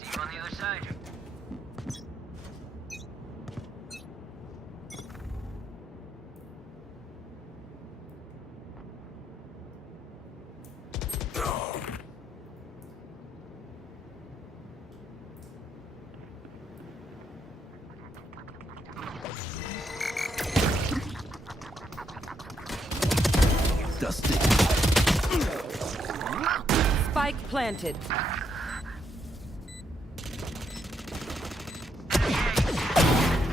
See you on the other side. Dusty. Spike planted.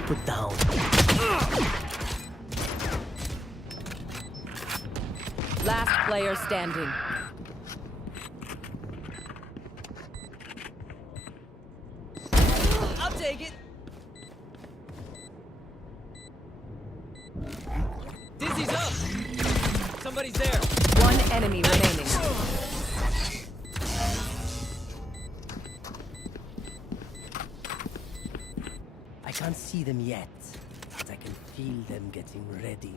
Put down. Last player standing. I'll take it. Dizzy's up. Somebody's there. One enemy remaining. I can't see them yet, but I can feel them getting ready.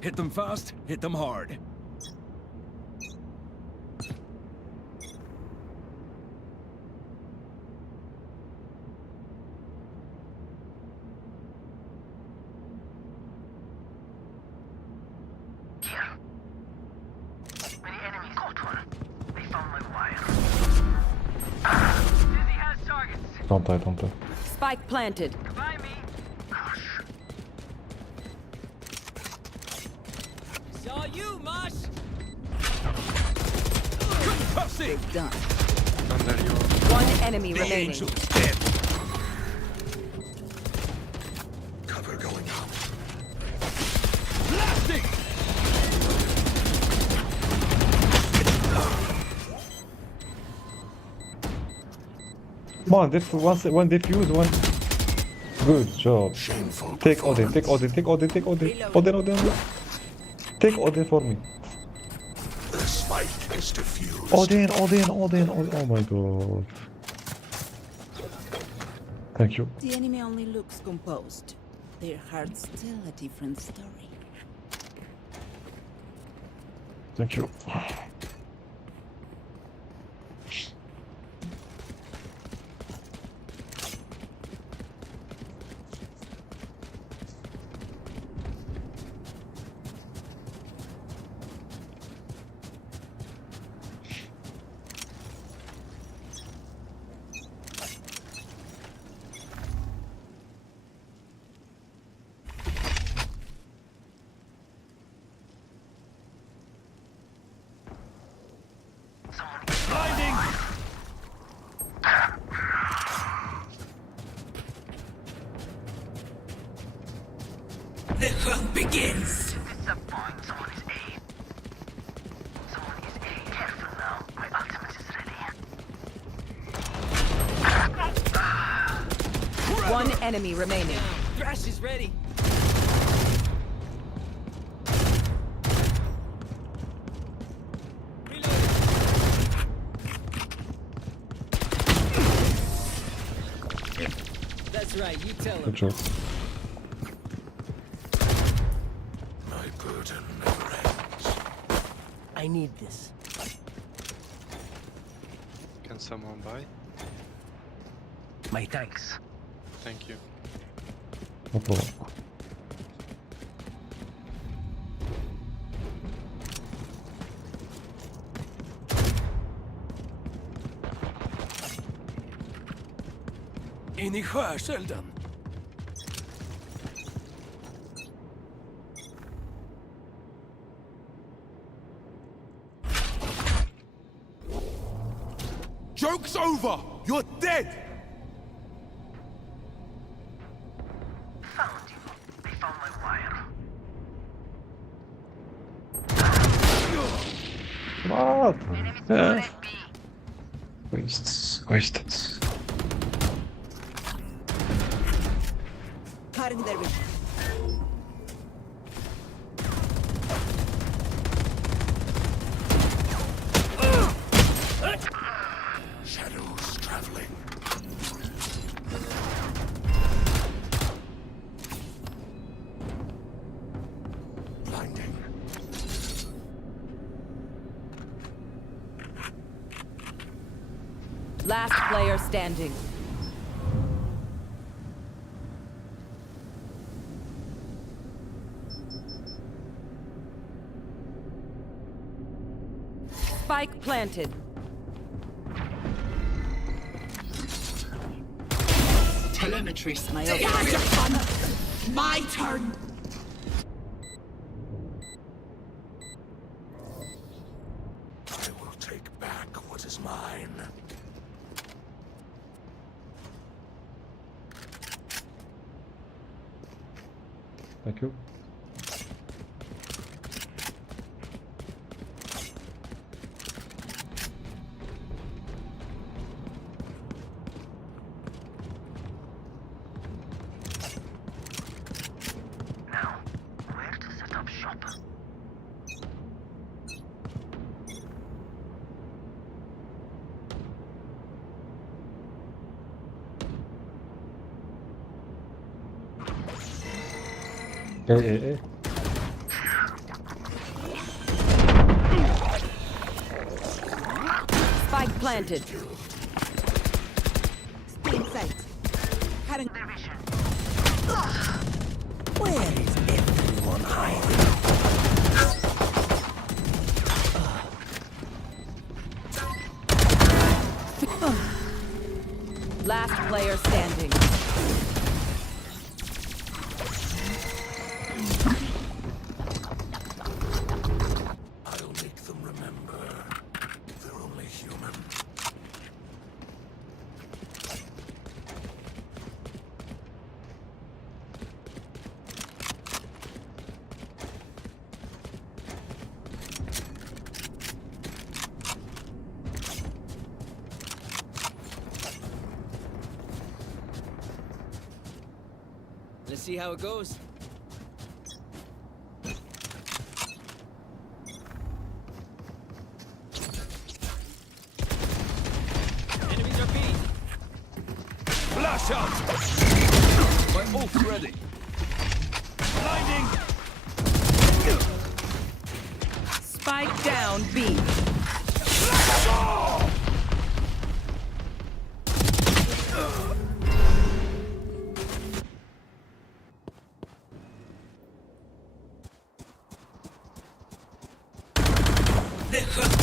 Hit them fast, hit them hard. Many enemies caught one. They found my wire. Dizzy has targets. Don't die, don't die. Spike planted. By me. Saw you, Mosh. Concussing! Done. Under your. One enemy The remaining. angel's dead. Cover going out. Blasting! Come on, one defuse, one. Good job. Shameful. Take Odin, take Odin, take Odin, take Odin. Odin. Take Odin for me. The spike is diffused. Odin. Oh my god. Thank you. The enemy only looks composed. Their hearts tell a different story. Thank you. The hunt begins! It's a point. Someone is A. Someone is A. Careful now. My ultimate is ready. One enemy remaining. Thrash is ready. That's right, you tell him. Good job. My burden never ends. I need this. Can someone buy? My thanks. Thank you. No problem. Är ni skärselden? Joke's over! You're dead! Found you. I found my wire. What? Yeah. Wasted. Cutting their vision. Shadows traveling. Blinding. Last player standing. Spike planted. Telemetry. My turn. I will take back what is mine. Thank you. Now, where to set up shop? Hey. Spike planted. Stay in sight. Cutting Their vision. Where is everyone hiding? Last player standing. I'll make them remember. They're only human. Let's see how it goes. Enemies are beat. Flash Flash out! My ult's ready. Blinding! Spike down B.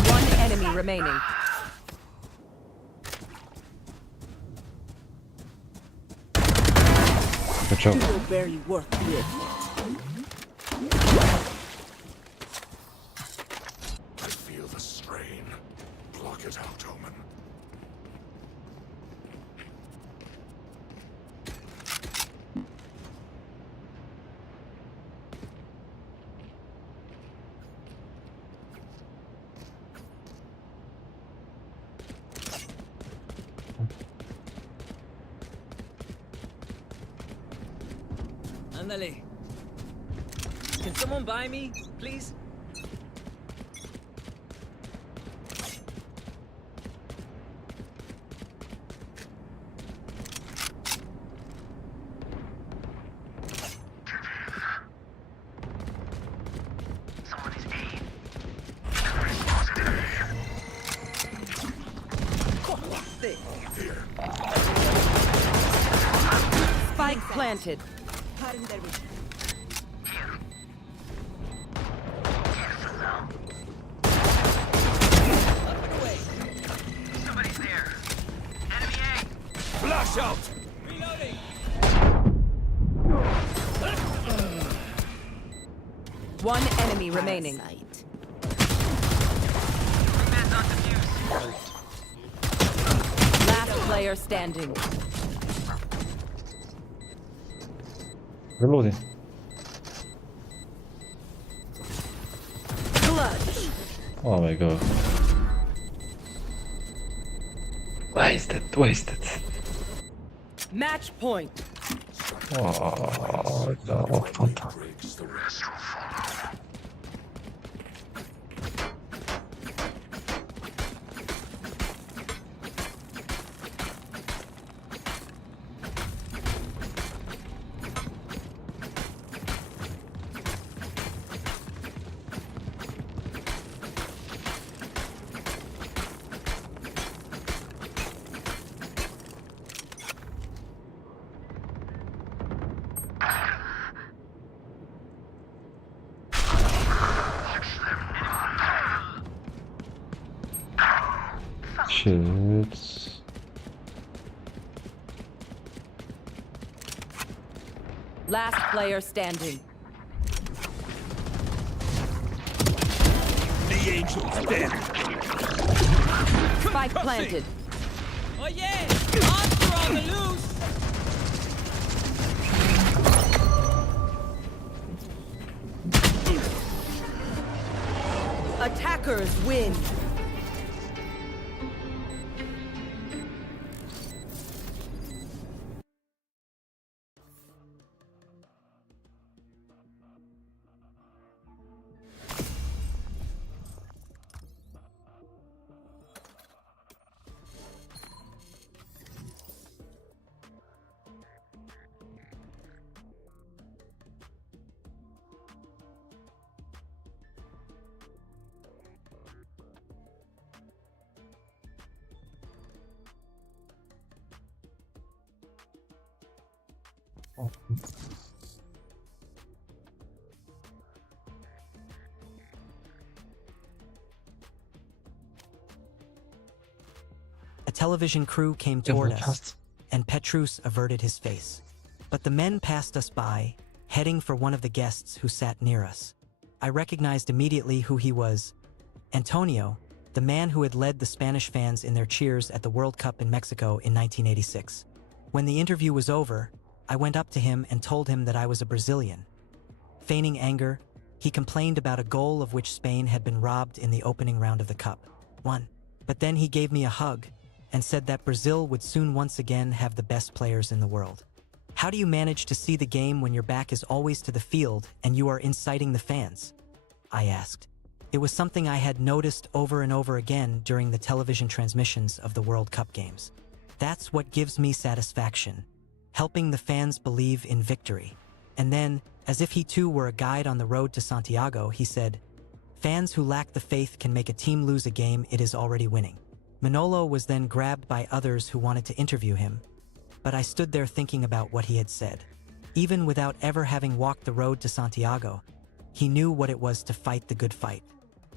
One enemy remaining. Good job. You were barely worth the effort. I feel the strain. Block it out, Omen. Ándale. Can someone buy me, please? Somebody's A. Spike planted. Somebody's there. Enemy A. Flash out! Reloading. One enemy remaining. Man's on defuse. Last player standing. Reloading. Clutch. Oh my god. Wasted. Match point. Oh no, fantastic. Breaks, the rest will follow. Shit. Last player standing. The angel's dead. Spike planted. Oh yeah! Monster on the loose! Attackers win. A television crew came toward us, and Petrus averted his face. But the men passed us by, heading for one of the guests who sat near us. I recognized immediately who he was. Antonio, the man who had led the Spanish fans in their cheers at the World Cup in Mexico in 1986. When the interview was over, I went up to him and told him that I was a Brazilian. Feigning anger, he complained about a goal of which Spain had been robbed in the opening round of the Cup. But then he gave me a hug and said that Brazil would soon once again have the best players in the world. How do you manage to see the game when your back is always to the field and you are inciting the fans? I asked. It was something I had noticed over and over again during the television transmissions of the World Cup games. That's what gives me satisfaction, helping the fans believe in victory. And then, as if he too were a guide on the road to Santiago, he said, "Fans who lack the faith can make a team lose a game it is already winning." Manolo was then grabbed by others who wanted to interview him, but I stood there thinking about what he had said. Even without ever having walked the road to Santiago, he knew what it was to fight the good fight.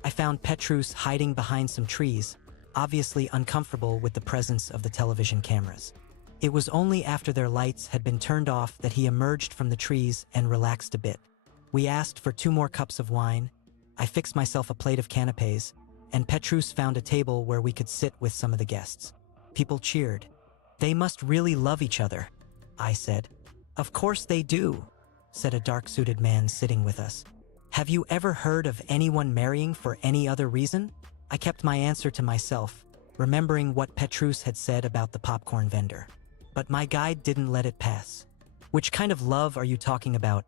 I found Petrus hiding behind some trees, obviously uncomfortable with the presence of the television cameras. It was only after their lights had been turned off that he emerged from the trees and relaxed a bit. We asked for 2 more cups of wine, I fixed myself a plate of canapes, and Petrus found a table where we could sit with some of the guests. People cheered. "They must really love each other," I said. "Of course they do," said a dark-suited man sitting with us. "Have you ever heard of anyone marrying for any other reason?" I kept my answer to myself, remembering what Petrus had said about the popcorn vendor. But my guide didn't let it pass. "Which kind of love are you talking about?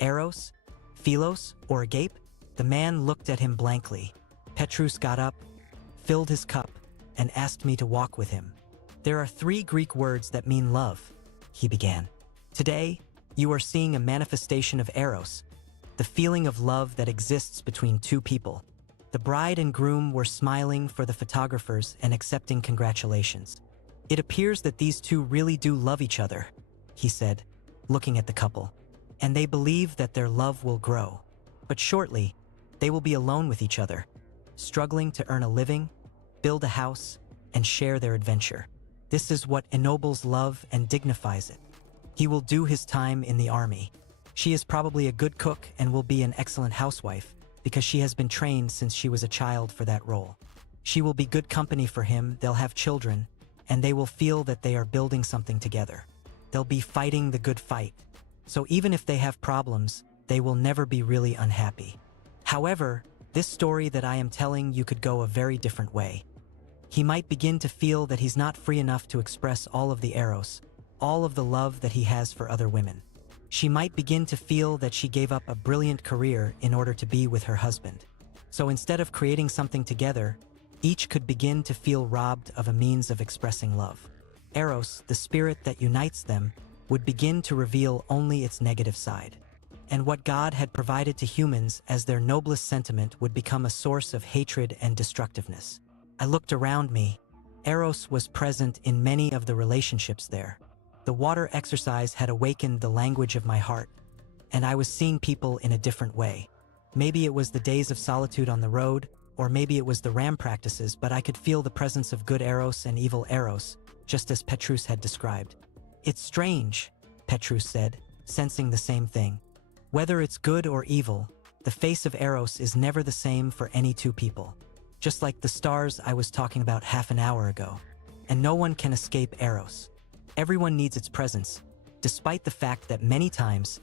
Eros? Philos? Or agape?" The man looked at him blankly. Petrus got up, filled his cup, and asked me to walk with him. "There are 3 Greek words that mean love," he began. "Today, you are seeing a manifestation of Eros, the feeling of love that exists between 2 people." The bride and groom were smiling for the photographers and accepting congratulations. "It appears that these 2 really do love each other," he said, looking at the couple. "And they believe that their love will grow. But shortly, they will be alone with each other, struggling to earn a living, build a house, and share their adventure. This is what ennobles love and dignifies it. He will do his time in the army. She is probably a good cook and will be an excellent housewife because she has been trained since she was a child for that role. She will be good company for him, they'll have children, and they will feel that they are building something together. They'll be fighting the good fight. So even if they have problems, they will never be really unhappy. However, this story that I am telling you could go a very different way. He might begin to feel that he's not free enough to express all of the Eros, all of the love that he has for other women. She might begin to feel that she gave up a brilliant career in order to be with her husband. So instead of creating something together, each could begin to feel robbed of a means of expressing love. Eros, the spirit that unites them, would begin to reveal only its negative side. And what God had provided to humans as their noblest sentiment would become a source of hatred and destructiveness. I looked around me. Eros was present in many of the relationships there. The water exercise had awakened the language of my heart, and I was seeing people in a different way. Maybe it was the days of solitude on the road, or maybe it was the ram practices, but I could feel the presence of good Eros and evil Eros, just as Petrus had described. "It's strange," Petrus said, sensing the same thing. "Whether it's good or evil, the face of Eros is never the same for any 2 people. Just like the stars I was talking about half an hour ago. And no one can escape Eros. Everyone needs its presence, despite the fact that many times,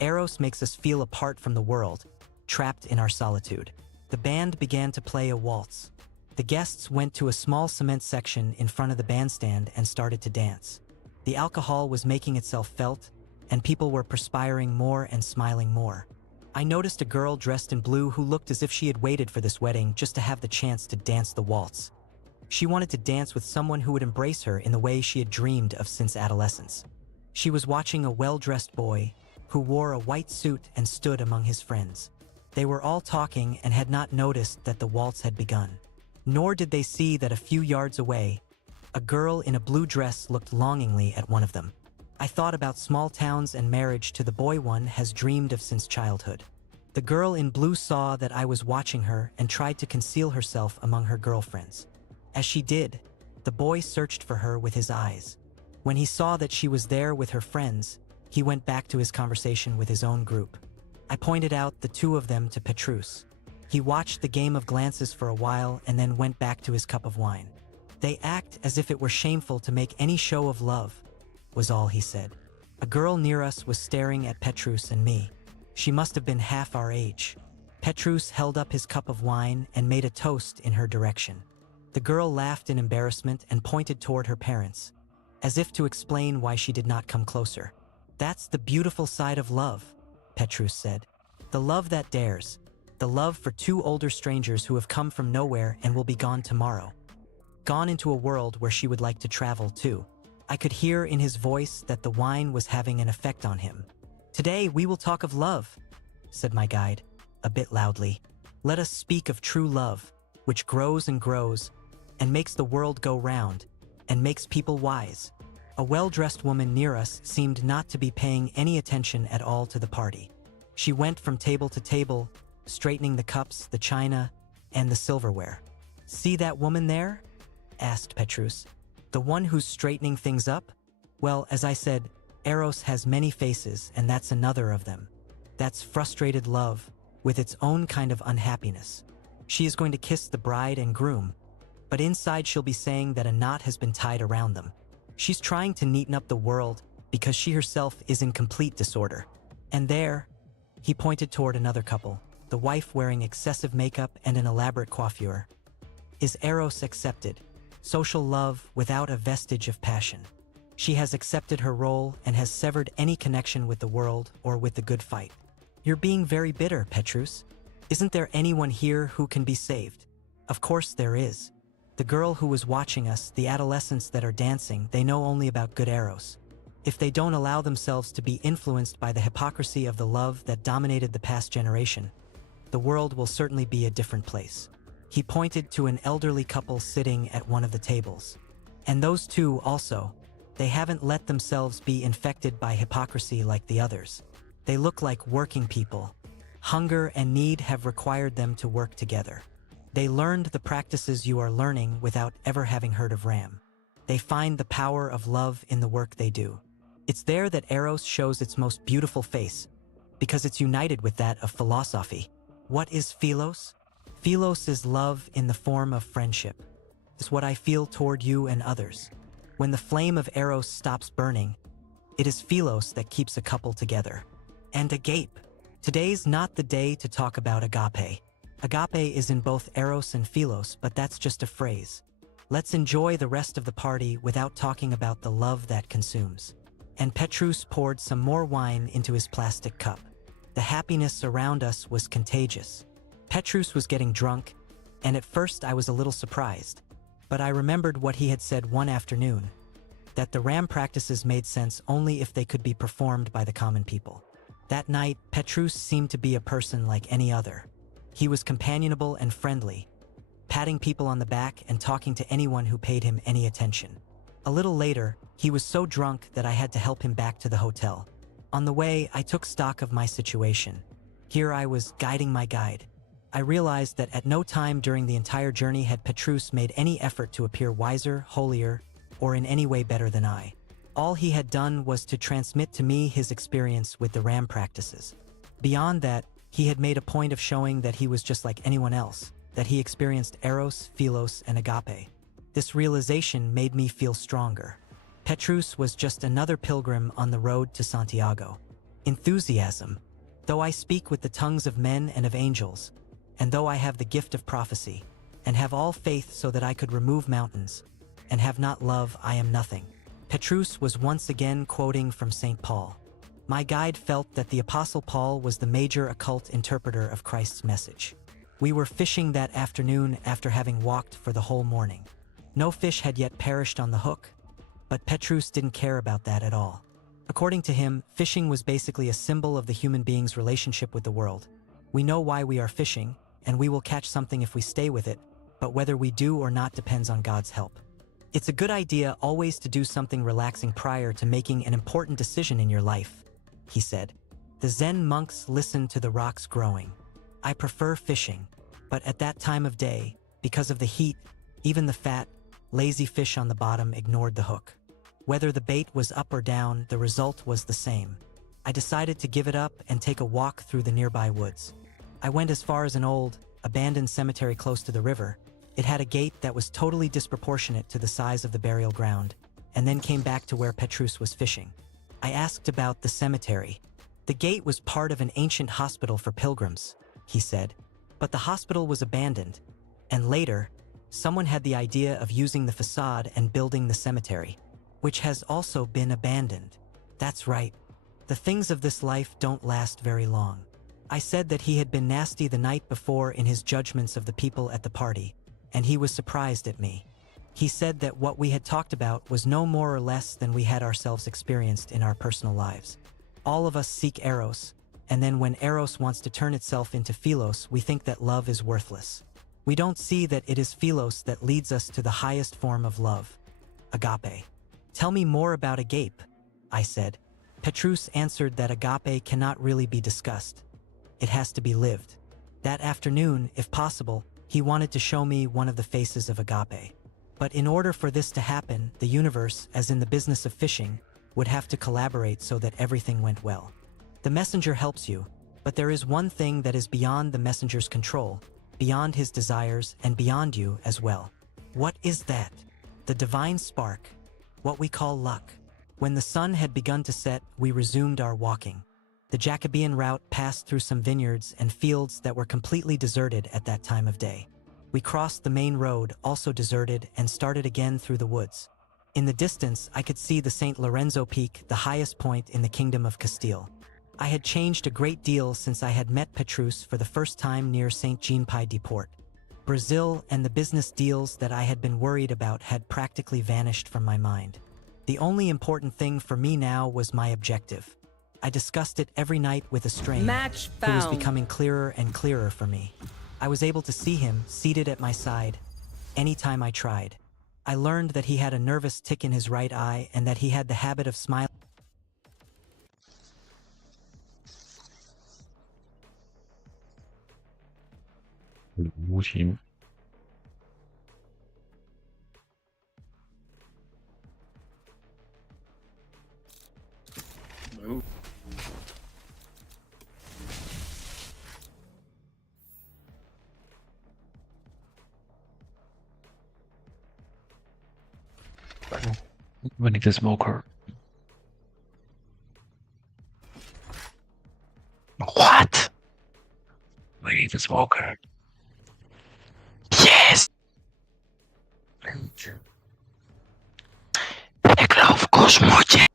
Eros makes us feel apart from the world, trapped in our solitude." The band began to play a waltz. The guests went to a small cement section in front of the bandstand and started to dance. The alcohol was making itself felt, and people were perspiring more and smiling more. I noticed a girl dressed in blue who looked as if she had waited for this wedding just to have the chance to dance the waltz. She wanted to dance with someone who would embrace her in the way she had dreamed of since adolescence. She was watching a well-dressed boy who wore a white suit and stood among his friends. They were all talking and had not noticed that the waltz had begun. Nor did they see that a few yards away, a girl in a blue dress looked longingly at one of them. I thought about small towns and marriage to the boy one has dreamed of since childhood. The girl in blue saw that I was watching her and tried to conceal herself among her girlfriends. As she did, the boy searched for her with his eyes. When he saw that she was there with her friends, he went back to his conversation with his own group. I pointed out the 2 of them to Petrus. He watched the game of glances for a while and then went back to his cup of wine. "They act as if it were shameful to make any show of love," was all he said. A girl near us was staring at Petrus and me. She must have been half our age. Petrus held up his cup of wine and made a toast in her direction. The girl laughed in embarrassment and pointed toward her parents, as if to explain why she did not come closer. "That's the beautiful side of love," Petrus said. "The love that dares. The love for 2 older strangers who have come from nowhere and will be gone tomorrow. Gone into a world where she would like to travel too. I could hear in his voice that the wine was having an effect on him. "Today we will talk of love," said my guide, a bit loudly. "Let us speak of true love, which grows and grows, and makes the world go round, and makes people wise." A well-dressed woman near us seemed not to be paying any attention at all to the party. She went from table to table, straightening the cups, the china, and the silverware. "See that woman there?" asked Petrus. "The one who's straightening things up? Well, as I said, Eros has many faces, and that's another of them. That's frustrated love, with its own kind of unhappiness. She is going to kiss the bride and groom, but inside she'll be saying that a knot has been tied around them. She's trying to neaten up the world because she herself is in complete disorder. And there," he pointed toward another couple, the wife wearing excessive makeup and an elaborate coiffure, "is Eros accepted, social love without a vestige of passion. She has accepted her role and has severed any connection with the world or with the good fight." "You're being very bitter, Petrus. Isn't there anyone here who can be saved?" "Of course there is. The girl who was watching us, the adolescents that are dancing, they know only about good Eros. If they don't allow themselves to be influenced by the hypocrisy of the love that dominated the past generation, the world will certainly be a different place." He pointed to an elderly couple sitting at one of the tables. "And those two also, they haven't let themselves be infected by hypocrisy like the others. They look like working people. Hunger and need have required them to work together. They learned the practices you are learning without ever having heard of Ram. They find the power of love in the work they do. It's there that Eros shows its most beautiful face, because it's united with that of philosophy. What is Philos? Philos is love in the form of friendship. It's what I feel toward you and others. When the flame of Eros stops burning, it is Philos that keeps a couple together. And agape. Today's not the day to talk about agape. Agape is in both Eros and Philos, but that's just a phrase. Let's enjoy the rest of the party without talking about the love that consumes." And Petrus poured some more wine into his plastic cup. The happiness around us was contagious. Petrus was getting drunk, and at first I was a little surprised. But I remembered what he had said one afternoon, that the Ram practices made sense only if they could be performed by the common people. That night, Petrus seemed to be a person like any other. He was companionable and friendly, patting people on the back and talking to anyone who paid him any attention. A little later, he was so drunk that I had to help him back to the hotel. On the way, I took stock of my situation. Here I was guiding my guide. I realized that at no time during the entire journey had Petrus made any effort to appear wiser, holier, or in any way better than I. All he had done was to transmit to me his experience with the Ram practices. Beyond that, he had made a point of showing that he was just like anyone else, that he experienced Eros, Philos, and agape. This realization made me feel stronger. Petrus was just another pilgrim on the road to Santiago. Enthusiasm. Though I speak with the tongues of men and of angels, and though I have the gift of prophecy, and have all faith so that I could remove mountains, and have not love, I am nothing. Petrus was once again quoting from St. Paul. My guide felt that the Apostle Paul was the major occult interpreter of Christ's message. We were fishing that afternoon after having walked for the whole morning. No fish had yet perished on the hook, but Petrus didn't care about that at all. According to him, fishing was basically a symbol of the human being's relationship with the world. We know why we are fishing, and we will catch something if we stay with it, but whether we do or not depends on God's help. It's a good idea always to do something relaxing prior to making an important decision in your life, he said. The Zen monks listened to the rocks growing. I prefer fishing, but at that time of day, because of the heat, even the fat, lazy fish on the bottom ignored the hook. Whether the bait was up or down, the result was the same. I decided to give it up and take a walk through the nearby woods. I went as far as an old, abandoned cemetery close to the river. It had a gate that was totally disproportionate to the size of the burial ground, and then came back to where Petrus was fishing. I asked about the cemetery. The gate was part of an ancient hospital for pilgrims, he said, but the hospital was abandoned, and later, someone had the idea of using the facade and building the cemetery, which has also been abandoned. That's right. The things of this life don't last very long. I said that he had been nasty the night before in his judgments of the people at the party, and he was surprised at me. He said that what we had talked about was no more or less than we had ourselves experienced in our personal lives. All of us seek Eros, and then when Eros wants to turn itself into Philos, we think that love is worthless. We don't see that it is Philos that leads us to the highest form of love, agape. Tell me more about agape, I said. Petrus answered that agape cannot really be discussed. It has to be lived. That afternoon, if possible, he wanted to show me one of the faces of agape. But in order for this to happen, the universe, as in the business of fishing, would have to collaborate so that everything went well. The messenger helps you, but there is one thing that is beyond the messenger's control, beyond his desires, and beyond you as well. What is that? The divine spark, what we call luck. When the sun had begun to set, we resumed our walking. The Jacobean route passed through some vineyards and fields that were completely deserted at that time of day. We crossed the main road, also deserted, and started again through the woods. In the distance, I could see the St. Lorenzo Peak, the highest point in the Kingdom of Castile. I had changed a great deal since I had met Petrus for the first time near St. Jean-Pied-de-Port. Brazil and the business deals that I had been worried about had practically vanished from my mind. The only important thing for me now was my objective. I discussed it every night with a strain, Match who was found. becoming clearer and clearer for me. I was able to see him seated at my side anytime I tried. I learned that he had a nervous tick in his right eye and that he had the habit of smiling.无情。We need a smoker. What? We need a smoker. Yes! The glove Cosmo Jett.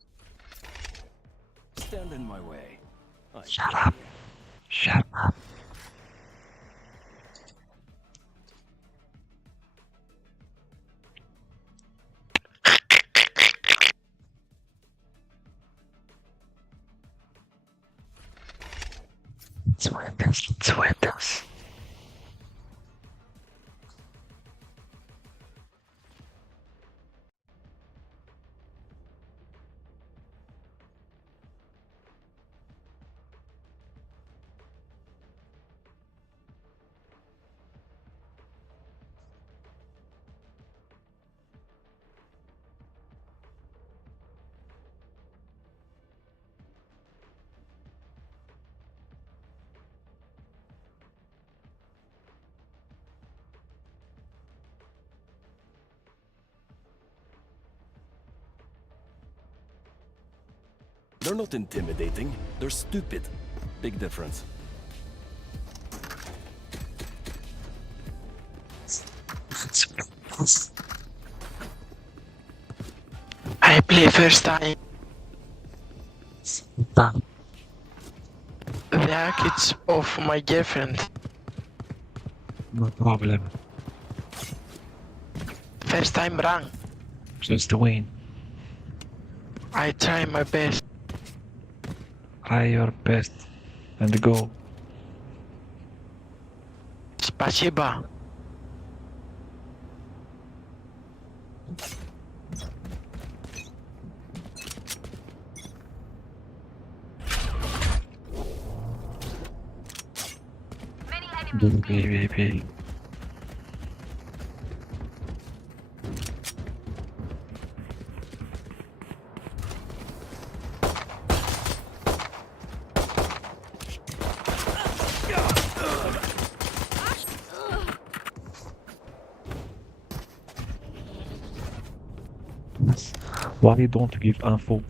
Stand in my way. Shut up. Shut up. Sweaters. They're not intimidating, they're stupid. Big difference. I play first time. The hack it's of my girlfriend. No problem. First time run. Just to win. I try my best. Try your best and go. Спасибо. Baby. Why you don't give info?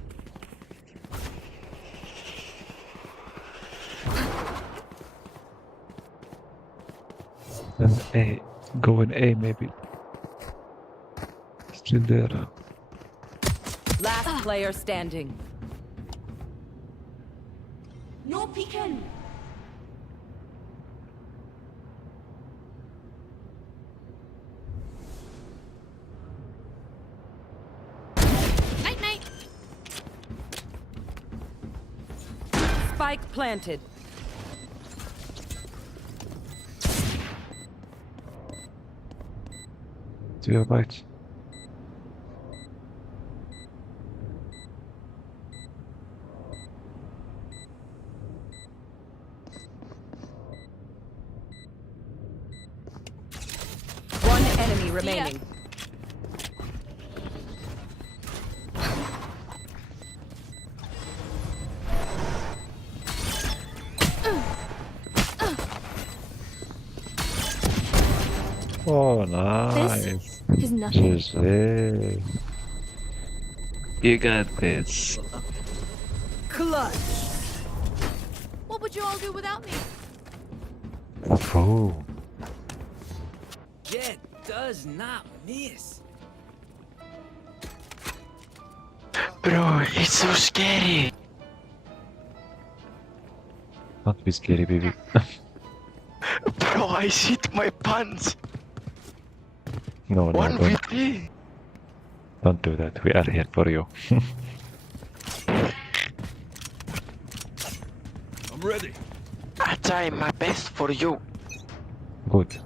And A, go in A maybe. Still there. Last player standing. No peeking. Spike planted. Do your bites. One enemy remaining. Oh, nice. Is nothing. GG. You got this. Clutch. What would you all do without me? Oh. Jett does not miss. Bro, it's so scary. Not be scary, baby. Bro, I shit my pants. No, no, One don't. VP. Don't do that. We are here for you. I'm ready. I try my best for you. Good.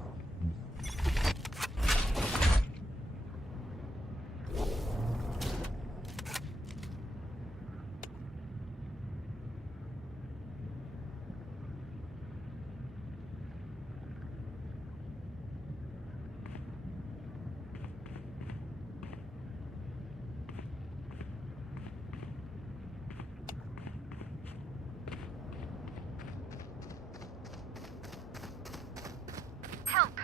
Help!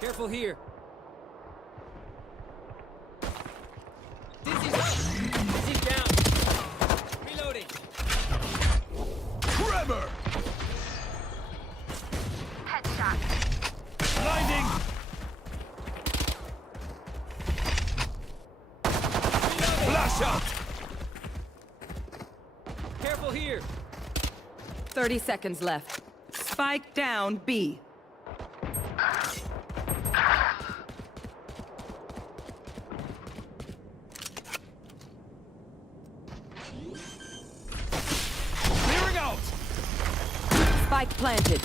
Careful here. Dizzy's up. Dizzy's down. Reloading. Tremor! Headshot. Blinding! Flash out! Careful here. 30 seconds left. Spike down B. Clearing out! Spike planted.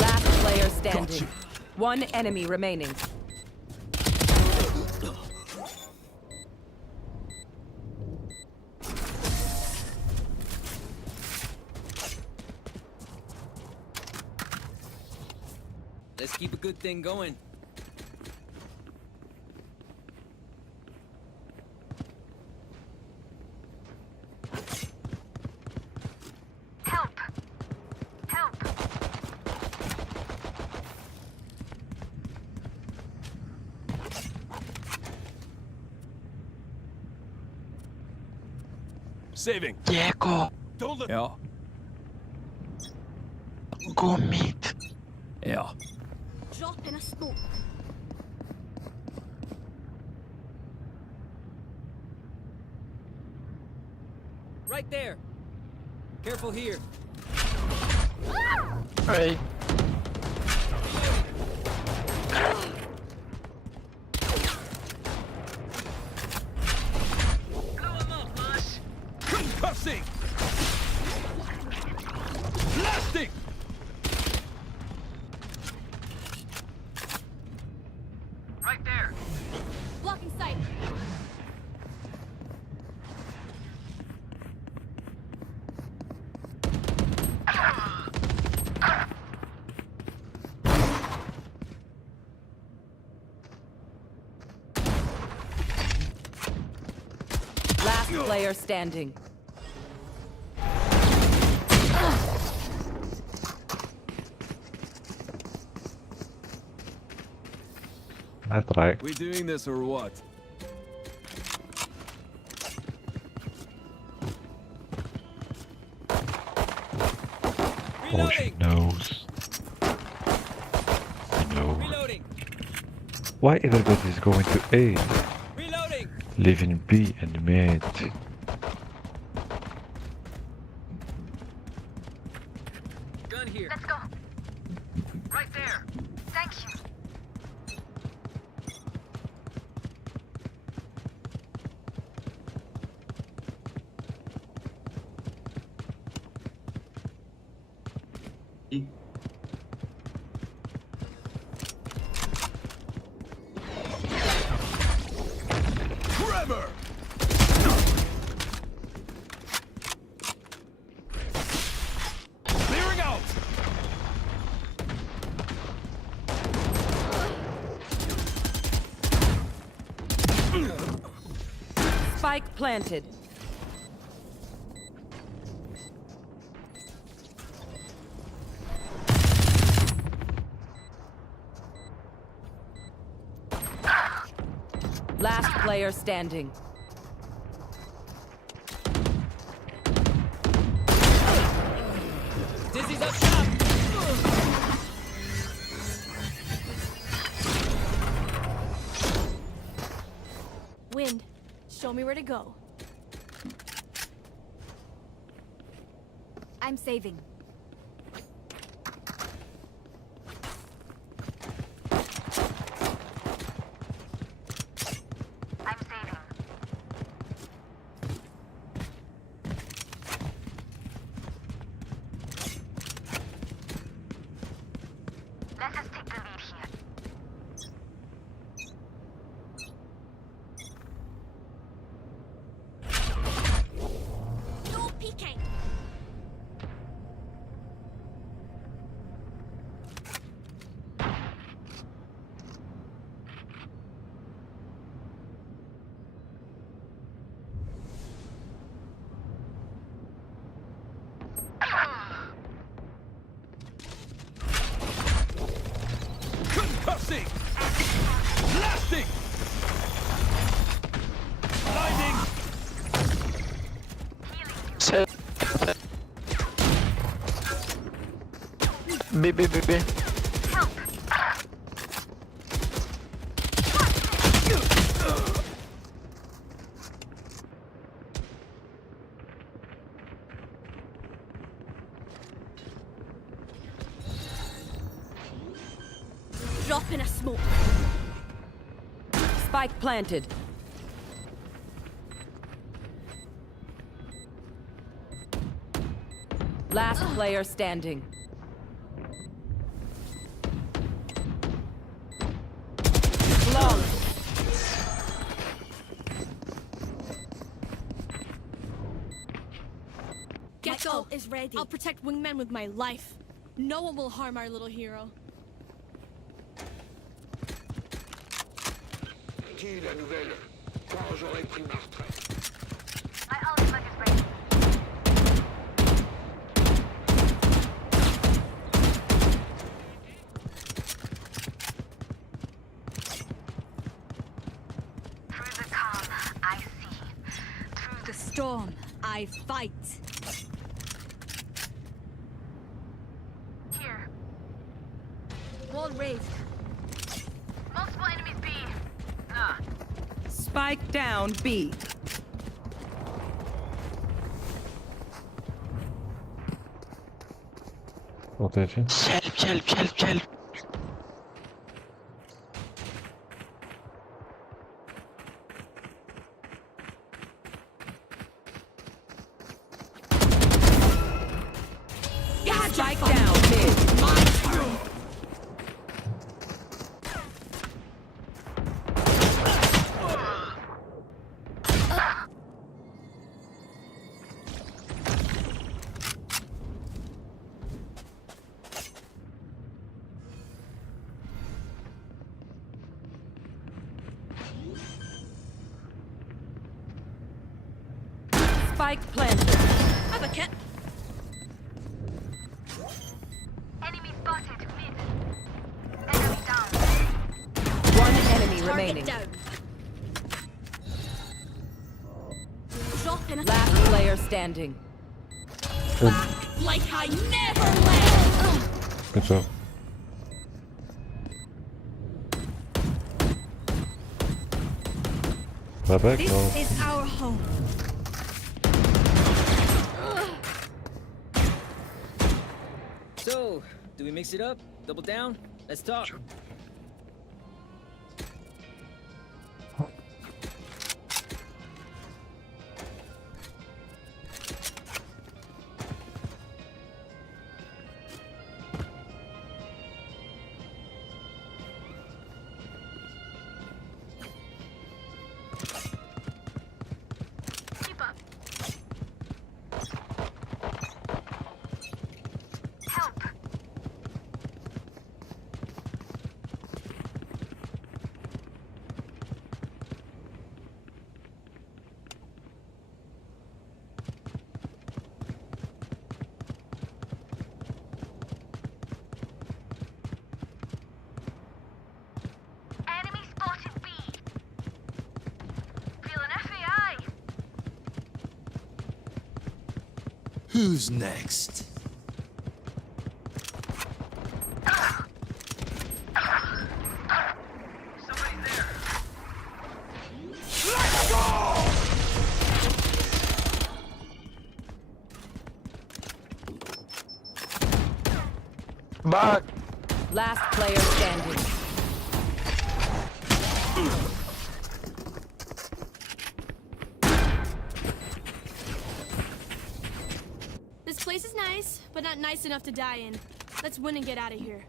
Last player standing. Gotcha. One enemy remaining. Let's keep a good thing going. Help! Help! Saving. Gekko, Don't let. Yeah. go meet. Yeah. Drop in a smoke. Right there. Careful here. Hey. Blow him up, Mosh! Concussing! Blasting! Right there! Blocking sight. Last player standing. That's right. We doing this or what? Oh, she knows. I know. Reloading. Why everybody is going to A? Reloading. Leaving B and mid. Gun here. Let's go. Right there. Thank you. Trevor! Clearing out! Spike planted. Last player standing. Dizzy's up top. Wind, show me where to go. I'm saving. I'm saving. Let us take the lead here. No peeking. Concussing! Blasting! Blinding! B, B, B, B. Drop in a smoke. Spike planted. Last player standing. Long. Gekko is ready. I'll protect wingmen with my life. No one will harm our little hero. Dis la nouvelle quand j'aurai pris ma retraite. My ultimate is ready. Through the calm, I see. Through the Storm, I fight. here. Wall raised. Multiple enemies B. Ah. Spike down B. Rotation. Help. Spike down mid. Spike planted. Have a kit. Enemy spotted. Mid. Enemy down. One enemy Target remaining. down. Drop in a Last player standing. like I never left. Good job. Bye bye, This no. is our home. So, do we mix it up? Double down? Let's talk. Keep up. Help. Enemy spotted B. Feeling FAI. Who's next? Somebody there. Let's go! Back. Last player standing. This place is nice, but not nice enough to die in. Let's win and get out of here.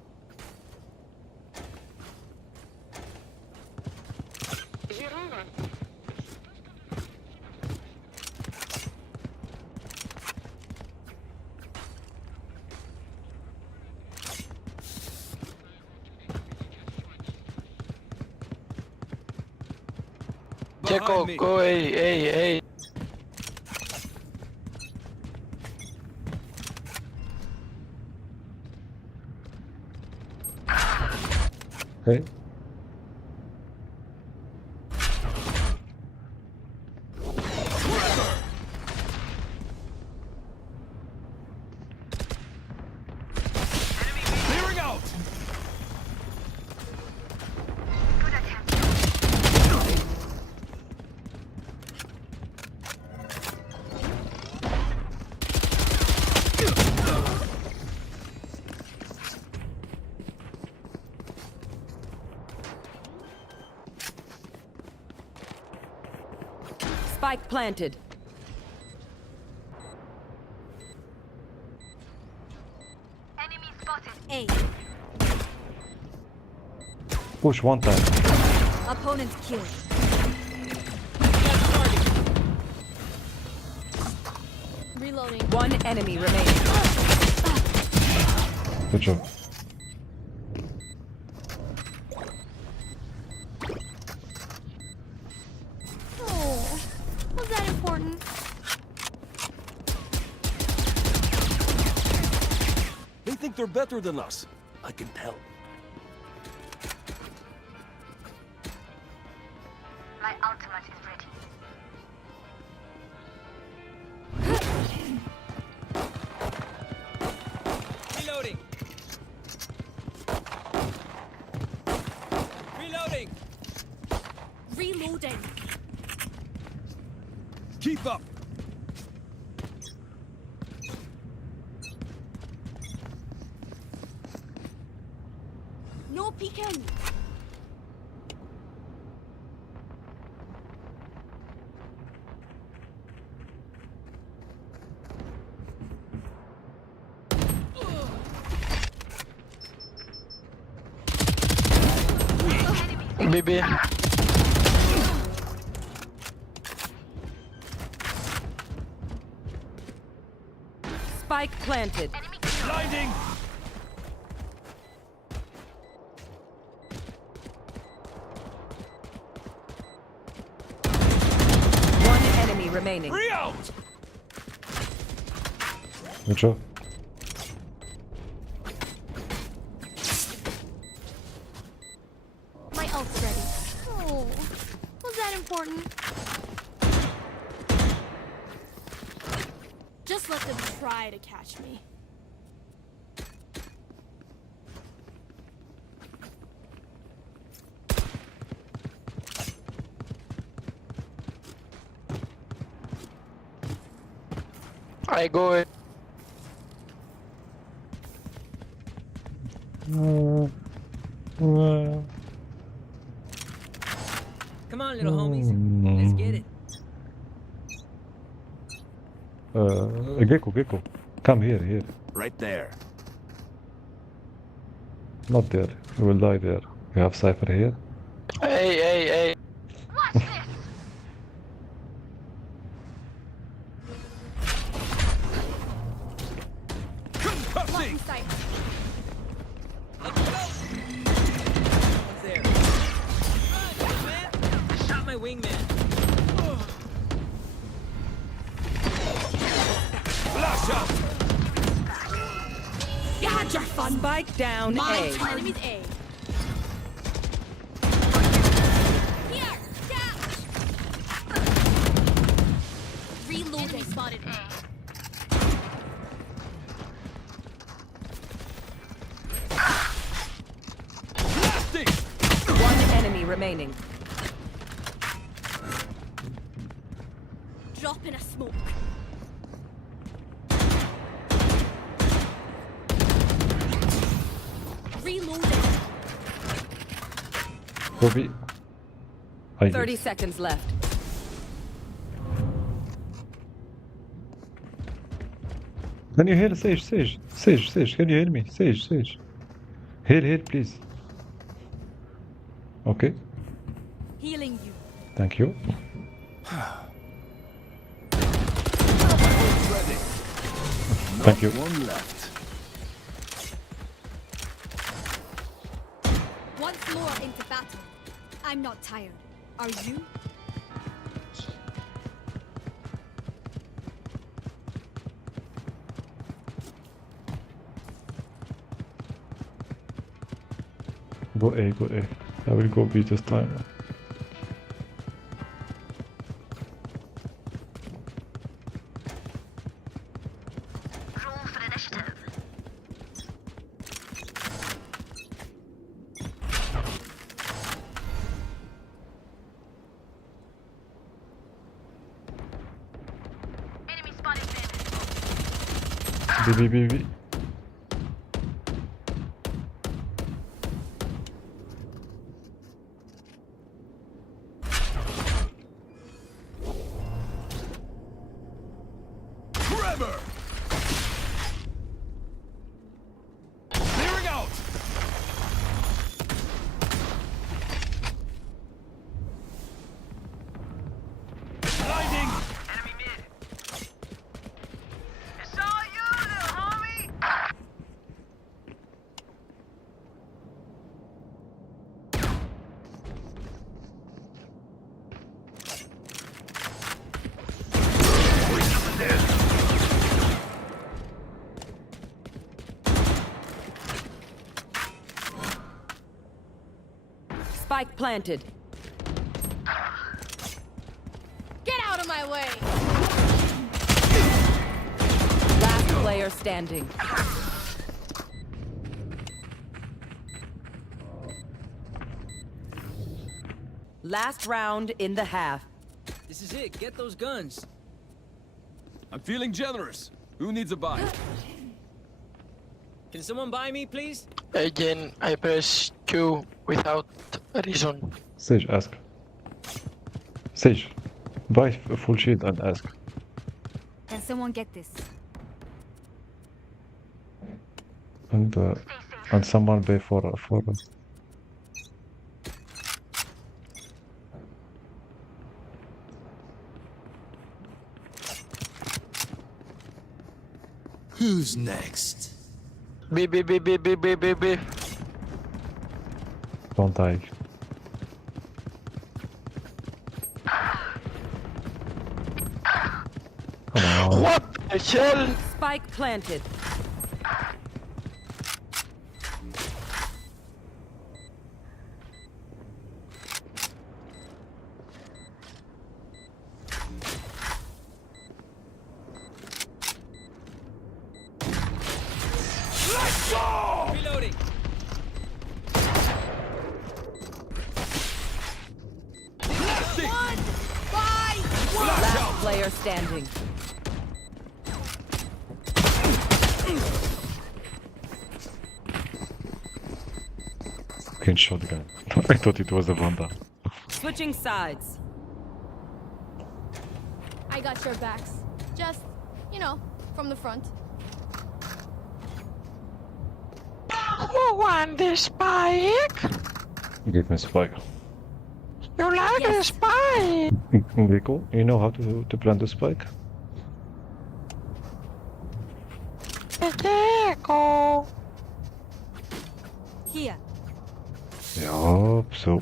Gekko, go A. Hey. Clearing out! Spike planted. Enemy spotted. A. Push one time. Opponent killed. Reloading. One enemy remaining. Good job. Oh, was that important? They think they're better than us. I can tell. My ultimate is ready. Reloading. Reloading. Reloading. Keep up. No peeking. BB. Spike planted. Blinding. One enemy remaining. Free out. Good job. My ult's ready. Oh, was that important? Just let them try to catch me. I go. Come on, little homies. Let's get it. Gekko. Come here. Right there. Not there. You will die there. You have Cypher here. Hey. Watch this! Blocking sight. Let's go. One's there. Run, man. I shot my wingman. Flash out! You had your fun. Spike down My A. turn. Enemies A. Here, catch. Reloading. Spotted A. Blasting! One enemy remaining. Drop in a smoke. Reloading. Copy. 30 seconds left. Can you heal Sage? Can you heal me? Sage. Heal, please. Okay, Healing you. thank you. Ready. Thank you. One left. Once more into battle. I'm not tired. Are you? Go A. I will go B this time. Roll for initiative. Enemy spotted mid. B. Trevor! Clearing out! Blinding! Enemy mid. It's all you, little homie! Spike planted. Get out of my way! Last player standing. Last round in the half. This is it. Get those guns. I'm feeling generous. Who needs a buy? Can someone buy me, please? Again, I press Q without a reason. Sage, ask. Sage, buy a full shield and ask. Can someone get this? And someone pay for. Who's next? B. Don't die. Come on. What the hell? Spike planted. Let's go! Reloading. Blasting! Last player standing. fucking shotgun. I thought it was a Vandal. Switching sides. I got your backs. Just, you know, from the front. Who won this spike? Give me spike. You like the spike? Gekko, you know how to plant the spike? Gekko. Here. Yup, so...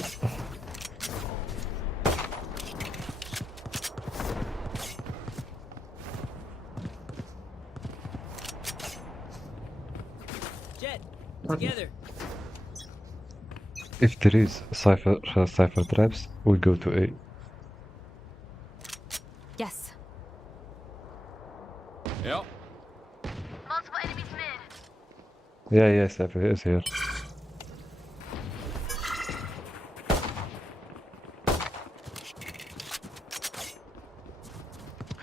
Jett, together. If there is Cypher traps, we go to A. Yes. Yep. Multiple enemies mid. Yeah, Cypher is here.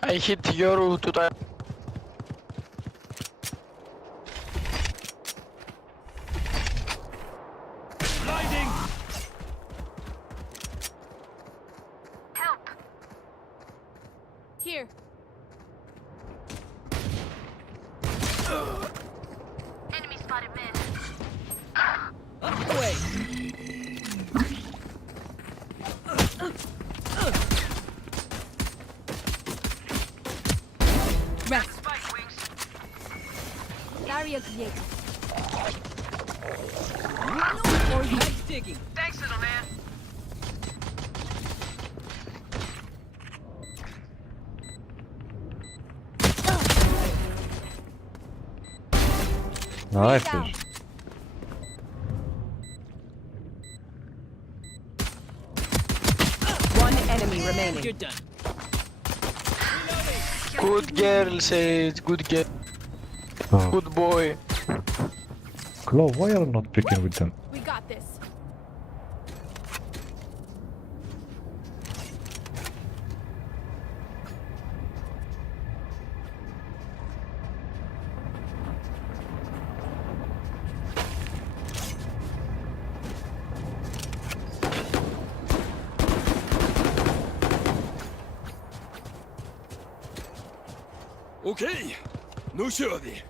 I hit Yoru to die. Blinding. Help. Here. Enemy spotted mid. Up the way. Rest. Spike wings. Barrier created. Nice digging. Thanks, little man. Nice. One enemy remaining. You're done. Good girl, Sage. Good girl. Oh. Good boy. Claw, why are you not picking with them? We got this. Okay. No shorty.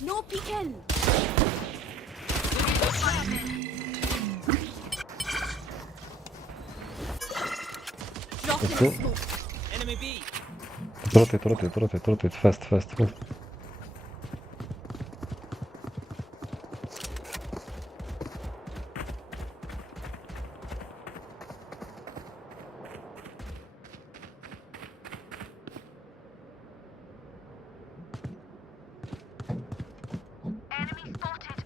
No peeking. Drop Let's in go. the smoke. Enemy B. Rotate, fast. Enemy spotted B.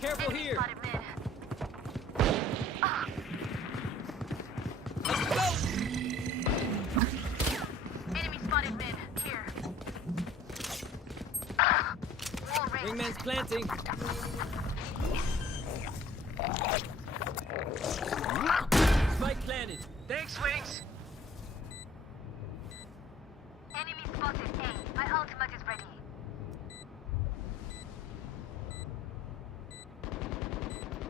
Careful here. Spotted mid. Let's go. Enemy spotted mid. Here. Wall ring. Ringman's planting. Spike planted. Thanks, wings. Enemy spotted A. My ultimate is ready.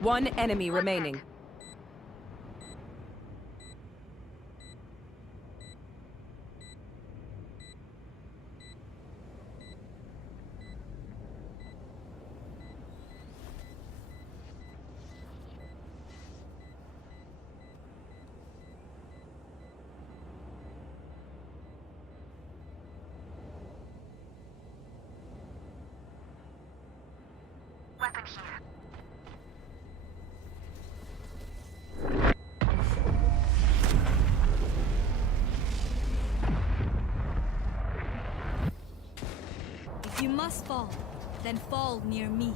One enemy remaining. Weapon here. If you must fall, then fall near me.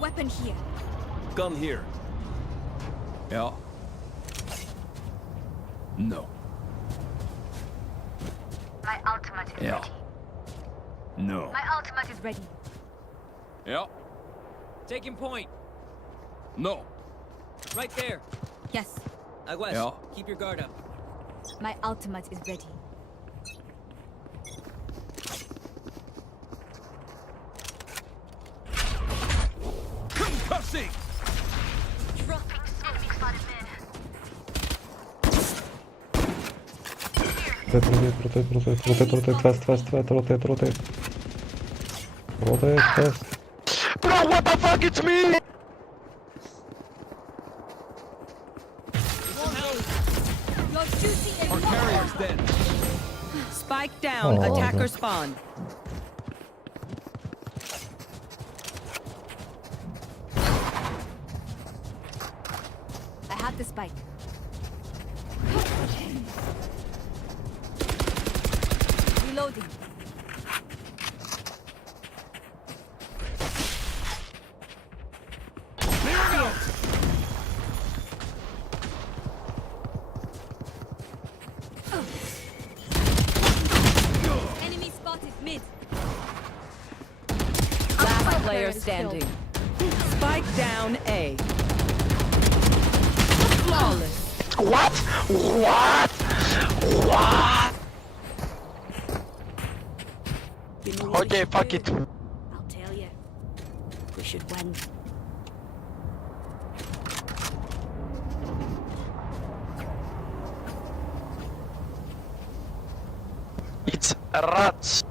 Weapon here. Gun here. Yeah. No. My ultimate is Yeah. ready. No. My ultimate is ready. Yeah. Taking point. No. Right there. Yes, Aguas, Yeah. keep your guard up. my ultimate is ready. Concussing! Dropping enemy spotted mid. Rotate, fast, rotate. Rotate, fast. Bro, what the fuck? It's me! Your duty is Our carrier's dead. Spike down, Oh, attacker okay. spawn. I have the spike. Reloading. Enemy spotted mid. Last player is standing. Spike down A. Flawless. What? You know what Okay, we should fuck do? it. I'll tell you. We should win. It's rats.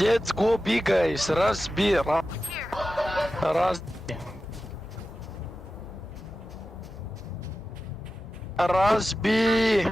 Let's go B, guys. Rush B. Rush. Rush B.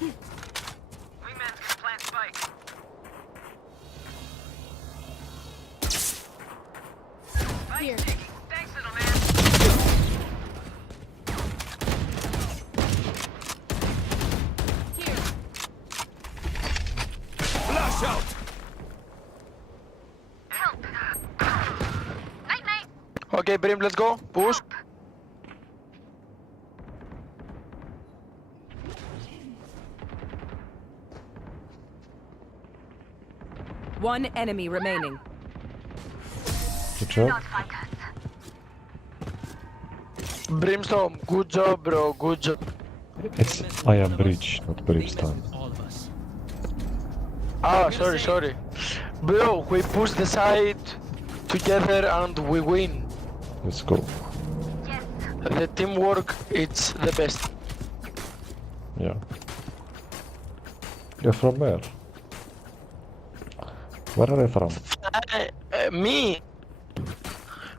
Wingman's gonna plant spike. Here. Thanks, little man. Here. Flash out! Help. Night. Okay, Brim, let's go. Push. One enemy remaining. Good job. Brimstone, good job, bro. Good job. It's I am Bridge, not Brimstone. All of us. Ah, sorry. Bro, we push the side together and we win. Let's go. The teamwork, it's the best. Yeah. You're from where? Where are you from? Me?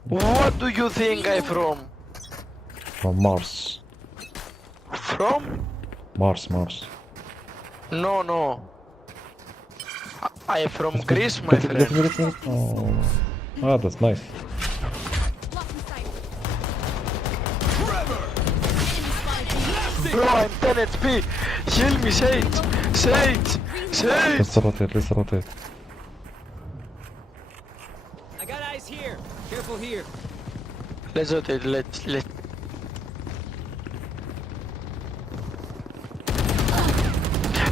What do you think I'm from? From Mars. From? Mars. No. I am from Let me- Greece, my let friend. me. Oh. Ah, that's nice. Blocking sight. Bro, I'm 10 HP. Heal me, Sage. Let's rotate. I got eyes here. Careful here. Let's rotate, let's.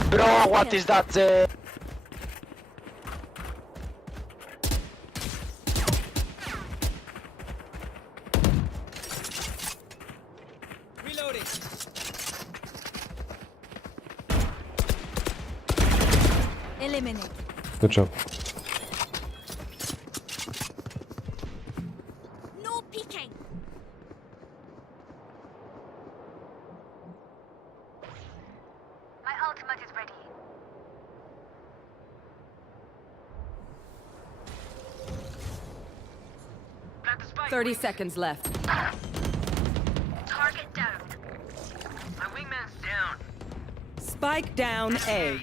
Bro, what is that? Reloading. Eliminate. Good job. No peeking. My ultimate is ready. Plant the spike. 30 seconds left. Target down. My wingman's down. Spike down A.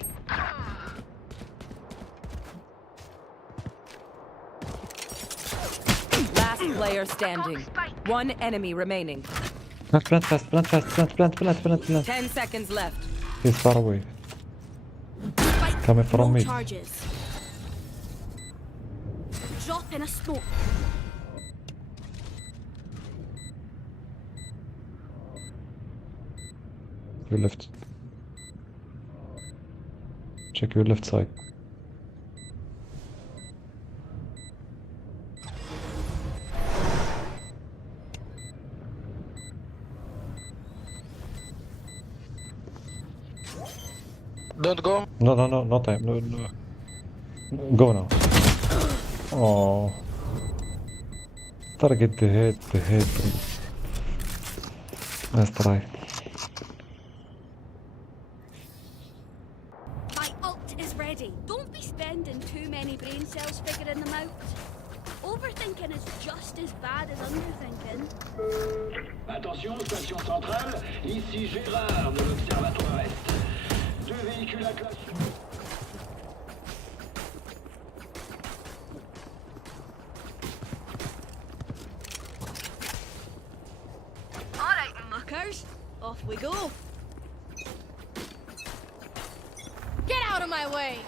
Last player standing. One enemy remaining. Plant fast. 10 seconds left. He's far away. Coming from No me. charges. Drop in a smoke. Your left. Check your left side. Don't go. No time. No. Go now. Oh. Target the head. Let's try. My ult is ready. Don't be spending too many brain cells figuring them out. Overthinking is just as bad as underthinking. Attention, station centrale, ici Gérard de l'Observatoire Est. Deux véhicules à classe. Alright, muckers. Off we go. Get out of my way!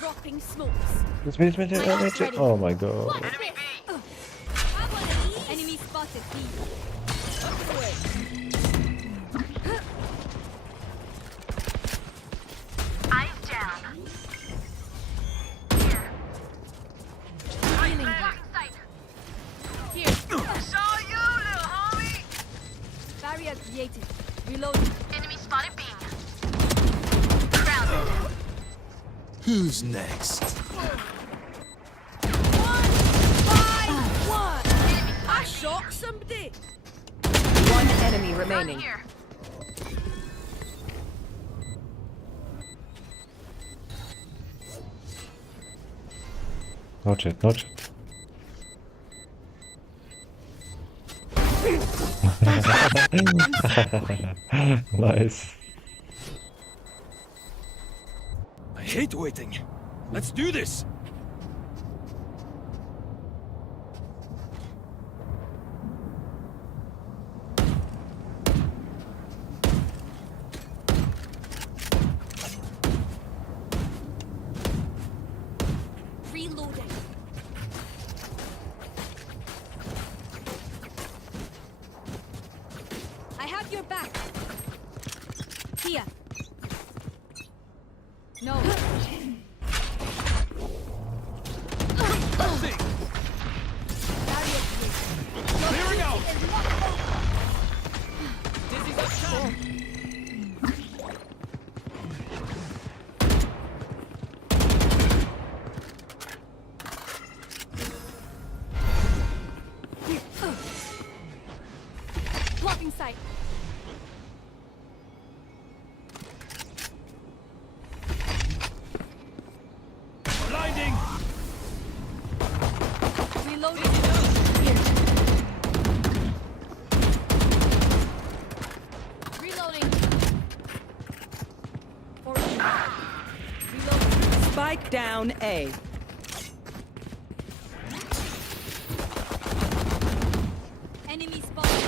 Dropping smokes. Wait. Oh my god. What's this? Enemy spotted. Up and away. Eyes down. Healing you. Here. Saw you, little homie. Barrier created. Reloading. Enemy spotted B. Grounded. Who's next? 1-5-1. I shot somebody. One enemy remaining. Here. No chat. Nice. I hate waiting. Let's do this. Reloading. I have your back. Here. No. Clearing out. Dizzy's up top. Blocking sight. Blinding. Reloading. Reloading. Reloading. Spike down A. Enemy spotted.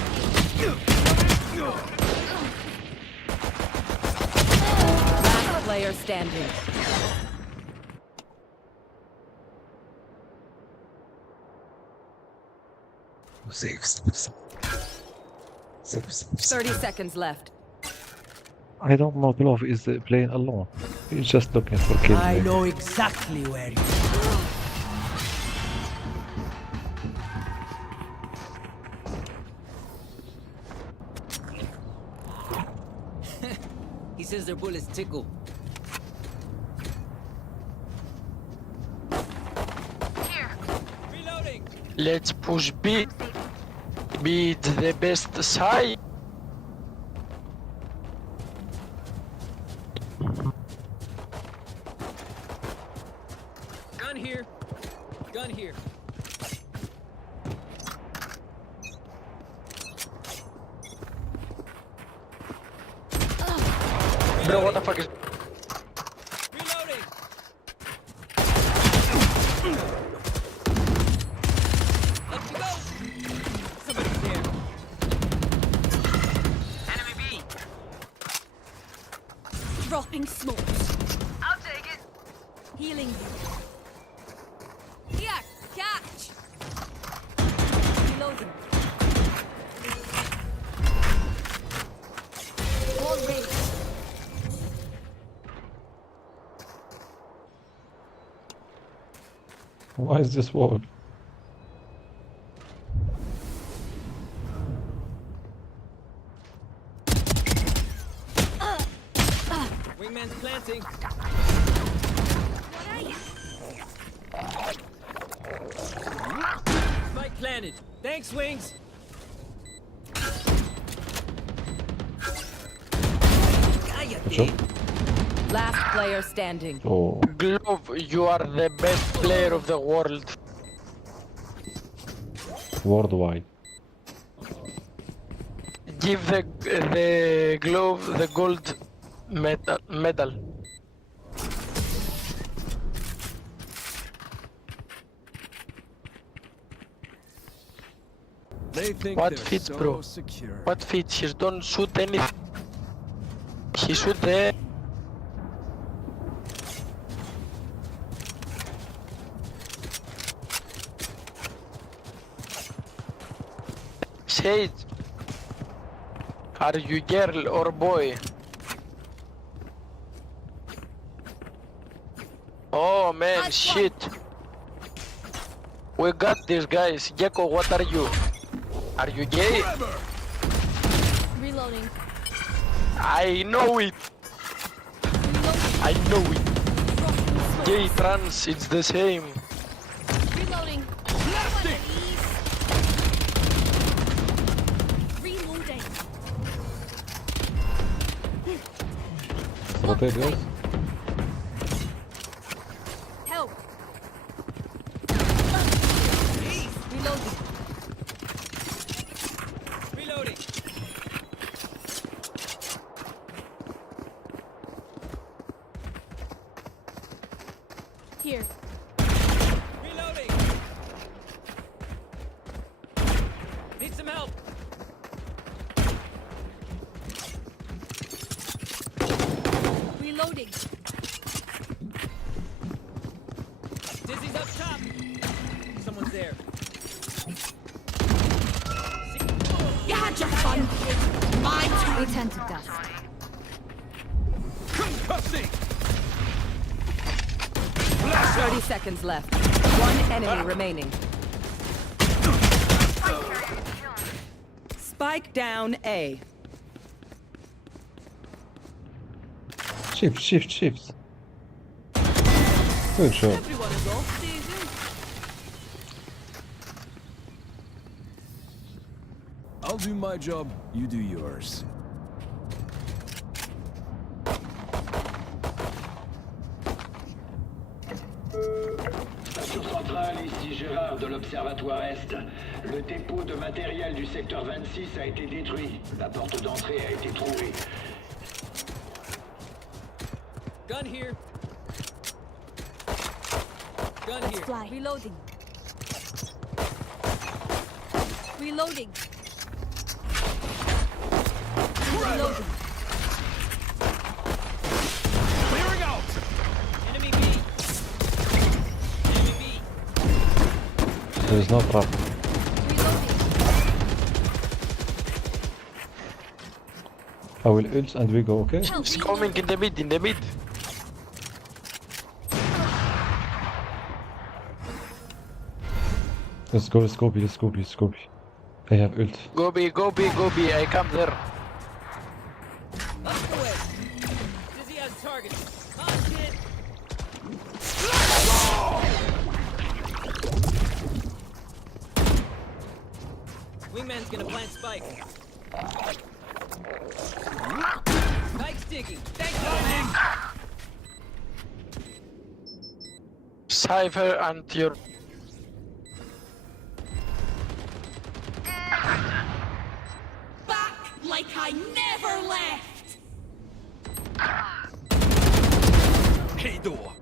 Last player standing. Six. 30 seconds left. I don't know Glove is playing alone. He's just looking for kills. I know exactly where you He says their bullets tickle. Here. Reloading. Let's push B. Be the best side. Gun here. Gun here. Bro, what the fuck is... Reloading. Up you go. Somebody's there. Enemy B. Dropping Healing you. Here, catch. Reloading. More range. Why is this wall? Wingman's planting. Spike planted. Thanks, Wings. Last player standing. Oh. Glove, you are the best player of the world. Worldwide. Give the glove the gold medal. They think What they're fits, so bro? secure. What fits? He don't shoot anything. He shoot there. Sage, are you girl or boy? Oh man, shit. We got these guys. Gekko, what are you? Are you gay? Reloading. I know it. I know it. Gay, trans, it's the same. Reloading. Reloading. Rotate guys. Help. Reloading. Reloading. Here. Reloading. Need some help. Reloading. Dizzy's up top. Someone's there. You had your fun. My turn. We tend to dust. Concussing. 30 seconds left. One enemy remaining. Spike down A. Shift, shift, shift. Good shot. Everyone is off season. I'll do my job, you do yours. Station centrale, ici Gérard de l'Observatoire Est. Le dépôt de matériel du secteur 26 a été détruit. La porte d'entrée a été trouvée. Gun here. Gun here. Fly. Reloading. Reloading. Reloading. Clearing out. Enemy B. Enemy B. There is no trap. I will ult and we go, okay? He's coming in the mid, in the mid. Let's go, let's go B, let's go B, let's go B. I have ult. Go B, go B, go B. I come there. Up the way. Dizzy has target. Oh shit. Wingman's gonna plant spike. Spike's digging. Thanks, Lightning. Cypher and your... Back like I never left. Hey door.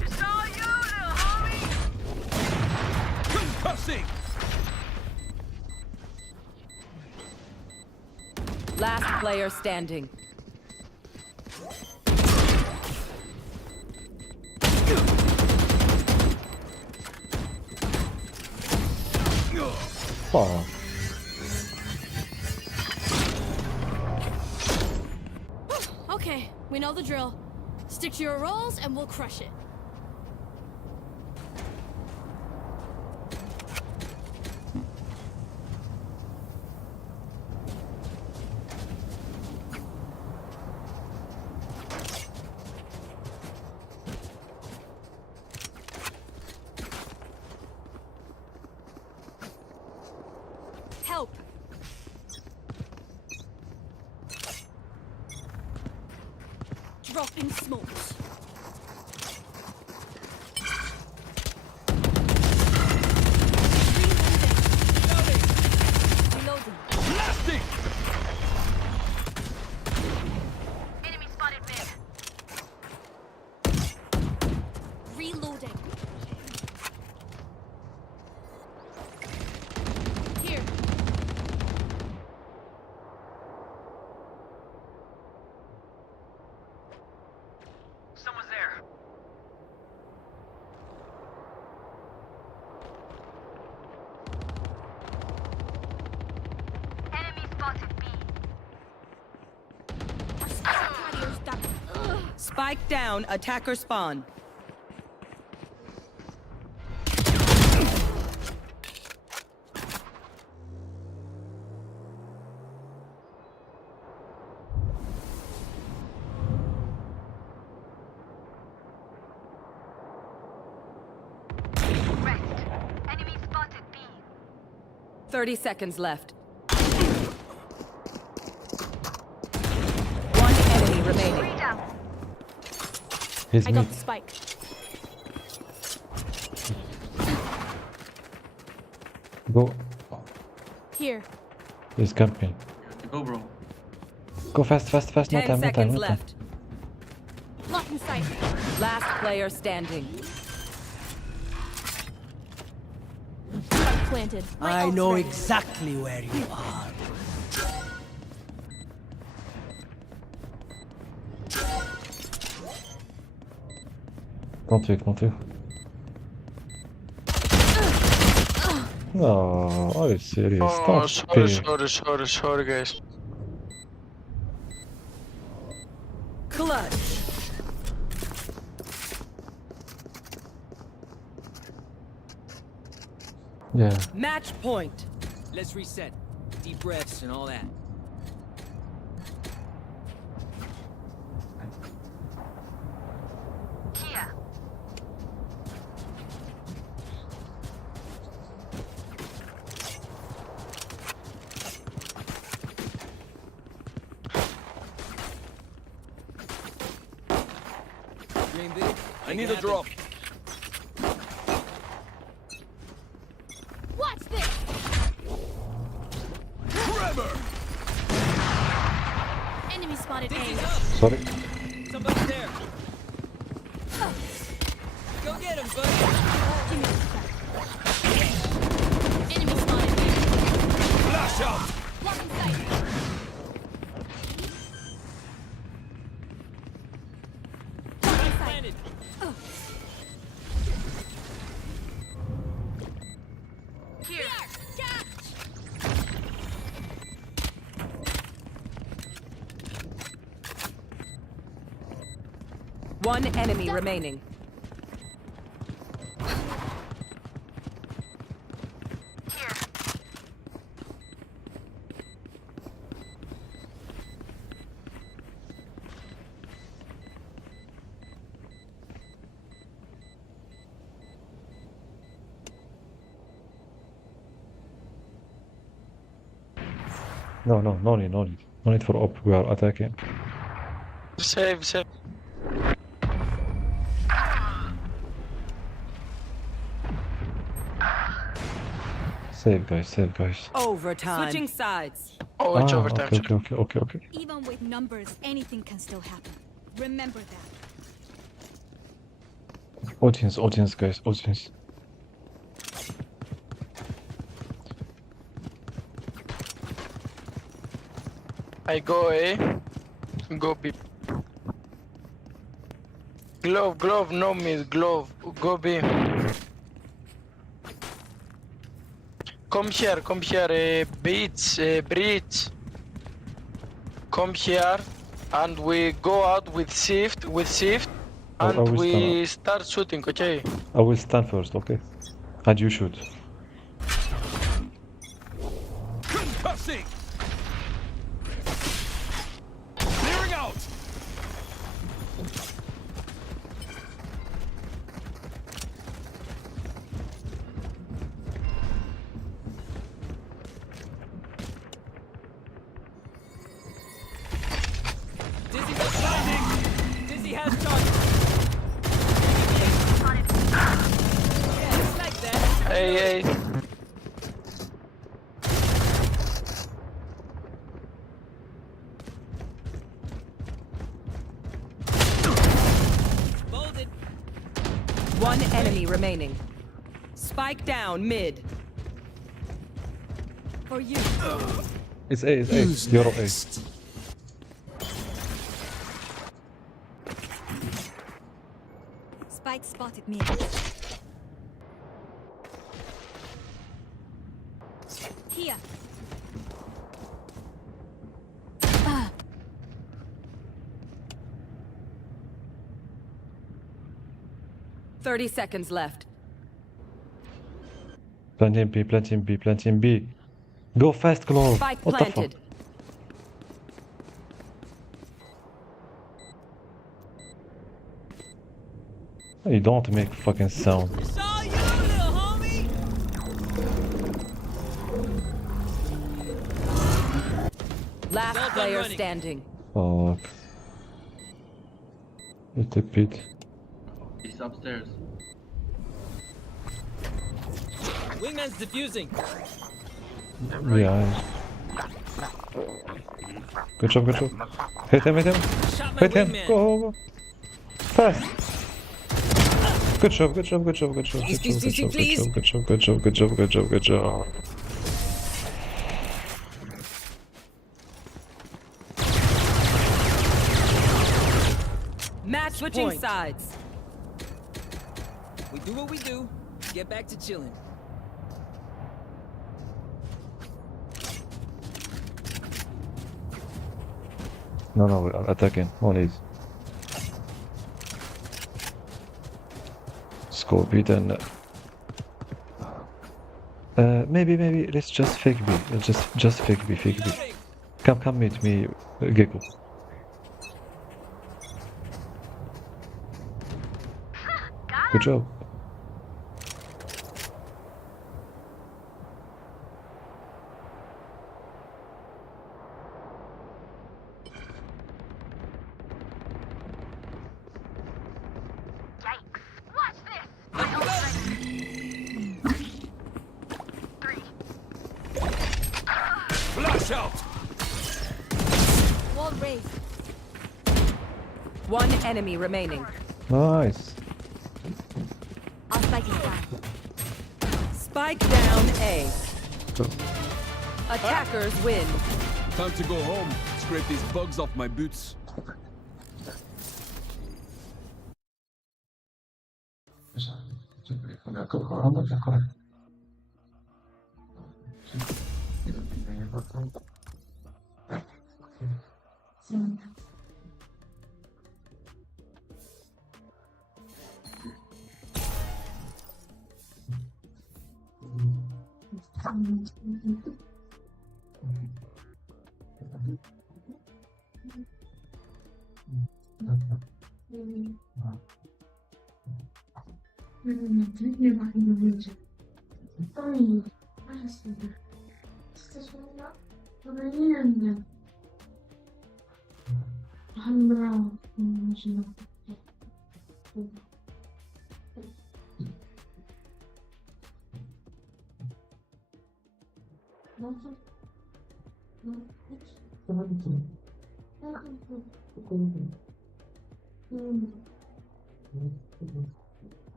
It's all you, little homie. Concussing. Last player standing. Fuck. Okay, we know the drill. Stick to your roles and we'll crush it. Help! Dropping smokes. Reloading. Blasting! Enemy spotted mid. Reloading. Here. Someone's there. Enemy spotted B. Our spike carriers down. Spike down, attacker spawn. Rest. Enemy spotted B. 30 seconds left. One enemy remaining. Down. He's I me. got the spike. Go. Here. He's camping. Go, bro. Go fast, fast, fast. No 10 time, no time, seconds no time. left. Lock in sight. Last player standing. Spike planted. My I ult's know ready. exactly where you are. Don't weak, don't weak. No, are you serious? Oh, Stop sorry, guys. Clutch. Yeah. Match point. Let's reset. Deep breaths and all that. Kia. Dream big. I need a drop. Watch this. Trevor! Enemy spotted Dizzy's A. up. Sorry. Somebody's there. Go get him, buddy. Give me the spike. Enemy spotted B. Flash out! Lock in sight. Lock in sight. Planted. Here. Catch. One enemy remaining. Here. No, no, no need, no need. No need for op, we are attacking. Save. Save, guys, save, guys. Overtime. Switching sides. Oh, it's overtime. Okay. Even with numbers, anything can still happen. Remember that. Audience, guys, audience. I go A. Go B. Glove, no mid, glove. Go B. come here, breach. Come here, and we go out with shift, I and will we stand. start shooting, okay? I will stand first, okay? And you shoot. Concussing! Clearing out! Dizzy's blinding! Dizzy has target. Yeah, it's like that. Hey. Folded. One enemy remaining. Spike down mid. For you. It's A, it's A. You're A. Spike spotted me. Here. 30 seconds left. Planting B, planting B, planting B. Go fast, Claw. Spike What the fuck? planted. You don't make fucking sound. Saw you, little homie! Last Well done player running. standing. Fuck. It's a pit. He's upstairs. Wingman's defusing. Yeah. Good job, good job. Hit him, hit him. Shot my Hit him. wingman. Go. Fast. Good job, good job, good job, good job. Please, Good job, please, good please, job, good job, good job, good job, good job, good job. Match switching point. sides. We do what we do. Get back to chilling. No, no, we're attacking. One is. Score beat and. Maybe let's just fake B. Just fake B. Come meet me, Gekko. Good job. Flash out! Wall raised. One enemy remaining. Nice. I'll spike it down. Spike down A. Go. Attackers win. Time to go home. Scrape these bugs off my boots.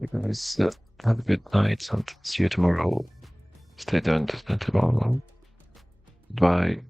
You guys have a good night and see you tomorrow. Stay tuned until tomorrow. Bye.